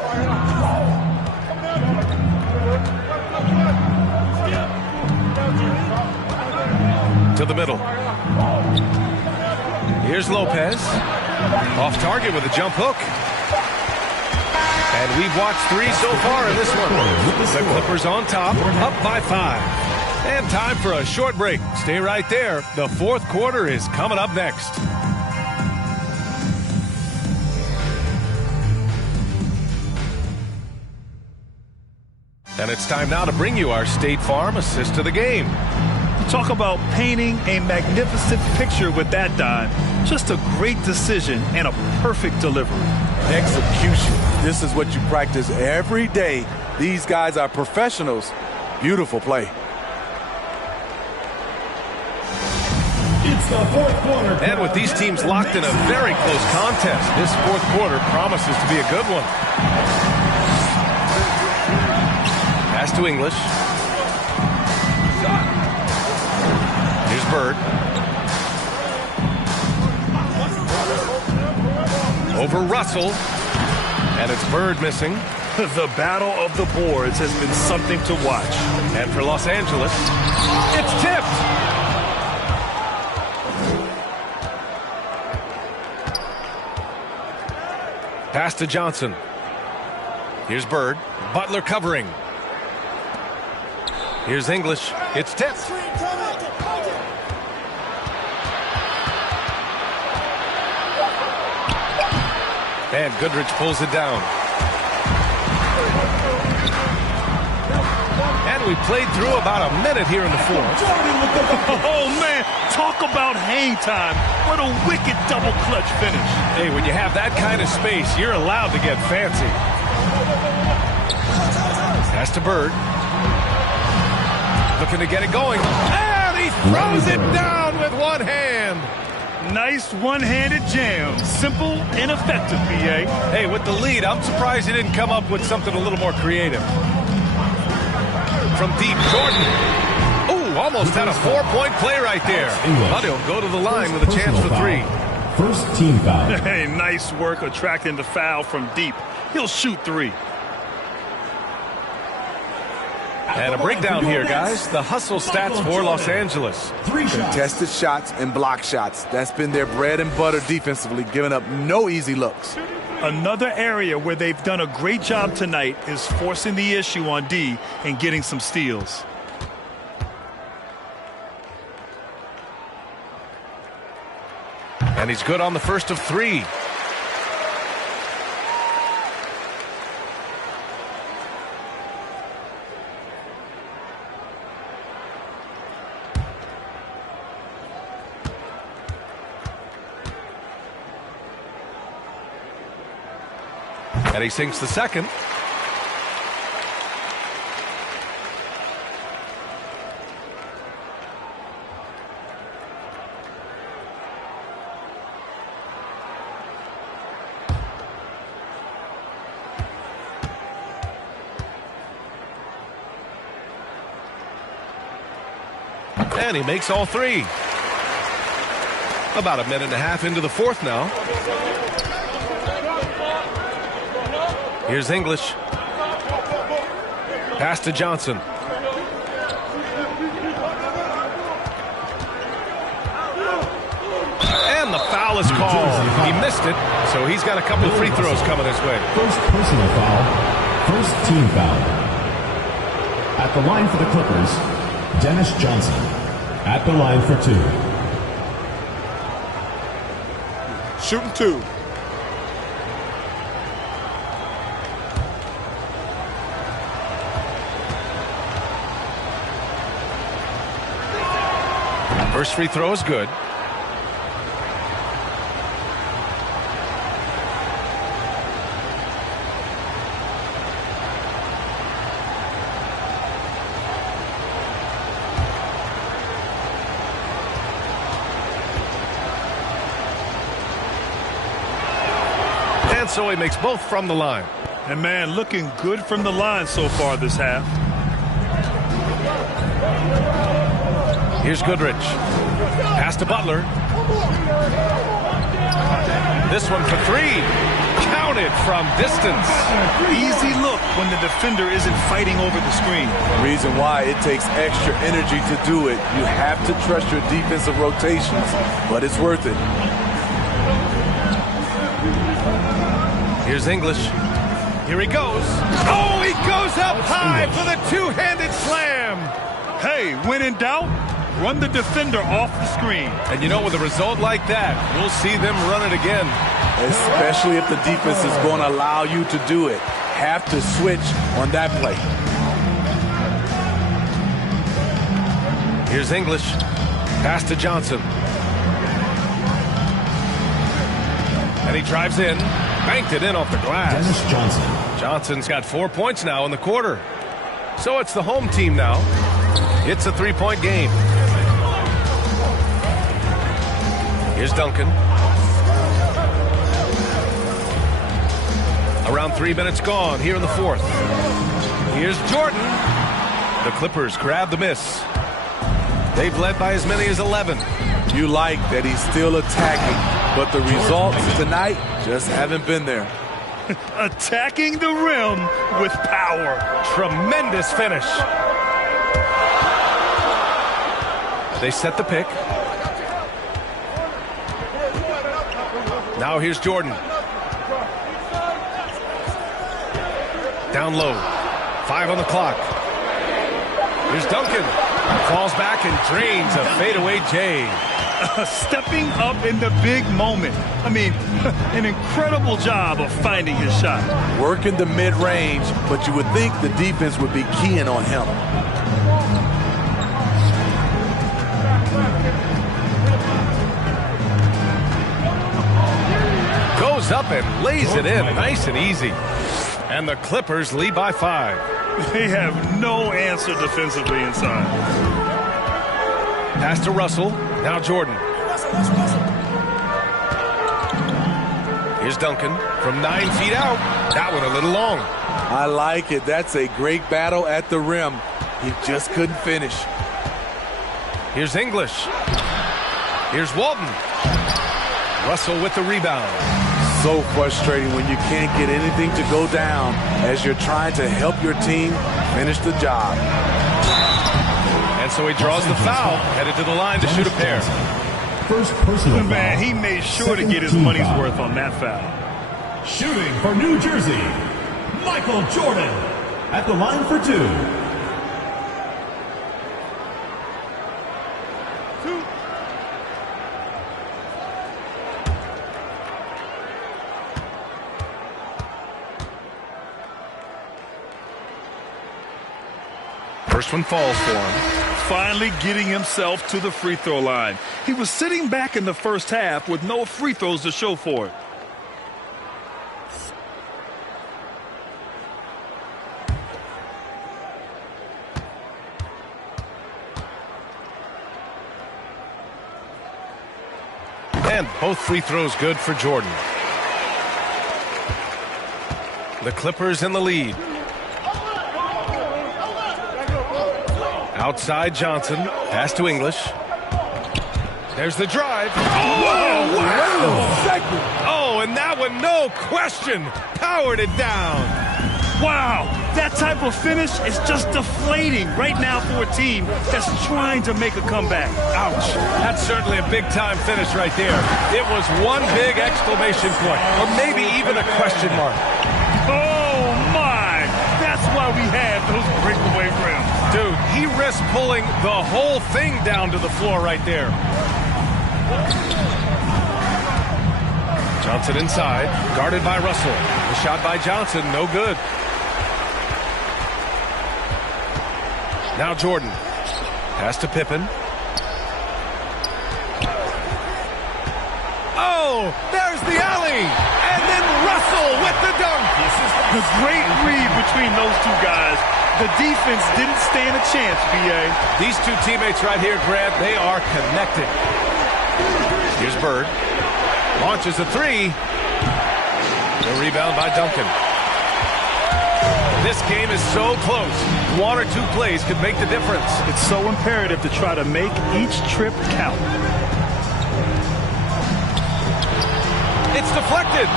To the middle. Here's Lopez. Off target with a jump hook. And we've watched 3 so far in this one. The Clippers on top, up by 5. And time for a short break. Stay right there. The fourth quarter is coming up next. And it's time now to bring you our State Farm assist to the game. Talk about painting a magnificent picture with that dime. Just a great decision and a perfect delivery. Execution. This is what you practice every day. These guys are professionals. Beautiful play. It's the fourth quarter. And with these teams locked in a very close contest, this fourth quarter promises to be a good one. Pass to English. Here's Bird. Over Russell. And it's Bird missing. The battle of the boards has been something to watch. And for Los Angeles, it's tipped. Pass to Johnson. Here's Bird. Butler covering. Here's English. It's tipped. And Goodrich pulls it down. And we played through about a minute here in the fourth. Oh, man. Talk about hang time. What a wicked double clutch finish. Hey, when you have that kind of space, you're allowed to get fancy. Pass to Bird. Looking to get it going. And he throws it down with one hand. Nice one-handed jam. Simple and effective, B.A. Hey, with the lead, I'm surprised he didn't come up with something a little more creative. From deep, Jordan. Ooh, almost had a 4-point play right there. But he'll go to the line with a chance for 3. First team foul. Hey, nice work attracting the foul from deep. He'll shoot 3. And a breakdown here, guys. The hustle stats for Los Angeles. Contested shots and block shots. That's been their bread and butter defensively, giving up no easy looks. Another area where they've done a great job tonight is forcing the issue on D and getting some steals. And he's good on the first of 3. And he sinks the second. And he makes all 3. About a minute and a half into the fourth now. Here's English. Pass to Johnson. And the foul is called. He missed it, so he's got a couple of free throws coming his way. First personal foul. First team foul. At the line for the Clippers, Dennis Johnson. At the line for 2. Shooting 2. First free throw is good. And so he makes both from the line. And, man, looking good from the line so far this half. Here's Goodrich. Pass to Butler. This one for three. Counted from distance. Easy look when the defender isn't fighting over the screen. Reason why it takes extra energy to do it. You have to trust your defensive rotations, but it's worth it. Here's English. Here he goes. Oh, he goes up high for the two-handed slam. Hey, when in doubt, run the defender off the screen. And you know, with a result like that, we'll see them run it again. Especially if the defense is going to allow you to do it. Have to switch on that play. Here's English. Pass to Johnson. And he drives in. Banked it in off the glass. Dennis Johnson. Johnson's got 4 points now in the quarter. So it's the home team now. It's a three-point game. Here's Duncan. Around 3 minutes gone here in the fourth. Here's Jordan. The Clippers grab the miss. They've led by as many as 11. You like that he's still attacking, but the results tonight just haven't been there. Attacking the rim with power. Tremendous finish. They set the pick. Now here's Jordan. Down low. 5 on the clock. Here's Duncan. Falls back and drains a fadeaway J. Stepping up in the big moment. I mean, an incredible job of finding his shot. Working the mid-range, but you would think the defense would be keying on him. Goes up and lays it in nice and easy. And the Clippers lead by 5. They have no answer defensively inside. Pass to Russell. Now Jordan. Here's Duncan from 9 feet out. That one a little long. I like it. That's a great battle at the rim. He just couldn't finish. Here's English. Here's Walton. Russell with the rebound. So frustrating when you can't get anything to go down as you're trying to help your team finish the job. And so he draws the foul, headed to the line to shoot a pair. First personal foul. Man, he made sure to get his money's worth on that foul. Shooting for New Jersey, Michael Jordan at the line for 2. First one falls for him. Finally getting himself to the free throw line. He was sitting back in the first half with no free throws to show for it. And both free throws good for Jordan. The Clippers in the lead. Outside Johnson. Pass to English. There's the drive. Oh, wow. Oh, and that one, no question, powered it down. Wow, that type of finish is just deflating right now for a team that's trying to make a comeback. Ouch. That's certainly a big-time finish right there. It was one big exclamation point, or maybe even a question mark. Oh, my. That's why we have those breakaway rims. Dude, he risked pulling the whole thing down to the floor right there. Johnson inside, guarded by Russell. The shot by Johnson, no good. Now Jordan. Pass to Pippen. Oh, there's the alley. And then Russell with the dunk. The great read between those two guys. The defense didn't stand a chance, B.A. These two teammates right here, Grant, they are connected. Here's Bird. Launches a three. The rebound by Duncan. This game is so close. One or two plays could make the difference. It's so imperative to try to make each trip count. It's deflected.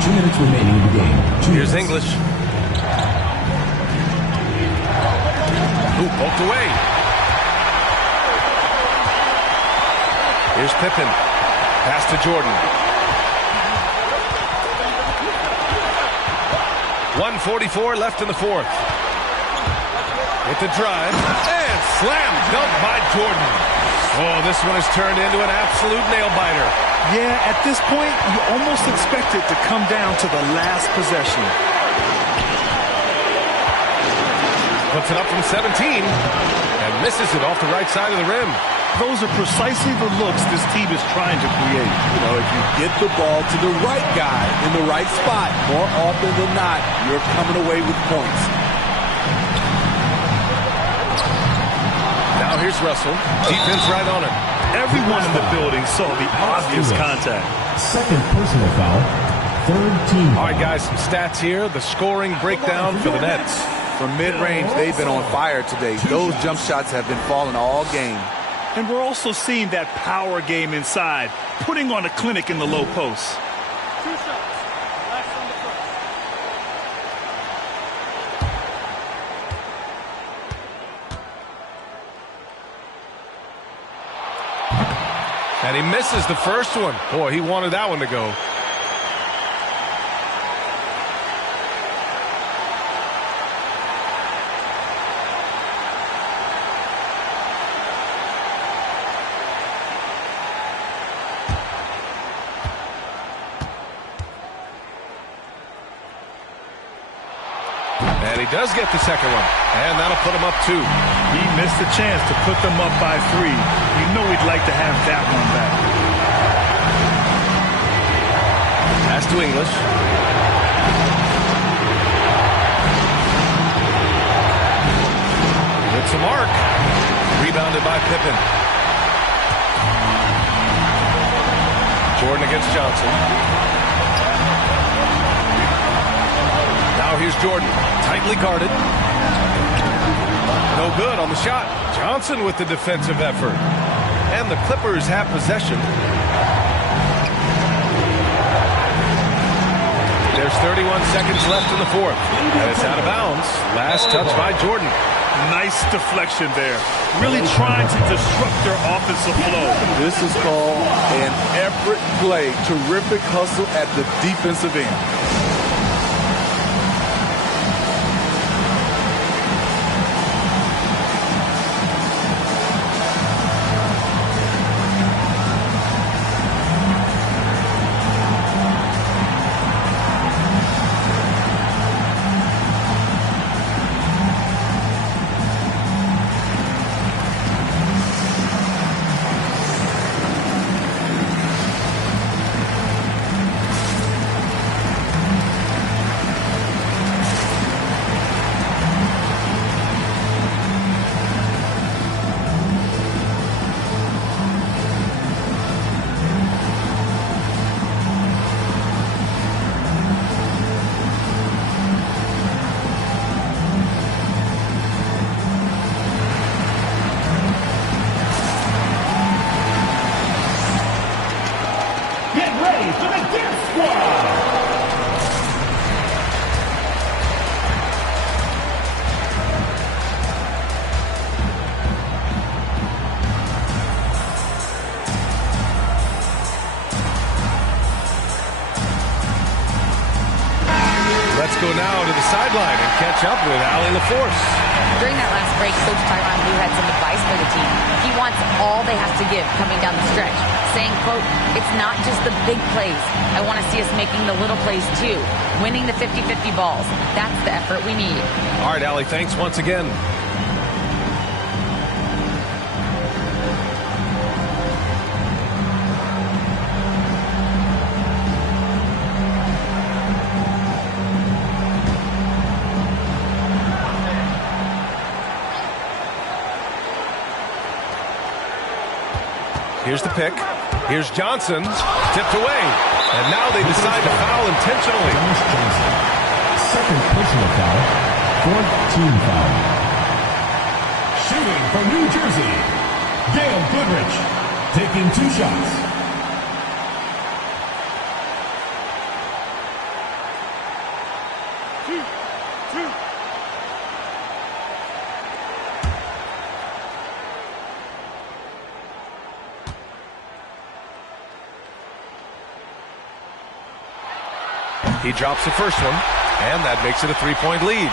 2 minutes remaining in the game. Here's English. Who poked away. Here's Pippen. Pass to Jordan. 1:44 left in the fourth. With the drive. And slam dunk by Jordan. Oh, this one has turned into an absolute nail-biter. Yeah, at this point, you almost expect it to come down to the last possession. Puts it up from 17 and misses it off the right side of the rim. Those are precisely the looks this team is trying to create. You know, if you get the ball to the right guy in the right spot, more often than not, you're coming away with points. Now here's Russell. Defense right on him. Everyone in the building saw the obvious contact. Second personal foul. Third team. All right, guys, some stats here. The scoring breakdown for the Nets. From mid-range, they've been on fire today. Those jump shots have been falling all game. And we're also seeing that power game inside, putting on a clinic in the low post. 2 shots. Last on the first. And he misses the first one. Boy, he wanted that one to go. And he does get the second one. And that'll put him up 2. He missed a chance to put them up by 3. You know he'd like to have that one back. Pass to English. It's a mark. Rebounded by Pippen. Jordan against Johnson. Now here's Jordan. Tightly guarded. No good on the shot. Johnson with the defensive effort. And the Clippers have possession. There's 31 seconds left in the fourth. And it's out of bounds. Last touch by Jordan. Nice deflection there. Really trying to disrupt their offensive flow. This is called an effort play. Terrific hustle at the defensive end. Go now to the sideline and catch up with Allie LaForce. During that last break, Coach Tyronn Lue had some advice for the team. He wants all they have to give coming down the stretch, saying, quote, it's not just the big plays. I want to see us making the little plays too, winning the 50-50 balls. That's the effort we need. All right, Allie, thanks once again. Here's the pick. Here's Johnson. Tipped away. And now they decide to foul intentionally. second personal foul. Fourth team foul. Shooting from New Jersey, Gail Goodrich, taking 2 shots. He drops the first one, and that makes it a 3-point lead.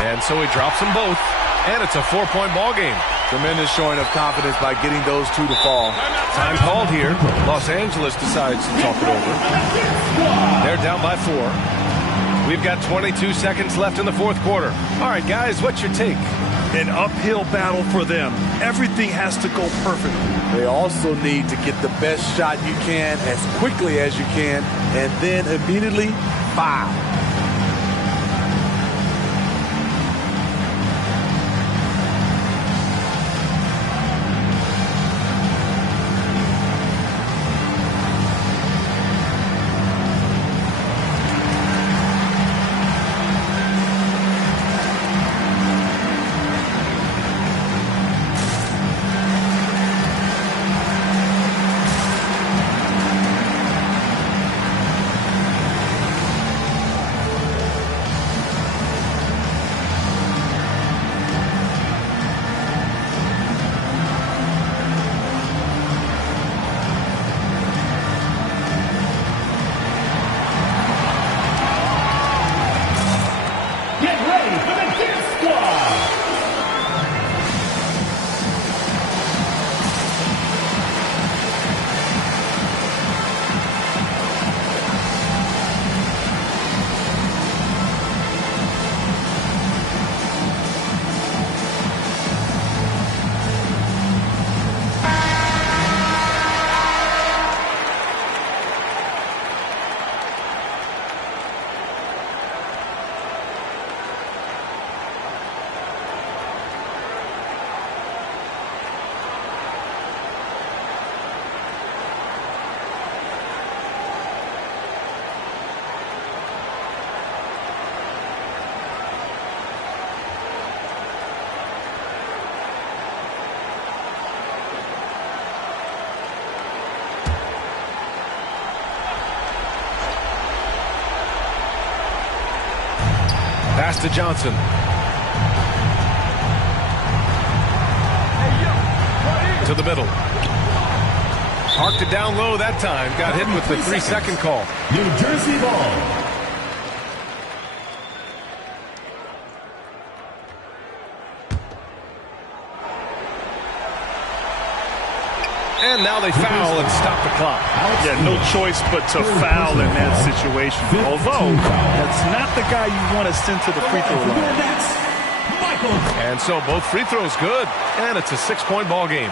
And so he drops them both, and it's a 4-point ball game. Tremendous showing of confidence by getting those 2 to fall. Time called here. Los Angeles decides to talk it over. They're down by 4. We've got 22 seconds left in the fourth quarter. All right, guys, what's your take? An uphill battle for them. Everything has to go perfectly. They also need to get the best shot you can as quickly as you can, and then immediately foul. Pass to Johnson. To the middle. Parked it down low that time. Got hit with the 3-second call. New Jersey ball. And now they foul and stop the clock. Yeah, no choice but to foul in that situation. Although, that's not the guy you want to send to the free throw line. And so both free throws good. And it's a 6-point ball game.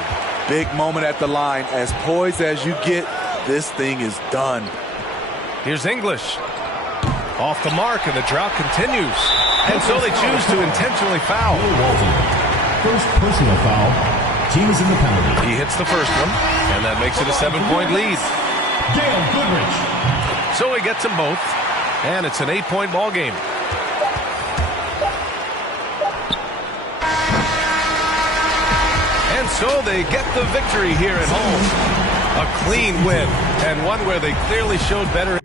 Big moment at the line. As poised as you get, this thing is done. Here's English. Off the mark, and the drought continues. And so they choose to intentionally foul. First personal foul. Teams in the penalty. He hits the first one, and that makes it a 7-point lead. Gail Goodrich. So he gets them both, and it's an 8-point ball game. And so they get the victory here at home. A clean win, and one where they clearly showed better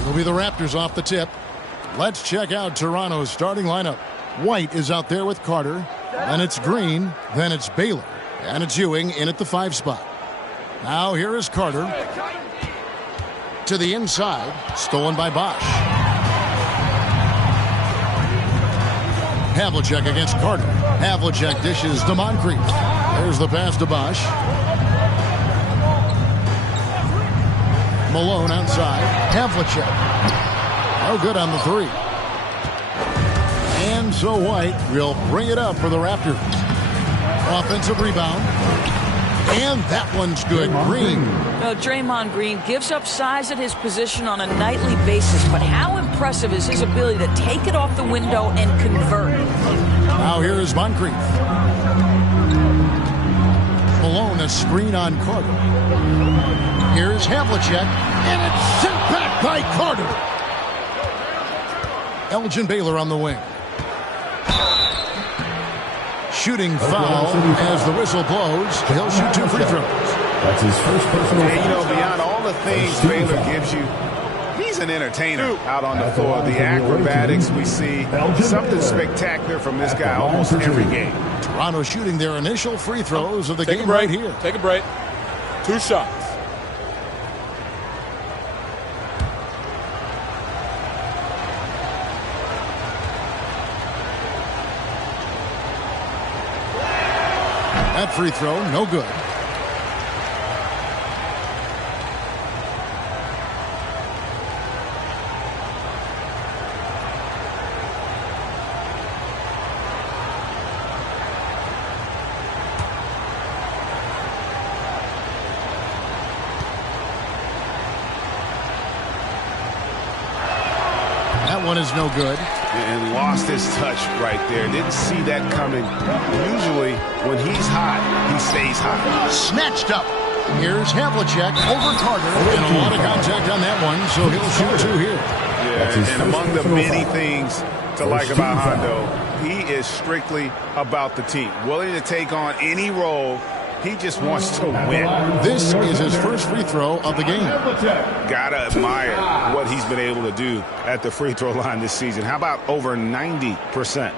It'll be the Raptors off the tip. Let's check out Toronto's starting lineup. White is out there with Carter. Then it's Green. Then it's Baylor. And it's Ewing in at the 5 spot. Now here is Carter. To the inside. Stolen by Bosch. Havlicek against Carter. Havlicek dishes to Moncrief. There's the pass to Bosch. Malone outside. Havlicek. No good on the 3. And so White will bring it up for the Raptors. Offensive rebound. And that one's good. Green. No, Draymond Green gives up size at his position on a nightly basis, but how impressive is his ability to take it off the window and convert? Now here is Moncrief. Malone, a screen on Carter. Here's Havlicek, and it's sent back by Carter. Elgin Baylor on the wing. Shooting foul as the whistle blows. He'll shoot 2 free throws. That's his first personal foul. You know, beyond all the things Baylor gives you, he's He's an entertainer out on the floor. The acrobatics we see, something spectacular from this guy almost every game. Toronto shooting their initial free throws of the Take game a break. right here. Take a break. 2 shots. That free throw, no good. That one is no good. And lost his touch right there. Didn't see that coming. Usually, when he's hot, he stays hot. Snatched up. Here's Havlicek over Carter. And a lot of contact on that one, so he'll shoot 2 here. Yeah, and among the many things to like about Hondo, he is strictly about the team. Willing to take on any role. He just wants to win. This is his first free throw of the game. Gotta admire what he's been able to do at the free throw line this season. How about over 90%?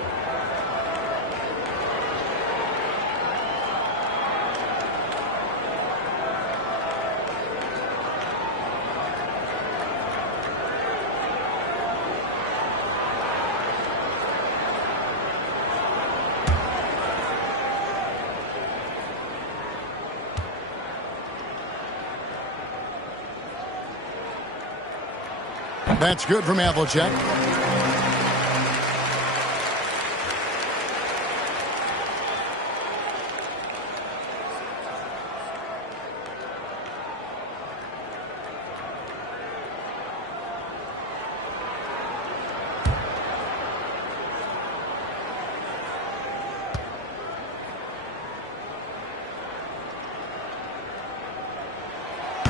That's good from Havlicek.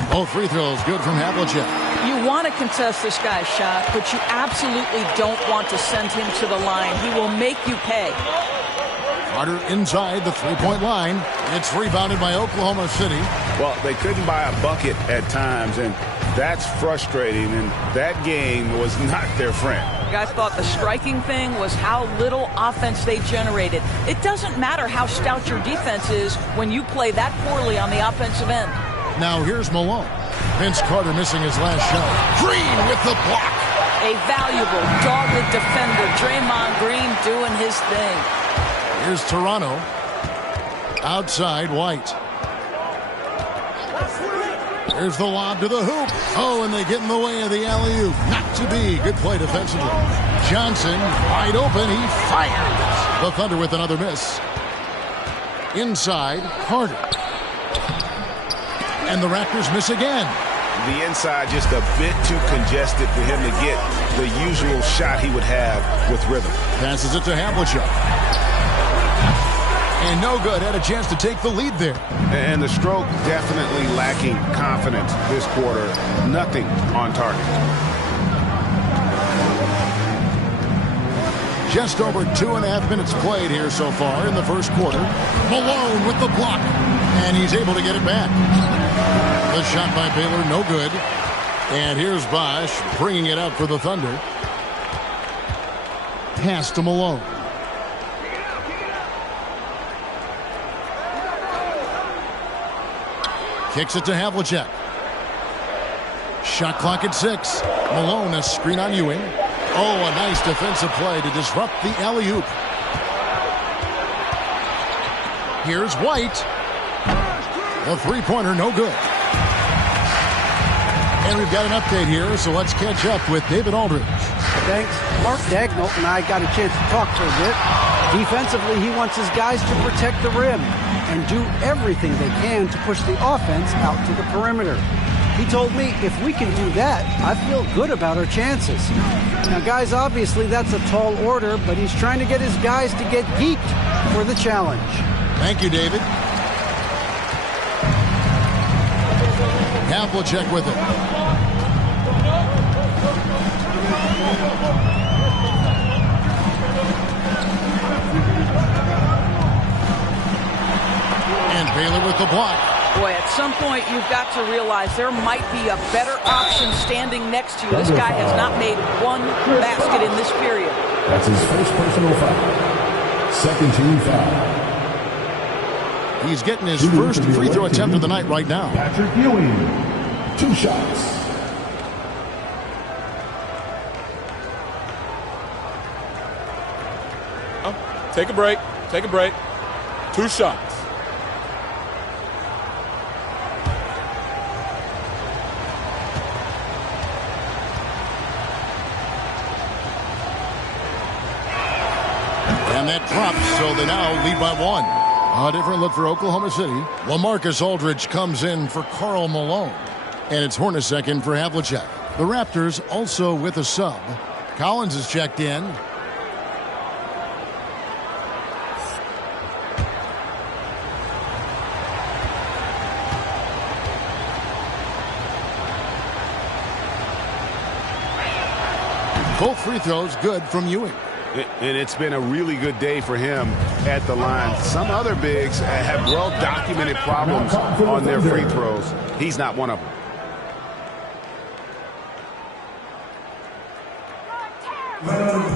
Both free throws good from Havlicek. You want to contest this guy's shot, but you absolutely don't want to send him to the line. He will make you pay. Carter inside the three-point line. It's rebounded by Oklahoma City. Well, they couldn't buy a bucket at times, and that's frustrating, and that game was not their friend. You guys thought the striking thing was how little offense they generated. It doesn't matter how stout your defense is when you play that poorly on the offensive end. Now here's Malone. Vince Carter missing his last shot. Green with the block. A valuable, dogged defender. Draymond Green doing his thing. Here's Toronto. Outside White. There's the lob to the hoop. Oh, and they get in the way of the alley-oop. Not to be. Good play defensively. Johnson wide open. He fires. The Thunder with another miss. Inside Carter. And the Raptors miss again. The inside just a bit too congested for him to get the usual shot he would have with rhythm. Passes it to Havlicek. And no good. Had a chance to take the lead there. And the stroke definitely lacking confidence this quarter. Nothing on target. Just over 2.5 minutes played here so far in the first quarter. Malone with the block. And he's able to get it back. The shot by Baylor, no good. And here's Bosch bringing it up for the Thunder. Pass to Malone. Kicks it to Havlicek. Shot clock at 6. Malone, a screen on Ewing. Oh, a nice defensive play to disrupt the alley-oop. Here's White. The three-pointer, no good. And we've got an update here, so let's catch up with David Aldridge. Thanks. Mark Dagnall and I got a chance to talk for a bit. Defensively, he wants his guys to protect the rim and do everything they can to push the offense out to the perimeter. He told me if we can do that, I feel good about our chances. Now, guys, obviously that's a tall order, but he's trying to get his guys to get geeked for the challenge. Thank you, David. Havlicek with it. And Baylor with the block. Boy, at some point, you've got to realize there might be a better option standing next to you. This guy has not made one basket in this period. That's his first personal foul. Second team foul. He's getting his first free throw attempt of the night right now. Patrick Ewing, 2 shots. Take a break. Take a break. 2 shots. And that drops, so they now lead by 1. A different look for Oklahoma City. LaMarcus Aldridge comes in for Karl Malone. And it's Hornacek in for Havlicek. The Raptors also with a sub. Collins is checked in. Both free throws good from Ewing. And it's been a really good day for him at the line. Some other bigs have well-documented problems on their free throws. He's not one of them.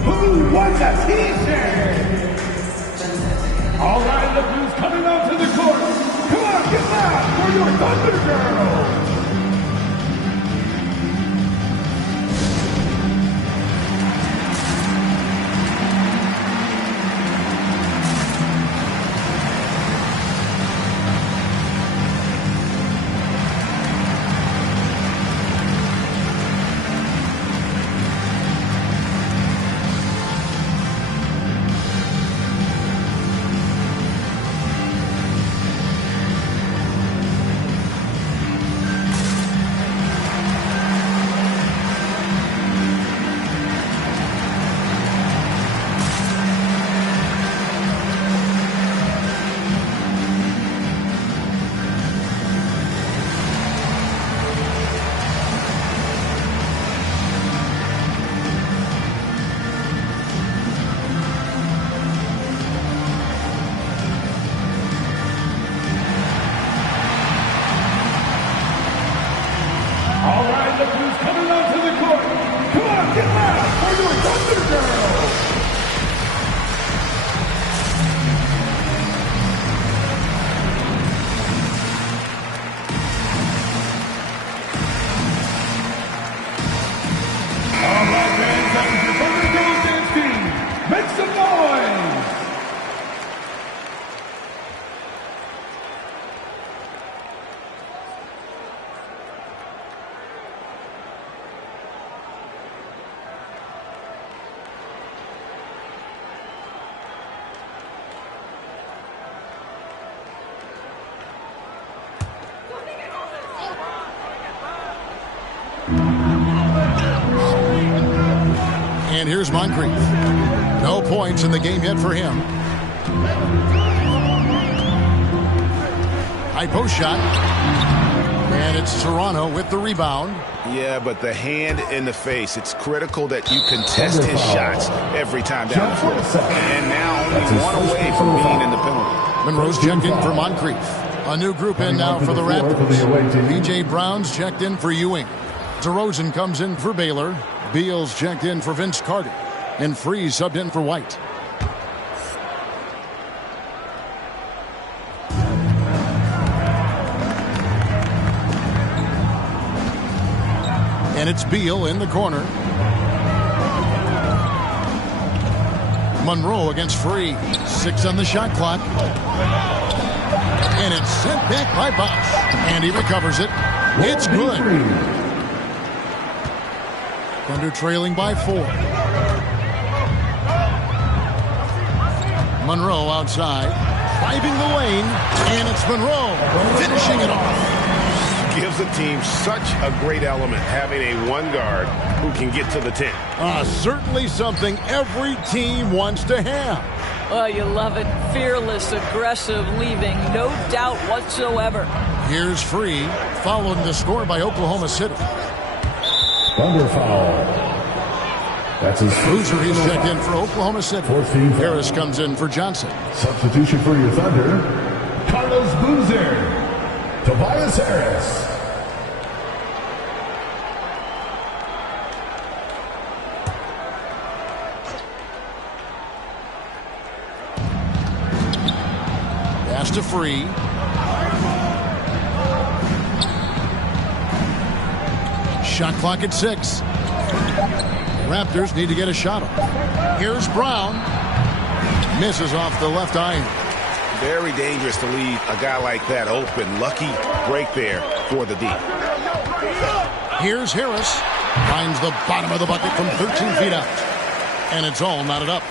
Who wants a T-shirt? All right, look who's coming onto the court. Come on, get loud for your Thunder Girls. And here's Moncrief. No points in the game yet for him. High post shot. And it's Toronto with the rebound. Yeah, but the hand in the face. It's critical that you contest his shots every time down the floor. And now only one away from being in the penalty. Monroe's checked in for Moncrief. A new group in now for the Raptors. B.J. Brown's checked in for Ewing. DeRozan comes in for Baylor. Beal's checked in for Vince Carter. And Freeze subbed in for White. And it's Beal in the corner. Monroe against Free. 6 on the shot clock. And it's sent back by Bosch. And he recovers it. It's good. Thunder trailing by 4. Monroe outside. Driving the lane. And it's Monroe finishing it off. Gives the team such a great element, having a one guard who can get to the 10. Certainly something every team wants to have. Oh, you love it. Fearless, aggressive, leaving no doubt whatsoever. Here's Free, following the score by Oklahoma City. Thunder foul. That's his Boozer, he's checked in for Oklahoma City. Harris comes in for Johnson. Substitution for your Thunder, Carlos Boozer. Tobias Harris. Pass to Free. Shot clock at 6. Raptors need to get a shot off. Here's Brown. Misses off the left iron. Very dangerous to leave a guy like that open. Lucky break there for the D. Here's Harris. Finds the bottom of the bucket from 13 feet out. And it's all knotted up.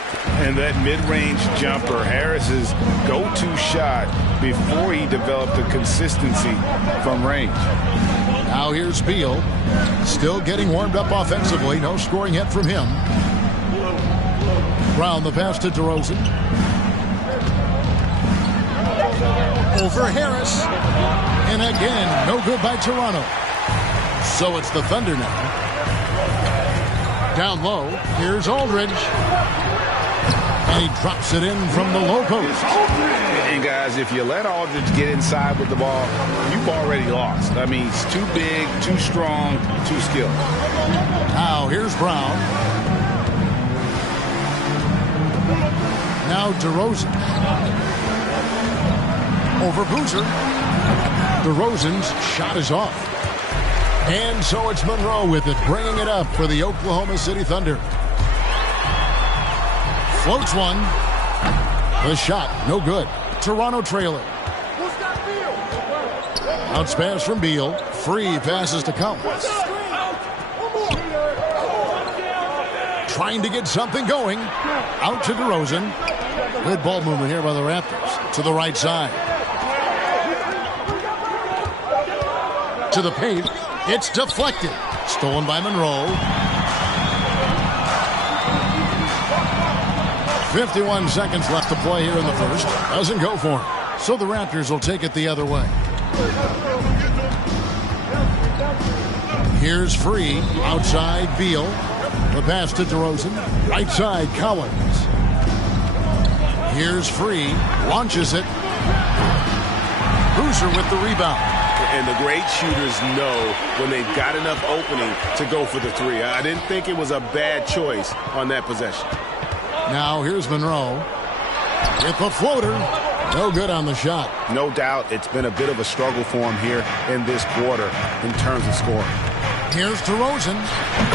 And that mid-range jumper, Harris's go-to shot before he developed the consistency from range. Now here's Beal. Still getting warmed up offensively. No scoring yet from him. Brown the pass to DeRozan. Over Harris. And again, no good by Toronto. So it's the Thunder now. Down low, here's Aldridge. And he drops it in from the low post. And guys, if you let Aldridge get inside with the ball, you've already lost. I mean, he's too big, too strong, too skilled. Now here's Brown. Now DeRozan. Over Boozer. DeRozan's shot is off. And so it's Monroe with it, bringing it up for the Oklahoma City Thunder. Floats one. The shot, no good. Toronto trailing. Bounce pass from Beal. Free passes to Collins. Trying to get something going. Out to DeRozan. Good ball movement here by the Raptors. To the right side. To the paint. It's deflected. Stolen by Monroe. 51 seconds left to play here in the first. Doesn't go for him. So the Raptors will take it the other way. Here's Free. Outside Beal. The pass to DeRozan. Right side Collins. Here's Free. Launches it. Boozer with the rebound. And the great shooters know when they've got enough opening to go for the three. I didn't think it was a bad choice on that possession. Now here's Monroe. With the floater. No good on the shot. No doubt it's been a bit of a struggle for him here in this quarter in terms of scoring. Here's DeRozan.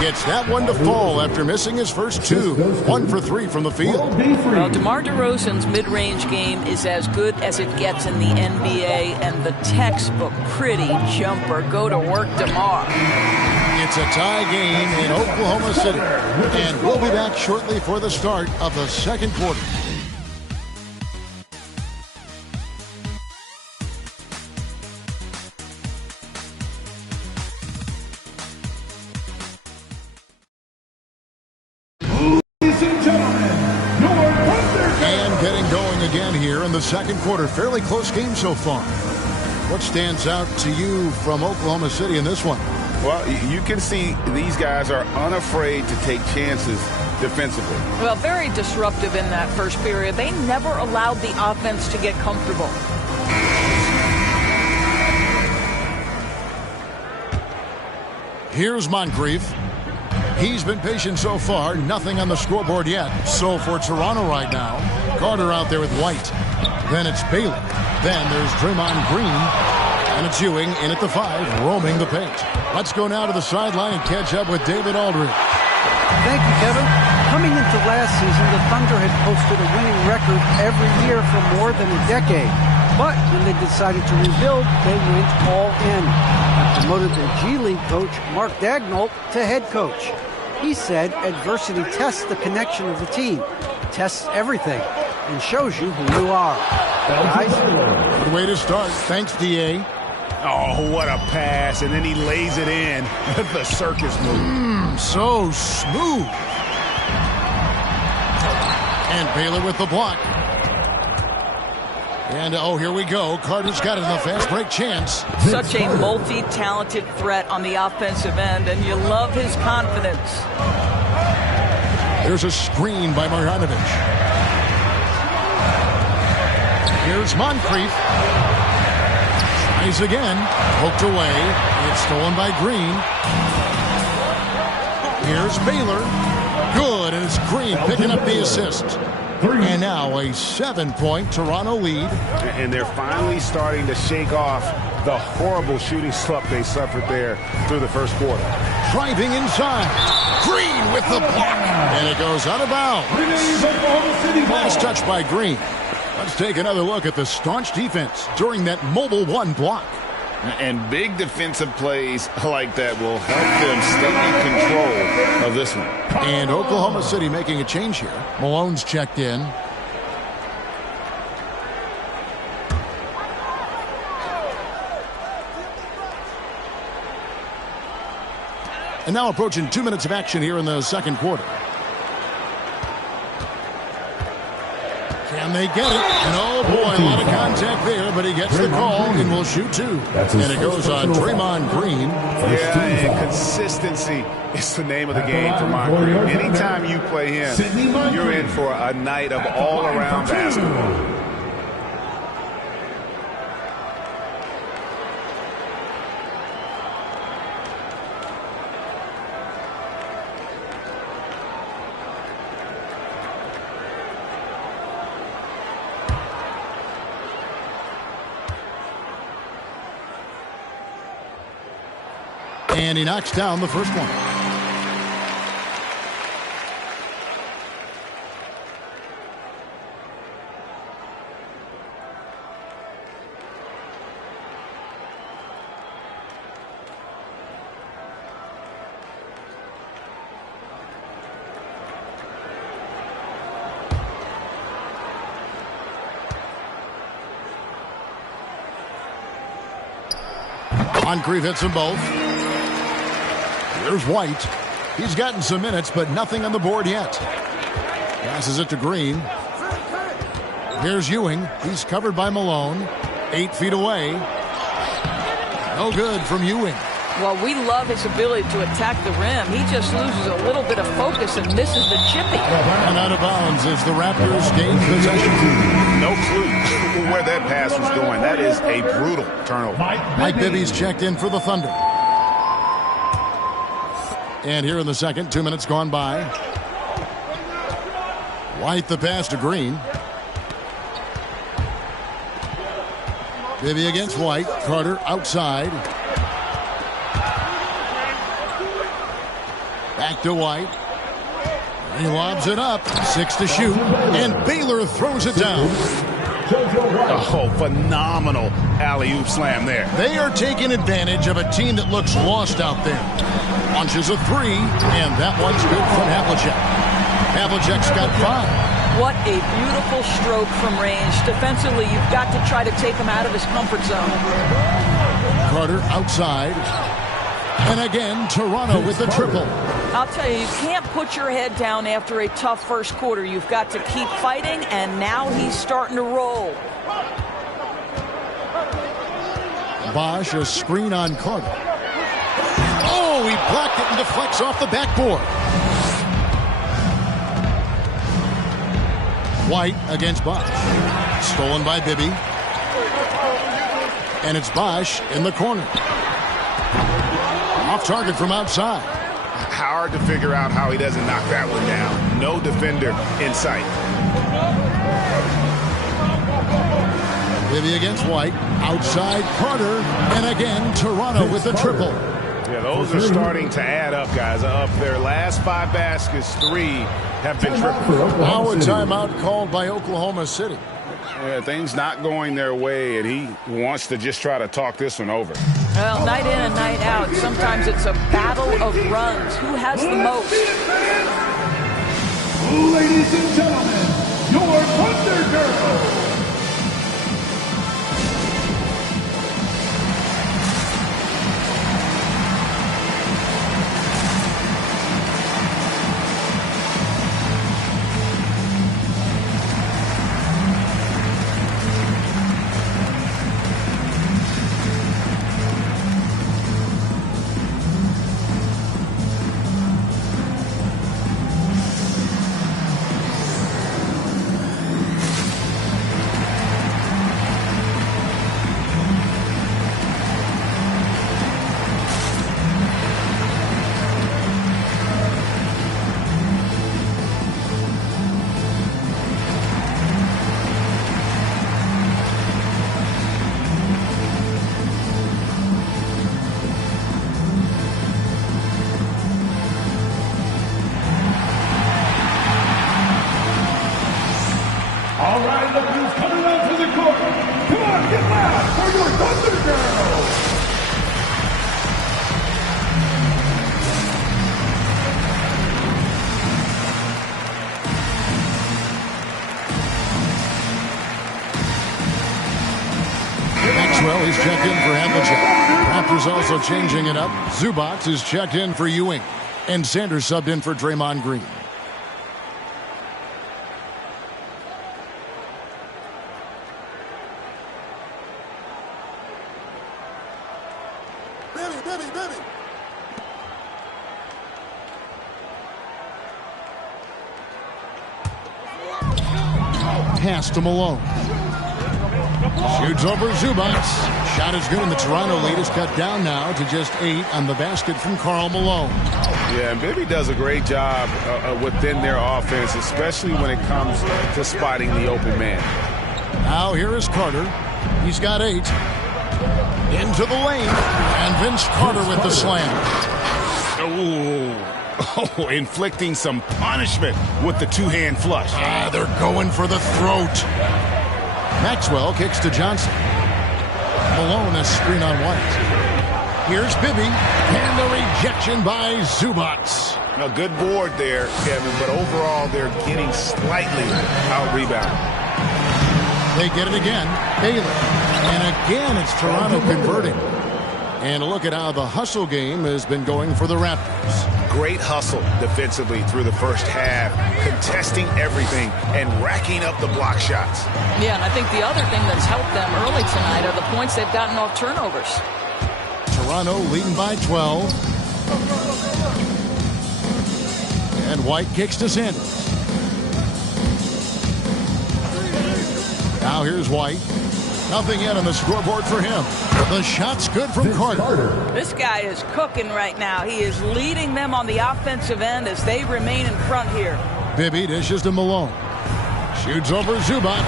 Gets that one to fall after missing his first two. 1 for 3 from the field. Well, DeMar DeRozan's mid-range game is as good as it gets in the NBA, and the textbook pretty jumper. Go to work, DeMar. It's a tie game in Oklahoma City. And we'll be back shortly for the start of the second quarter. In the second quarter, fairly close game so far. What stands out to you from Oklahoma City in this one? Well, you can see these guys are unafraid to take chances defensively. Well, very disruptive in that first period. They never allowed the offense to get comfortable. Here's Moncrief. He's been patient so far. Nothing on the scoreboard yet. So for Toronto right now, Carter out there with White. Then it's Bailey. Then there's Draymond Green. And it's Ewing in at the 5, roaming the paint. Let's go now to the sideline and catch up with David Aldridge. Thank you, Kevin. Coming into last season, the Thunder had posted a winning record every year for more than a decade. But when they decided to rebuild, they went all in and promoted their G League coach, Mark Daigneault, to head coach. He said adversity tests the connection of the team, tests everything, and shows you who you are. Guys? Good way to start. Thanks, D.A. Oh, what a pass. And then he lays it in with the circus move. So smooth. And Baylor with the block. And, oh, here we go. Carter's got it in the fast break chance. Such a multi-talented threat on the offensive end, and you love his confidence. There's a screen by Marjanovic. Here's Moncrief. Tries again. Poked away. It's stolen by Green. Here's Baylor. Good, and it's Green picking up the assist. And now a 7-point Toronto lead. And they're finally starting to shake off the horrible shooting slump they suffered there through the first quarter. Driving inside. Green with the block. And it goes out of bounds. Last touch by Green. Let's take another look at the staunch defense during that mobile one block. And big defensive plays like that will help them stay in control of this one. And Oklahoma City making a change here. Malone's checked in. And now approaching 2 minutes of action here in the second quarter. Can they get it? And oh boy, a lot of contact there, but he gets the call and will shoot two. And it goes on Draymond Green. Yeah, and consistency is the name of the game for Green. Anytime you play him, you're in for a night of all-around basketball. And he knocks down the first one. Moncrief hits them both. Here's White. He's gotten some minutes, but nothing on the board yet. Passes it to Green. Here's Ewing. He's covered by Malone. 8 feet away. No good from Ewing. Well, we love his ability to attack the rim. He just loses a little bit of focus and misses the chippy. And out of bounds as the Raptors gain possession. No clue where that pass was going. That is a brutal turnover. Mike Bibby's checked in for the Thunder. And here in the second, 2 minutes gone by. White the pass to Green. Bibby against White. Carter outside. Back to White. He lobs it up. 6 to shoot. And Baylor throws it down. Oh, phenomenal alley-oop slam there. They are taking advantage of a team that looks lost out there. Launches a 3, and that one's good from Havlicek. Havlicek's got 5. What a beautiful stroke from range. Defensively, you've got to try to take him out of his comfort zone. Carter outside. And again, Toronto with the triple. I'll tell you, you can't put your head down after a tough first quarter. You've got to keep fighting, and now he's starting to roll. Bosch, a screen on Carter. Oh, he blocked it and deflects off the backboard. White against Bosch. Stolen by Bibby. And it's Bosch in the corner. Off target from outside. Hard to figure out how he doesn't knock that one down. No defender in sight. Bibby against White. Outside Carter. And again, Toronto with the triple. Yeah, those are starting to add up, guys. Up their last 5 baskets, 3 have been triple. Now a timeout called by Oklahoma City. Yeah, things not going their way, and he wants to just try to talk this one over. Well, night in and night out, sometimes it's a battle of runs. Who has the most? Ladies and gentlemen, your Thunder Girls. look who's coming onto the court. Come on, get loud for your Thunder Girls. Maxwell is checked in for Havlicek. Raptors also changing it up. Zubac is checked in for Ewing. And Sanders subbed in for Draymond Green. Pass to Malone. Shoots over Zubac. Shot is good, and the Toronto lead is cut down now to just 8 on the basket from Karl Malone. Yeah, and Bibby does a great job within their offense, especially when it comes to spotting the open man. Now here is Carter. He's got 8. Into the lane. And Vince Carter with the slam. Oh, inflicting some punishment with the two-hand flush. They're going for the throat. Maxwell kicks to Johnson. Malone a screen on White. Here's Bibby. And the rejection by Zubac. A good board there, Kevin, but overall they're getting slightly out-rebounded. They get it again. Baylor. And again, it's Toronto converting. And look at how the hustle game has been going for the Raptors. Great hustle defensively through the first half, contesting everything and racking up the block shots. Yeah, and I think the other thing that's helped them early tonight are the points they've gotten off turnovers. Toronto leading by 12. And White kicks to Sanders. Now here's White. Nothing yet on the scoreboard for him. The shot's good from Carter. This guy is cooking right now. He is leading them on the offensive end as they remain in front here. Bibby dishes to Malone. Shoots over Zubac.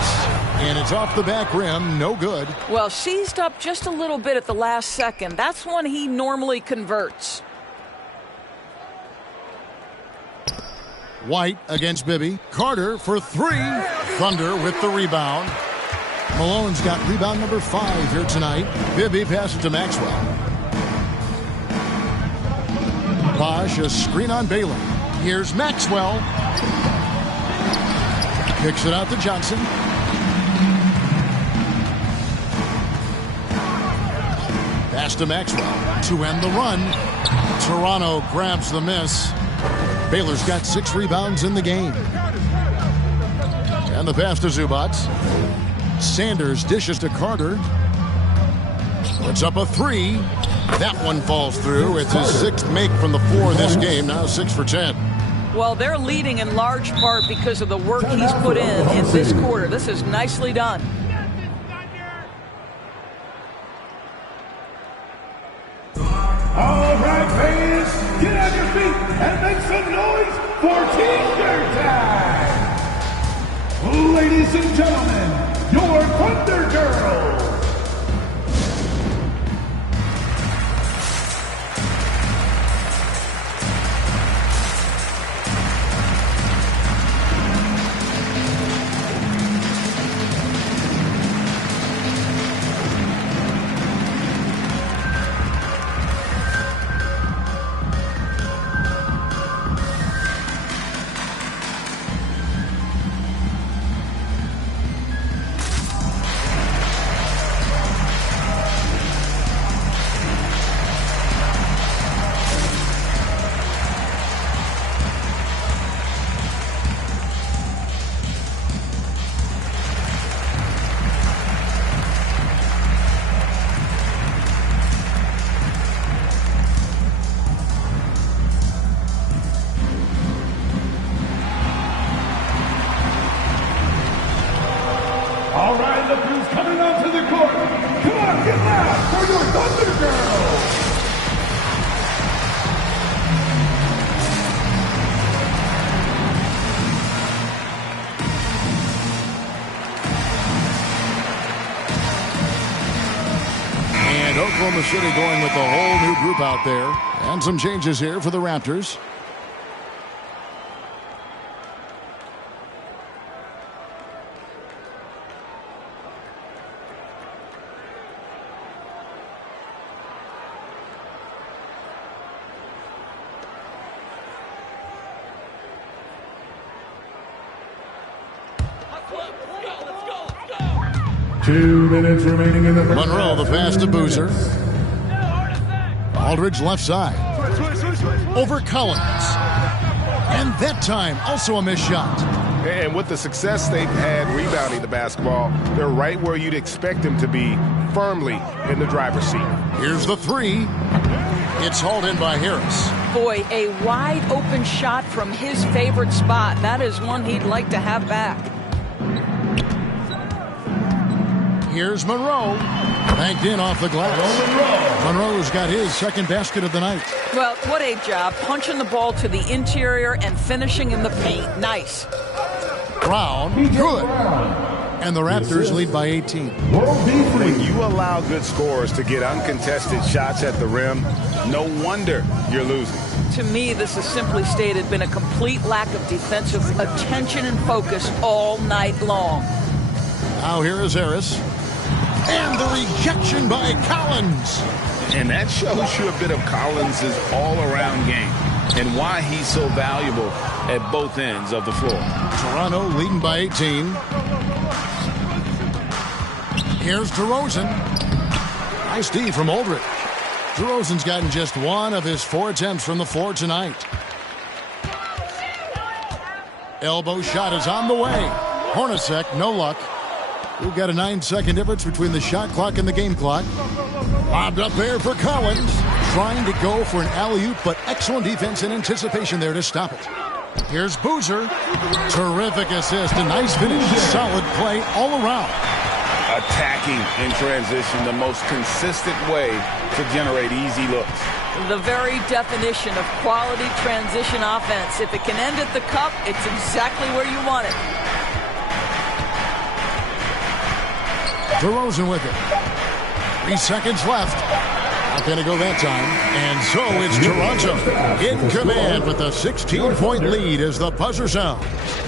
And it's off the back rim. No good. Well, seized up just a little bit at the last second. That's when he normally converts. White against Bibby. Carter for 3. Thunder with the rebound. Malone's got rebound number 5 here tonight. Bibby passes to Maxwell. Bosch a screen on Baylor. Here's Maxwell. Kicks it out to Johnson. Pass to Maxwell to end the run. Toronto grabs the miss. Baylor's got 6 rebounds in the game. And the pass to Zubac. Sanders dishes to Carter. Puts up a 3. That one falls through. It's his 6th make from the floor this game. Now 6 for 10. Well, they're leading in large part because of the work he's put in this quarter. This is nicely done. All right, fans, get on your feet and make some noise for T-shirt time. Ladies and gentlemen, your Thunder Girls. All right, look who's coming onto the court. Come on, get loud for your Thunder Girls. And Oklahoma City going with the whole new group out there. And some changes here for the Raptors. 2 minutes remaining in the first. Monroe, the pass to Boozer. Aldridge left side. Over Collins. And that time, also a missed shot. And with the success they've had rebounding the basketball, they're right where you'd expect them to be, firmly in the driver's seat. Here's the three. It's hauled in by Harris. Boy, a wide open shot from his favorite spot. That is one he'd like to have back. Here's Monroe. Banked in off the glass. Monroe's got his second basket of the night. Well, what a job. Punching the ball to the interior and finishing in the paint. Nice. Brown, good. And the Raptors lead by 18. When you allow good scorers to get uncontested shots at the rim, no wonder you're losing. To me, this is simply stated been a complete lack of defensive attention and focus all night long. Now here is Harris. And the rejection by Collins. And that shows you a bit of Collins' all-around game and why he's so valuable at both ends of the floor. Toronto leading by 18. Here's DeRozan. Nice D from Aldridge. DeRozan's gotten just one of his 4 attempts from the floor tonight. Elbow shot is on the way. Hornacek, no luck. We've got a 9-second difference between the shot clock and the game clock. Lobbed up there for Collins. Trying to go for an alley-oop, but excellent defense and anticipation there to stop it. Here's Boozer. Terrific assist. A nice finish. Solid play all around. Attacking in transition, the most consistent way to generate easy looks. The very definition of quality transition offense. If it can end at the cup, it's exactly where you want it. DeRozan with it. 3 seconds left. Not going to go that time. And so it's Toronto in command with a 16-point lead as the buzzer sounds.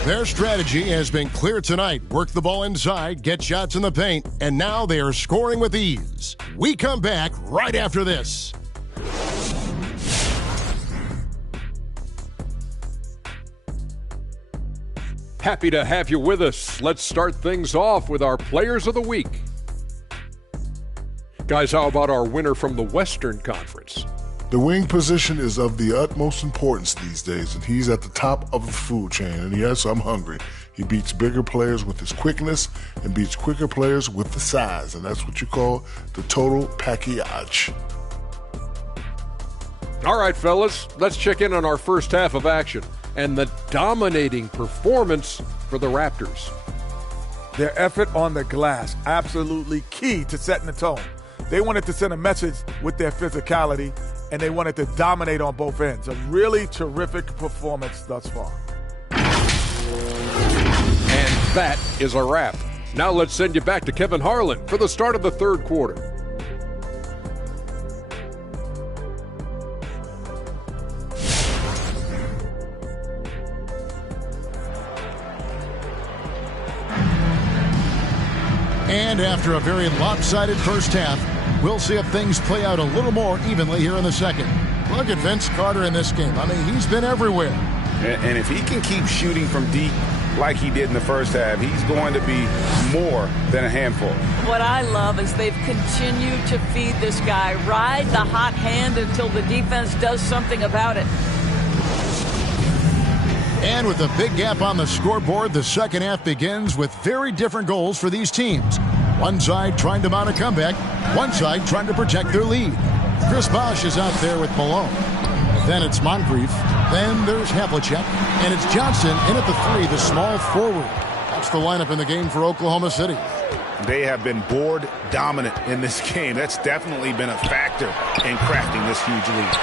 Their strategy has been clear tonight. Work the ball inside, get shots in the paint, and now they are scoring with ease. We come back right after this. Happy to have you with us. Let's start things off with our Players of the Week. Guys, how about our winner from the Western Conference? The wing position is of the utmost importance these days, and he's at the top of the food chain. And yes, I'm hungry. He beats bigger players with his quickness and beats quicker players with the size, and that's what you call the total package. All right, fellas, let's check in on our first half of action and the dominating performance for the Raptors. Their effort on the glass, absolutely key to setting the tone. They wanted to send a message with their physicality, and they wanted to dominate on both ends. A really terrific performance thus far. And that is a wrap. Now let's send you back to Kevin Harlan for the start of the third quarter. And after a very lopsided first half, we'll see if things play out a little more evenly here in the second. Look at Vince Carter in this game. I mean, he's been everywhere. And if he can keep shooting from deep like he did in the first half, he's going to be more than a handful. What I love is they've continued to feed this guy. Ride the hot hand until the defense does something about it. And with a big gap on the scoreboard, the second half begins with very different goals for these teams. One side trying to mount a comeback, one side trying to protect their lead. Chris Bosh is out there with Malone. Then it's Moncrief. Then there's Havlicek. And it's Johnson in at the 3, the small forward. That's the lineup in the game for Oklahoma City. They have been board dominant in this game. That's definitely been a factor in crafting this huge lead.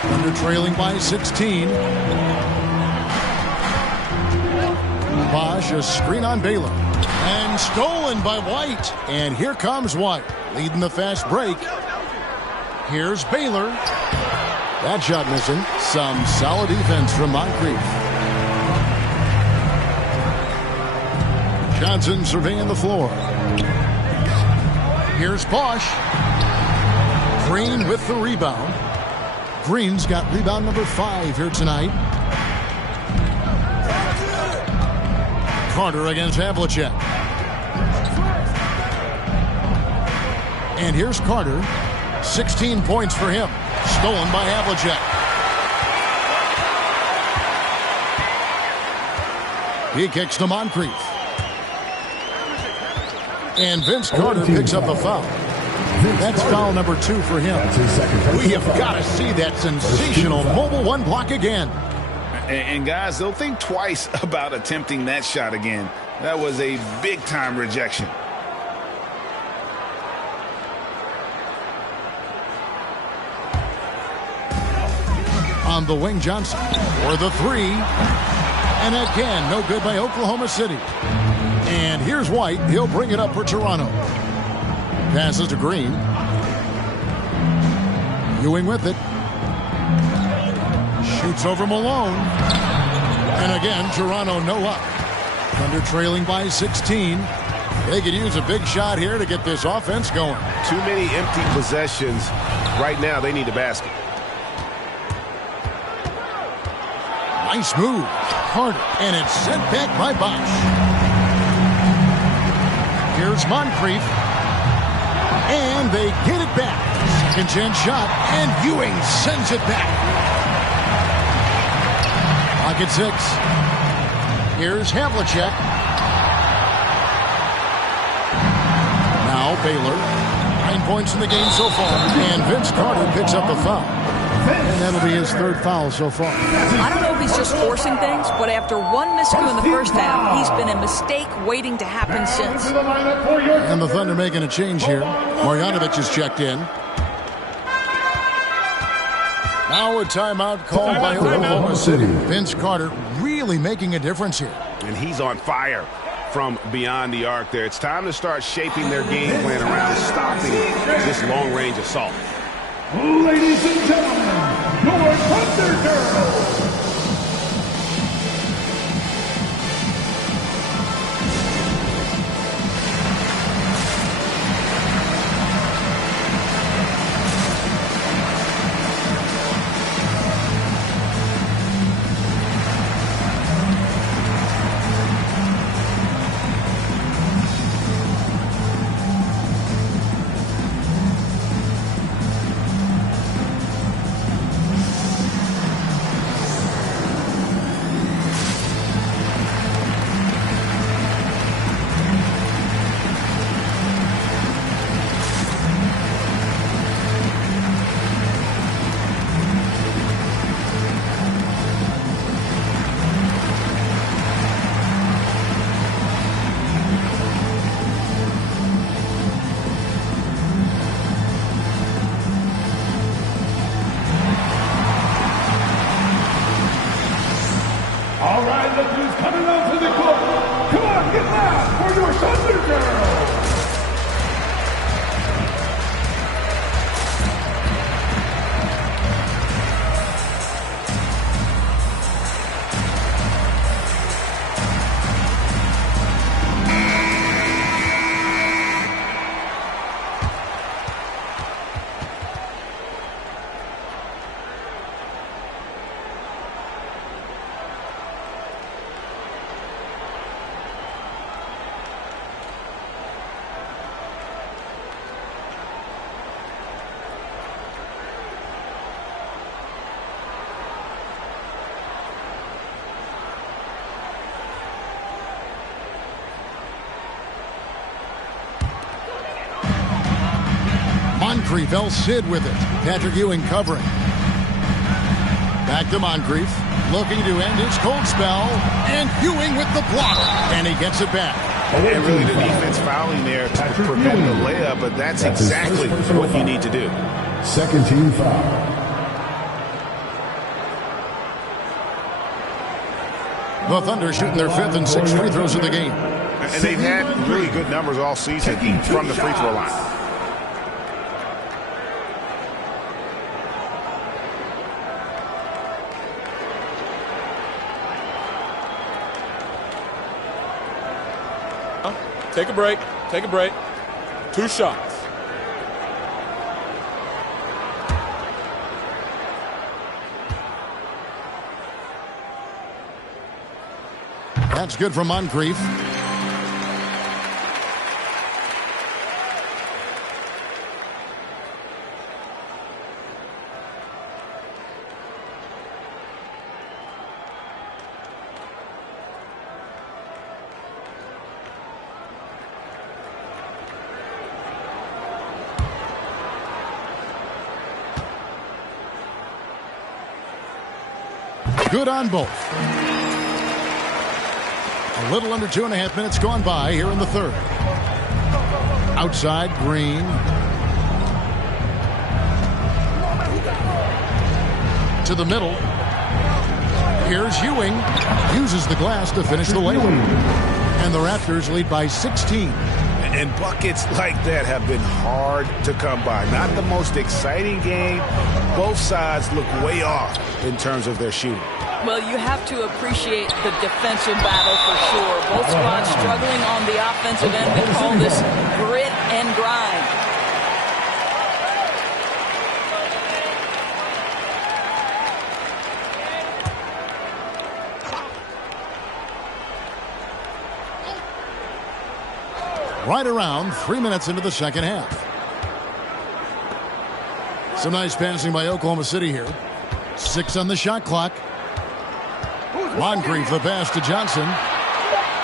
Under trailing by 16. Bosh, a screen on Baylor. And stolen by White. And here comes White, leading the fast break. Here's Baylor. That shot missing. Some solid defense from Moncrief. Johnson surveying the floor. Here's Bosh. Green with the rebound. Green's got rebound number 5 here tonight. Carter against Havlicek. And here's Carter. 16 points for him. Stolen by Havlicek. He kicks to Moncrief. And Vince Carter picks up the foul. That's foul number 2 for him. We have got to see that sensational mobile one block again. And guys, they'll think twice about attempting that shot again. That was a big-time rejection. On the wing, Johnson for the 3. And again, no good by Oklahoma City. And here's White. He'll bring it up for Toronto. Passes to Green. Ewing with it. Shoots over Malone. And again, Toronto no up. Thunder trailing by 16. They could use a big shot here to get this offense going. Too many empty possessions. Right now, they need a basket. Nice move. Carter. And it's sent back by Bosch. Here's Moncrief. And they get it back. Second chance shot. And Ewing sends it back. Pocket 6. Here's Havlicek. Now Baylor. 9 points in the game so far. And Vince Carter picks up the foul. And that'll be his 3rd foul so far. I don't know if he's just forcing things, but after one miscue in the first half, he's been a mistake waiting to happen since. And the Thunder making a change here. Marjanovic is checked in. Now a timeout called by Oklahoma City. Vince Carter really making a difference here. And he's on fire from beyond the arc there. It's time to start shaping their game plan around stopping this long-range assault. Ladies and gentlemen, your Thunder Girls. All right, look who's coming onto the court. Come on, get loud for your Thunder Girls. Moncrief, El Cid with it. Patrick Ewing covering. Back to Moncrief. Looking to end his cold spell. And Ewing with the block. And he gets it back. And really the defense fouling there to prevent the layup, but that's exactly what you need to do. Second team foul. The Thunder shooting their 5th and 6th free throws of the game. And they've had really good numbers all season from the free throw line. Take a break. Take a break. 2 shots. That's good from Moncrief. Good on both. A little under 2.5 minutes gone by here in the third. Outside, Green. To the middle. Here's Ewing. Uses the glass to finish the layup. And the Raptors lead by 16. And buckets like that have been hard to come by. Not the most exciting game. Both sides look way off in terms of their shooting. Well, you have to appreciate the defensive battle for sure. Both squads struggling on the offensive end. We call this grit and grind. Right around 3 minutes into the second half. Some nice passing by Oklahoma City here. 6 on the shot clock. Moncrief the pass to Johnson.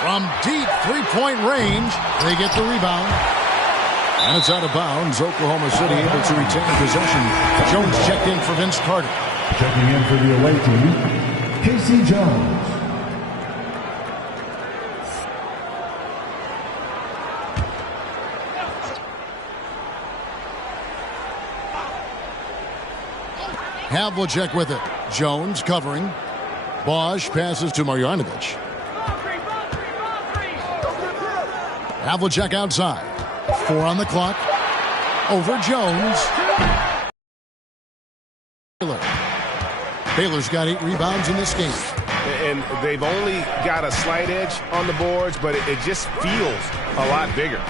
From deep three-point range, they get the rebound. And it's out of bounds. Oklahoma City able to retain possession. Jones checked in for Vince Carter. Checking in for the away team, Casey Jones. Havlicek with it. Jones covering. Bosch passes to Marjanovic. Havlicek outside. 4 on the clock. Over Jones. Baylor's got 8 rebounds in this game. And they've only got a slight edge on the boards, but it just feels a lot bigger.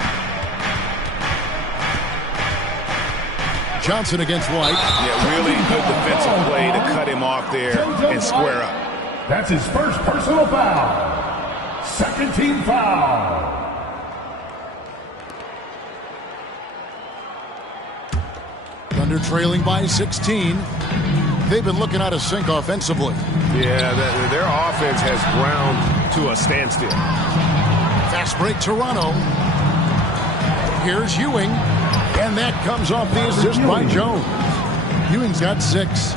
Johnson against White. Yeah, really good defensive play to cut him off there and square up. That's his first personal foul. Second team foul. Thunder trailing by 16. They've been looking out of sync offensively. Yeah, their offense has ground to a standstill. Fast break Toronto. Here's Ewing. And that comes off the assist by Jones. Ewing's got 6.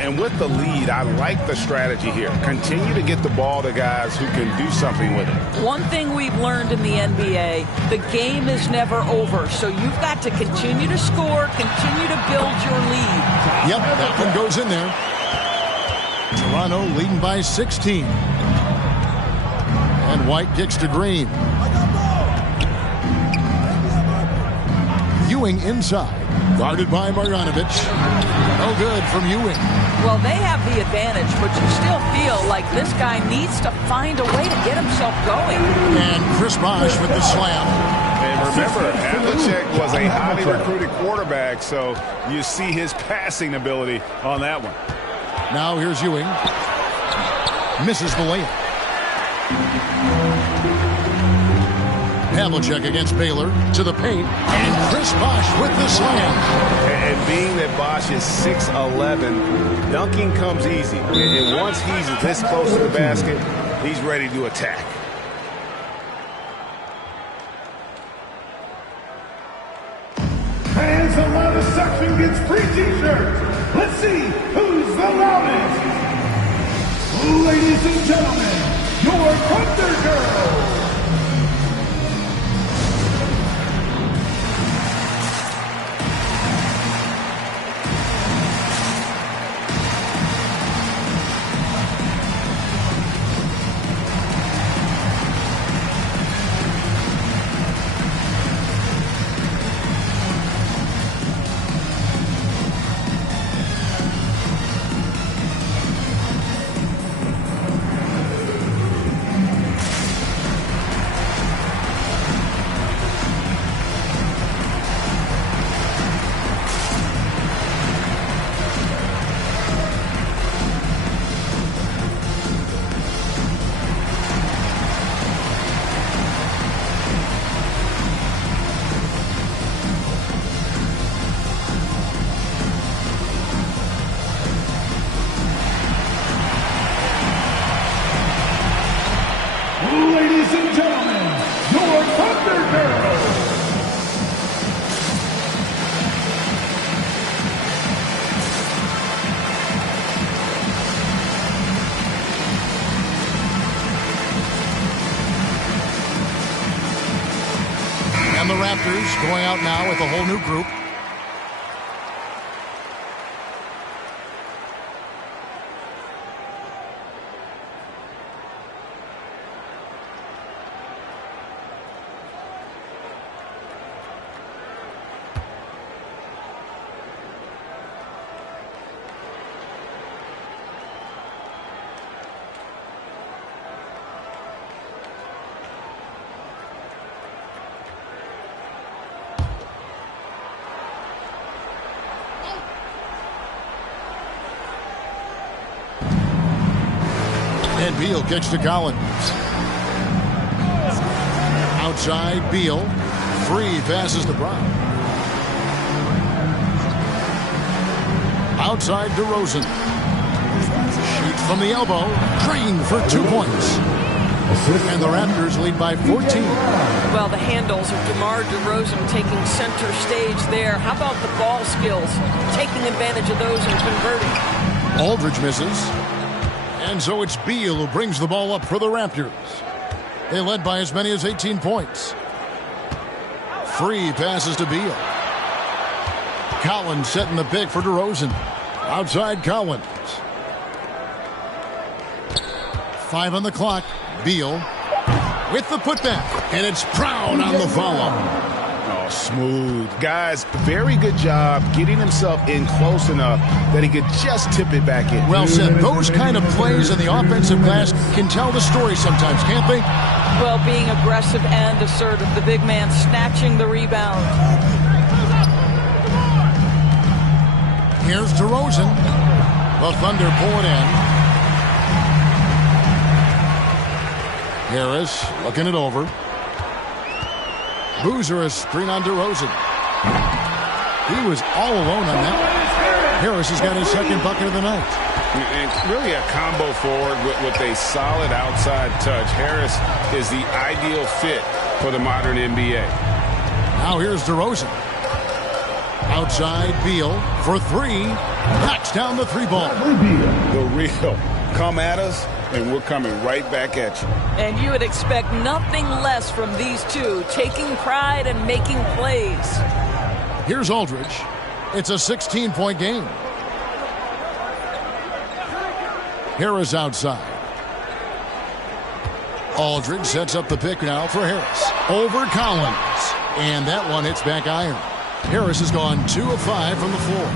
And with the lead, I like the strategy here. Continue to get the ball to guys who can do something with it. One thing we've learned in the NBA, the game is never over. So you've got to continue to score, continue to build your lead. Yep, that one goes in there. Toronto leading by 16. And White kicks to Green. Ewing inside. Guarded by Marjanovic. No good from Ewing. Well, they have the advantage, but you still feel like this guy needs to find a way to get himself going. And Chris Bosh with the slam. And remember, Havlicek was a highly recruited quarterback, so you see his passing ability on that one. Now here's Ewing. Misses the layup. Havlicek against Baylor to the paint, and Chris Bosh with the slam. And being that Bosh is 6'11", dunking comes easy. And once he's this close to the basket, he's ready to attack. Fans, the loudest section gets free t-shirts. Let's see who's the loudest. Ladies and gentlemen, your Thunder Girls. Ladies and gentlemen, your Thunder Girls. And the Raptors going out now with a whole new group. And Beal kicks to Collins. Outside, Beal. Free passes to Brown. Outside, DeRozan. Shoot from the elbow. Green for 2 points. And the Raptors lead by 14. Well, the handles of DeMar DeRozan taking center stage there. How about the ball skills? Taking advantage of those and converting. Aldridge misses. And so it's Beal who brings the ball up for the Raptors. They led by as many as 18 points. Free passes to Beal. Collins setting the pick for DeRozan. Outside Collins. 5 on the clock. Beal with the putback. And it's Brown on the follow. Oh, smooth. Guys, very good job getting himself in close enough that he could just tip it back in. Well said. Those kind of plays in the offensive glass can tell the story sometimes, can't they? Well, being aggressive and assertive. The big man snatching the rebound. Here's DeRozan. The Thunder pull it in. Harris looking it over. Boozer, a screen on DeRozan. He was all alone on that. Harris has got his second bucket of the night. And really a combo forward with a solid outside touch. Harris is the ideal fit for the modern NBA. Now here's DeRozan. Outside Beal for 3. Knocks down the 3-ball. The real. Come at us, and we're coming right back at you. And you would expect nothing less from these two, taking pride and making plays. Here's Aldridge. It's a 16-point game. Harris outside. Aldridge sets up the pick now for Harris. Over Collins. And that one hits back iron. Harris has gone 2 of 5 from the floor.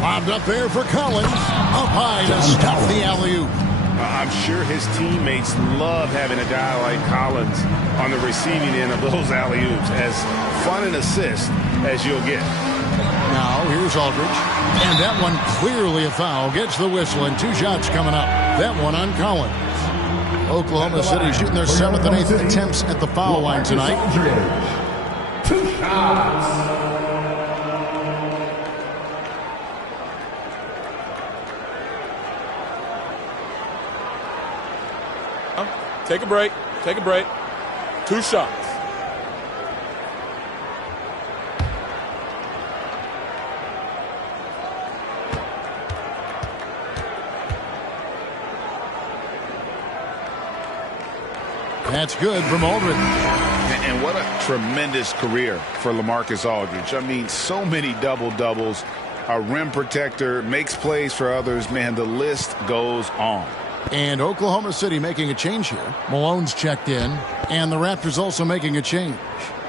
Lobbed up there for Collins. Up high to stop the alley-oop. I'm sure his teammates love having a guy like Collins on the receiving end of those alley-oops. As fun an assist as you'll get. Now here's Aldridge. And that one clearly a foul. Gets the whistle and 2 shots coming up. That one on Collins. Oklahoma City shooting their 7th and 8th attempts at the foul line tonight. 2 shots. Take a break. Take a break. 2 shots. That's good from Aldridge. And what a tremendous career for LaMarcus Aldridge. I mean, so many double-doubles. A rim protector, makes plays for others. Man, the list goes on. And Oklahoma City making a change here. Malone's checked in. And the Raptors also making a change.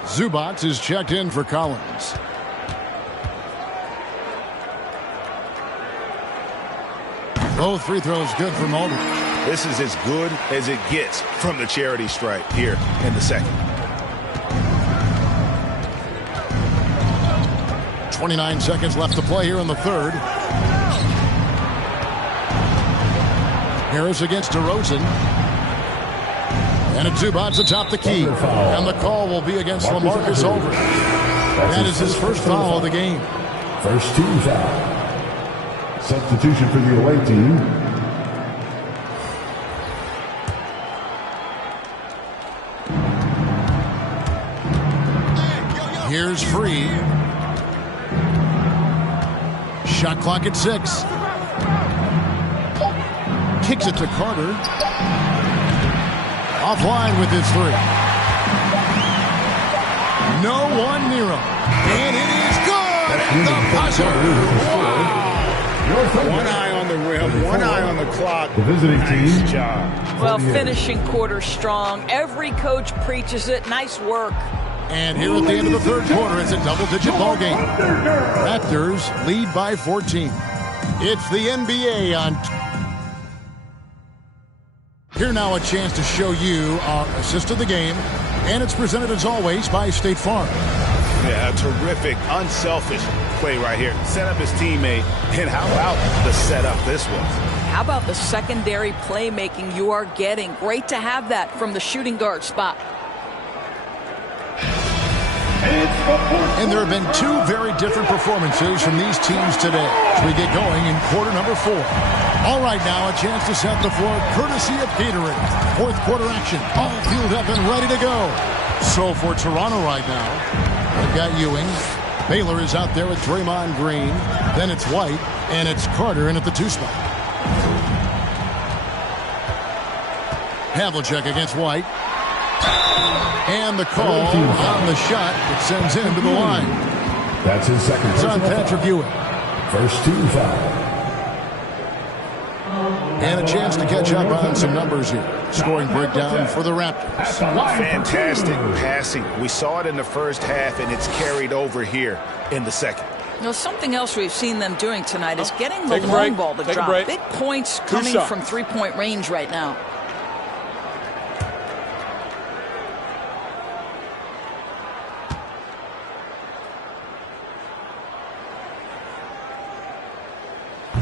Zubac is checked in for Collins. Both free throws good from Aldridge. This is as good as it gets from the charity stripe here in the second. 29 seconds left to play here in the third. Harris against DeRozan. And it's Zubac atop the key. And the call will be against LaMarcus Aldridge. That is his first foul of the game. First team foul. Substitution for the away team. Here's Free. Shot clock at 6. Kicks it to Carter. Offline with his 3. No one near him. And it is good at the buzzer. Wow. One eye on the rim, one eye on the clock. The visiting team. Nice job. Well, finishing quarter strong. Every coach preaches it. Nice work. And here at the end of the third quarter, it's a double-digit ball game. Raptors lead by 14. It's the NBA on. Here now a chance to show you our assist of the game. And it's presented as always by State Farm. Yeah, a terrific, unselfish play right here. Set up his teammate. And how about the setup this was? How about the secondary playmaking you are getting? Great to have that from the shooting guard spot. And there have been 2 very different performances from these teams today as we get going in quarter number 4. All right, now a chance to set the floor courtesy of catering. Fourth quarter action, all fueled up and ready to go. So for Toronto right now, they've got Ewing. Baylor is out there with Draymond Green. Then it's White, and it's Carter in at the 2 spot. Havlicek against White. And the call on the shot that sends him to the line. That's his second. It's on Patrick Ewing. First team foul. And a chance to catch up on some numbers here. Scoring breakdown for the Raptors. Fantastic passing. We saw it in the first half, and it's carried over here in the second. You know, something else we've seen them doing tonight is getting the long ball to drop. Big points coming from three-point range right now.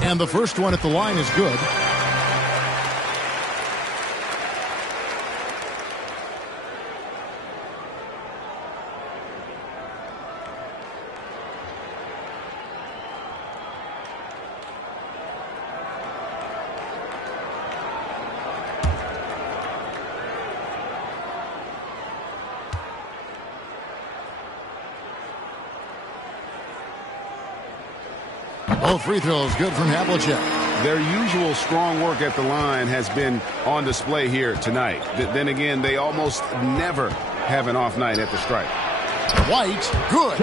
And the first one at the line is good. Both free throws good from Havlicek. Their usual strong work at the line has been on display here tonight. Then again, they almost never have an off night at the stripe. White, good.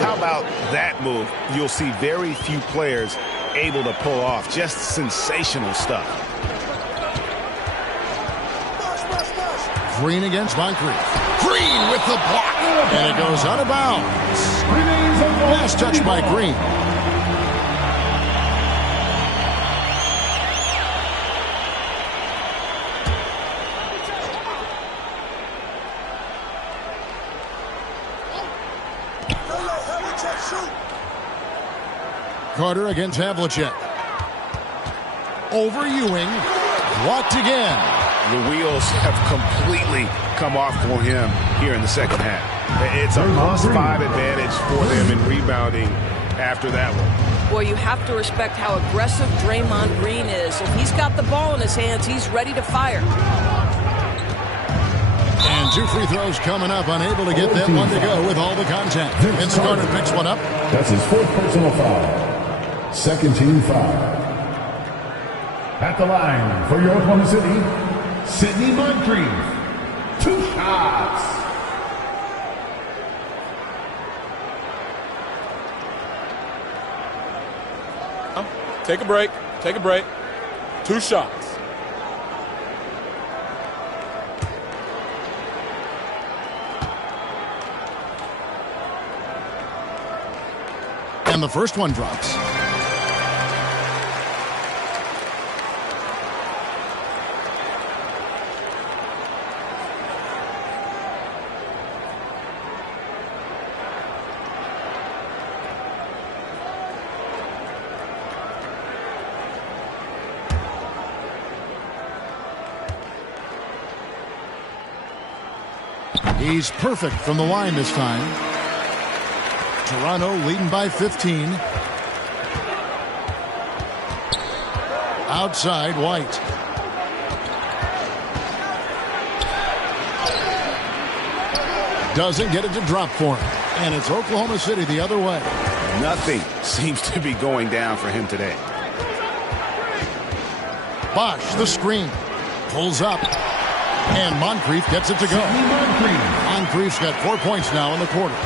How about that move? You'll see very few players able to pull off. Just sensational stuff. Green against Moncrief. Green with the block. And it goes out of bounds. Last touch by Green. Carter against Havlicek. Over Ewing. Blocked again. The wheels have completely come off for him here in the second half. It's a +5 advantage for them in rebounding after that one. Boy, you have to respect how aggressive Draymond Green is. If he's got the ball in his hands, he's ready to fire. And 2 free throws coming up. Unable to get that one to go with all the contact. Vince Carter picks one up. That's his 4th personal foul. Second team foul. At the line for your Oklahoma City, Sidney Moncrief. 2 shots. Take a break. Take a break. 2 shots. And the first one drops. He's perfect from the line this time. Toronto leading by 15. Outside, White. Doesn't get it to drop for him. And it's Oklahoma City the other way. Nothing seems to be going down for him today. Bosch, the screen. Pulls up. And Moncrief gets it to go. Moncrief's got 4 points now in the quarter.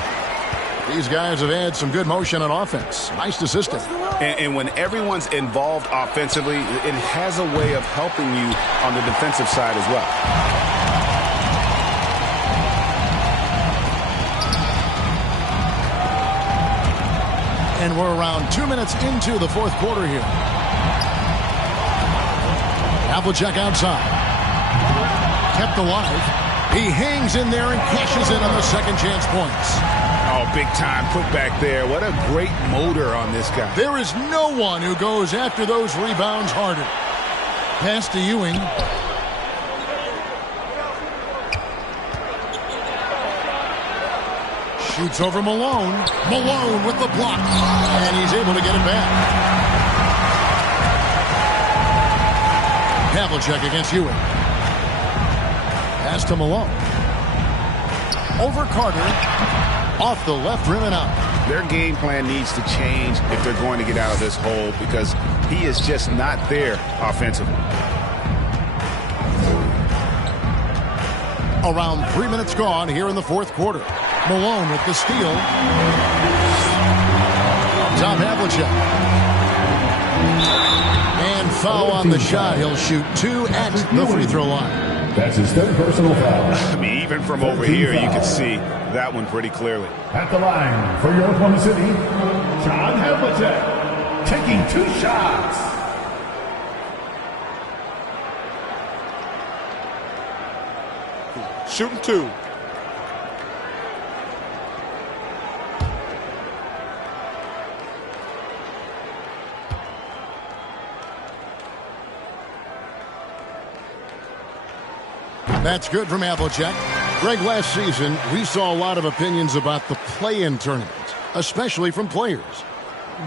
These guys have had some good motion on offense. Nice to system. And when everyone's involved offensively, it has a way of helping you on the defensive side as well. And we're around 2 minutes into the fourth quarter here. Havlicek outside. Kept alive. He hangs in there and cashes in on the second chance points. Oh, big time put back there. What a great motor on this guy. There is no one who goes after those rebounds harder. Pass to Ewing. Shoots over Malone. Malone with the block. And he's able to get it back. Havlicek against Ewing. Pass to Malone. Over Carter. Off the left rim and out. Their game plan needs to change if they're going to get out of this hole because he is just not there offensively. Around 3 minutes gone here in the fourth quarter. Malone with the steal. Tom Havlicek. And foul on the shot. He'll shoot 2 at the free throw line. That's his third personal foul. I mean, even from over here, you can see that one pretty clearly. At the line for your Oklahoma City, John Havlicek, taking 2 shots. Shooting 2. That's good from Havlicek. Greg, last season, we saw a lot of opinions about the play-in tournament, especially from players.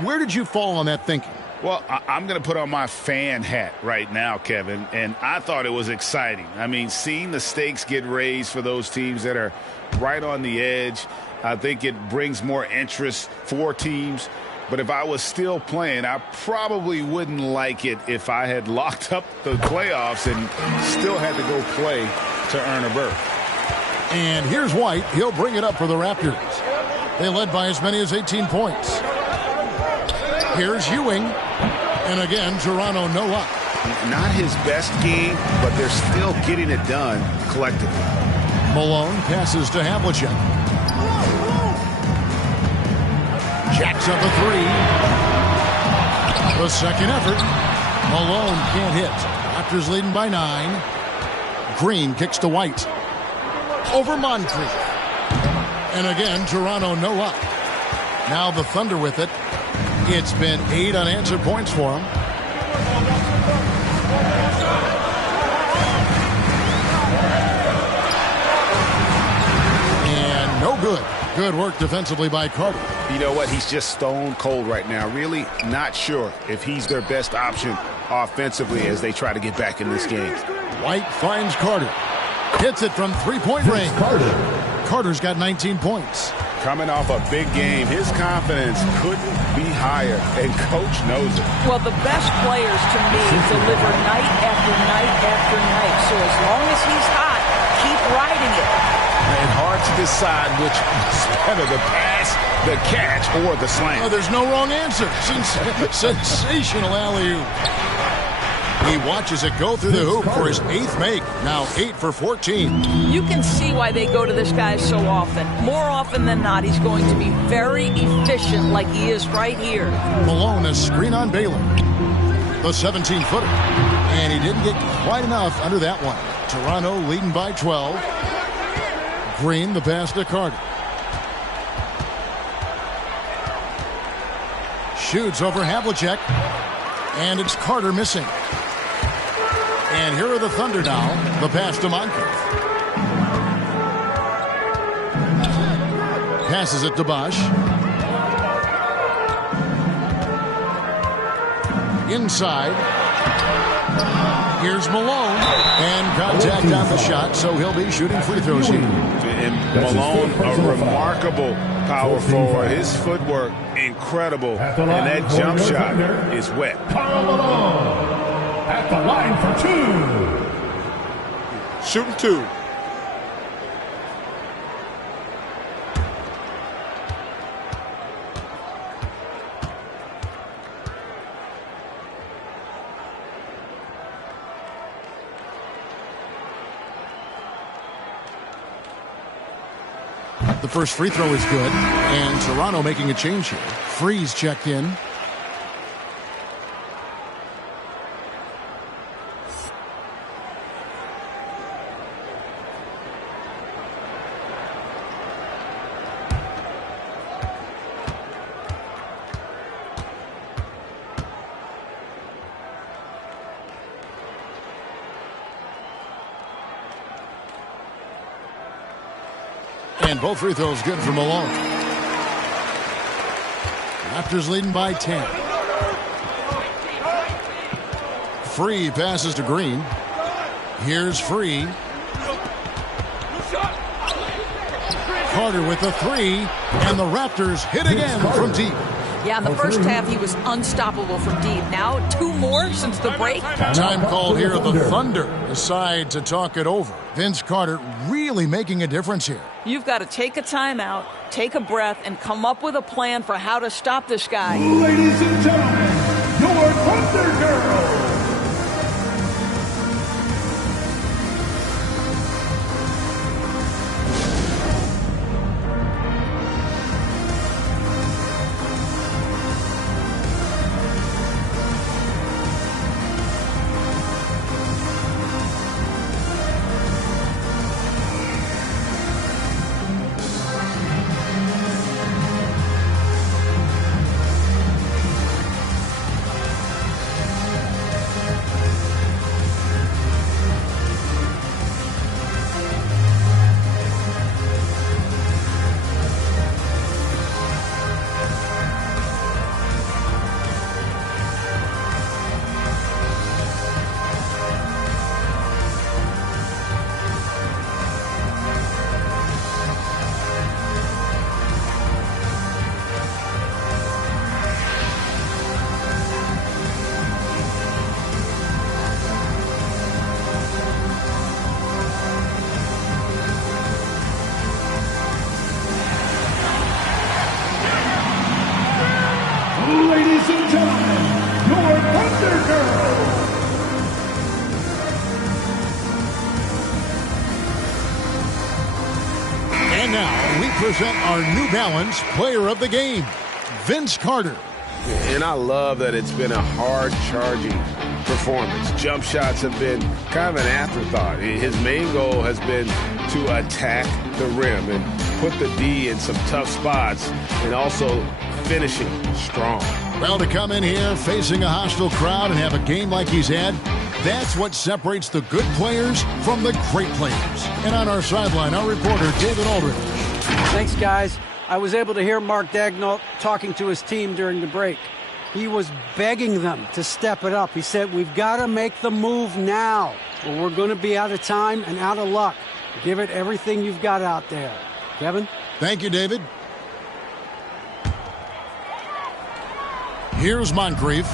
Where did you fall on that thinking? Well, I'm going to put on my fan hat right now, Kevin, and I thought it was exciting. I mean, seeing the stakes get raised for those teams that are right on the edge, I think it brings more interest for teams. But if I was still playing, I probably wouldn't like it if I had locked up the playoffs and still had to go play to earn a berth. And here's White. He'll bring it up for the Raptors. They led by as many as 18 points. Here's Ewing. And again, Toronto no luck. Not his best game, but they're still getting it done collectively. Malone passes to Havlicek. Jacks up a 3. The second effort. Malone can't hit. Raptors leading by 9. Green kicks to White. Over Moncrief. And again, Toronto no luck. Now the Thunder with it. It's been 8 unanswered points for them. And no good. Good work defensively by Carter. You know what? He's just stone cold right now. Really not sure if he's their best option offensively as they try to get back in this game. White finds Carter. Hits it from three-point range. Carter's got 19 points. Coming off a big game, his confidence couldn't be higher, and Coach knows it. Well, the best players, to me, deliver night after night after night. So as long as he's hot, keep riding it. And hard to decide which is better, the pass, the catch, or the slam. Oh, there's no wrong answer. Sensational alley-oop. He watches it go through the hoop for his 8th make. Now 8 for 14. You can see why they go to this guy so often. More often than not, he's going to be very efficient like he is right here. Malone, a screen on Baylor. The 17-footer. And he didn't get quite enough under that one. Toronto leading by 12. Green, the pass to Carter. Shoots over Havlicek. And it's Carter missing. And here are the Thunder now. The pass to Moncrief. Passes it to Bosch. Inside. Here's Malone. And contact on the shot, so he'll be shooting free throws here. And Malone, a remarkable power forward. His footwork, incredible. And that jump shot is wet. Karl Malone at the line for 2. Shooting 2. The first free throw is good, and Toronto making a change here. Freeze checked in. And both free throws good for Malone. Raptors leading by 10. Free passes to Green. Here's Free. Carter with the 3. And the Raptors hit again from deep. Yeah, in the first half, he was unstoppable from deep. Now, 2 more since the break. Time called here. The Thunder decide to talk it over. Vince Carter really making a difference here. You've got to take a timeout, take a breath, and come up with a plan for how to stop this guy. Ladies and gentlemen, your Thunder Girls. Ladies and gentlemen, your Thunder Girls. And now we present our New Balance Player of the Game, Vince Carter. And I love that it's been a hard-charging performance. Jump shots have been kind of an afterthought. His main goal has been to attack the rim and put the D in some tough spots and also finishing strong. Well, to come in here facing a hostile crowd and have a game like he's had, that's what separates the good players from the great players. And on our sideline, our reporter, David Aldridge. Thanks, guys. I was able to hear Mark Daigneault talking to his team during the break. He was begging them to step it up. He said, we've got to make the move now, or we're going to be out of time and out of luck. Give it everything you've got out there. Kevin? Thank you, David. Here's Moncrief.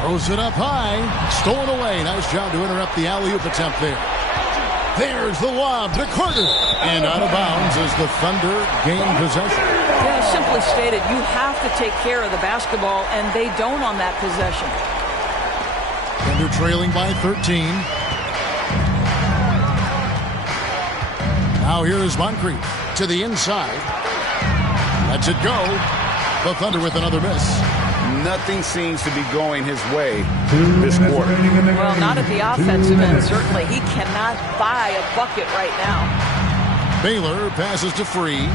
Throws it up high. Stolen away. Nice job to interrupt the alley-oop attempt there. There's the lob to Carter. And out of bounds as the Thunder gain possession. Yeah, simply stated, you have to take care of the basketball, and they don't on that possession. Thunder trailing by 13. Now here is Moncrief to the inside. Lets it go. The Thunder with another miss. Nothing seems to be going his way this quarter. Well, not at the offensive end, certainly. He cannot buy a bucket right now. Baylor passes to Free.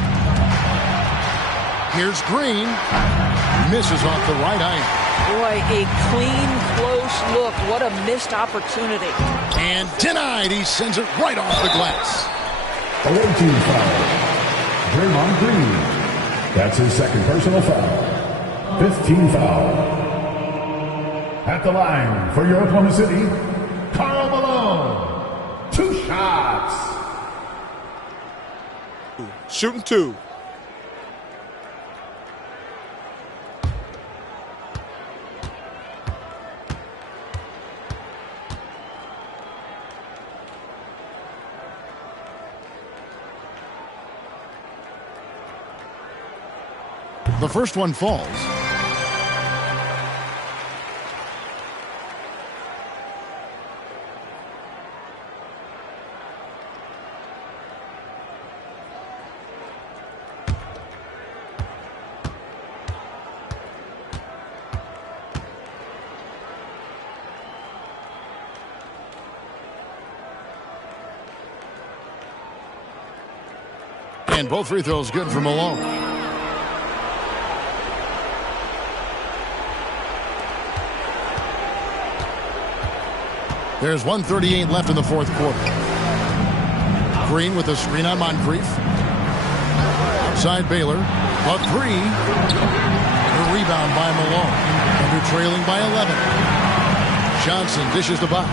Here's Green. Misses off the right eye. Boy, a clean, close look. What a missed opportunity. And denied. He sends it right off the glass. Away team foul. Draymond Green. That's his second personal foul. 15 foul. At the line for your Oklahoma City, Karl Malone. 2 shots. Shooting 2. The first one falls. And both free throws good for Malone. There's 1:38 left in the fourth quarter. Green with a screen on Moncrief. Outside Baylor. A 3. The rebound by Malone. Under trailing by 11. Johnson dishes to Bosch.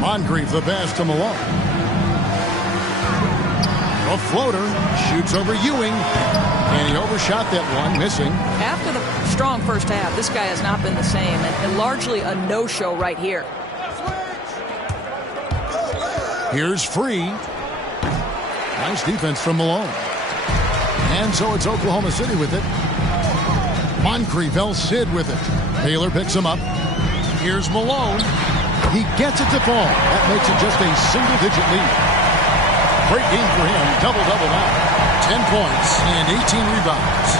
Moncrief the pass to Malone. A floater, shoots over Ewing, and he overshot that one, missing. After the strong first half, this guy has not been the same, and largely a no-show right here. Here's Free. Nice defense from Malone. And so it's Oklahoma City with it. Moncrief, El Cid with it. Baylor picks him up. Here's Malone. He gets it to fall. That makes it just a single-digit lead. Great game for him. Double-double now. 10 points and 18 rebounds.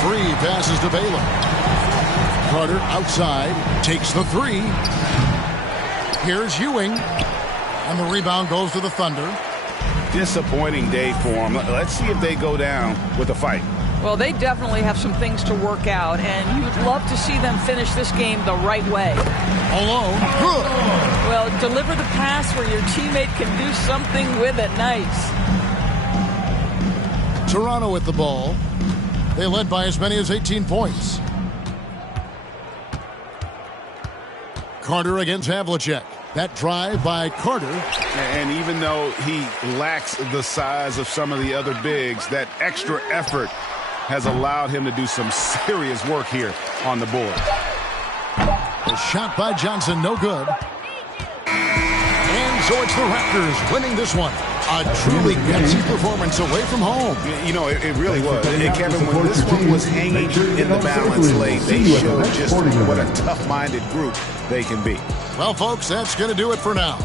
Free passes to Baylor. Carter outside. Takes the 3. Here's Ewing. And the rebound goes to the Thunder. Disappointing day for them. Let's see if they go down with a fight. Well, they definitely have some things to work out, and you'd love to see them finish this game the right way. Malone, good. Well, deliver the pass where your teammate can do something with it. Nice. Toronto with the ball. They led by as many as 18 points. Carter against Havlicek. That drive by Carter. And even though he lacks the size of some of the other bigs, that extra effort has allowed him to do some serious work here on the board. A shot by Johnson, no good. And so it's the Raptors winning this one. A truly gutsy performance away from home. You know, it really was. And Kevin, when this one was hanging in the balance late, they showed just what a tough-minded group they can be. Well, folks, that's going to do it for now.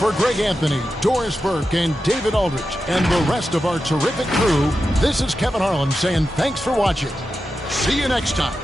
For Greg Anthony, Doris Burke, and David Aldrich, and the rest of our terrific crew, this is Kevin Harlan saying thanks for watching. See you next time.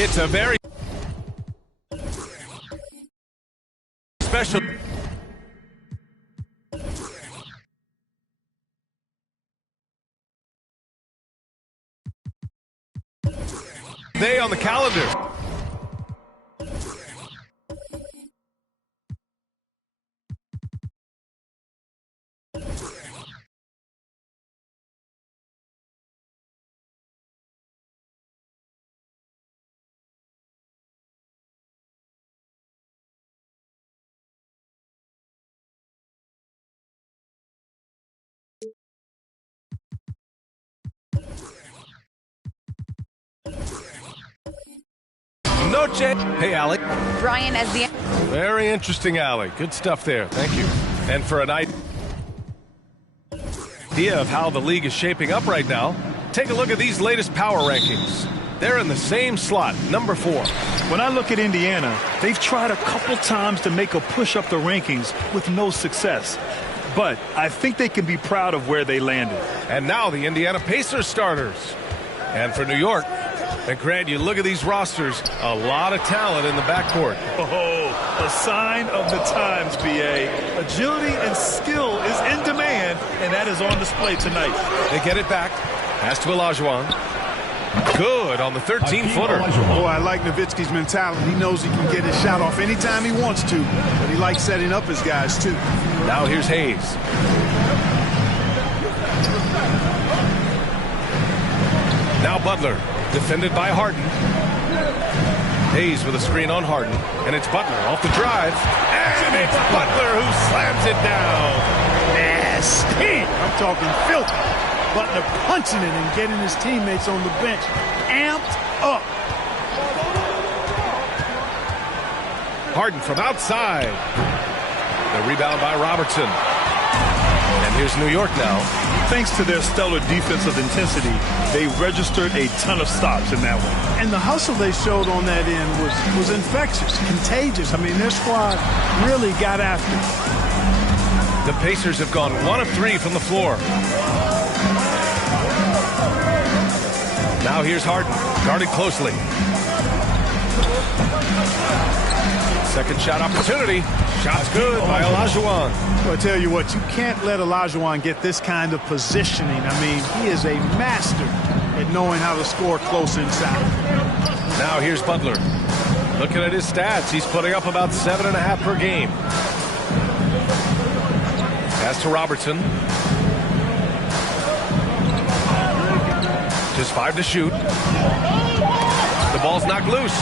It's a very special day on the calendar. Noche. Hey, Alec. Brian, as the... Very interesting, Alec. Good stuff there. Thank you. And for an idea of how the league is shaping up right now, take a look at these latest power rankings. They're in the same slot, number 4. When I look at Indiana, they've tried a couple times to make a push up the rankings with no success. But I think they can be proud of where they landed. And now the Indiana Pacers starters. And for New York, and Grant, you look at these rosters, a lot of talent in the backcourt. Oh, a sign of the times, B.A. Agility and skill is in demand, and that is on display tonight. They get it back. Pass to Olajuwon. Good on the 13-footer. Oh, I like Nowitzki's mentality. He knows he can get his shot off anytime he wants to, but he likes setting up his guys, too. Now here's Hayes. Now Butler, defended by Harden. Hayes with a screen on Harden, and it's Butler off the drive. And it's Butler who slams it down. Nasty. I'm talking filthy. Butler punching it and getting his teammates on the bench amped up. Harden from outside. The rebound by Robertson. And here's New York now. Thanks to their stellar defensive intensity, they registered a ton of stops in that one. And the hustle they showed on that end was infectious, contagious. I mean, their squad really got after it. The Pacers have gone 1 of 3 from the floor. Now here's Harden, guarded closely. Second shot opportunity. Shot's good by Olajuwon. Well, I tell you what, you can't let Olajuwon get this kind of positioning. I mean, he is a master at knowing how to score close inside. Now here's Butler. Looking at his stats, he's putting up about 7.5 per game. Pass to Robertson. Just 5 to shoot. The ball's knocked loose.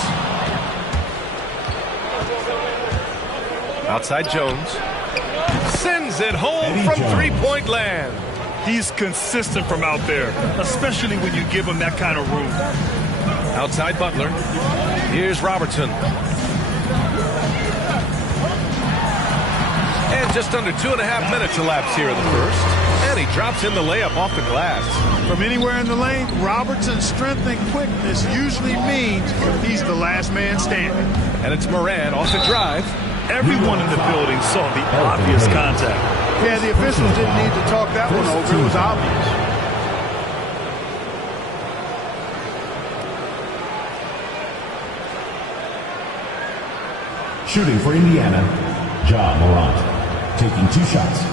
Outside Jones. Sends it home from three-point land. He's consistent from out there, especially when you give him that kind of room. Outside Butler. Here's Robertson. And just under 2.5 minutes elapsed here in the first. And he drops in the layup off the glass. From anywhere in the lane, Robertson's strength and quickness usually means he's the last man standing. And it's Moran off the drive. Everyone in the building saw the obvious contact. Yeah, the officials didn't need to talk that one over. It was obvious. Shooting for Indiana, Ja Morant, taking 2 shots.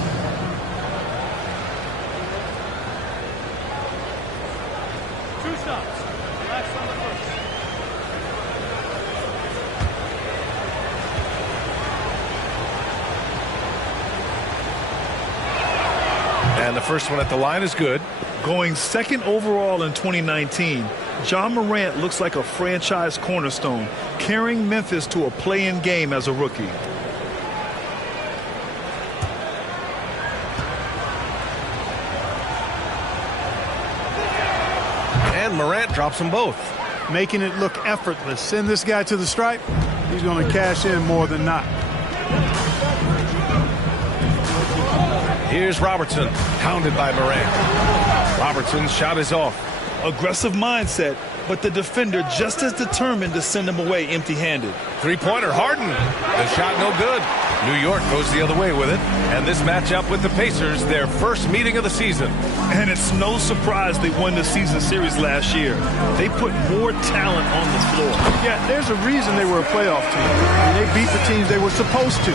And the first one at the line is good. Going second overall in 2019, John Morant looks like a franchise cornerstone, carrying Memphis to a play-in game as a rookie. And Morant drops them both. Making it look effortless. Send this guy to the stripe. He's going to cash in more than not. Here's Robertson, hounded by Morant. Robertson's shot is off. Aggressive mindset, but the defender just as determined to send him away empty-handed. Three-pointer, Harden. The shot no good. New York goes the other way with it. And this matchup with the Pacers, their first meeting of the season. And it's no surprise they won the season series last year. They put more talent on the floor. Yeah, there's a reason they were a playoff team. And they beat the teams they were supposed to.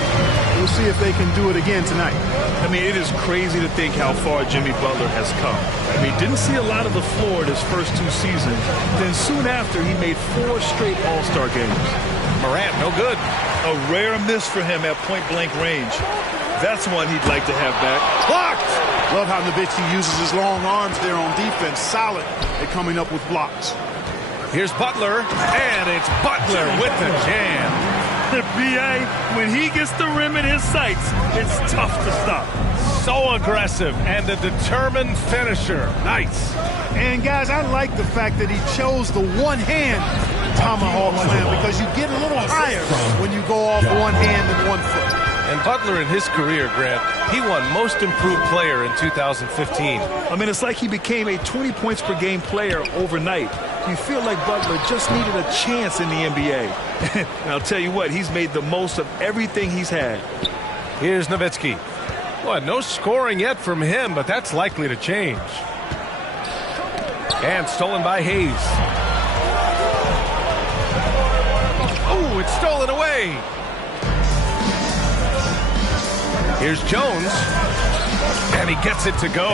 We'll see if they can do it again tonight. I mean, it is crazy to think how far Jimmy Butler has come. I mean, didn't see a lot of the floor in his first two seasons. Then soon after, he made 4 straight All-Star games. Morant, no good. A rare miss for him at point-blank range. That's one he'd like to have back. Blocked! Love how Nowitzki uses his long arms there on defense. Solid at coming up with blocks. Here's Butler, and it's Butler with the jam. B.A., when he gets the rim in his sights, it's tough to stop. So aggressive and a determined finisher. Nice. And, guys, I like the fact that he chose the one-hand tomahawk slam because you get a little higher when you go off one hand and one foot. And Butler in his career, Grant, he won Most Improved Player in 2015. I mean, it's like he became a 20 points per game player overnight. You feel like Butler just needed a chance in the NBA. And I'll tell you what, he's made the most of everything he's had. Here's Nowitzki. Well, no scoring yet from him, but that's likely to change. And stolen by Hayes. Oh, it's stolen away. Here's Jones. And he gets it to go.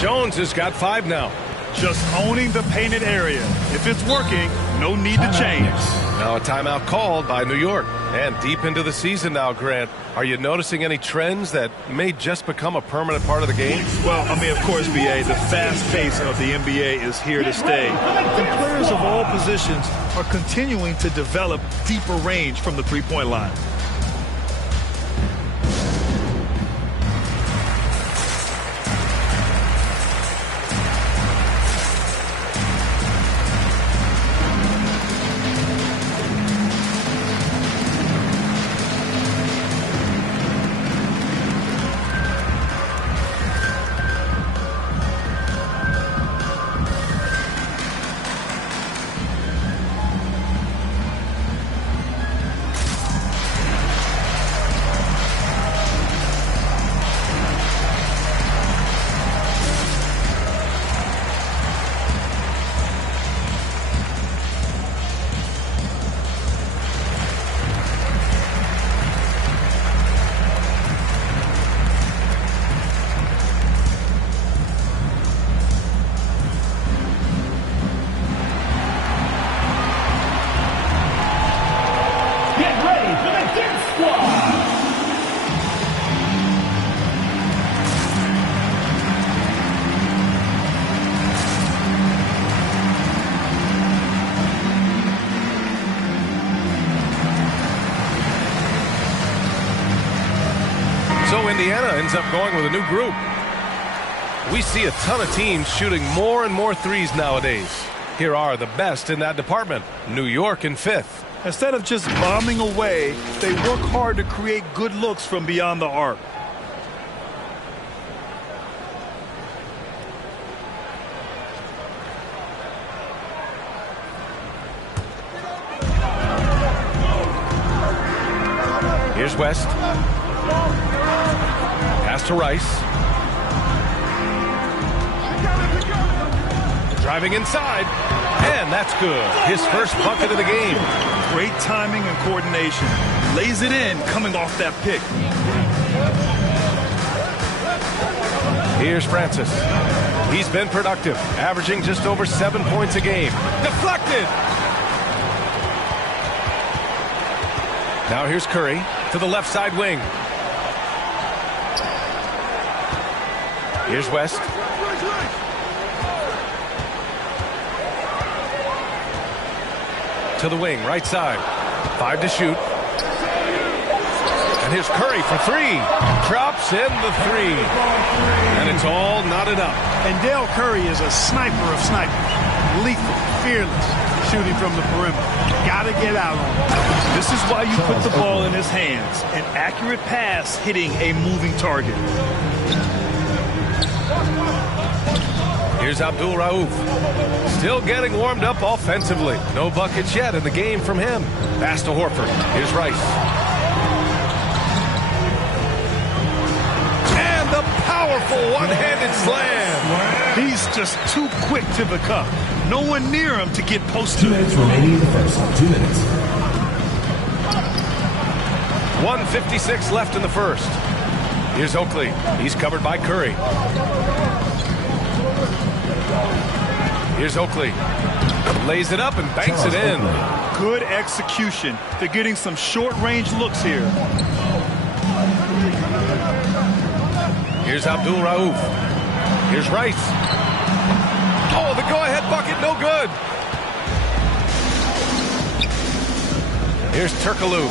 Jones has got 5 now. Just owning the painted area. If it's working, no need to change. Now a timeout called by New York. And deep into the season now, Grant, are you noticing any trends that may just become a permanent part of the game? Well, I mean, of course, B.A., the fast pace of the NBA is here to stay. And players of all positions are continuing to develop deeper range from the three-point line. Indiana ends up going with a new group. We see a ton of teams shooting more and more threes nowadays. Here are the best in that department. New York in 5th. Instead of just bombing away, they work hard to create good looks from beyond the arc. Here's West. Pass to Rice. Driving inside. And that's good. His first bucket of the game. Great timing and coordination. Lays it in coming off that pick. Here's Francis. He's been productive, averaging just over 7 points a game. Deflected. Now here's Curry to the left side wing. Here's West. To the wing, right side. 5 to shoot. And here's Curry for 3. Drops in the 3. And it's all knotted up. And Dale Curry is a sniper of snipers. Lethal, fearless, shooting from the perimeter. Gotta get out on him. This is why you put the ball in his hands. An accurate pass hitting a moving target. Here's Abdul Rauf. Still getting warmed up offensively. No buckets yet in the game from him. Pass to Horford. Here's Rice. And the powerful one-handed slam. He's just too quick to the cup. No one near him to get posted. 2 minutes remaining in the first. 2 minutes. 1:56 left in the first. Here's Oakley. He's covered by Curry. Here's Oakley. Lays it up and banks it in. Good execution. They're getting some short-range looks here. Here's Abdul Rauf. Here's Rice. Oh, the go-ahead bucket, no good. Here's Turkoglu.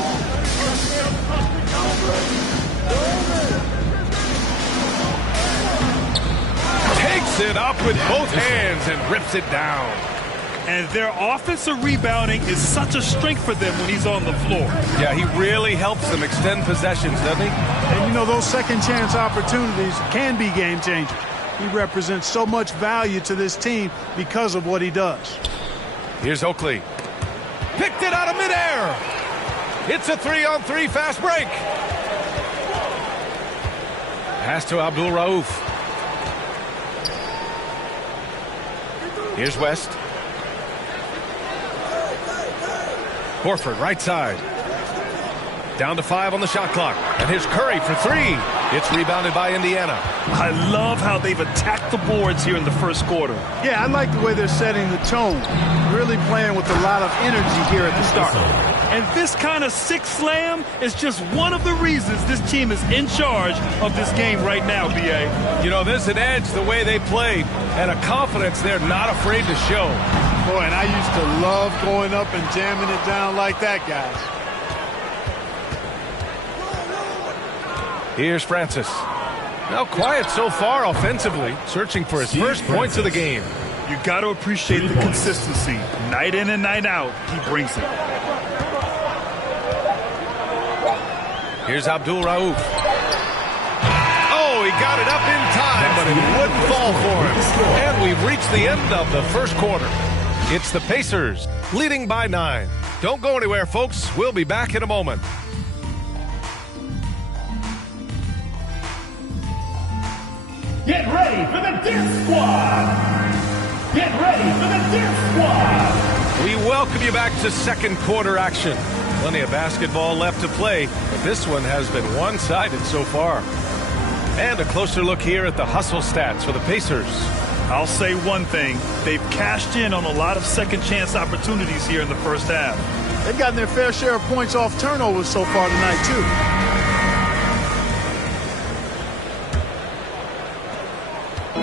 Takes it up with both hands and rips it down. And their offensive rebounding is such a strength for them when he's on the floor. Yeah, he really helps them extend possessions, doesn't he? And you know, those second chance opportunities can be game changers. He represents so much value to this team because of what he does. Here's Oakley. Picked it out of midair. It's a 3-on-3 fast break. Pass to Abdul Rauf. Here's West. Horford, right side. Down to 5 on the shot clock. And here's Curry for 3. It's rebounded by Indiana. I love how they've attacked the boards here in the first quarter. Yeah, I like the way they're setting the tone. Really playing with a lot of energy here at the start. And this kind of six slam is just one of the reasons this team is in charge of this game right now, B.A. You know, there's an edge the way they played and a confidence they're not afraid to show. Boy, and I used to love going up and jamming it down like that, guys. Here's Francis. Now quiet so far offensively, searching for his first points of the game. You got to appreciate the consistency. Night in and night out, he brings it. Here's Abdul Rauf. Oh, he got it up in time, but it wouldn't fall for him. And we've reached the end of the first quarter. It's the Pacers, leading by 9. Don't go anywhere, folks. We'll be back in a moment. Get ready for the Dip Squad! Get ready for the Dip Squad! We welcome you back to second quarter action. Plenty of basketball left to play, but this one has been one-sided so far. And a closer look here at the hustle stats for the Pacers. I'll say one thing. They've cashed in on a lot of second chance opportunities here in the first half. They've gotten their fair share of points off turnovers so far tonight, too.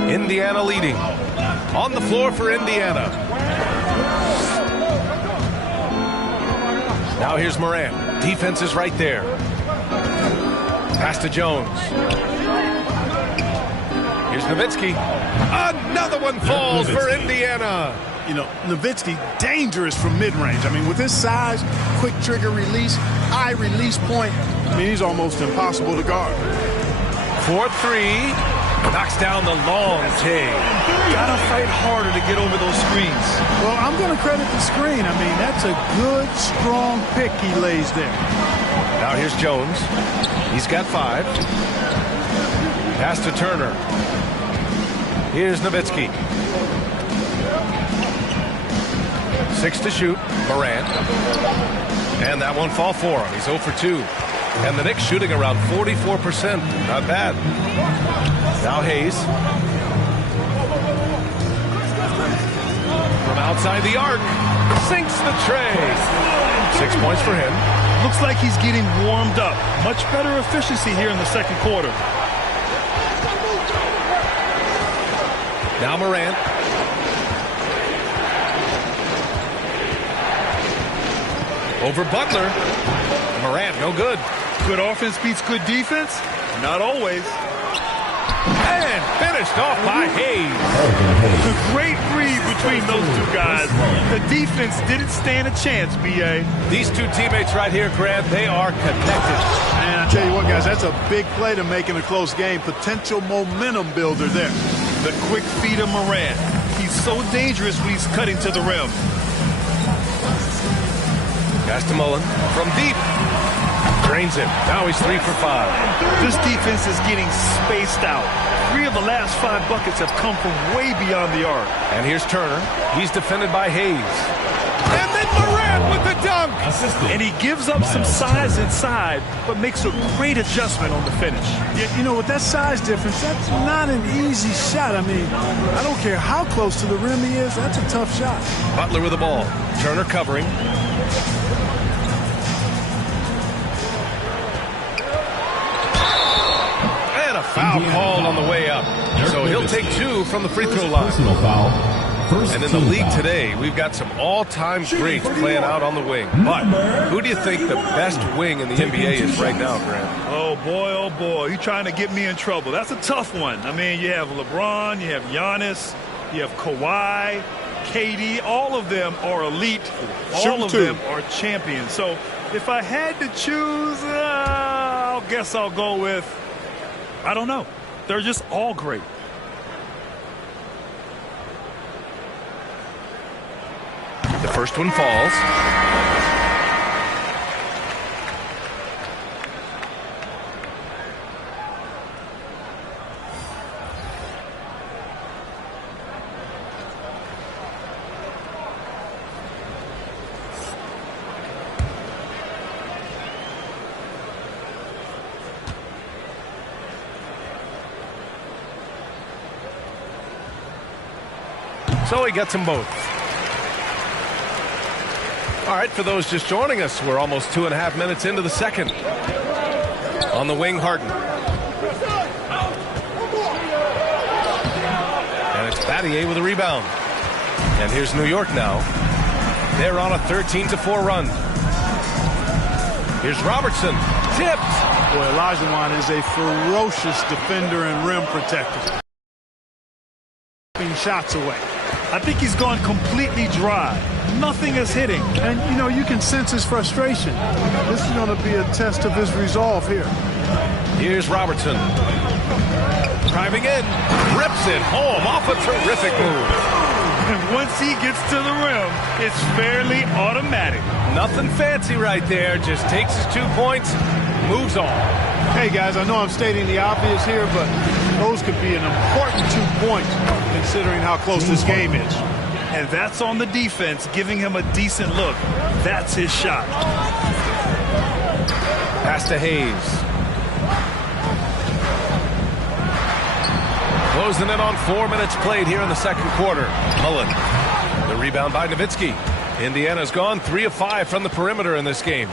Indiana leading. On the floor for Indiana. Now here's Morant. Defense is right there. Pass to Jones. Here's Nowitzki. Another one falls for Indiana. You know, Nowitzki, dangerous from mid-range. I mean, with his size, quick trigger release, high release point, I mean, he's almost impossible to guard. 4-3. Knocks down the long take. Gotta fight harder to get over those screens. Well, I'm going to credit the screen. I mean, that's a good, strong pick he lays there. Now here's Jones. He's got 5. Pass to Turner. Here's Nowitzki. 6 to shoot. Morant. And that won't fall for him. He's 0 for 2. And the Knicks shooting around 44%. Not bad. Now Hayes. From outside the arc. Sinks the tray. 6 points for him. Looks like he's getting warmed up. Much better efficiency here in the second quarter. Now Morant. Over Butler. Morant, no good. Good offense beats good defense? Not always. And finished off by Hayes. A great read between those two guys. The defense didn't stand a chance, B.A. These two teammates right here, Grant, they are connected. And I tell you what, guys, that's a big play to make in a close game. Potential momentum builder there. The quick feed of Morant. He's so dangerous when he's cutting to the rim. Pass to Mullen from deep. Drains it. Now he's 3 for 5. This defense is getting spaced out. 3 of the last 5 buckets have come from way beyond the arc. And here's Turner. He's defended by Hayes. And then Morant with the dunk. And he gives up some size inside, but makes a great adjustment on the finish. You know, with that size difference, that's not an easy shot. I mean, I don't care how close to the rim he is. That's a tough shot. Butler with the ball. Turner covering. Foul called on the way up. So he'll take 2 from the free throw line. And in the league today, we've got some all-time greats playing out on the wing. But who do you think the best wing in the NBA is right now, Grant? Oh, boy, you're trying to get me in trouble. That's a tough one. I mean, you have LeBron, you have Giannis, you have Kawhi, KD. All of them are elite. All of them are champions. So if I had to choose, I guess I'll go with, I don't know. They're just all great. The first one falls. So he gets them both. All right, for those just joining us, we're almost 2.5 minutes into the second. On the wing, Harden. And it's Battier with a rebound. And here's New York now. They're on a 13-4 run. Here's Robertson. Tipped. Boy, Olajuwon is a ferocious defender and rim protector. Shots away. I think he's gone completely dry. Nothing is hitting. And, you know, you can sense his frustration. This is going to be a test of his resolve here. Here's Robertson. Driving in. Rips it home off a terrific move. And once he gets to the rim, it's fairly automatic. Nothing fancy right there. Just takes his 2 points, moves on. Hey, guys, I know I'm stating the obvious here, but those could be an important 2 points considering how close this game is. And that's on the defense, giving him a decent look. That's his shot. Pass to Hayes. Closing in on 4 minutes played here in the second quarter. Mullen. The rebound by Nowitzki. Indiana's gone 3 of 5 from the perimeter in this game.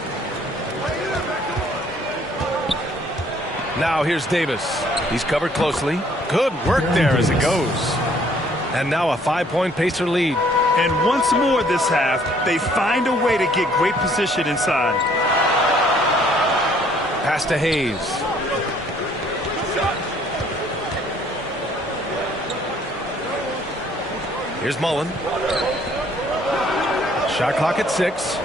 Now here's Davis. He's covered closely. Good work there as it goes. And now a 5-point Pacer lead. And once more this half, they find a way to get great position inside. Pass to Hayes. Here's Mullen. Shot clock at 6.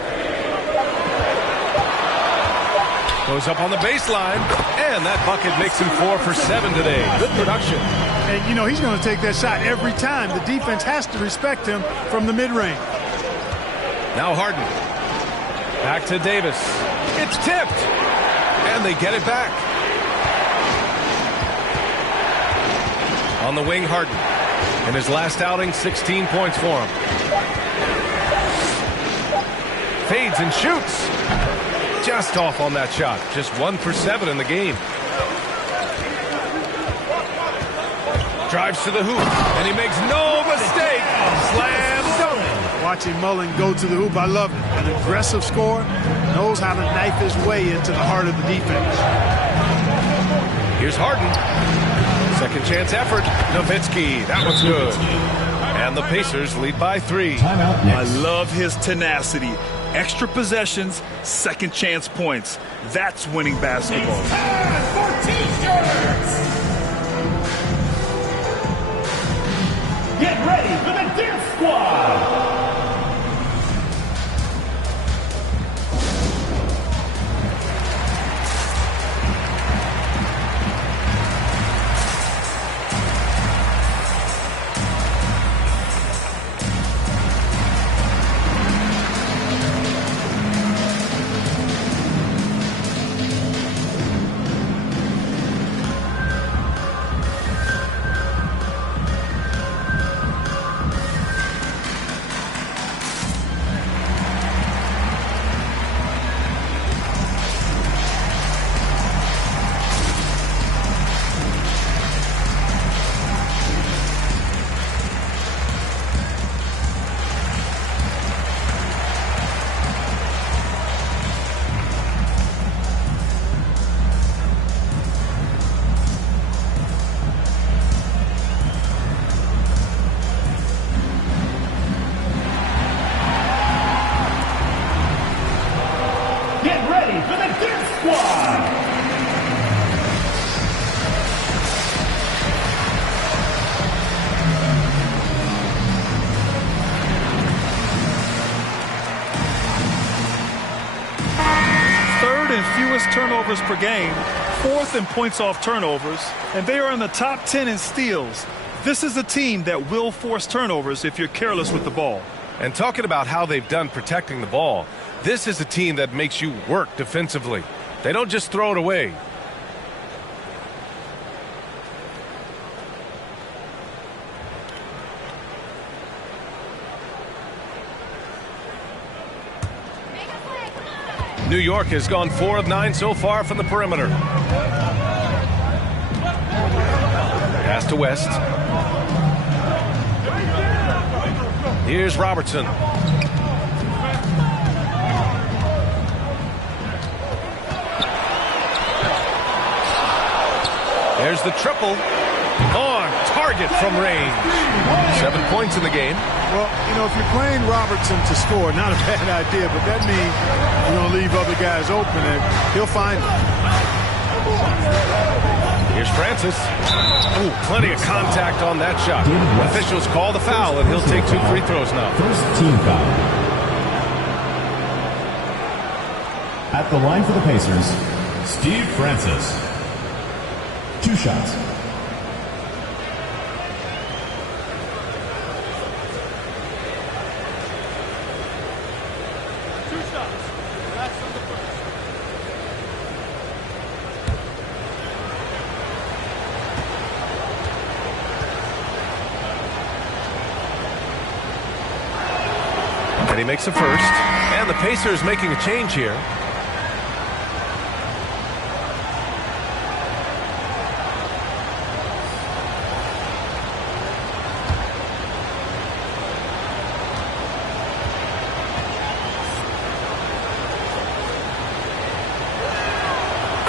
Goes up on the baseline, and that bucket makes him 4 for 7 today. Good production. And, you know, he's going to take that shot every time. The defense has to respect him from the mid-range. Now Harden. Back to Davis. It's tipped, and they get it back. On the wing, Harden. In his last outing, 16 points for him. Fades and shoots. Just off on that shot. Just 1 for 7 in the game. Drives to the hoop, and he makes no mistake. Slam dunk. Watching Mullen go to the hoop, I love it. An aggressive scorer, knows how to knife his way into the heart of the defense. Here's Harden. Second chance effort. Nowitzki. That one's good. And the Pacers lead by 3. I love his tenacity. Extra possessions, second chance points. That's winning basketball. It's time for T-shirts! Get ready for the Death Squad! Turnovers per game, 4th in points off turnovers, and they are in the top 10 in steals. This is a team that will force turnovers if you're careless with the ball. And talking about how they've done protecting the ball, this is a team that makes you work defensively. They don't just throw it away. New York has gone 4 of 9 so far from the perimeter. Pass to West. Here's Robertson. There's the triple. On target from range. 7 points in the game. Well, you know, if you're playing Robertson to score, not a bad idea, but that means you're going to leave other guys open, and he'll find them. Here's Francis. Oh, plenty of contact on that shot. Officials call the foul, and he'll take 2 free throws now. First team foul. At the line for the Pacers, Steve Francis. 2 shots. And he makes a first. And the Pacers making a change here.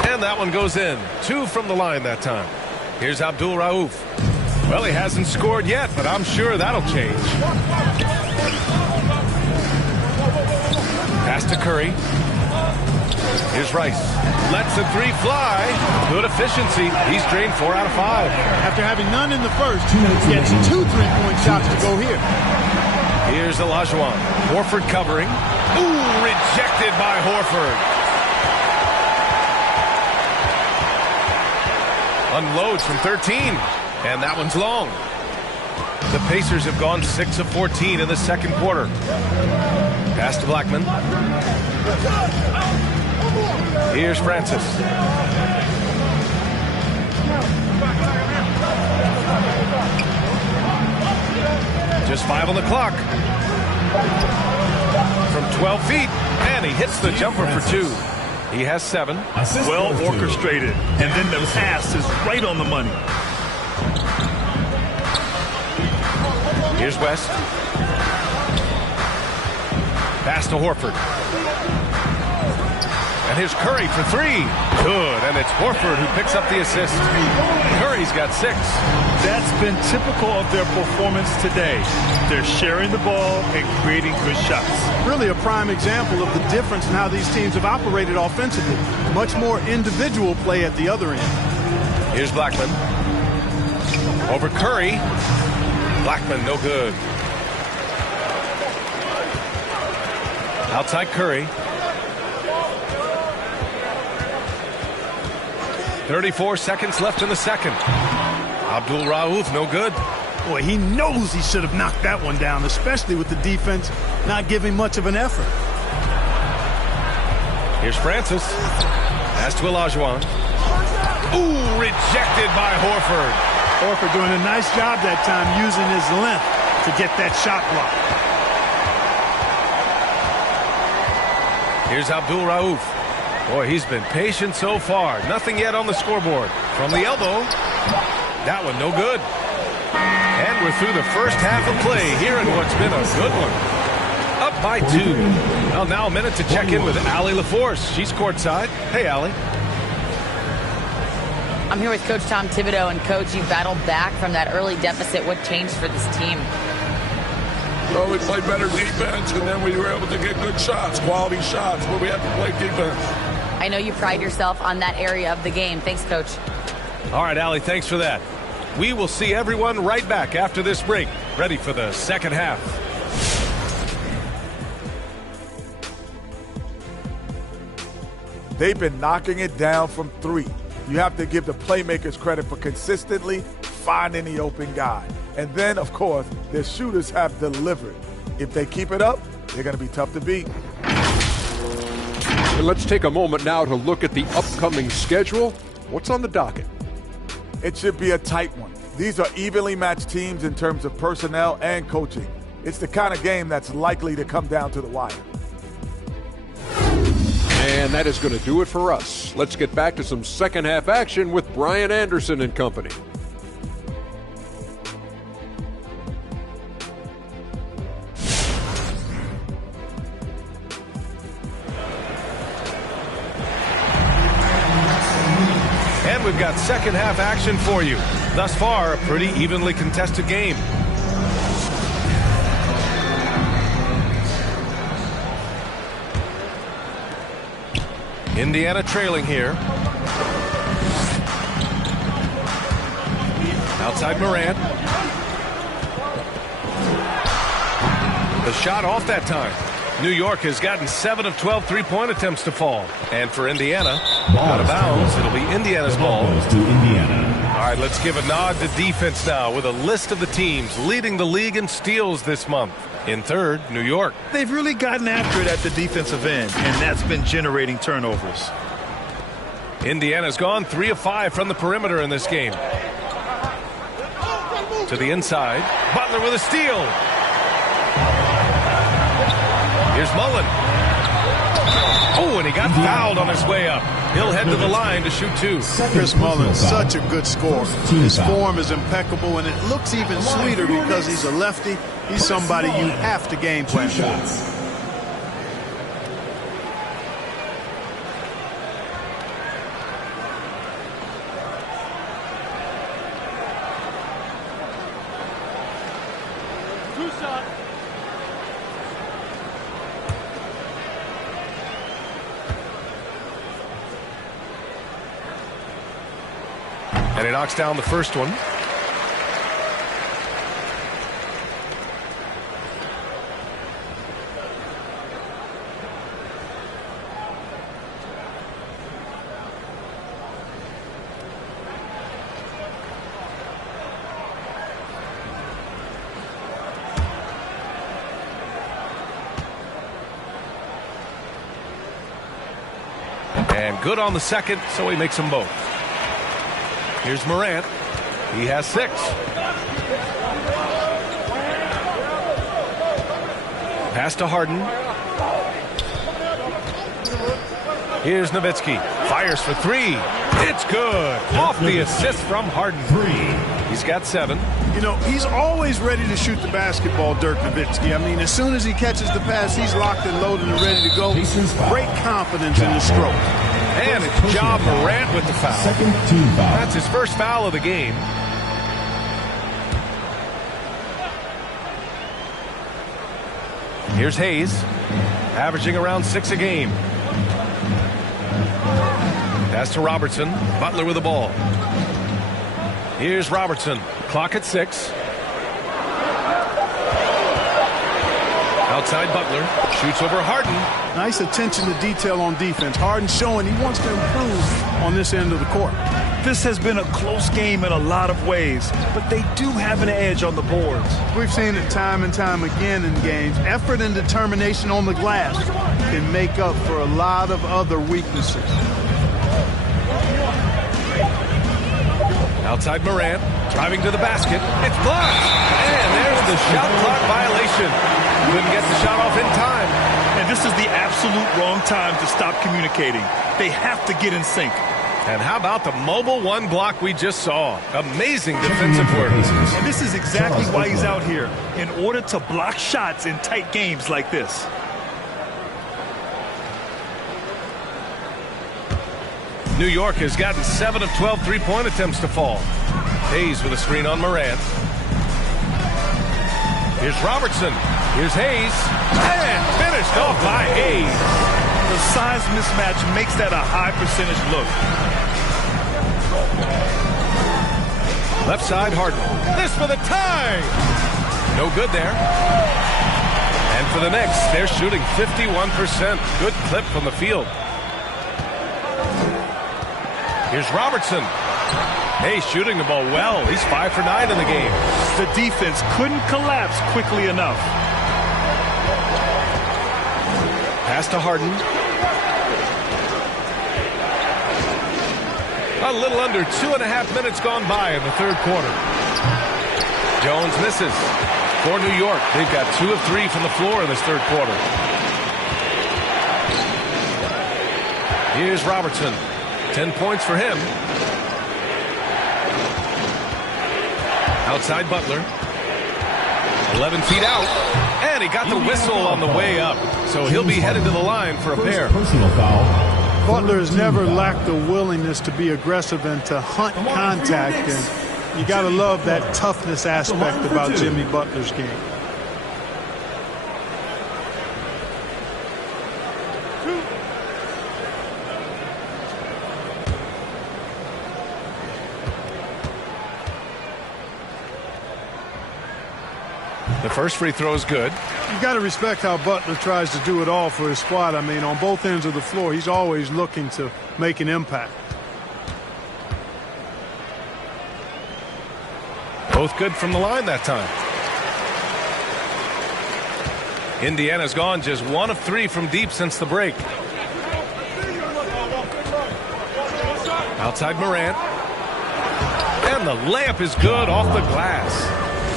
And that one goes in. 2 from the line that time. Here's Abdul Rauf. Well, he hasn't scored yet, but I'm sure that'll change. Pass to Curry. Here's Rice. Lets the 3 fly. Good efficiency. He's drained 4 out of 5. After having none in the first, he gets 2 3-point shots to go here. Here's Olajuwon. Horford covering. Ooh, rejected by Horford. Unloads from 13. And that one's long. The Pacers have gone 6 of 14 in the second quarter. Pass to Blackman. Here's Francis. Just 5 on the clock. From 12 feet. And he hits the jumper for 2. He has 7. Well orchestrated. And then the pass is right on the money. Here's West. Pass to Horford. And here's Curry for three. Good. And it's Horford who picks up the assist. Curry's got 6. That's been typical of their performance today. They're sharing the ball and creating good shots. Really a prime example of the difference in how these teams have operated offensively. Much more individual play at the other end. Here's Blackman. Over Curry. Blackman, no good. Outside Curry. 34 seconds left in the second. Abdul Rauf, no good. Boy, he knows he should have knocked that one down, especially with the defense not giving much of an effort. Here's Francis. Pass to Olajuwon. Ooh, rejected by Horford. Horford doing a nice job that time using his length to get that shot block. Here's Abdul Rauf. Boy, he's been patient so far. Nothing yet on the scoreboard. From the elbow. That one no good. And we're through the first half of play here in what's been a good one. Up by 2. Well, now a minute to check in with Allie LaForce. She's courtside. Hey, Allie. I'm here with Coach Tom Thibodeau. And, Coach, you battled back from that early deficit. What changed for this team? Well, we played better defense, and then we were able to get good shots, quality shots, but we had to play defense. I know you pride yourself on that area of the game. Thanks, Coach. All right, Allie, thanks for that. We will see everyone right back after this break. Ready for the second half. They've been knocking it down from 3. You have to give the playmakers credit for consistently finding the open guy. And then, of course, their shooters have delivered. If they keep it up, they're going to be tough to beat. And let's take a moment now to look at the upcoming schedule. What's on the docket? It should be a tight one. These are evenly matched teams in terms of personnel and coaching. It's the kind of game that's likely to come down to the wire. And that is going to do it for us. Let's get back to some second half action with Brian Anderson and company. And we've got second half action for you. Thus far, a pretty evenly contested game. Indiana trailing here. Outside Morant. The shot off that time. New York has gotten 7 of 12 three-point attempts to fall. And for Indiana, out of bounds, it'll be Indiana's ball. To Indiana. All right, let's give a nod to defense now with a list of the teams leading the league in steals this month. In third, New York. They've really gotten after it at the defensive end, and that's been generating turnovers. Indiana's gone 3 of 5 from the perimeter in this game. To the inside. Butler with a steal. Here's Mullen. Oh, and he got fouled on his way up. He'll head to the line to shoot 2. Chris Mullen, such a good scorer. His form is impeccable, and it looks even sweeter because he's a lefty. He's somebody you have to game plan for. And he knocks down the first one. And good on the second, so he makes them both. Here's Morant. He has 6. Pass to Harden. Here's Nowitzki. Fires for 3. It's good. Off the assist from Harden. 3. He's got 7. You know, he's always ready to shoot the basketball, Dirk Nowitzki. I mean, as soon as he catches the pass, he's locked and loaded and ready to go. Great confidence in the stroke. And it's Ja Morant with the foul. Second team foul. That's his first foul of the game. Here's Hayes, averaging around 6 a game. Pass to Robertson. Butler with the ball. Here's Robertson. Clock at 6. Outside Butler. Shoots over Harden. Nice attention to detail on defense. Harden showing he wants to improve on this end of the court. This has been a close game in a lot of ways, but they do have an edge on the boards. We've seen it time and time again in games. Effort and determination on the glass can make up for a lot of other weaknesses. Outside Morant, driving to the basket. It's blocked. And there's the shot clock violation. Couldn't get the shot off in time. And this is the absolute wrong time to stop communicating. They have to get in sync. And how about the mobile 1 block we just saw? Amazing defensive work. And this is exactly why he's out here, in order to block shots in tight games like this. New York has gotten 7 of 12 three-point attempts to fall. Hayes with a screen on Morant. Here's Robertson. Here's Hayes. And finished off by Hayes. The size mismatch makes that a high percentage look. Left side, Harden. This for the tie. No good there. And for the Knicks, they're shooting 51%. Good clip from the field. Here's Robertson. Hayes shooting the ball well. He's 5 for 9 in the game. The defense couldn't collapse quickly enough. Pass to Harden. A little under 2.5 minutes gone by in the third quarter. Jones misses. For New York, they've got 2 of 3 from the floor in this third quarter. Here's Robertson. 10 points for him. Outside Butler. 11 feet out. And he got the whistle on the way up. So he'll be headed to the line for a pair. Personal foul. Butler has never lacked the willingness to be aggressive and to hunt contact. And you got to love that toughness aspect about Jimmy Butler's game. The first free throw is good. You got to respect how Butler tries to do it all for his squad. I mean, on both ends of the floor, he's always looking to make an impact. Both good from the line that time. Indiana's gone just 1 of 3 from deep since the break. Outside Morant. And the layup is good off the glass.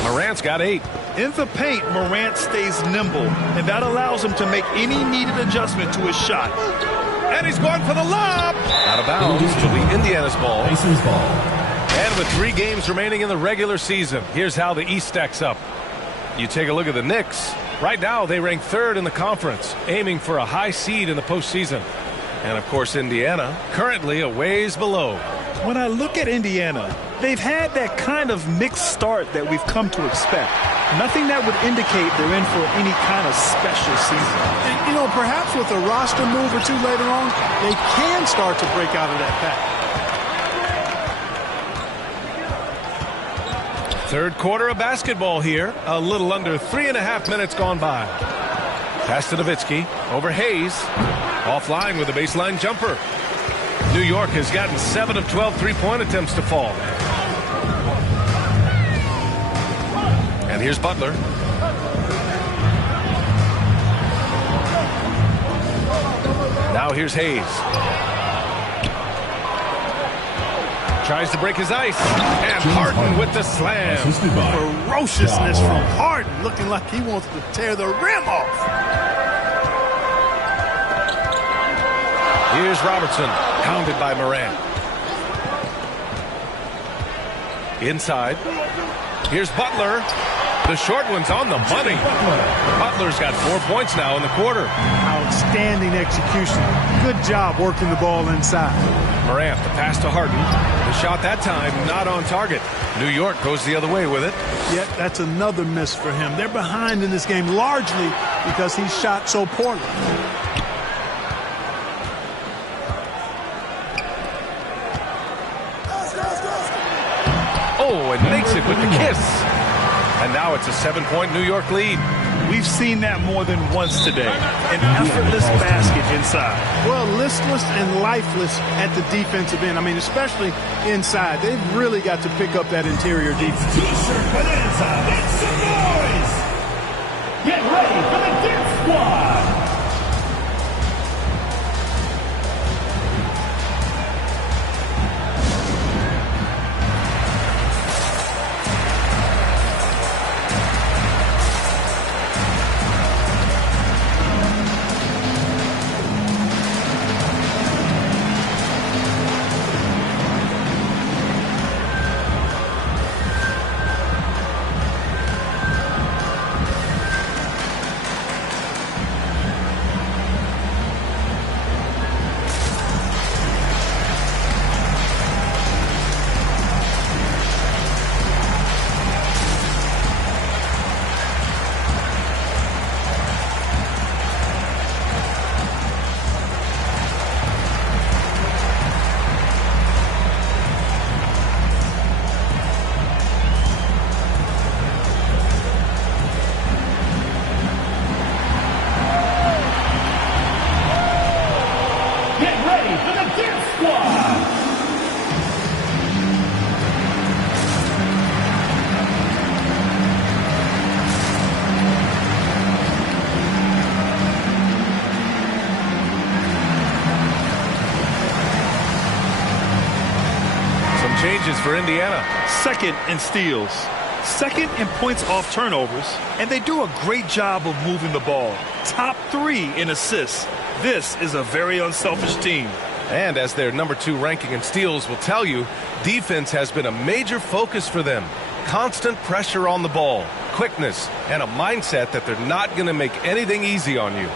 Morant's got 8. In the paint, Morant stays nimble, and that allows him to make any needed adjustment to his shot. And he's going for the lob. Out of bounds. It'll be Indiana's ball. And with 3 games remaining in the regular season, here's how the East stacks up. You take a look at the Knicks. Right now, they rank 3rd in the conference, aiming for a high seed in the postseason. And, of course, Indiana, currently a ways below. When I look at Indiana, they've had that kind of mixed start that we've come to expect. Nothing that would indicate they're in for any kind of special season. And, you know, perhaps with a roster move or 2 later on, they can start to break out of that pack. Third quarter of basketball here. A little under 3.5 minutes gone by. Pass to Nowitzki. Over Hayes. Offline with a baseline jumper. New York has gotten 7 of 12 three-point attempts to fall. And here's Butler. Now here's Hayes. Tries to break his ice. And Harden with the slam. Ferociousness from Harden, looking like he wants to tear the rim off. Here's Robertson, pounded by Morant. Inside. Here's Butler. The short one's on the money. Butler's got 4 points now in the quarter. Outstanding execution. Good job working the ball inside. Morant, the pass to Harden. The shot that time not on target. New York goes the other way with it. Yet that's another miss for him. They're behind in this game largely because he shot so poorly. Oh, and makes it with the kiss. And now it's a 7-point New York lead. We've seen that more than once today. An effortless basket inside. Well, listless and lifeless at the defensive end. I mean, especially inside. They've really got to pick up that interior defense. T-shirt bonanza. Make some noise. Get ready for the Dip Squad. Changes for Indiana. Second in steals, second in points off turnovers, and they do a great job of moving the ball. Top 3 in assists. This is a very unselfish team. And as their number 2 ranking in steals will tell you, defense has been a major focus for them. Constant pressure on the ball, quickness, and a mindset that they're not going to make anything easy on you.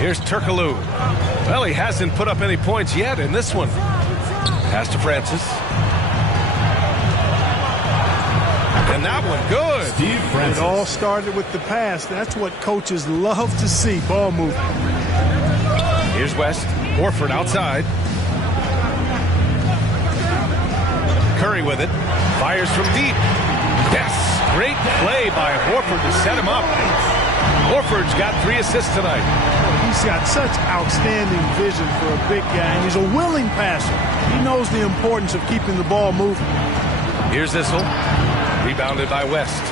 Here's Turkoglu. Well, he hasn't put up any points yet in this one. Pass to Francis. And that one good. Steve Francis. It all started with the pass. That's what coaches love to see, ball movement. Here's West. Horford outside. Curry with it. Fires from deep. Yes. Great play by Horford to set him up. Horford's got 3 assists tonight. He's got such outstanding vision for a big guy, and he's a willing passer. He knows the importance of keeping the ball moving. Here's Issel. Rebounded by West.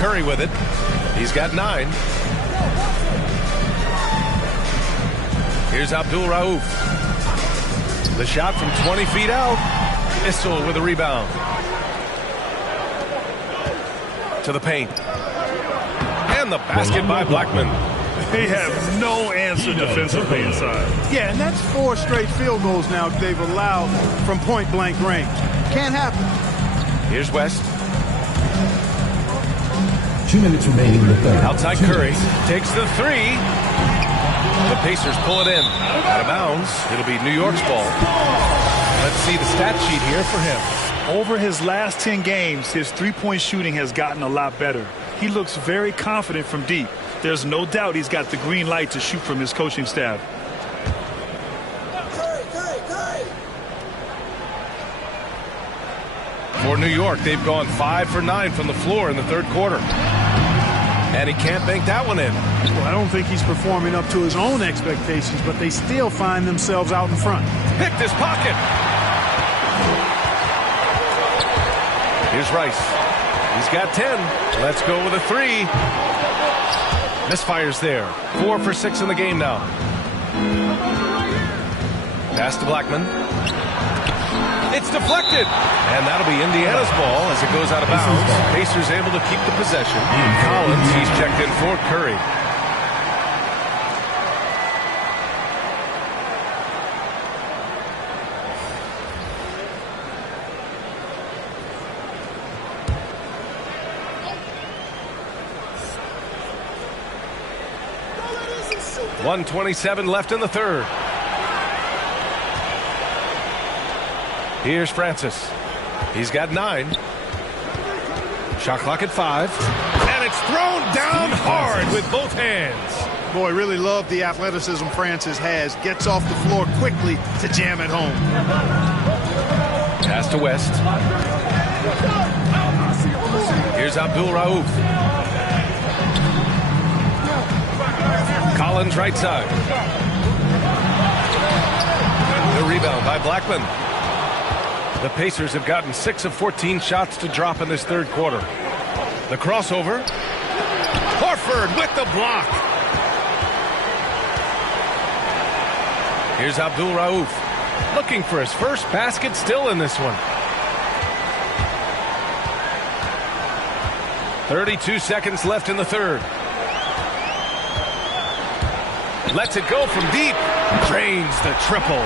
Curry with it. He's got 9. Here's Abdul Rauf. The shot from 20 feet out. Issel with a rebound. To the paint. And the basket by Blackman. They have no answer defensively inside. Yeah, and that's 4 straight field goals now they've allowed from point-blank range. Can't happen. Here's West. 2 minutes remaining in the third. Outside Curry. Takes the 3. The Pacers pull it in. Out of bounds. It'll be New York's ball. Let's see the stat sheet here for him. Over his last 10 games, his three-point shooting has gotten a lot better. He looks very confident from deep. There's no doubt he's got the green light to shoot from his coaching staff. For New York, they've gone 5 for 9 from the floor in the third quarter. And he can't bank that one in. Well, I don't think he's performing up to his own expectations, but they still find themselves out in front. Picked his pocket. Here's Rice. He's got 10. Let's go with a 3. Misfires there. 4 for 6 in the game now. Pass to Blackman. It's deflected. And that'll be Indiana's ball as it goes out of bounds. Pacers able to keep the possession. Collins, he's checked in for Curry. .127 left in the third. Here's Francis. He's got 9. Shot clock at 5. And it's thrown down hard with both hands. Boy, really love the athleticism Francis has. Gets off the floor quickly to jam it home. Pass to West. Here's Abdul Rauf. Collins right side. The rebound by Blackman. The Pacers have gotten 6 of 14 shots to drop in this third quarter. The crossover. Horford with the block. Here's Abdul Rauf. Looking for his first basket still in this one. 32 seconds left in the third. Lets it go from deep. Drains the triple.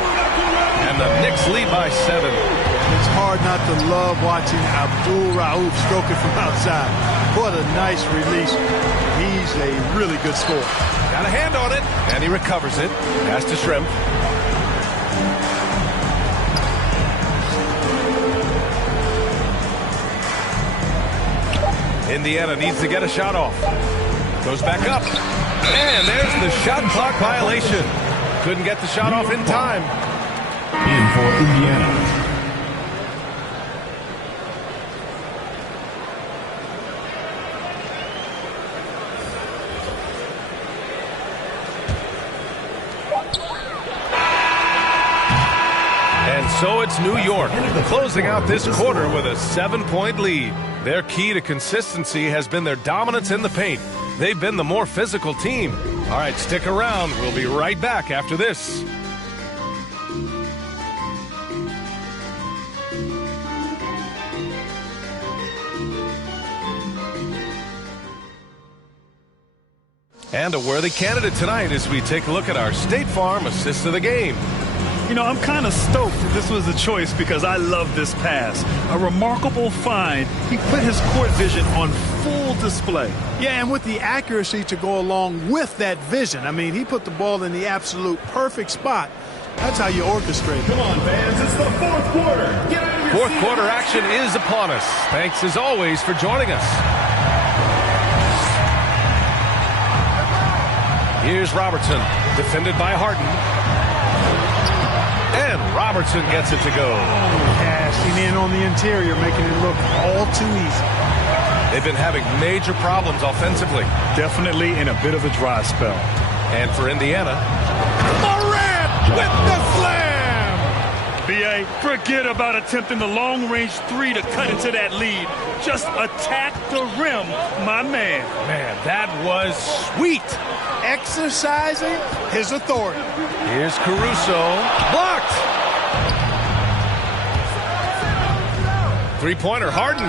And the Knicks lead by 7. It's hard not to love watching Abdul Rauf stroke it from outside. What a nice release. He's a really good scorer. Got a hand on it. And he recovers it. Pass to Shrimp. Indiana needs to get a shot off. Goes back up. And there's the shot clock violation. Couldn't get the shot off in time. In for Indiana. And so it's New York, closing out this quarter with a 7-point lead. Their key to consistency has been their dominance in the paint. They've been the more physical team. All right, stick around. We'll be right back after this. And a worthy candidate tonight as we take a look at our State Farm assist of the game. You know, I'm kind of stoked that this was the choice because I love this pass. A remarkable find. He put his court vision on full display. Yeah, and with the accuracy to go along with that vision. I mean, he put the ball in the absolute perfect spot. That's how you orchestrate it. Come on, fans. It's the fourth quarter. Get out of your Fourth quarter action is upon us. Thanks, as always, for joining us. Here's Robertson, defended by Harden. And Robertson gets it to go. Cashing in on the interior, making it look all too easy. They've been having major problems offensively. Definitely in a bit of a dry spell. And for Indiana, Morant with the slam! B.A., forget about attempting the long-range 3 to cut into that lead. Just attack the rim, my man. Man, that was sweet. Exercising his authority. Here's Caruso. Blocked. Three-pointer, Harden.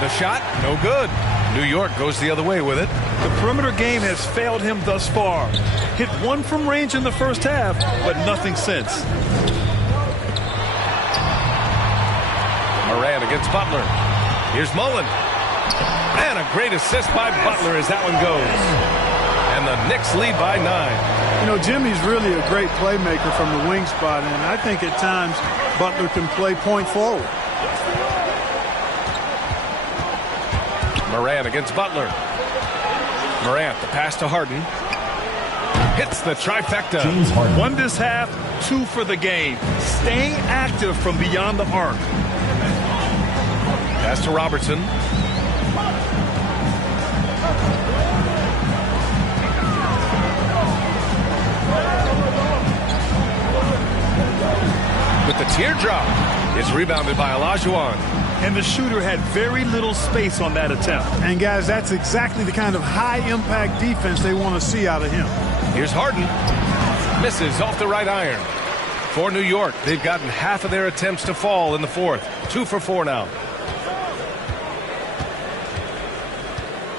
The shot, no good. New York goes the other way with it. The perimeter game has failed him thus far. Hit 1 from range in the first half, but nothing since. Moran against Butler. Here's Mullen. And a great assist by Butler as that one goes. And the Knicks lead by 9. You know, Jimmy's really a great playmaker from the wing spot, and I think at times Butler can play point forward. Morant against Butler. Morant, the pass to Harden. Hits the trifecta. 1 this half, 2 for the game. Staying active from beyond the arc. Pass to Robertson. With the teardrop. It's rebounded by Olajuwon. And the shooter had very little space on that attempt. And guys, that's exactly the kind of high-impact defense they want to see out of him. Here's Harden. Misses off the right iron. For New York, they've gotten half of their attempts to fall in the fourth. 2 for 4 now.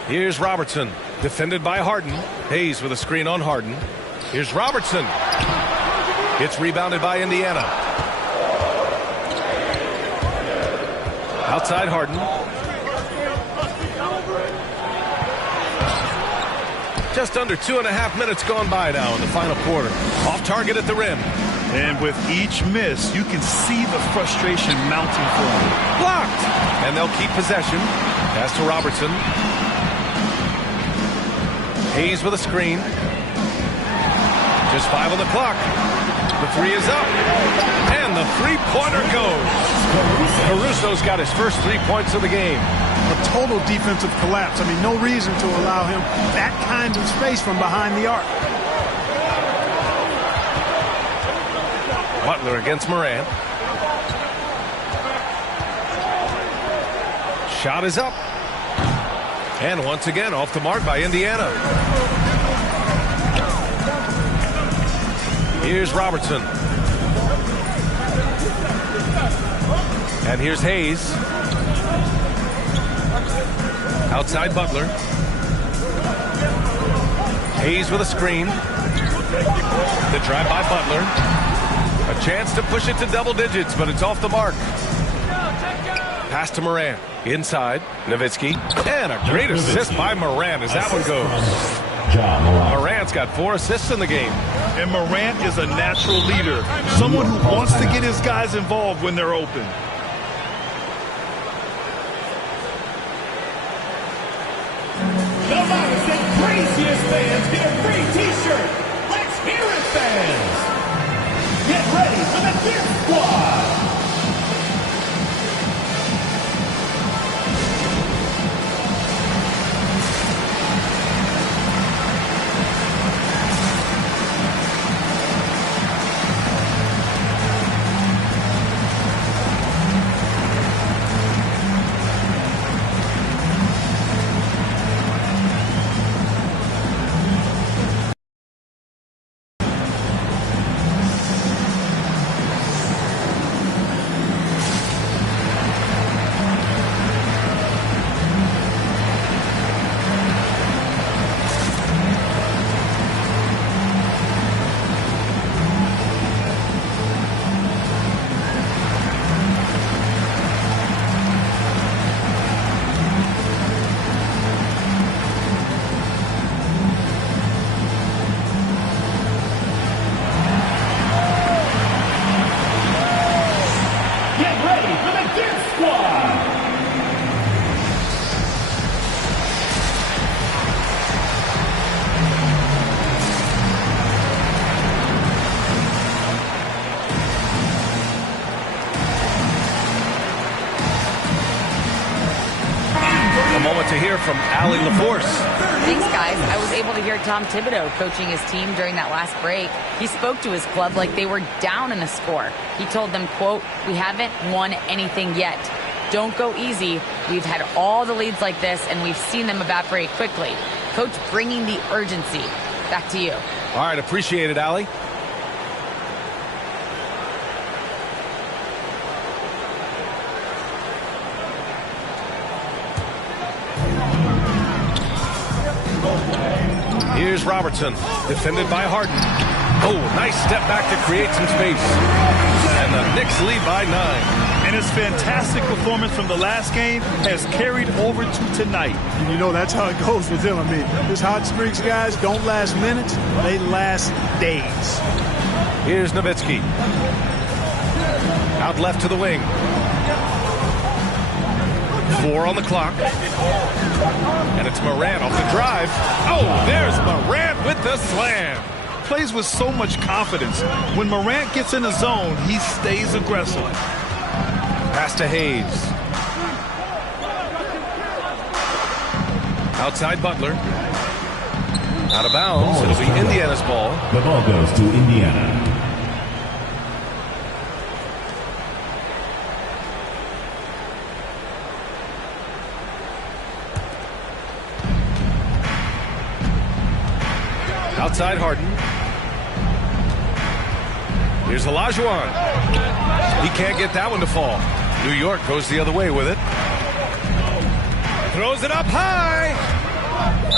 Here's Robertson, defended by Harden. Hayes with a screen on Harden. Here's Robertson. It's rebounded by Indiana. Outside Harden. Just under 2.5 minutes gone by now in the final quarter. Off target at the rim. And with each miss, you can see the frustration mounting for him. Blocked! And they'll keep possession. Pass to Robertson. Hayes with a screen. Just 5 on the clock. The 3 is up. And the three-pointer goes. Caruso's got his first 3 points of the game. A total defensive collapse. I mean, no reason to allow him that kind of space from behind the arc. Butler against Morant. Shot is up. And once again, off the mark by Indiana. Here's Robertson. And here's Hayes. Outside Butler. Hayes with a screen. The drive by Butler. A chance to push it to double digits, but it's off the mark. Pass to Morant. Inside. Nowitzki. And a great assist by Morant as that one goes. Morant's got 4 assists in the game. And Morant is a natural leader. Someone who wants to get his guys involved when they're open. The loudest and craziest fans get a free T-shirt. Let's hear it, fans. Get ready for the Gear Squad. To hear from Allie LaForce. Thanks, guys. I was able to hear Tom Thibodeau coaching his team during that last break. He spoke to his club like they were down in a score. He told them, quote, "We haven't won anything yet. Don't go easy. We've had all the leads like this, and we've seen them evaporate quickly." Coach bringing the urgency. Back to you. All right, appreciate it, Allie. Here's Robertson, defended by Harden. Oh, nice step back to create some space. And the Knicks lead by 9. And his fantastic performance from the last game has carried over to tonight. And you know, that's how it goes with him. I mean, his hot streaks, guys, don't last minutes. They last days. Here's Nowitzki. Out left to the wing. 4 on the clock. And it's Morant off the drive. Oh, there's Morant with the slam. Plays with so much confidence. When Morant gets in the zone, he stays aggressive. Pass to Hayes. Outside Butler. Out of bounds. It'll be Indiana's ball. The ball goes to Indiana. Outside Harden. Here's Olajuwon. He can't get that one to fall. New York goes the other way with it. Throws it up high.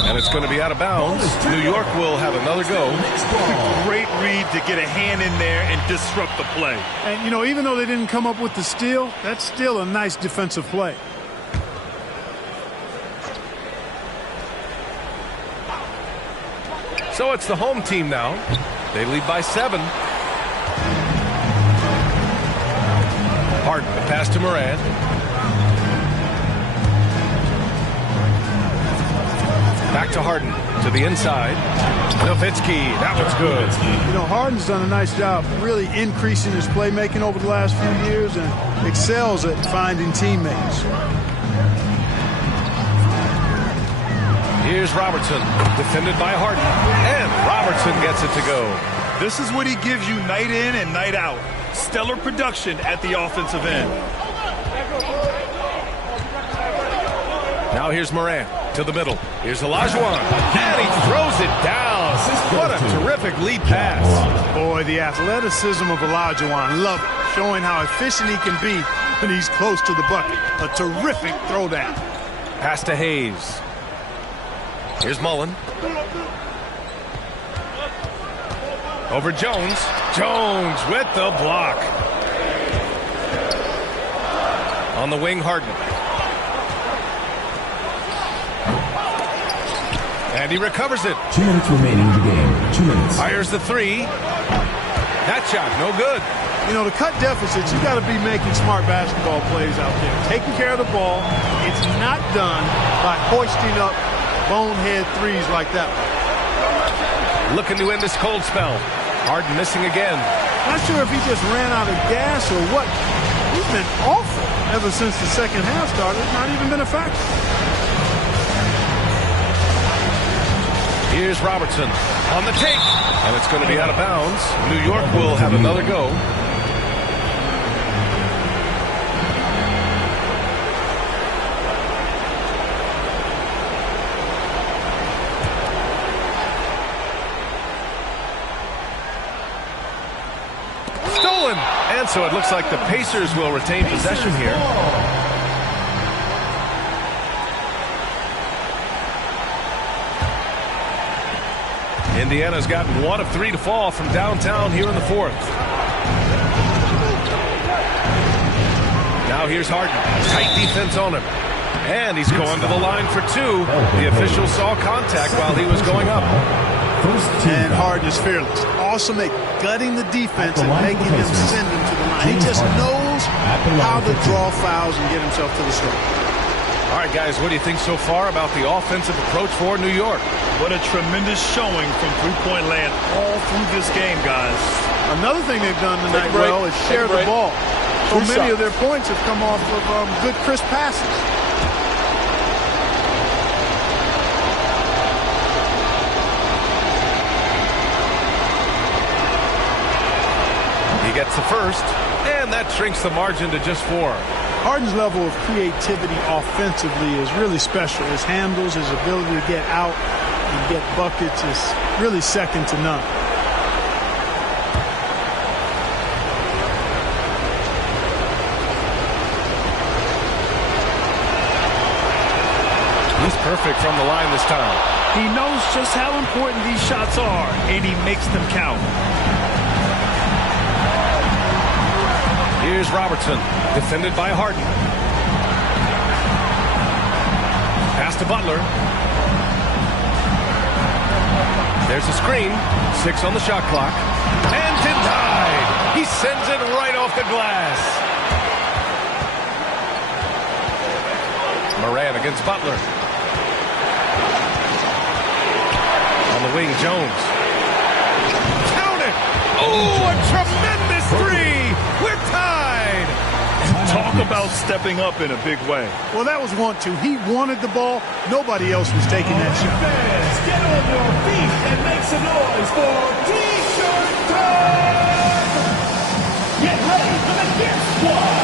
And it's going to be out of bounds. New York will have another go. Great read to get a hand in there and disrupt the play. And, you know, even though they didn't come up with the steal, that's still a nice defensive play. So it's the home team now. They lead by 7. Harden, the pass to Morant. Back to Harden, to the inside. Nowitzki, that was good. You know, Harden's done a nice job really increasing his playmaking over the last few years and excels at finding teammates. Here's Robertson, defended by Harden, and Robertson gets it to go. This is what he gives you night in and night out. Stellar production at the offensive end. Now here's Morant to the middle. Here's Olajuwon, and he throws it down. What a terrific lead pass. Boy, the athleticism of Olajuwon, love it. Showing how efficient he can be when he's close to the bucket. A terrific throwdown. Pass to Hayes. Here's Mullen. Over Jones. Jones with the block. On the wing, Harden. And he recovers it. 2 minutes remaining in the game. 2 minutes. Fires the 3. That shot, no good. You know, to cut deficits, you got to be making smart basketball plays out there. Taking care of the ball. It's not done by hoisting up bonehead threes like that one. Looking to end this cold spell. Harden missing again. Not sure if he just ran out of gas or what. He's been awful ever since the second half started. It's not even been a factor. Here's Robertson on the take. And it's going to be out of bounds. New York will have another go. Stolen. And so it looks like the Pacers will retain possession here. Indiana's gotten 1 of 3 to fall from downtown here in the 4th. Now here's Harden. Tight defense on him. And he's going to the line for 2. The official saw contact while he was going up. And Harden is fearless. Awesome at gutting the defense and making them send him to the line. He just knows how to draw fouls and get himself to the stripe. All right, guys, what do you think so far about the offensive approach for New York? What a tremendous showing from three-point land all through this game, guys. Another thing they've done tonight well is share the ball. So many of their points have come off of good, crisp passes. He gets the first, and that shrinks the margin to just 4. Harden's level of creativity offensively is really special. His handles, his ability to get out and get buckets is really second to none. He's perfect from the line this time. He knows just how important these shots are, and he makes them count. Here's Robertson, defended by Harden. Pass to Butler. There's a screen. 6 on the shot clock. And denied. He sends it right off the glass. Morant against Butler. On the wing, Jones. Count it! Oh, a tremendous 3! We're tied! Talk about stepping up in a big way. Well, that was 1-2. He wanted the ball. Nobody else was taking that shot. Fans, get on your feet and make some noise for T-shirt time! Get ready for the gift squad!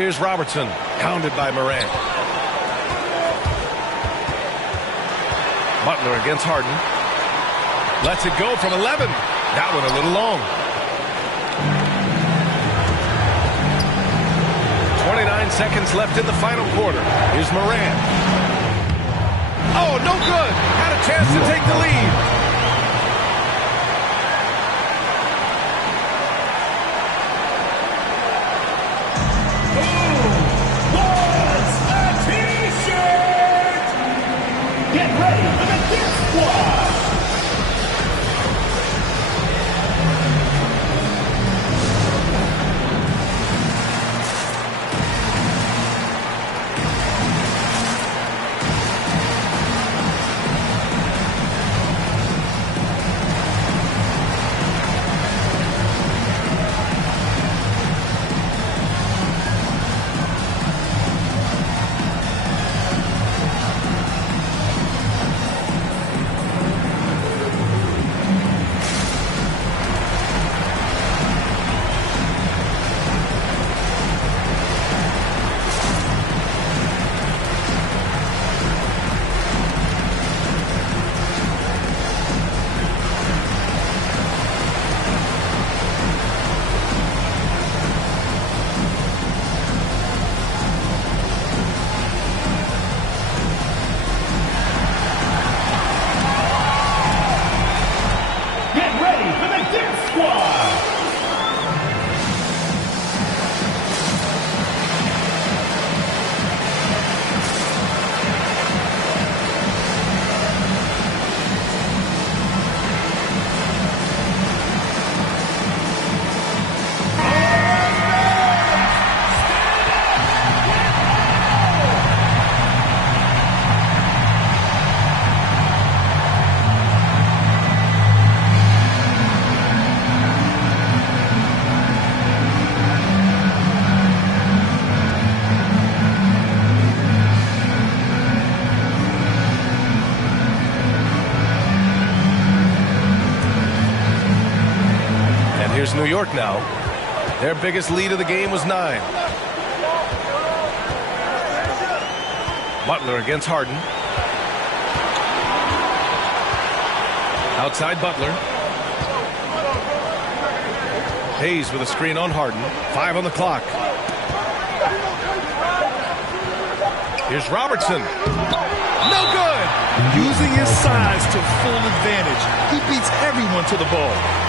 Here's Robertson, pounded by Morant. Butler against Harden. Lets it go from 11. That one a little long. 29 seconds left in the final quarter. Here's Morant. Oh, no good. Had a chance to take the lead. Here's New York now. Their biggest lead of the game was 9. Butler against Harden. Outside Butler. Hayes with a screen on Harden. 5 on the clock. Here's Robertson. No good! Using his size to full advantage. He beats everyone to the ball.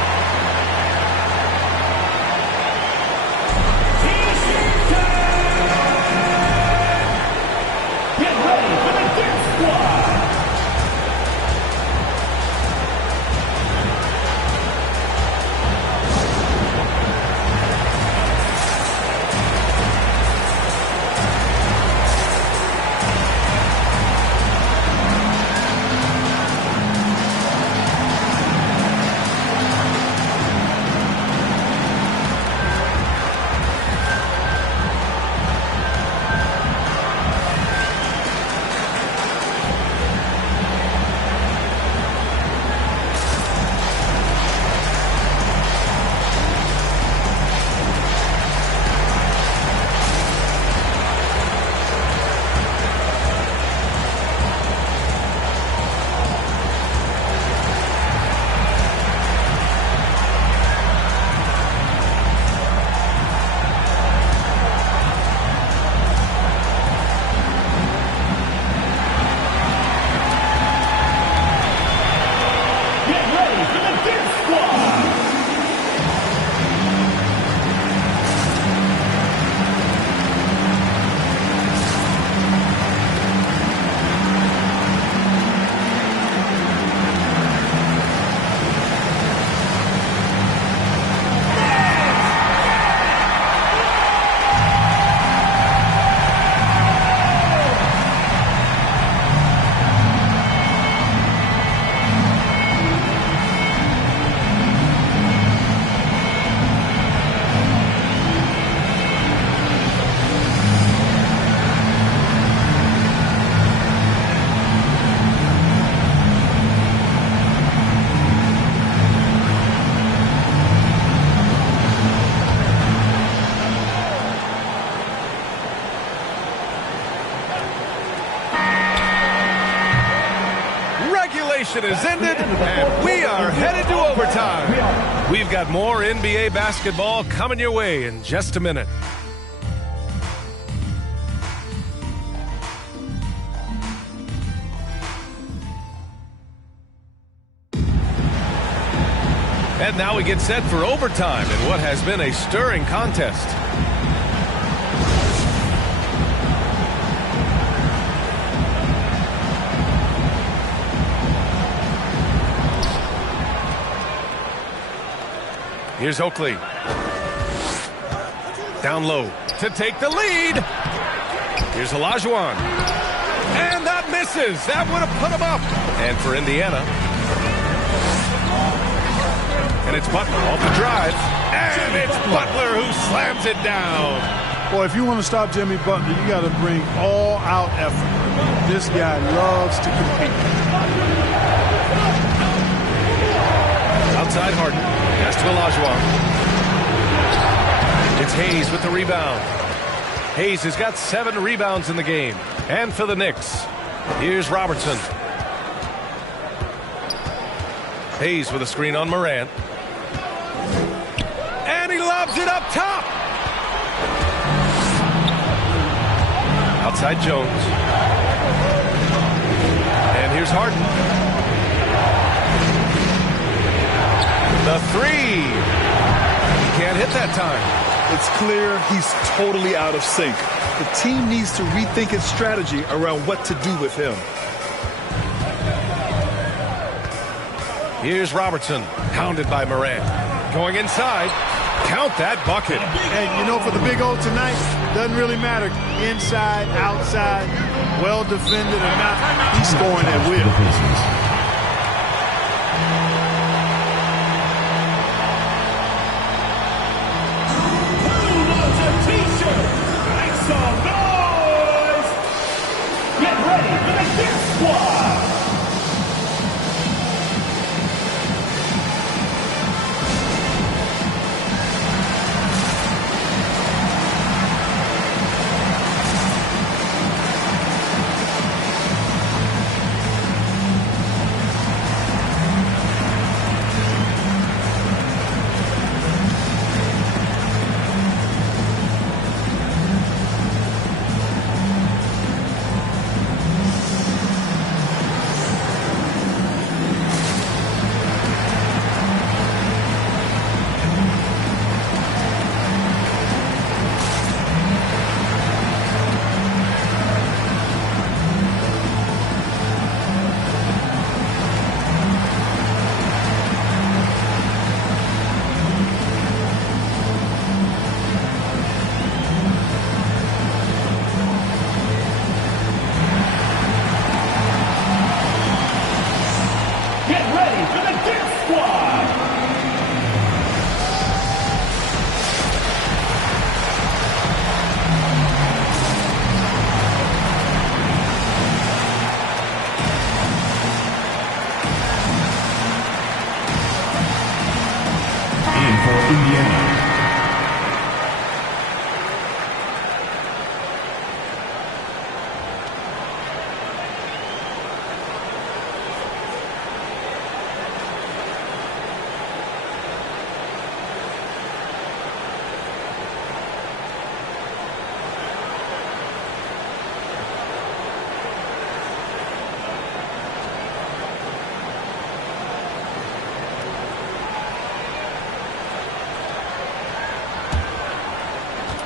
regulation is ended, and we are headed to overtime. We've got more NBA basketball coming your way in just a minute. And now we get set for overtime in what has been a stirring contest. Here's Oakley. Down low to take the lead. Here's Olajuwon. And that misses. That would have put him up. And for Indiana. And it's Butler off the drive. And it's Butler who slams it down. Boy, if you want to stop Jimmy Butler, you got to bring all-out effort. This guy loves to compete. Outside Harden. Pass to Olajuwon. It's Hayes with the rebound. Hayes has got 7 rebounds in the game. And for the Knicks, here's Robertson. Hayes with a screen on Morant. And he lobs it up top. Outside Jones. And here's Harden. The 3. He can't hit that time. It's clear he's totally out of sync. The team needs to rethink its strategy around what to do with him. Here's Robertson, hounded by Morant. Going inside. Count that bucket. And, you know, for the Big O tonight, doesn't really matter. Inside, outside, well defended or not, he's scoring at will.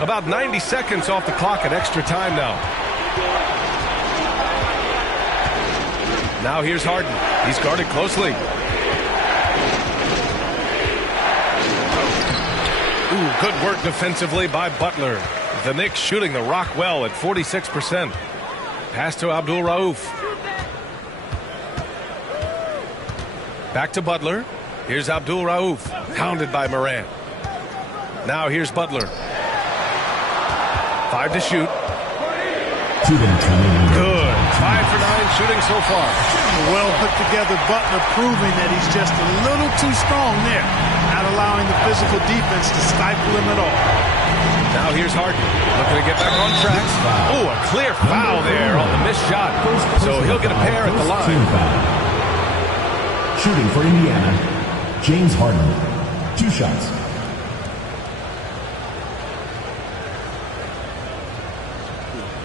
About 90 seconds off the clock at extra time now. Now here's Harden. He's guarded closely. Ooh, good work defensively by Butler. The Knicks shooting the rock well at 46%. Pass to Abdul Rauf. Back to Butler. Here's Abdul Rauf. Hounded by Morant. Now here's Butler. 5 to shoot. Good. 5 for 9 shooting so far. Well put together Butler, proving that he's just a little too strong there, not allowing the physical defense to stifle him at all. Now here's Harden, looking to get back on track. Oh, a clear foul there on the missed shot. So he'll get a pair at the line. Shooting for Indiana, James Harden. 2 shots.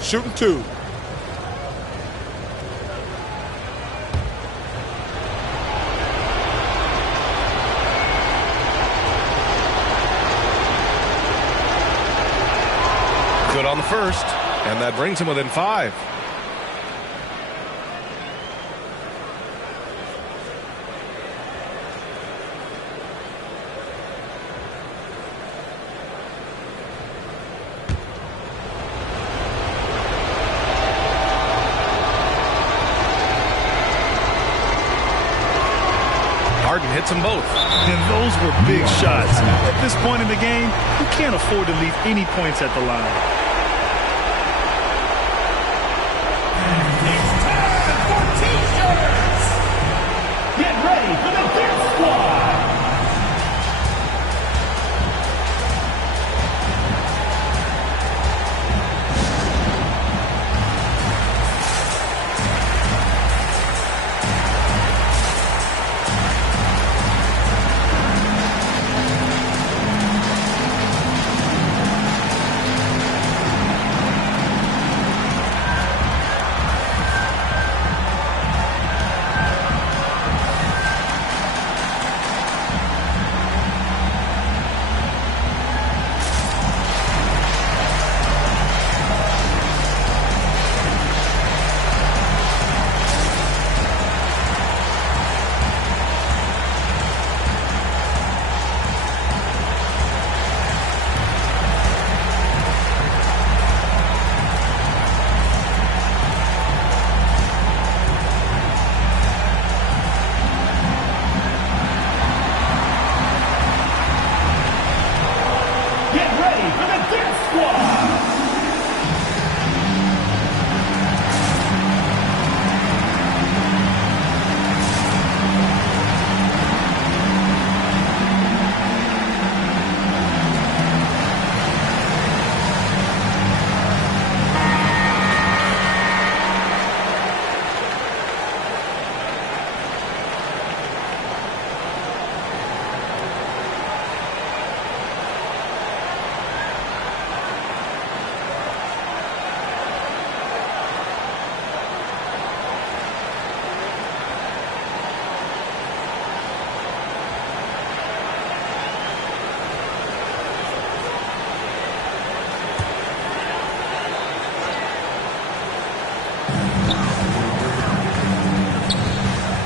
Shooting 2. Good on the first, and that brings him within 5. Harden hits them both. And those were big shots. At this point in the game, you can't afford to leave any points at the line. Get ready for the Death Squad!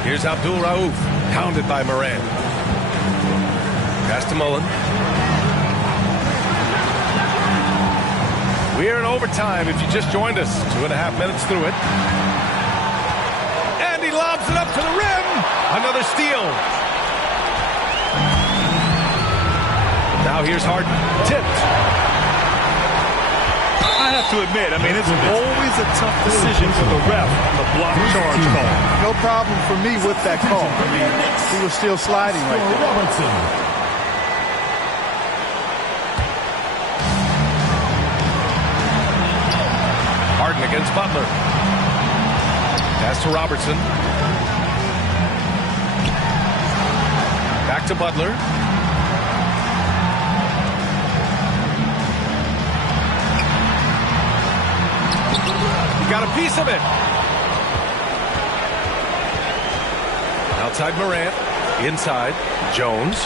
Here's Abdul Rauf, pounded by Moran. Pass to Mullen. We're in overtime if you just joined us. 2.5 minutes through it. And he lobs it up to the rim. Another steal. Now here's Harden. Tipped. I have to admit, it's always a tough decision for the ref on the block charge call. No problem for me with that call. He was still sliding right there. Harden against Butler. Pass to Robertson. Back to Butler. Got a piece of it. Outside Morant. Inside. Jones.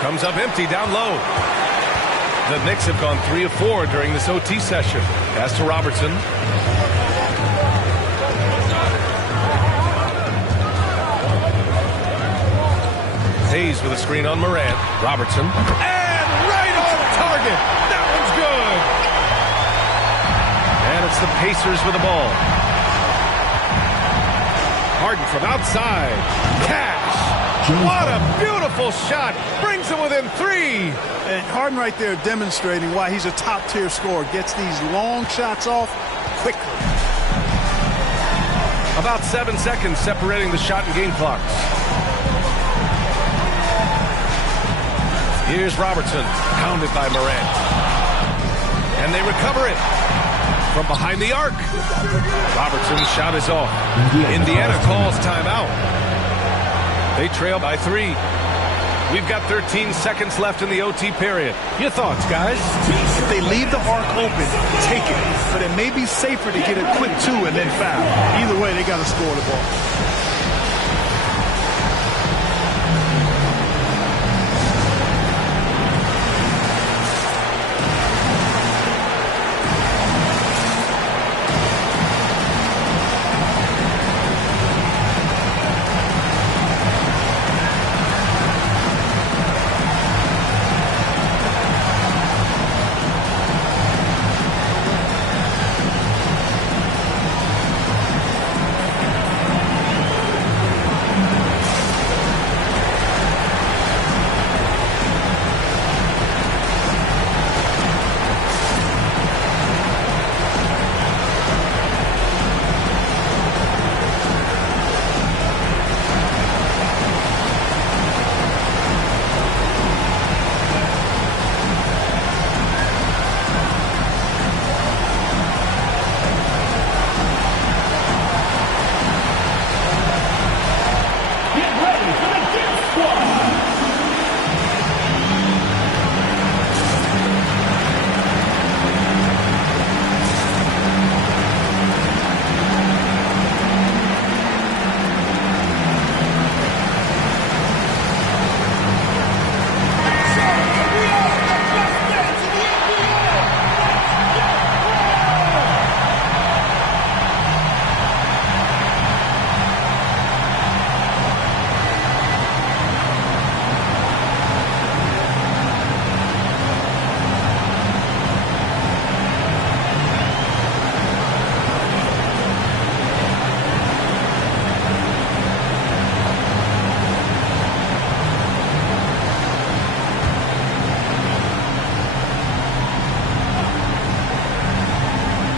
Comes up empty down low. The Knicks have gone 3 of 4 during this OT session. Pass to Robertson. Hayes with a screen on Morant. Robertson. And right on target. That one's good. And it's the Pacers with the ball. Harden from outside. Cash. What a beautiful shot. Brings him within 3. And Harden right there demonstrating why he's a top-tier scorer. Gets these long shots off quickly. About 7 seconds separating the shot and game clocks. Here's Robertson. Pounded by Morant. And they recover it. From behind the arc. Robertson's shot is off. Indiana calls timeout. They trail by 3. We've got 13 seconds left in the OT period. Your thoughts, guys? If they leave the arc open, take it. But it may be safer to get a quick 2 and then foul. Either way, they got to score the ball.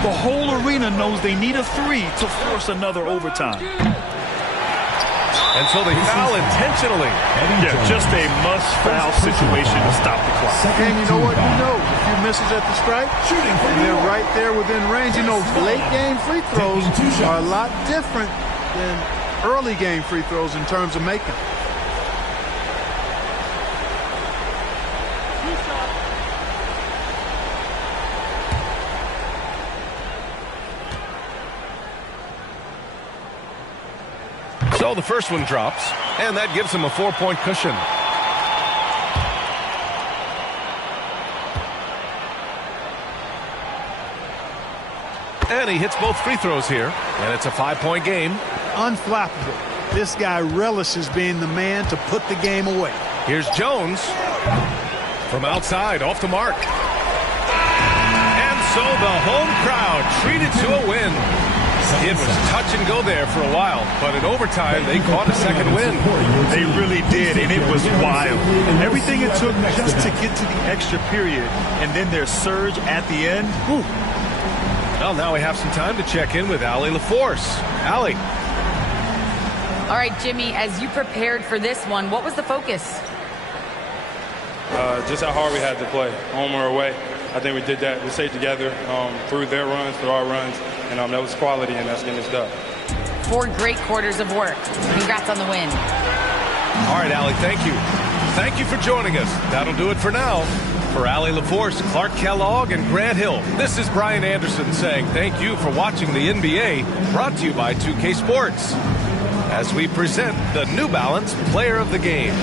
The whole arena knows they need a 3 to force another overtime. And so they foul intentionally. Yeah, just a must-foul situation to stop the clock. And you know what? You know, a few misses at the stripe, and they're right there within range. You know, late-game free throws are a lot different than early-game free throws in terms of making. So the first one drops, and that gives him a 4-point cushion. And he hits both free throws here, and it's a 5-point game. Unflappable. This guy relishes being the man to put the game away. Here's Jones from outside, off the mark. And so the home crowd treated to a win. It was touch and go there for a while, but in overtime, they caught a second win. They really did, and it was wild. Everything it took just to get to the extra period, and then their surge at the end. Whew. Well, now we have some time to check in with Allie LaForce. Allie. All right, Jimmy, as you prepared for this one, what was the focus? Just how hard we had to play, home or away. I think we did that. We stayed together through their runs, through our runs, and that was quality, and that's getting us done. 4 great quarters of work. Congrats on the win. All right, Allie, thank you. Thank you for joining us. That'll do it for now. For Allie LaForce, Clark Kellogg, and Grant Hill, this is Brian Anderson saying thank you for watching the NBA, brought to you by 2K Sports, as we present the New Balance Player of the Game.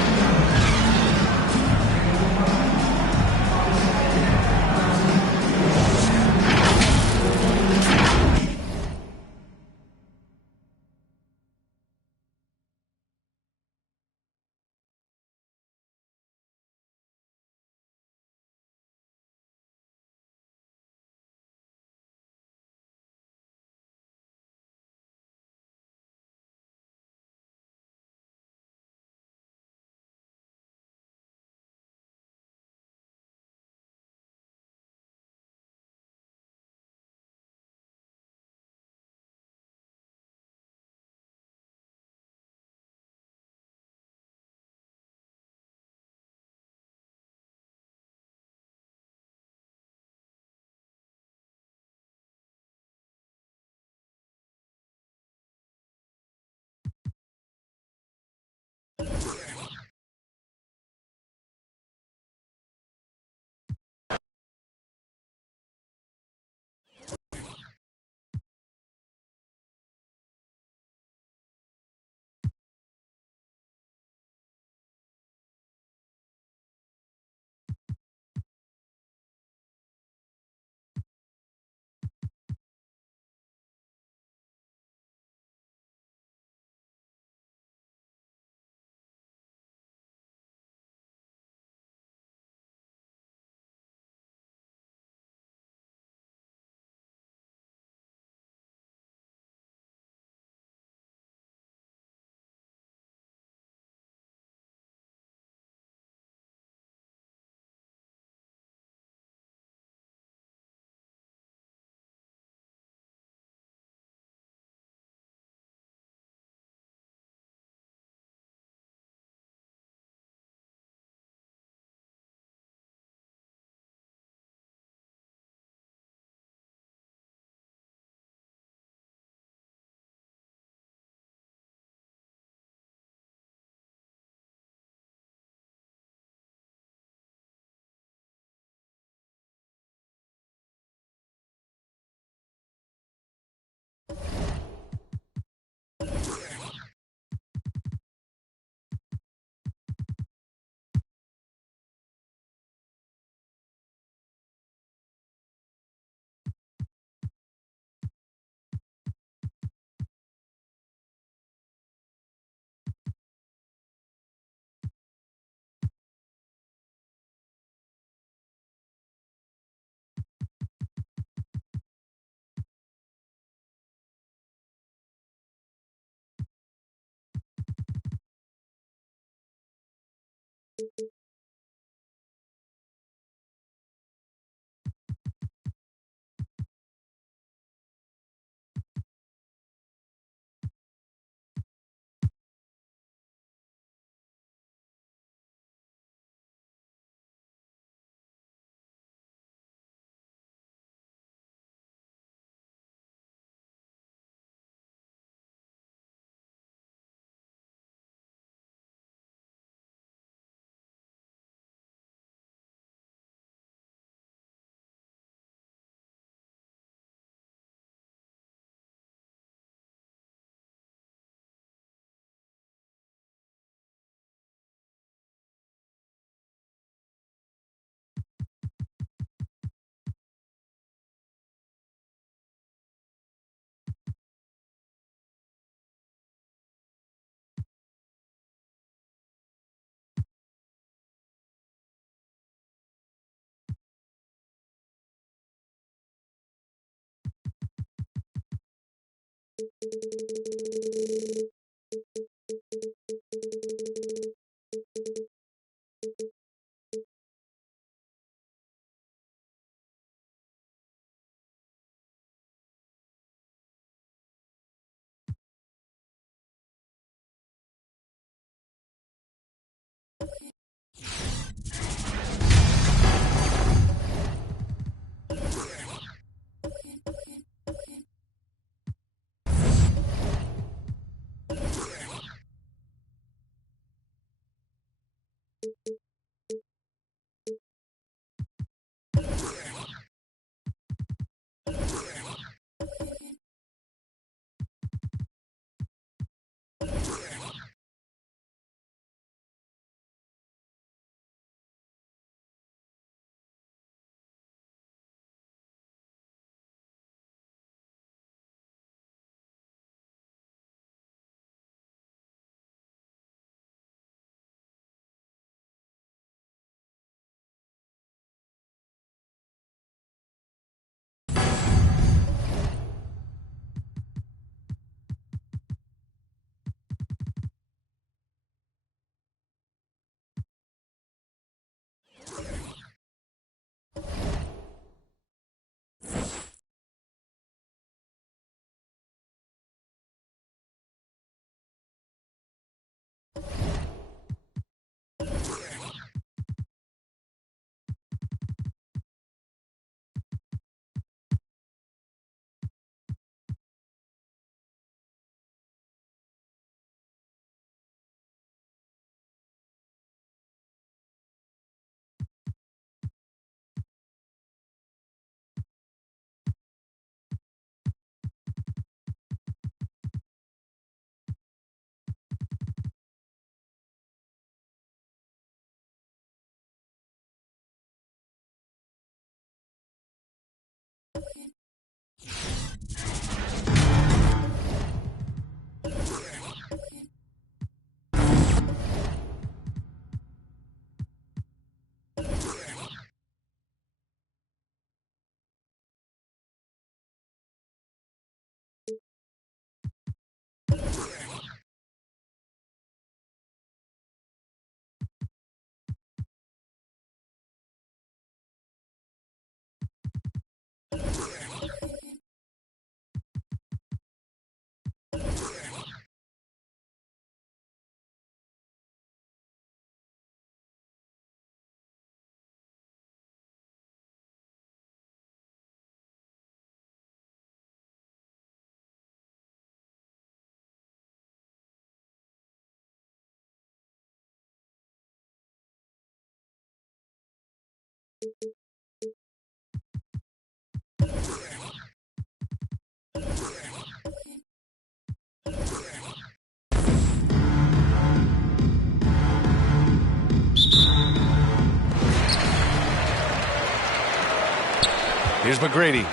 Here's McGrady.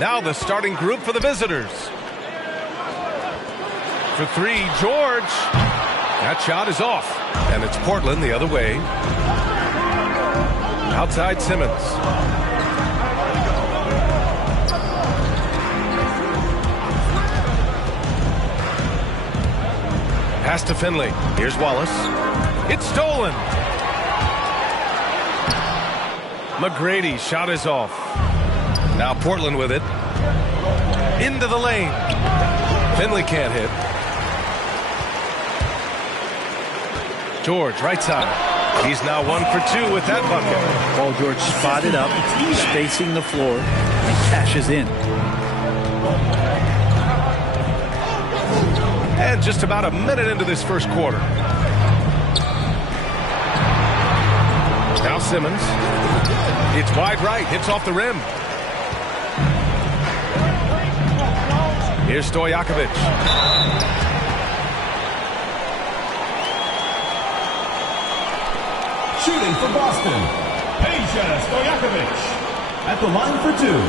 Now the starting group for the visitors. For three, George. That shot is off. And it's Portland the other way. Outside Simmons. Pass to Finley. Here's Wallace. It's stolen. McGrady's shot is off. Now Portland with it. Into the lane. Finley can't hit. George, right side. He's now 1 for 2 with that bucket. Paul George spotted up, spacing the floor, and cashes in. And just about a minute into this first quarter. Now Simmons. It's wide right. Hits off the rim. Here's Stojakovic. Shooting for Boston, Peja Stojakovic at the line for two.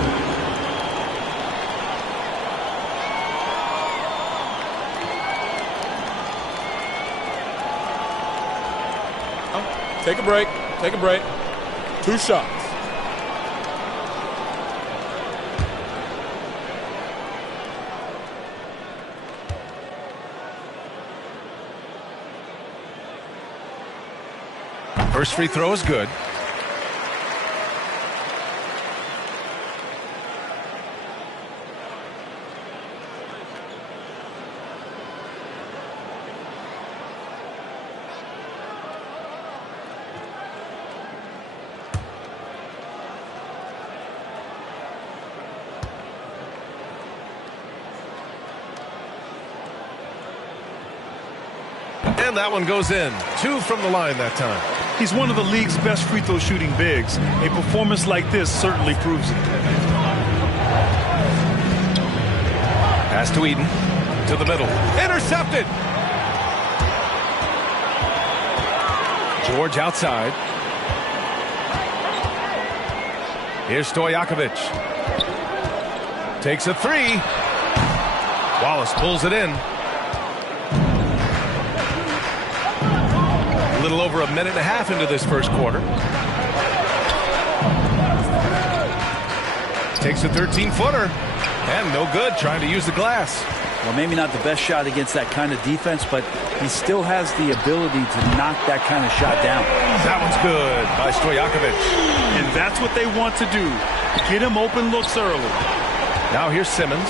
Take a break. Take a break. 2 shots. First free throw is good. And that one goes in. 2 from the line that time. He's one of the league's best free throw shooting bigs. A performance like this certainly proves it. Pass to Eden. To the middle. Intercepted. George outside. Here's Stojakovic. Takes a 3. Wallace pulls it in. A little over a minute and a half into this first quarter. Takes a 13-footer. And no good, trying to use the glass. Well, maybe not the best shot against that kind of defense, but he still has the ability to knock that kind of shot down. That one's good by Stojakovic. And that's what they want to do. Get him open looks early. Now here's Simmons.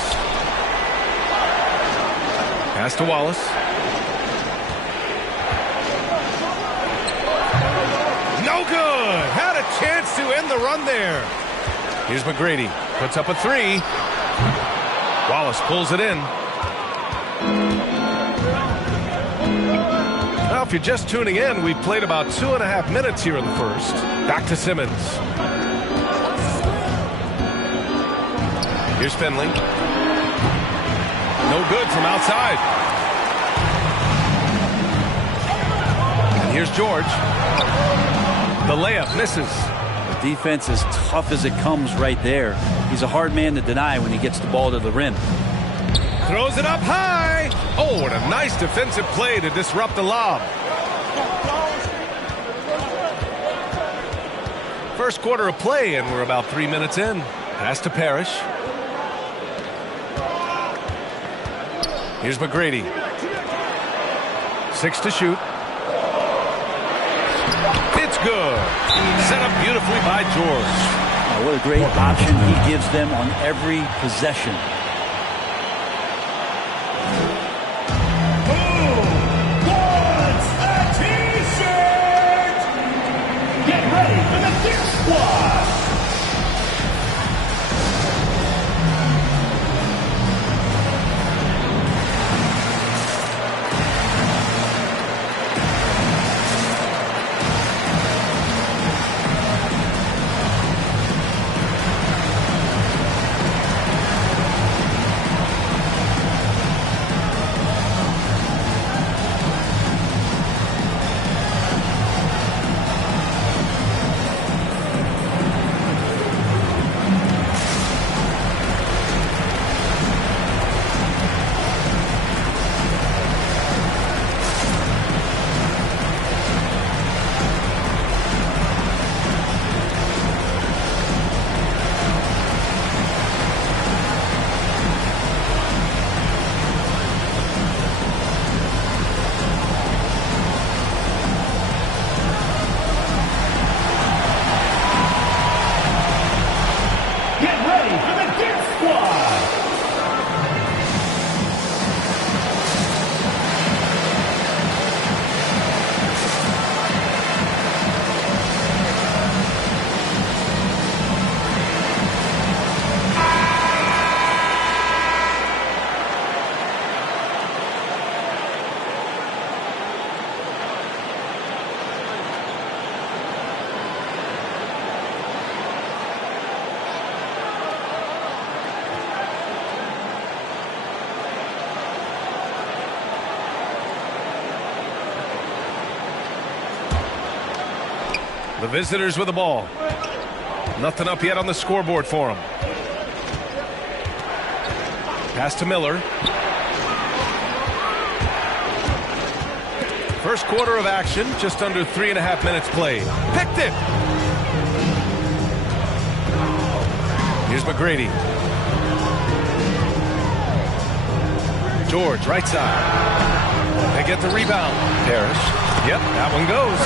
Pass to Wallace. No good. Had a chance to end the run there. Here's McGrady. Puts up a 3. Wallace pulls it in. Now, if you're just tuning in, we played about 2.5 minutes here in the first. Back to Simmons. Here's Finley. No good from outside. And here's George. The layup misses. The defense is tough as it comes right there. He's a hard man to deny when he gets the ball to the rim. Throws it up high. Oh, what a nice defensive play to disrupt the lob. First quarter of play, and we're about 3 minutes in. Pass to Parrish. Here's McGrady. 6 to shoot. It's good. Set up beautifully by George. Oh, what a great option he gives them on every possession. Who wants a T-shirt? Get ready for the gift squad. The visitors with the ball. Nothing up yet on the scoreboard for them. Pass to Miller. First quarter of action, just under 3.5 minutes played. Picked it! Here's McGrady. George, right side. They get the rebound. Parrish. Yep, that one goes.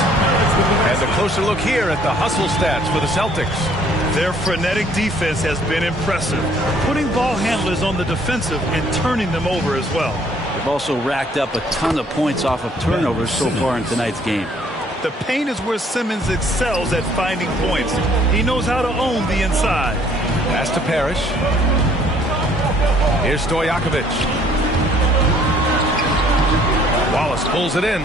And a closer look here at the hustle stats for the Celtics. Their frenetic defense has been impressive, putting ball handlers on the defensive and turning them over as well. They've also racked up a ton of points off of turnovers so far in tonight's game. The paint is where Simmons excels at finding points. He knows how to own the inside. Pass to Parrish. Here's Stojakovic. Wallace pulls it in.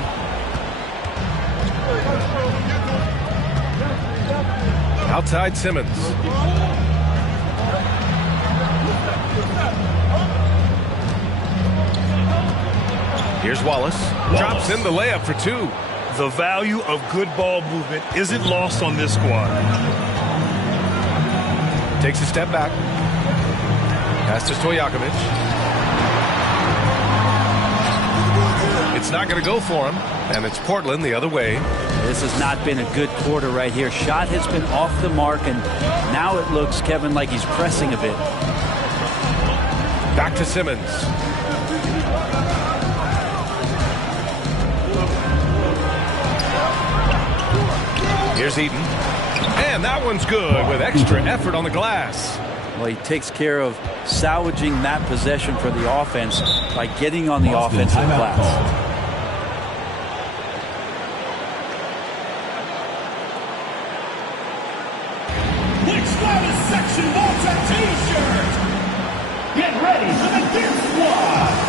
Outside Simmons. Here's Wallace. Drops in the layup for two. The value of good ball movement isn't lost on this squad. Takes a step back. Pass to Stojakovic. It's not going to go for him, and it's Portland the other way. This has not been a good quarter right here. Shot has been off the mark, and now it looks, Kevin, like he's pressing a bit. Back to Simmons. Here's Eaton. And that one's good with extra effort on the glass. Well, he takes care of salvaging that possession for the offense by getting on the offensive glass. Which latest section wants a t-shirt? Get ready for the gift squad.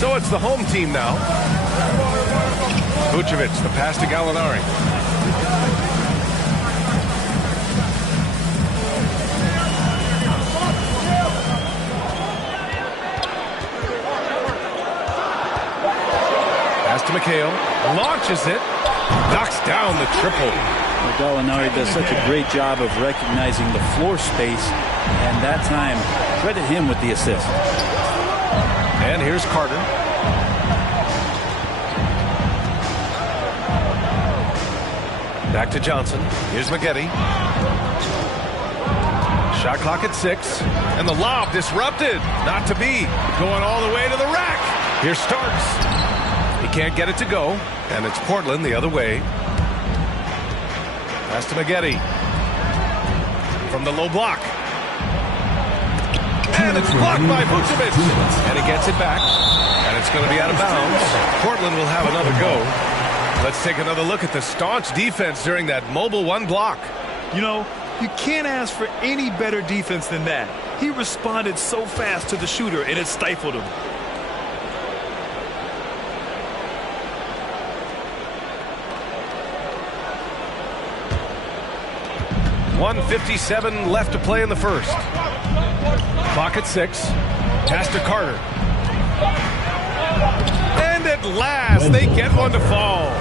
So it's the home team now. Vucevic, the pass to Gallinari. Pass to McHale. Launches it. Knocks down the triple. Gallinari does such a great job of recognizing the floor space, and that time, credit him with the assist. And here's Carter. Back to Johnson. Here's Maggette. Shot clock at 6. And the lob disrupted. Not to be. Going all the way to the rack. Here's Starks. He can't get it to go. And it's Portland the other way. Pass to Maggette. From the low block. And it's blocked by Vucevic. And he gets it back. And it's going to be out of bounds. Portland will have another go. Let's take another look at the staunch defense during that mobile one block. You know, you can't ask for any better defense than that. He responded so fast to the shooter, and it stifled him. 1:57 left to play in the first. Clock at 6. Pass to Carter. And at last, they get one to fall.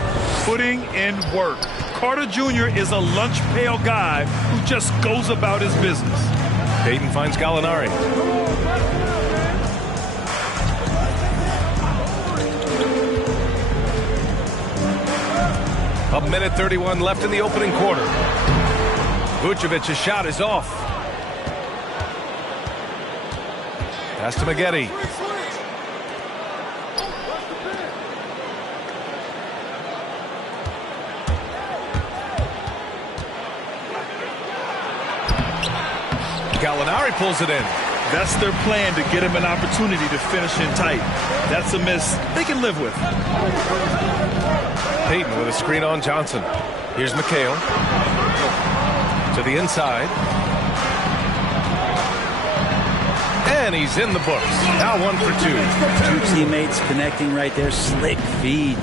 Putting in work. Carter Jr. is a lunch pail guy who just goes about his business. Payton finds Gallinari. A minute 31 left in the opening quarter. Vucevic's shot is off. Pass to Maggette. Gallinari pulls it in. That's their plan, to get him an opportunity to finish in tight. That's a miss they can live with. Payton with a screen on Johnson. Here's McHale. To the inside. And he's in the books. Now 1 for 2. Two teammates connecting right there. Slick feed.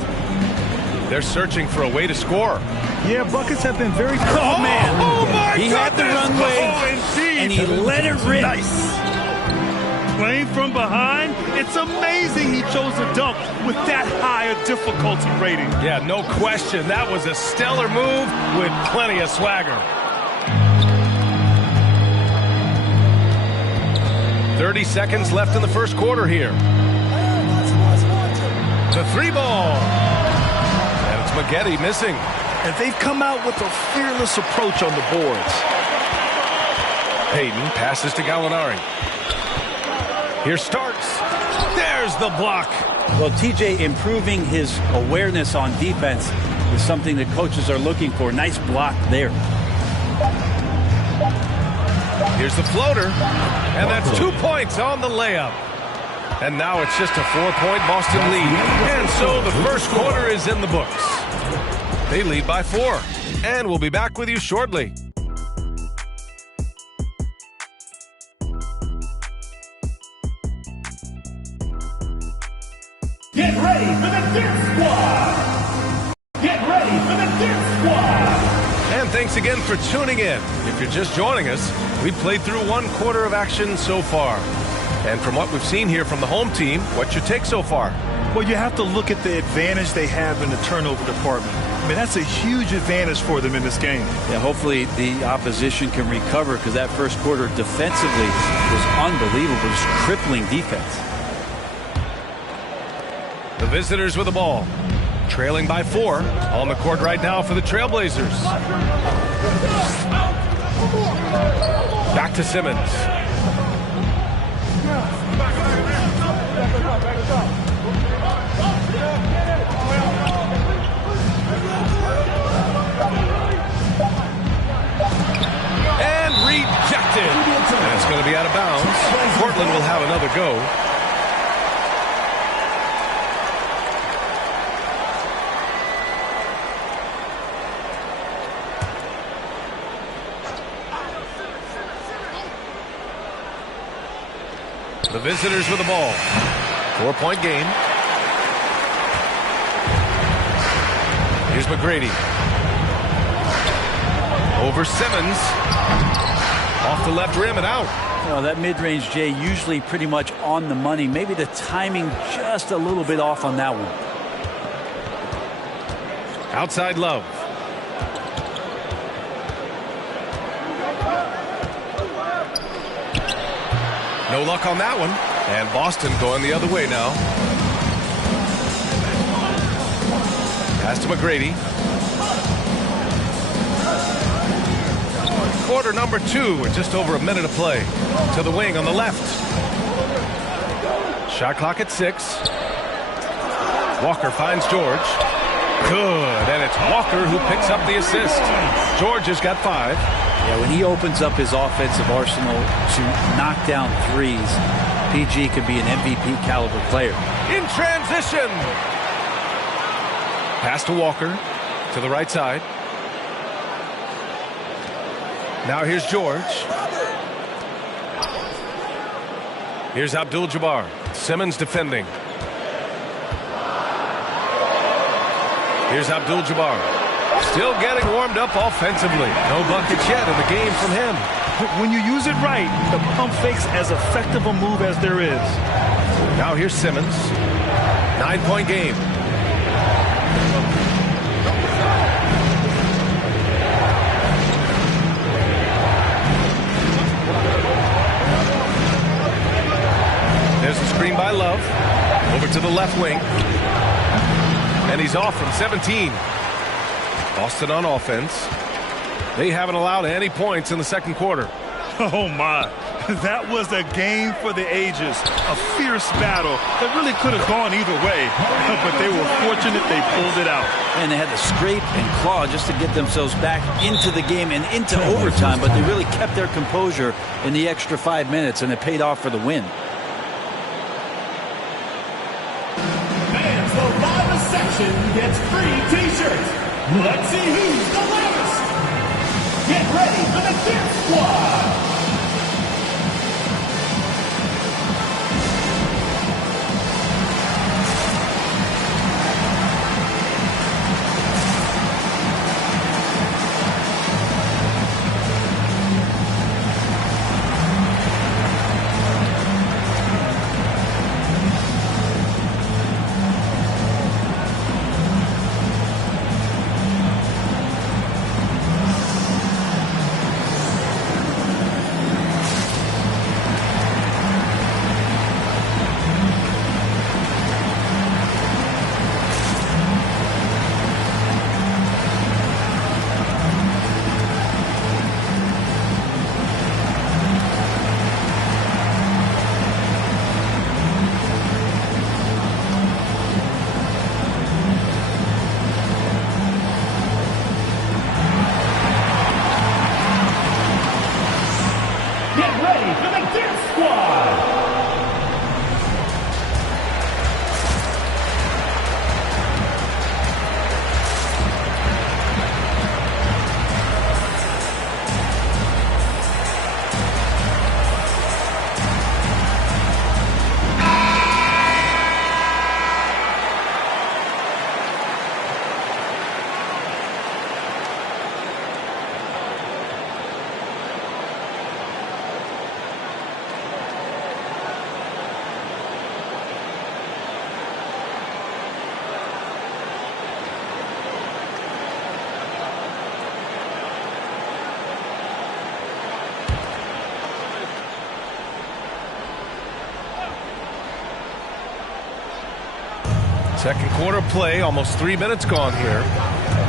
They're searching for a way to score. Yeah, buckets have been very... Oh, man. He had the runway, and he let it rip. Nice. Playing from behind, it's amazing he chose to dunk with that high a difficulty rating. Yeah, no question. That was a stellar move with plenty of swagger. 30 seconds left in the first quarter here. The 3-ball. And it's Maggette missing. And they've come out with a fearless approach on the boards. Payton passes to Gallinari. Here Starks. There's the block. Well, TJ improving his awareness on defense is something that coaches are looking for. Nice block there. Here's the floater. And that's 2 points on the layup. And now it's just a 4-point Boston lead. And so the first quarter is in the books. They lead by 4. And we'll be back with you shortly. Get ready for the Dirt Squad! Get ready for the Dirt Squad! And thanks again for tuning in. If you're just joining us, we've played through 1 quarter of action so far. And from what we've seen here from the home team, what's your take so far? Well, you have to look at the advantage they have in the turnover department. I mean, that's a huge advantage for them in this game. Yeah, hopefully the opposition can recover, because that first quarter defensively was unbelievable. Just crippling defense. The visitors with the ball. Trailing by 4. On the court right now for the Trailblazers. Back to Simmons. And rejected. And it's going to be out of bounds. Portland will have another go. The visitors with the ball. 4-point game. Here's McGrady. Over Simmons. Off the left rim and out. Well, that mid-range, Jay, usually pretty much on the money. Maybe the timing just a little bit off on that one. Outside Love. No luck on that one. And Boston going the other way now. Pass to McGrady. Quarter number 2 with just over a minute to play. To the wing on the left. Shot clock at 6. Walker finds George. Good. And it's Walker who picks up the assist. George has got 5. Yeah, when he opens up his offensive arsenal to knock down threes, PG could be an MVP caliber player. In transition. Pass to Walker to the right side. Now here's George. Here's Abdul-Jabbar. Simmons defending. Here's Abdul-Jabbar. Still getting warmed up offensively. No buckets yet in the game from him. When you use it right, the pump fake's as effective a move as there is. Now here's Simmons. 9-point game. There's the screen by Love. Over to the left wing. And he's off from 17. Boston on offense. They haven't allowed any points in the second quarter. Oh, my. That was a game for the ages. A fierce battle that really could have gone either way. But they were fortunate they pulled it out. And they had to scrape and claw just to get themselves back into the game and into overtime. But they really kept their composure in the extra 5 minutes, and it paid off for the win. Fans, the loudest section gets free T-shirts. Let's see who's the loudest. Get ready for the Dip Squad. Second quarter play, almost 3 minutes gone here.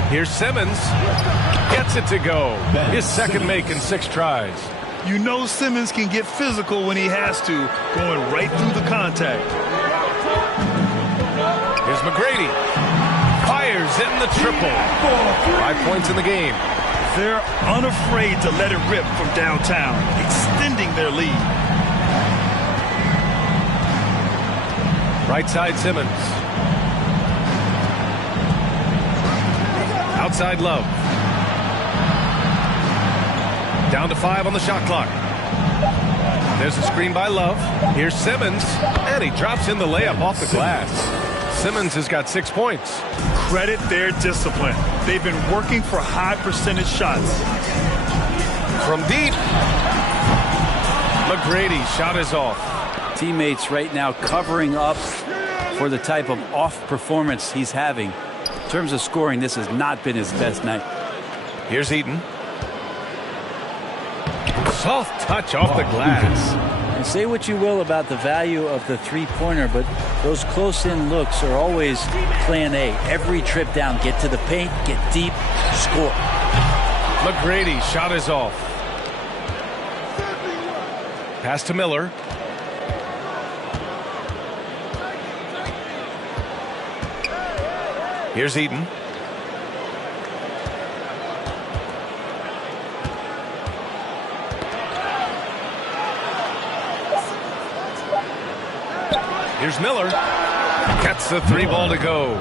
Here's Simmons. Gets it to go. His second make in 6 tries. You know Simmons can get physical when he has to, going right through the contact. Here's McGrady. Fires in the triple. 5 points in the game. They're unafraid to let it rip from downtown, extending their lead. Right side Simmons. Outside Love. Down to 5 on the shot clock. There's a screen by Love. Here's Simmons. And he drops in the layup off the glass. Simmons has got 6 points. Credit their discipline. They've been working for high percentage shots. From deep. McGrady shot is off. Teammates right now covering up for the type of off performance he's having. In terms of scoring, this has not been his best night. Here's Eaton. Soft touch off the glass. And say what you will about the value of the three-pointer, but those close-in looks are always plan A. Every trip down, get to the paint, get deep, score. McGrady shot is off. Pass to Miller. Here's Eaton. Here's Miller. Gets the 3 ball to go.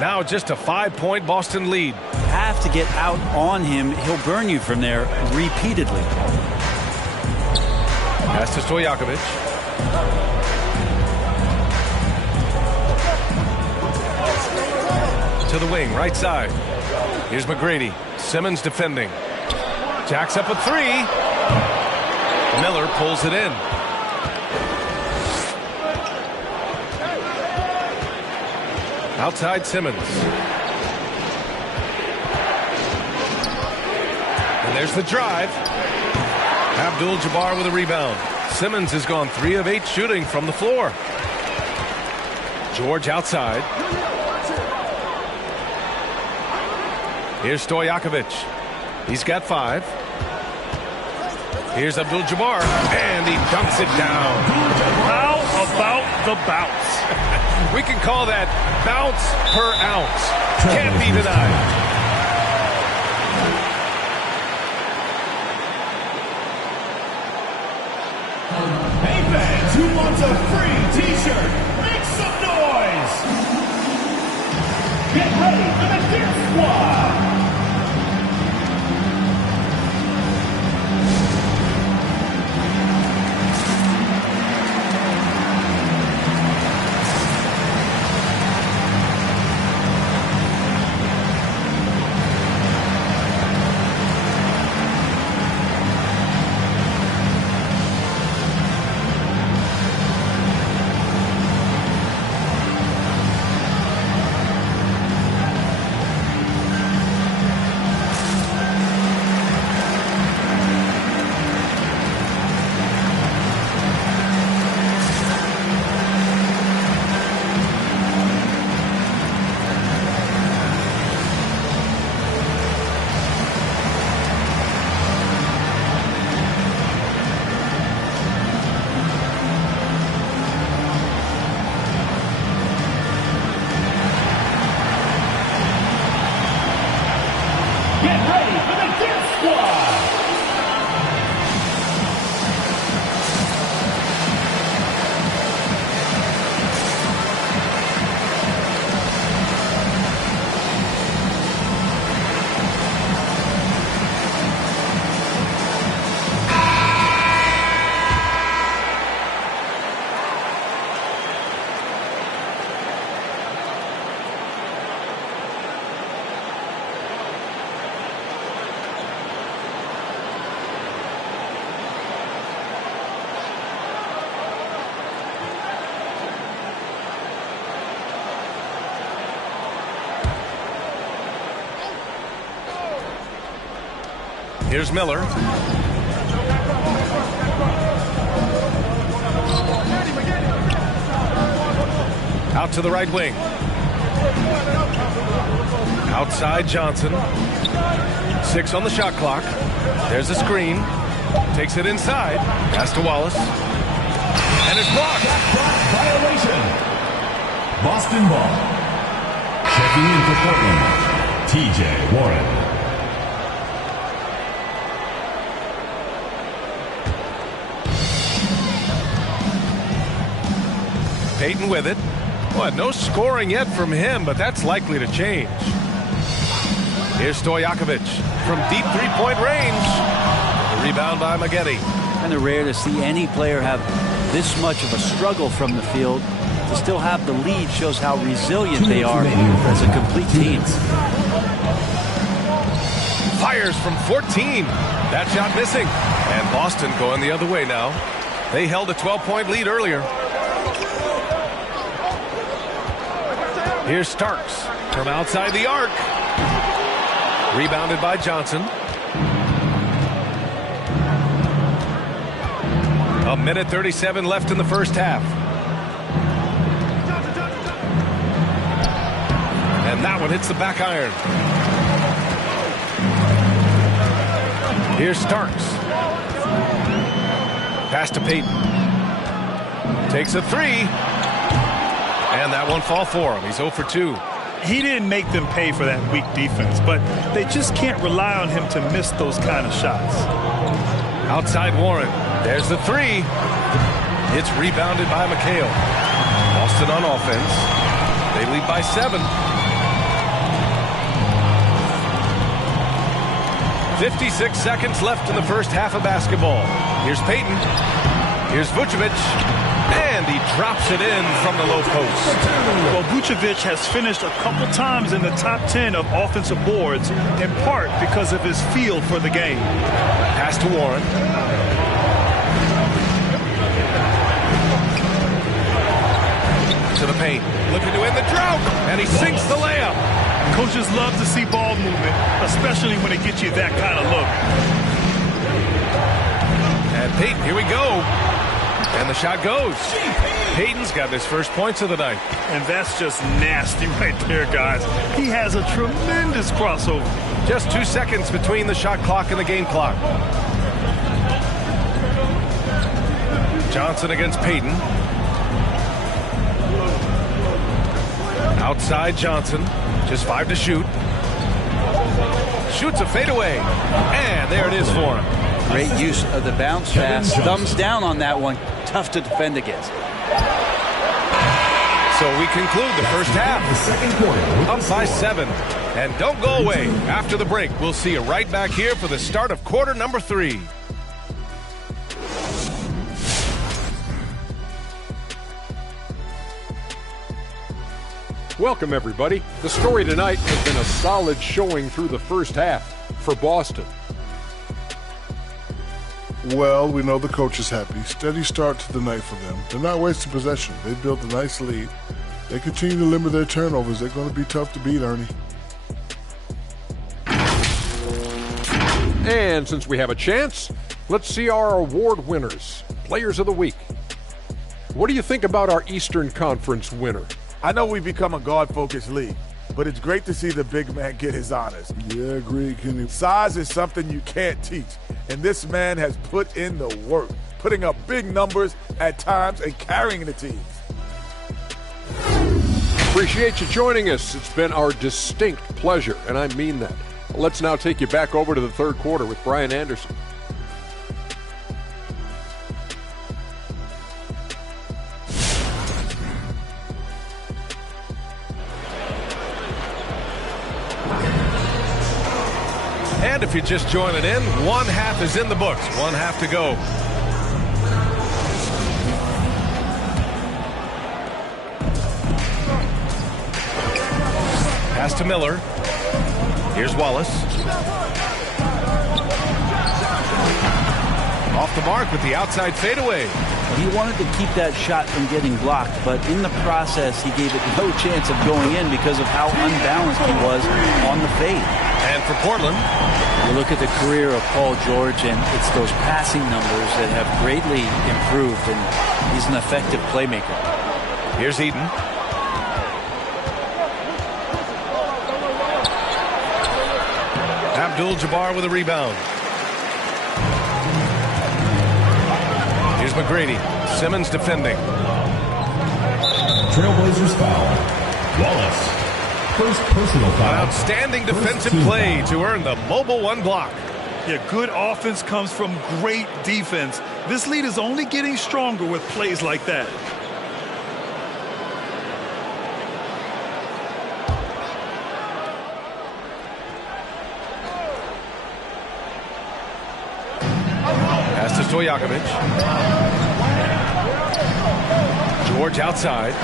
Now just a 5-point Boston lead. Have to get out on him. He'll burn you from there repeatedly. Pass to Stojakovic. To the wing, right side. Here's McGrady. Simmons defending. Jacks up a three. Miller pulls it in. Outside Simmons. And there's the drive. Abdul-Jabbar with a rebound. Simmons has gone 3 of 8 shooting from the floor. George outside. Here's Stojakovic. He's got 5. Here's Abdul-Jabbar, and he dunks it down. How about the bounce? We can call that bounce per ounce. Can't be denied. Hey fans, who wants a free t-shirt? Make some noise! Get ready for the Gear Squad! Here's Miller. Out to the right wing. Outside Johnson. 6 on the shot clock. There's a screen. Takes it inside. Pass to Wallace. And it's blocked. Violation. Boston ball. Checking in for Portland, T.J. Warren. Payton with it. Boy, no scoring yet from him, but that's likely to change. Here's Stojakovic from deep three-point range. The rebound by Maggette. Kind of rare to see any player have this much of a struggle from the field. To still have the lead shows how resilient they are as a complete team. Fires from 14. That shot missing. And Boston going the other way now. They held a 12-point lead earlier. Here's Starks from outside the arc. Rebounded by Johnson. A minute 37 left in the first half. And that one hits the back iron. Here's Starks. Pass to Payton. Takes a 3. And that one fall for him. He's 0 for 2. He didn't make them pay for that weak defense, but they just can't rely on him to miss those kind of shots. Outside Warren. There's the 3. It's rebounded by McHale. Boston on offense. They lead by 7. 56 seconds left in the first half of basketball. Here's Payton. Here's Vucevic. And and he drops it in from the low post. Well, Vucevic has finished a couple times in the top 10 of offensive boards, in part because of his feel for the game. Pass to Warren. To the paint. Looking to end the drought. And he sinks the layup. Coaches love to see ball movement, especially when it gets you that kind of look. And Payton, here we go. And the shot goes. Payton's got his first points of the night. And that's just nasty right there, guys. He has a tremendous crossover. Just 2 seconds between the shot clock and the game clock. Johnson against Payton. Outside Johnson. Just 5 to shoot. Shoots a fadeaway. And there it is for him. Great use of the bounce pass. Thumbs down on that one. Tough to defend against. So we conclude the first half. The second quarter. Up by 7. And don't go away. After the break, we'll see you right back here for the start of quarter number 3. Welcome, everybody. The story tonight has been a solid showing through the first half for Boston. Well, we know the coach is happy. Steady start to the night for them. They're not wasting possession. They built a nice lead. They continue to limit their turnovers. They're going to be tough to beat, Ernie. And since we have a chance, let's see our award winners, Players of the Week. What do you think about our Eastern Conference winner? I know we've become a guard-focused league, but it's great to see the big man get his honors. Yeah, agreed, Kenny. Size is something you can't teach, and this man has put in the work, putting up big numbers at times and carrying the team. Appreciate you joining us. It's been our distinct pleasure, and I mean that. Let's now take you back over to the third quarter with Brian Anderson. And if you're just joining in, one half is in the books. One half to go. Pass to Miller. Here's Wallace. Off the mark with the outside fadeaway. He wanted to keep that shot from getting blocked, but in the process, he gave it no chance of going in because of how unbalanced he was on the fade. And for Portland, you look at the career of Paul George, and it's those passing numbers that have greatly improved, and he's an effective playmaker. Here's Eaton. Abdul-Jabbar with a rebound. Here's McGrady. Simmons defending. Trailblazers foul. Wallace. First personal foul. An outstanding defensive play to earn the mobile 1 block. Yeah, good offense comes from great defense. This lead is only getting stronger with plays like that. Pass to Stojakovic. George outside.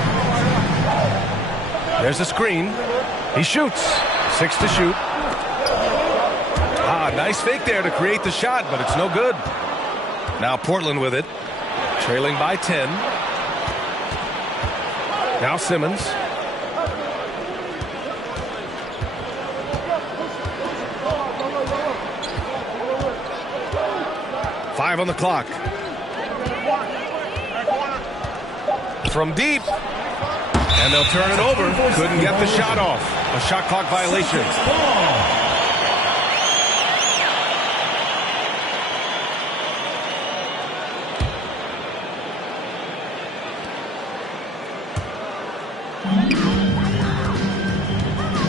There's a screen. He shoots. 6 to shoot. Nice fake there to create the shot, but it's no good. Now Portland with it. Trailing by 10. Now Simmons. Five on the clock. From deep. And they'll turn it over. Couldn't get the shot off. A shot clock violation.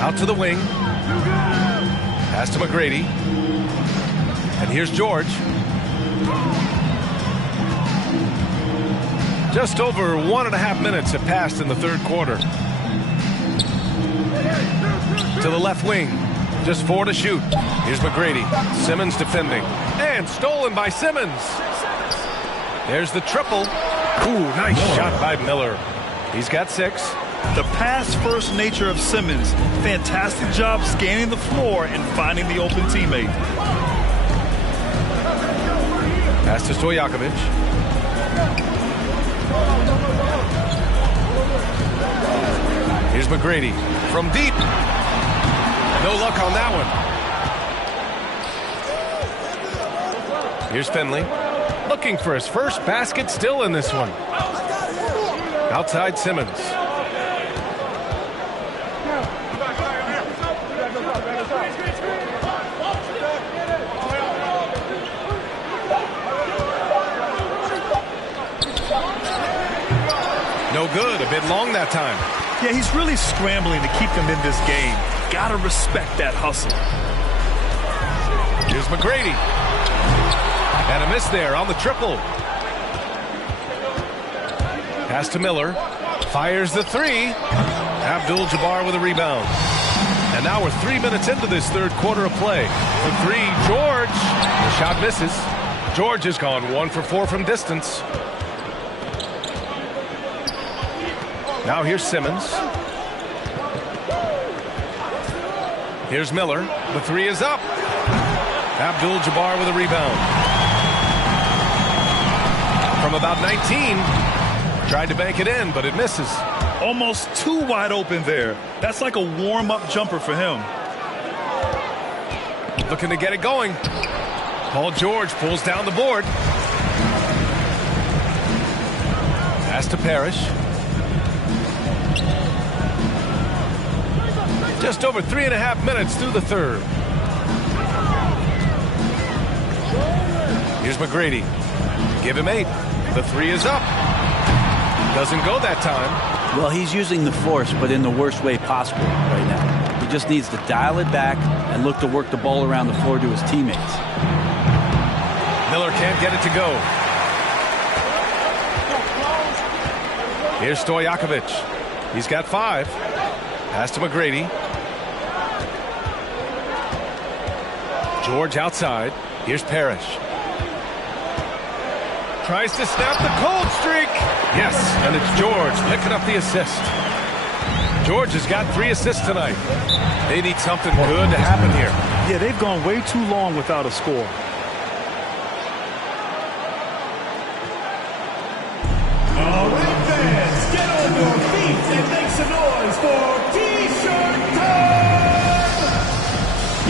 Out to the wing. Pass to McGrady. And here's George. Just over 1.5 minutes have passed in the third quarter. To the left wing. Just 4 to shoot. Here's McGrady. Simmons defending. And stolen by Simmons. There's the triple. Ooh, nice shot by Miller. He's got 6. The pass-first nature of Simmons. Fantastic job scanning the floor and finding the open teammate. Pass to Stojakovic. Here's McGrady from deep. No luck on that one. Here's Finley. Looking for his first basket, still in this one. Outside Simmons. No good, a bit long that time. Yeah, he's really scrambling to keep them in this game. Gotta respect that hustle. Here's McGrady. And a miss there on the triple. Pass to Miller. Fires the 3. Abdul-Jabbar with a rebound. And now we're 3 minutes into this third quarter of play. For 3, George. The shot misses. George has gone 1 for 4 from distance. Now here's Simmons. Here's Miller. The 3 is up. Abdul-Jabbar with a rebound. From about 19. Tried to bank it in, but it misses. Almost too wide open there. That's like a warm-up jumper for him. Looking to get it going. Paul George pulls down the board. Pass to Parrish. Just over 3.5 minutes through the third. Here's McGrady. Give him 8. The 3 is up. Doesn't go that time. Well, he's using the force, but in the worst way possible right now. He just needs to dial it back and look to work the ball around the floor to his teammates. Miller can't get it to go. Here's Stojakovic. He's got 5. Pass to McGrady. George outside. Here's Parrish. Tries to snap the cold streak. Yes, and it's George picking up the assist. George has got 3 assists tonight. They need something good to happen here. Yeah, they've gone way too long without a score. All right, fans, get on your feet and make some noise for T-shirt time!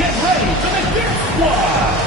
Get ready for the gift squad!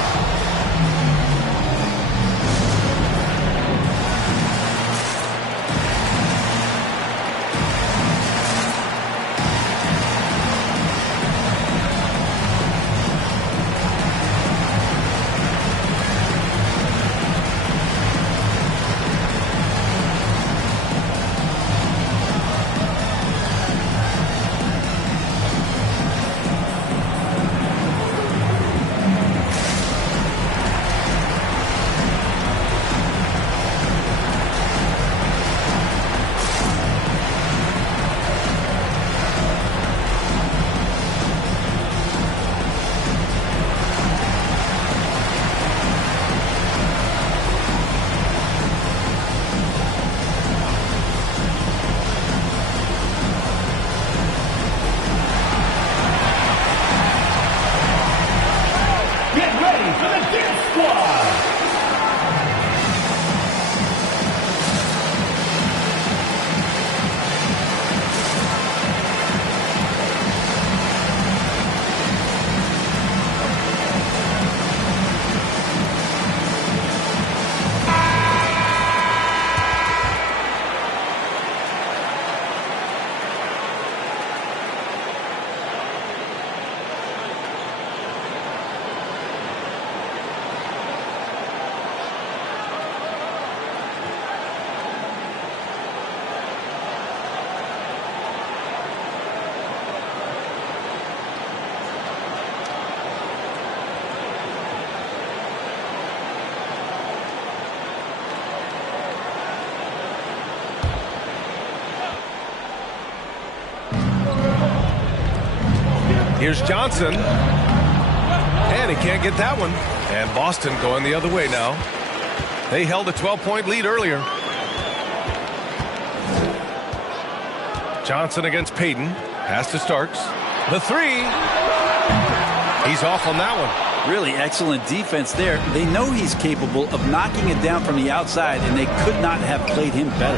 Here's Johnson. And he can't get that one. And Boston going the other way now. They held a 12-point lead earlier. Johnson against Payton. Pass to Starks. The three. He's off on that one. Really excellent defense there. They know he's capable of knocking it down from the outside, and they could not have played him better.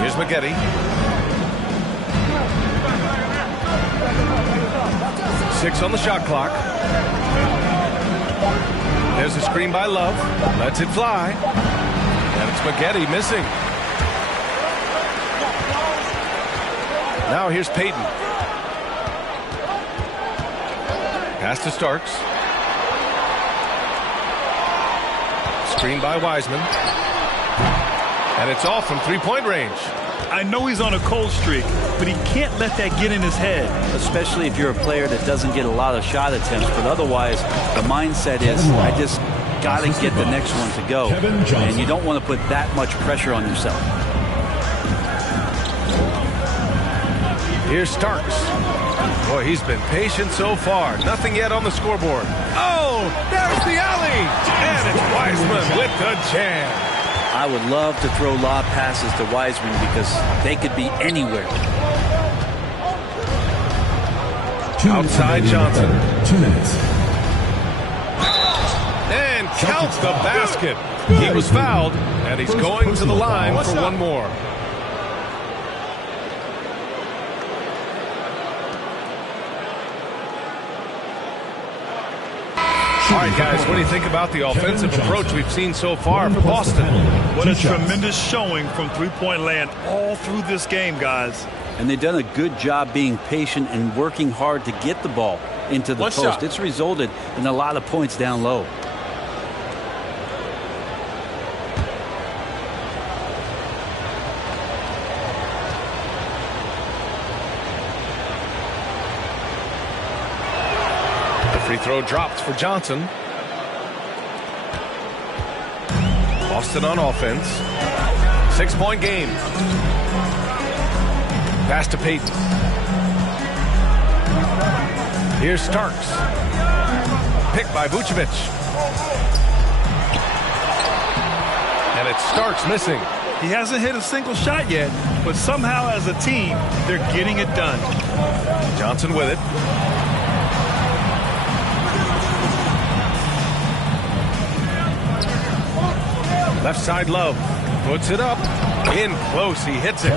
Here's McGetty. 6 on the shot clock. There's a screen by Love. Lets it fly. And it's McGetty missing. Now here's Payton. Pass to Starks. Screen by Wiseman. And it's off from three-point range. I know he's on a cold streak, but he can't let that get in his head. Especially if you're a player that doesn't get a lot of shot attempts. But otherwise, the mindset is, I just got to get the next one to go. And you don't want to put that much pressure on yourself. Here's Starks. Boy, he's been patient so far. Nothing yet on the scoreboard. Oh, there's the alley. And it's Wiseman with the jam. I would love to throw lob passes to Wiseman because they could be anywhere. Outside Johnson. 2 minutes. And counts the basket. He was fouled, and he's going to the line for one more. All right, guys, what do you think about the offensive approach we've seen so far for Boston? What a tremendous showing from three-point land all through this game, guys. And they've done a good job being patient and working hard to get the ball into the post. It's resulted in a lot of points down low. Free throw dropped for Johnson. Boston on offense. 6-point game. Pass to Payton. Here's Starks. Picked by Vucevic. And it's Starks missing. He hasn't hit a single shot yet, but somehow as a team, they're getting it done. Johnson with it. Left side Love. Puts it up. In close. He hits it.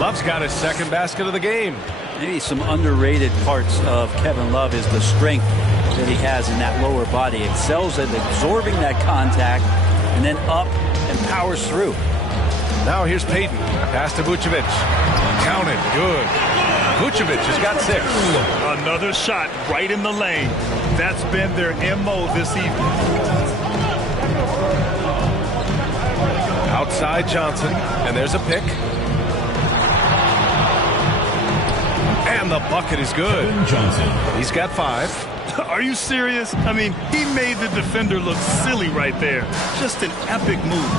Love's got his second basket of the game. Maybe some underrated parts of Kevin Love is the strength that he has in that lower body. Excels at absorbing that contact and then up and powers through. Now here's Payton. Pass to Vucevic. Counted. Good. Vucevic has got 6. Another shot right in the lane. That's been their MO this evening. Outside Johnson, and there's a pick. And the bucket is good. Johnson. He's got 5. Are you serious? I mean, he made the defender look silly right there. Just an epic move.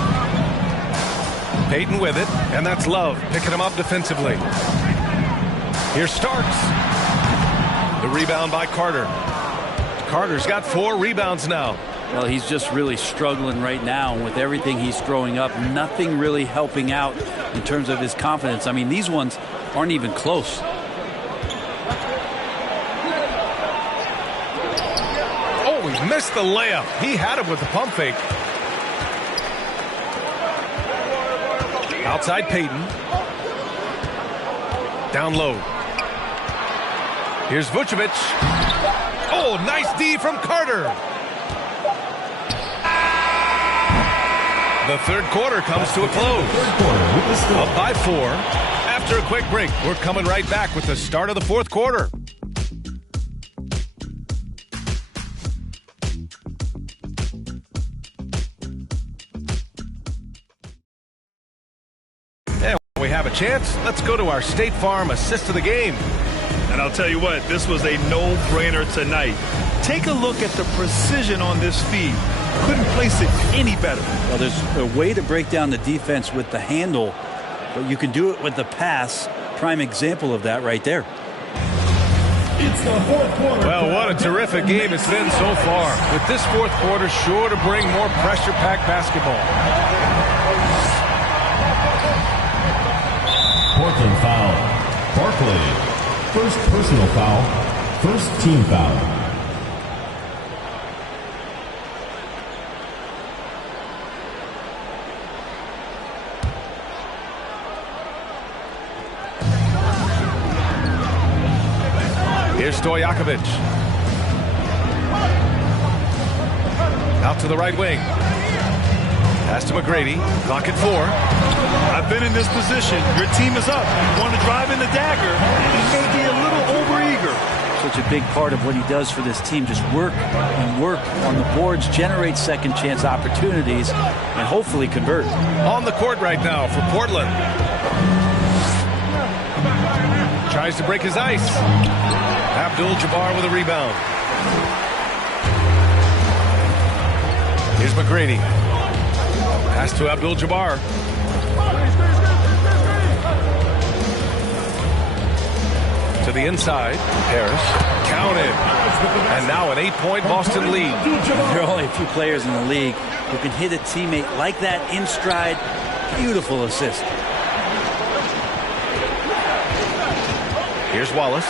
Payton with it, and that's Love picking him up defensively. Here's Starks. The rebound by Carter. Carter's got 4 rebounds now. Well, he's just really struggling right now with everything he's throwing up. Nothing really helping out in terms of his confidence. I mean, these ones aren't even close. Oh, he missed the layup. He had it with the pump fake. Outside Payton. Down low. Here's Vucevic. Oh, nice D from Carter. The third quarter comes to a close. Up by 4. After a quick break, we're coming right back with the start of the fourth quarter. And when we have a chance, let's go to our State Farm assist of the game. And I'll tell you what, this was a no-brainer tonight. Take a look at the precision on this feed. Couldn't place it any better. Well, there's a way to break down the defense with the handle, but you can do it with the pass. Prime example of that right there. It's the fourth quarter. Well, what a terrific game it's been so far. With this fourth quarter sure to bring more pressure-packed basketball. Portland foul. Barkley. First personal foul. First team foul. Here's Stojakovic. Out to the right wing. Pass to McGrady. Clock at 4. I've been in this position. Your team is up. You want to drive in the dagger. He may be a little overeager. Such a big part of what he does for this team. Just work and work on the boards, generate second chance opportunities, and hopefully convert. On the court right now for Portland. Tries to break his ice. Abdul-Jabbar with a rebound. Here's McGrady. Pass to Abdul-Jabbar. To the inside. Harris. Counted. And now an 8-point Boston lead. There are only a few players in the league who can hit a teammate like that in stride. Beautiful assist. Here's Wallace.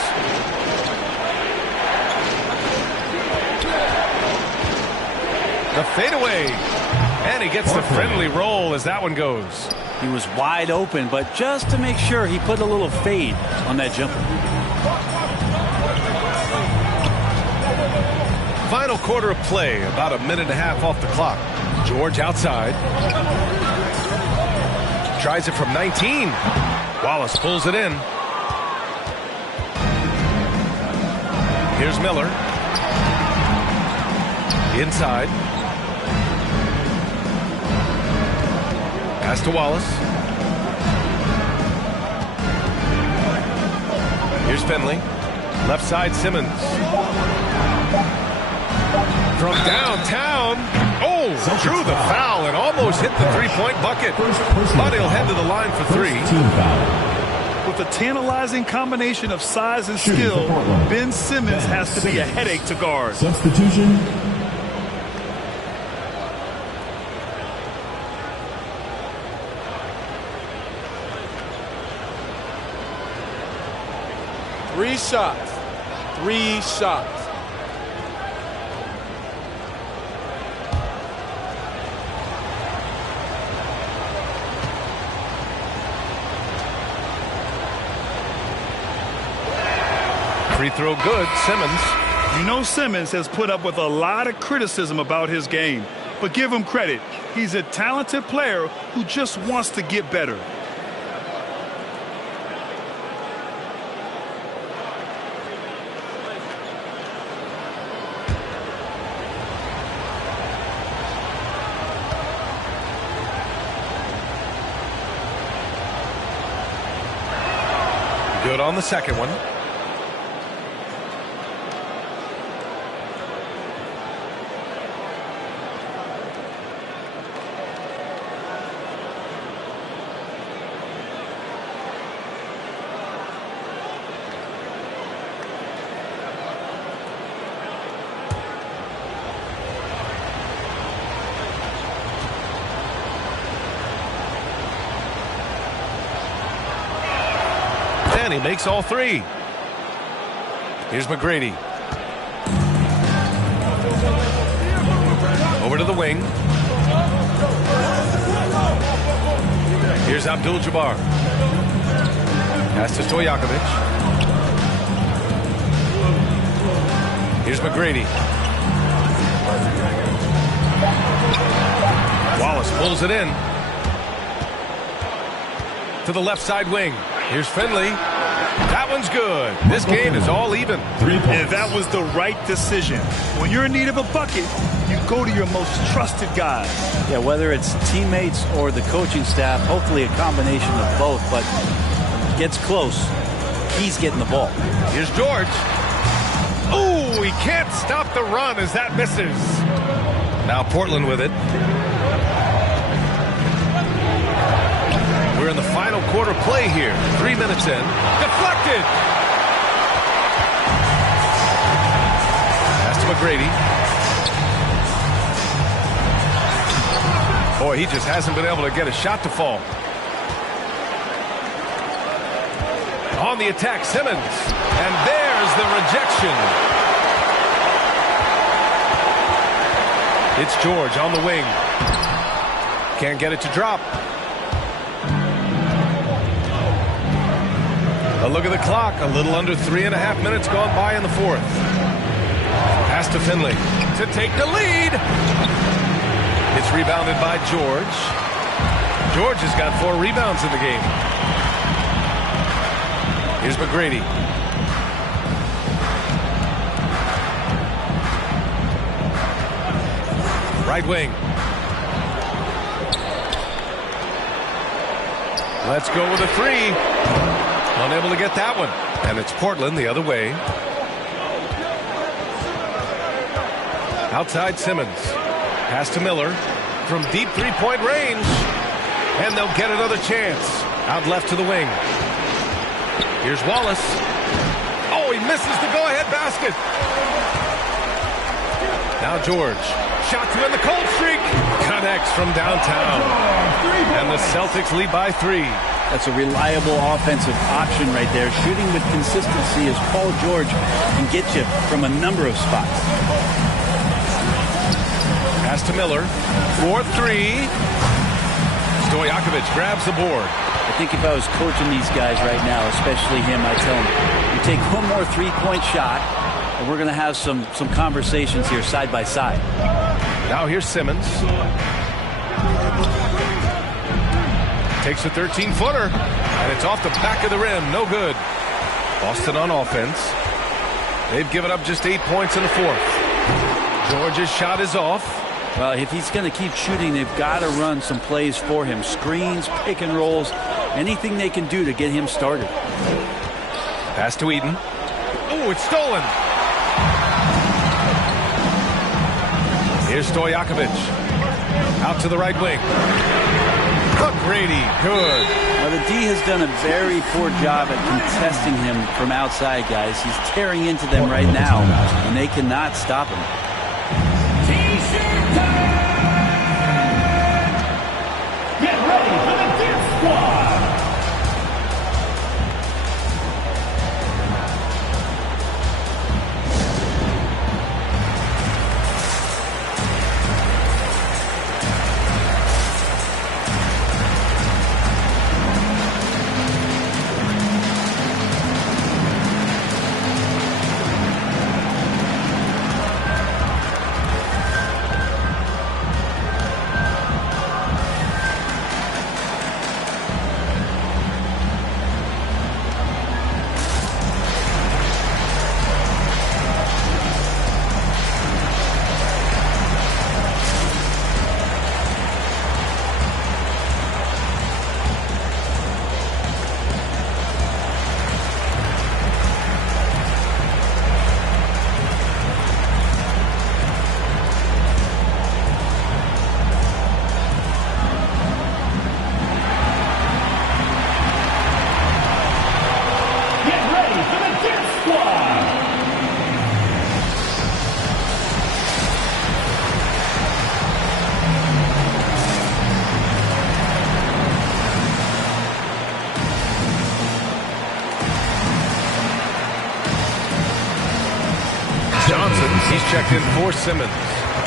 The fadeaway. And he gets the friendly roll as that one goes. He was wide open, but just to make sure, he put a little fade on that jumper. Final quarter of play, about a minute and a half off the clock. George outside. Tries it from 19. Wallace pulls it in. Here's Miller. Inside. Pass to Wallace. Here's Finley. Left side, Simmons. From downtown. Oh, drew the foul and almost hit the three-point bucket. But he'll head to the line for 3. With a tantalizing combination of size and skill, Ben Simmons has to be a headache to guard. Substitution. Three shots. 3 shots. Free throw good, Simmons. You know Simmons has put up with a lot of criticism about his game, but give him credit. He's a talented player who just wants to get better. Good on the second one. And he makes all 3. Here's McGrady. Over to the wing. Here's Abdul-Jabbar. Pass to Stojakovic. Here's McGrady. Wallace pulls it in. To the left side wing. Here's Finley. That one's good. This game is all even. 3 points. And that was the right decision. When you're in need of a bucket, you go to your most trusted guys. Yeah, whether it's teammates or the coaching staff, hopefully a combination of both, but gets close. He's getting the ball. Here's George. Oh, he can't stop the run as that misses. Now Portland with it. We're in the final quarter play here. 3 minutes in. Deflected. Pass to McGrady. Boy, he just hasn't been able to get a shot to fall. On the attack, Simmons. And there's the rejection. It's George on the wing. Can't get it to drop. A look at the clock. A little under 3.5 minutes gone by in the fourth. Pass to Finley to take the lead. It's rebounded by George. George has got 4 rebounds in the game. Here's McGrady. Right wing. Let's go with a 3. Unable to get that one. And it's Portland the other way. Outside Simmons. Pass to Miller from deep three-point range. And they'll get another chance. Out left to the wing. Here's Wallace. Oh, he misses the go-ahead basket. Now George. Shot to end the cold streak. Connects from downtown. And the Celtics lead by 3. That's a reliable offensive option right there. Shooting with consistency as Paul George can get you from a number of spots. Pass to Miller. 4-3. Stojakovic grabs the board. I think if I was coaching these guys right now, especially him, I'd tell him, you take one more three-point shot, and we're going to have some conversations here side by side. Now here's Simmons. Takes a 13-footer, and it's off the back of the rim. No good. Boston on offense. They've given up just 8 points in the fourth. George's shot is off. Well, if he's going to keep shooting, they've got to run some plays for him. Screens, pick and rolls, anything they can do to get him started. Pass to Eaton. Oh, it's stolen. Here's Stojakovic. Out to the right wing. Brady, good. Well, the D has done a very poor job at contesting him from outside, guys. He's tearing into them right now, and they cannot stop him. T-shirt time! Get ready for the Death Squad! He's checked in for Simmons.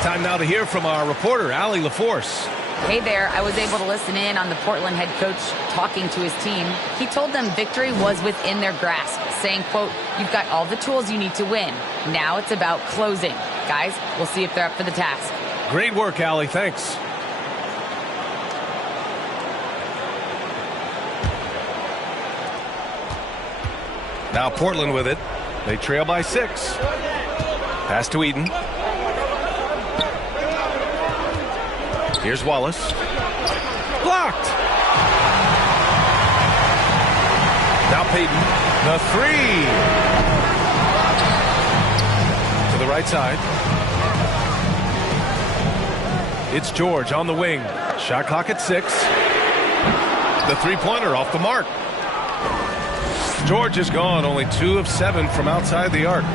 Time now to hear from our reporter, Allie LaForce. Hey there, I was able to listen in on the Portland head coach talking to his team. He told them victory was within their grasp, saying, quote, "You've got all the tools you need to win. Now it's about closing." Guys, we'll see if they're up for the task. Great work, Allie. Thanks. Now Portland with it. They trail by 6. Pass to Eaton. Here's Wallace. Blocked. Now Payton. The 3. To the right side. It's George on the wing. Shot clock at 6. The three-pointer off the mark. George is gone. Only 2 of 7 from outside the arc.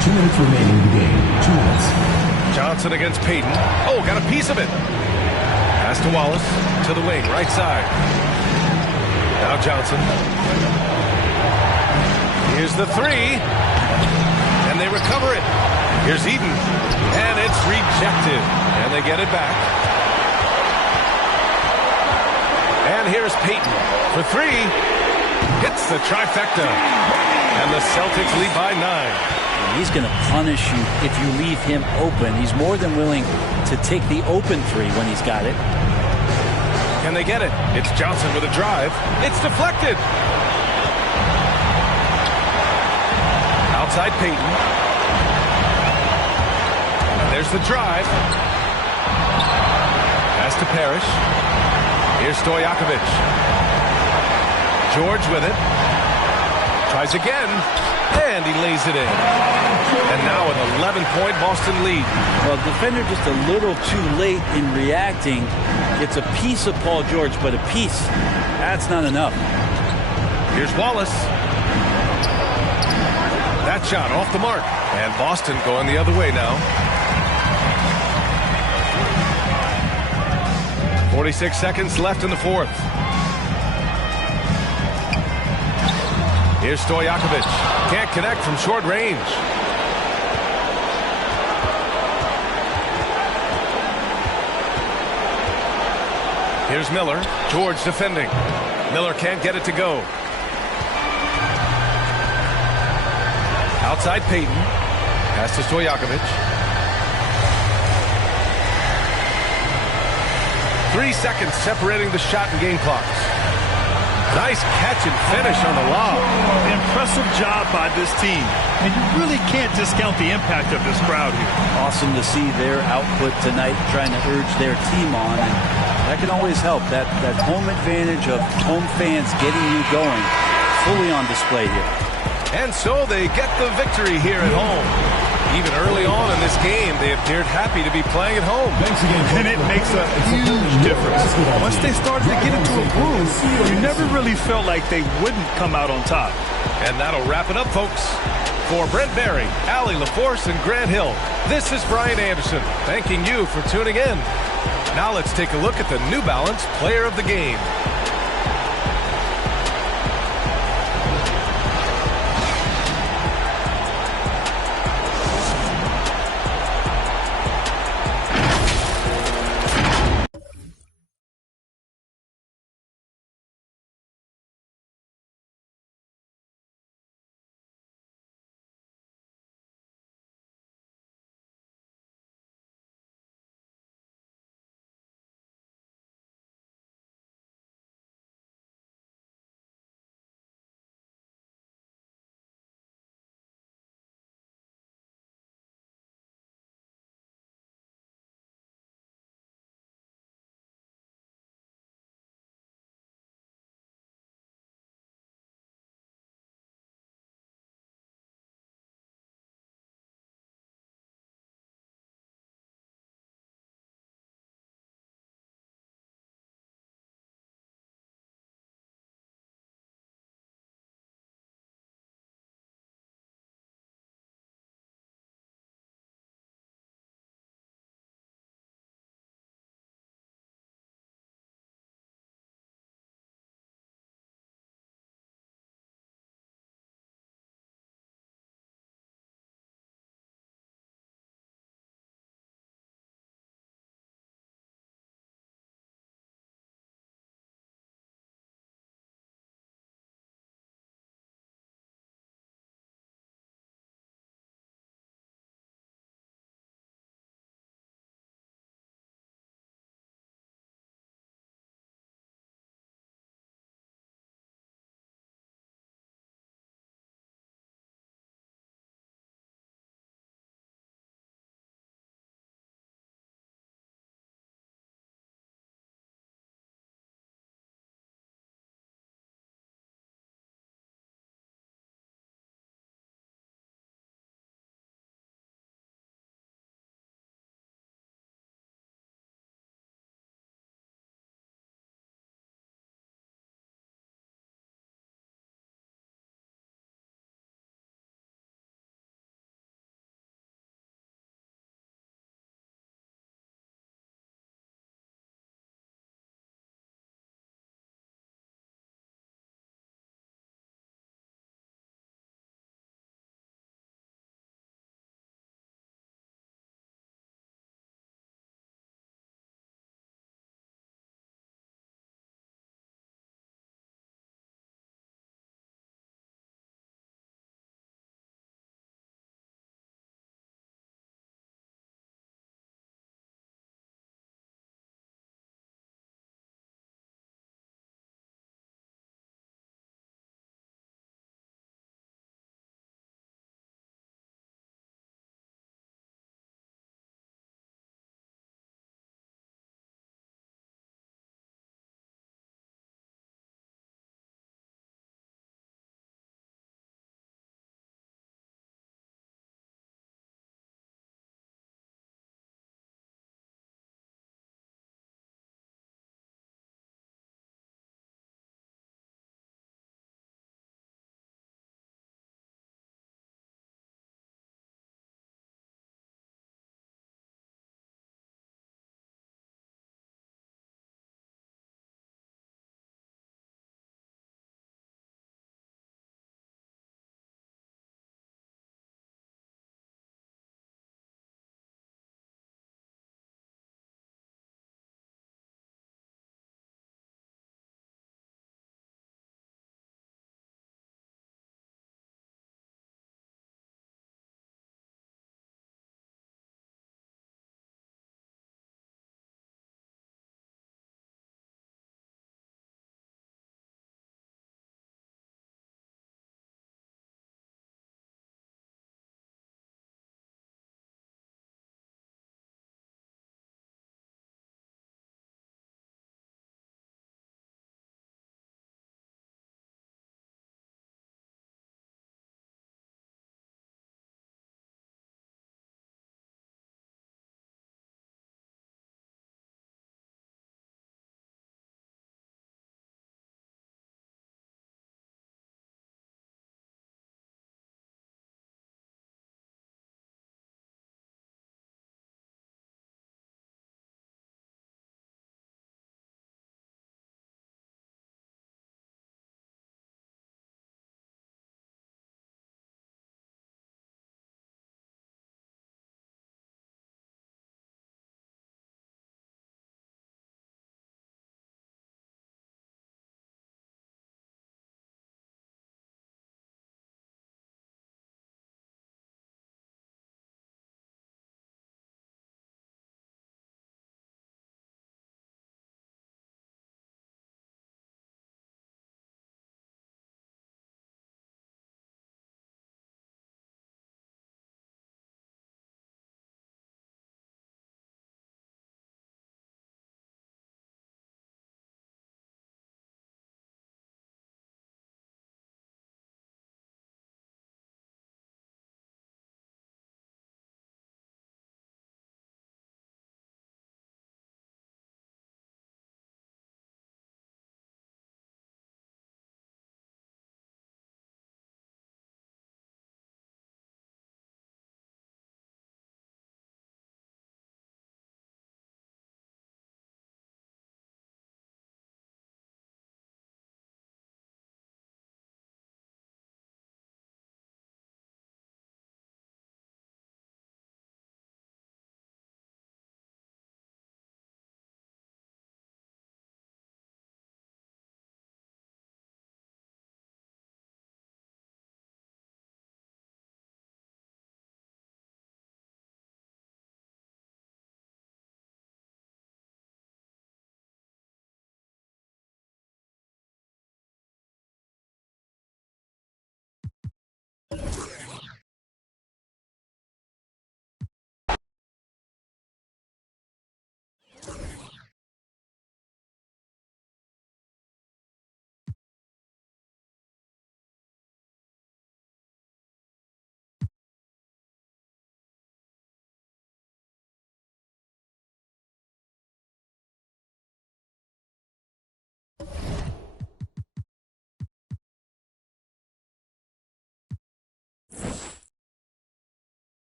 2 minutes remaining in the game. 2 minutes. Johnson against Payton. Oh, got a piece of it. Pass to Wallace. To the wing. Right side. Now Johnson. Here's the three. And they recover it. Here's Eden. And it's rejected. And they get it back. And here's Payton for three. Hits the trifecta. And the Celtics lead by 9. He's going to punish you if you leave him open. He's more than willing to take the open three when he's got it. Can they get it? It's Johnson with a drive. It's deflected. Outside Payton. And there's the drive. Pass to Parrish. Here's Stojakovic. George with it. Tries again. And he lays it in. And now an 11-point Boston lead. Well, defender just a little too late in reacting. It's a piece of Paul George, but a piece. That's not enough. Here's Wallace. That shot off the mark. And Boston going the other way now. 46 seconds left in the fourth. Here's Stojakovic. Can't connect from short range. Here's Miller. George defending. Miller can't get it to go. Outside Payton. Pass to Stojakovic. 3 seconds separating the shot and game clocks. Nice catch and finish on the lob. Impressive job by this team. And you really can't discount the impact of this crowd here. Awesome to see their output tonight, trying to urge their team on. And that can always help. That home advantage of home fans getting you going, fully on display here. And so they get the victory here at home. Even early on in this game, they appeared happy to be playing at home. And it makes a huge difference. Once they started to get into a groove, you never really felt like they wouldn't come out on top. And that'll wrap it up, folks. For Brent Barry, Allie LaForce, and Grant Hill, this is Brian Anderson, thanking you for tuning in. Now let's take a look at the New Balance Player of the Game.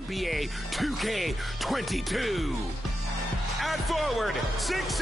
NBA 2K22. At forward, 6'7",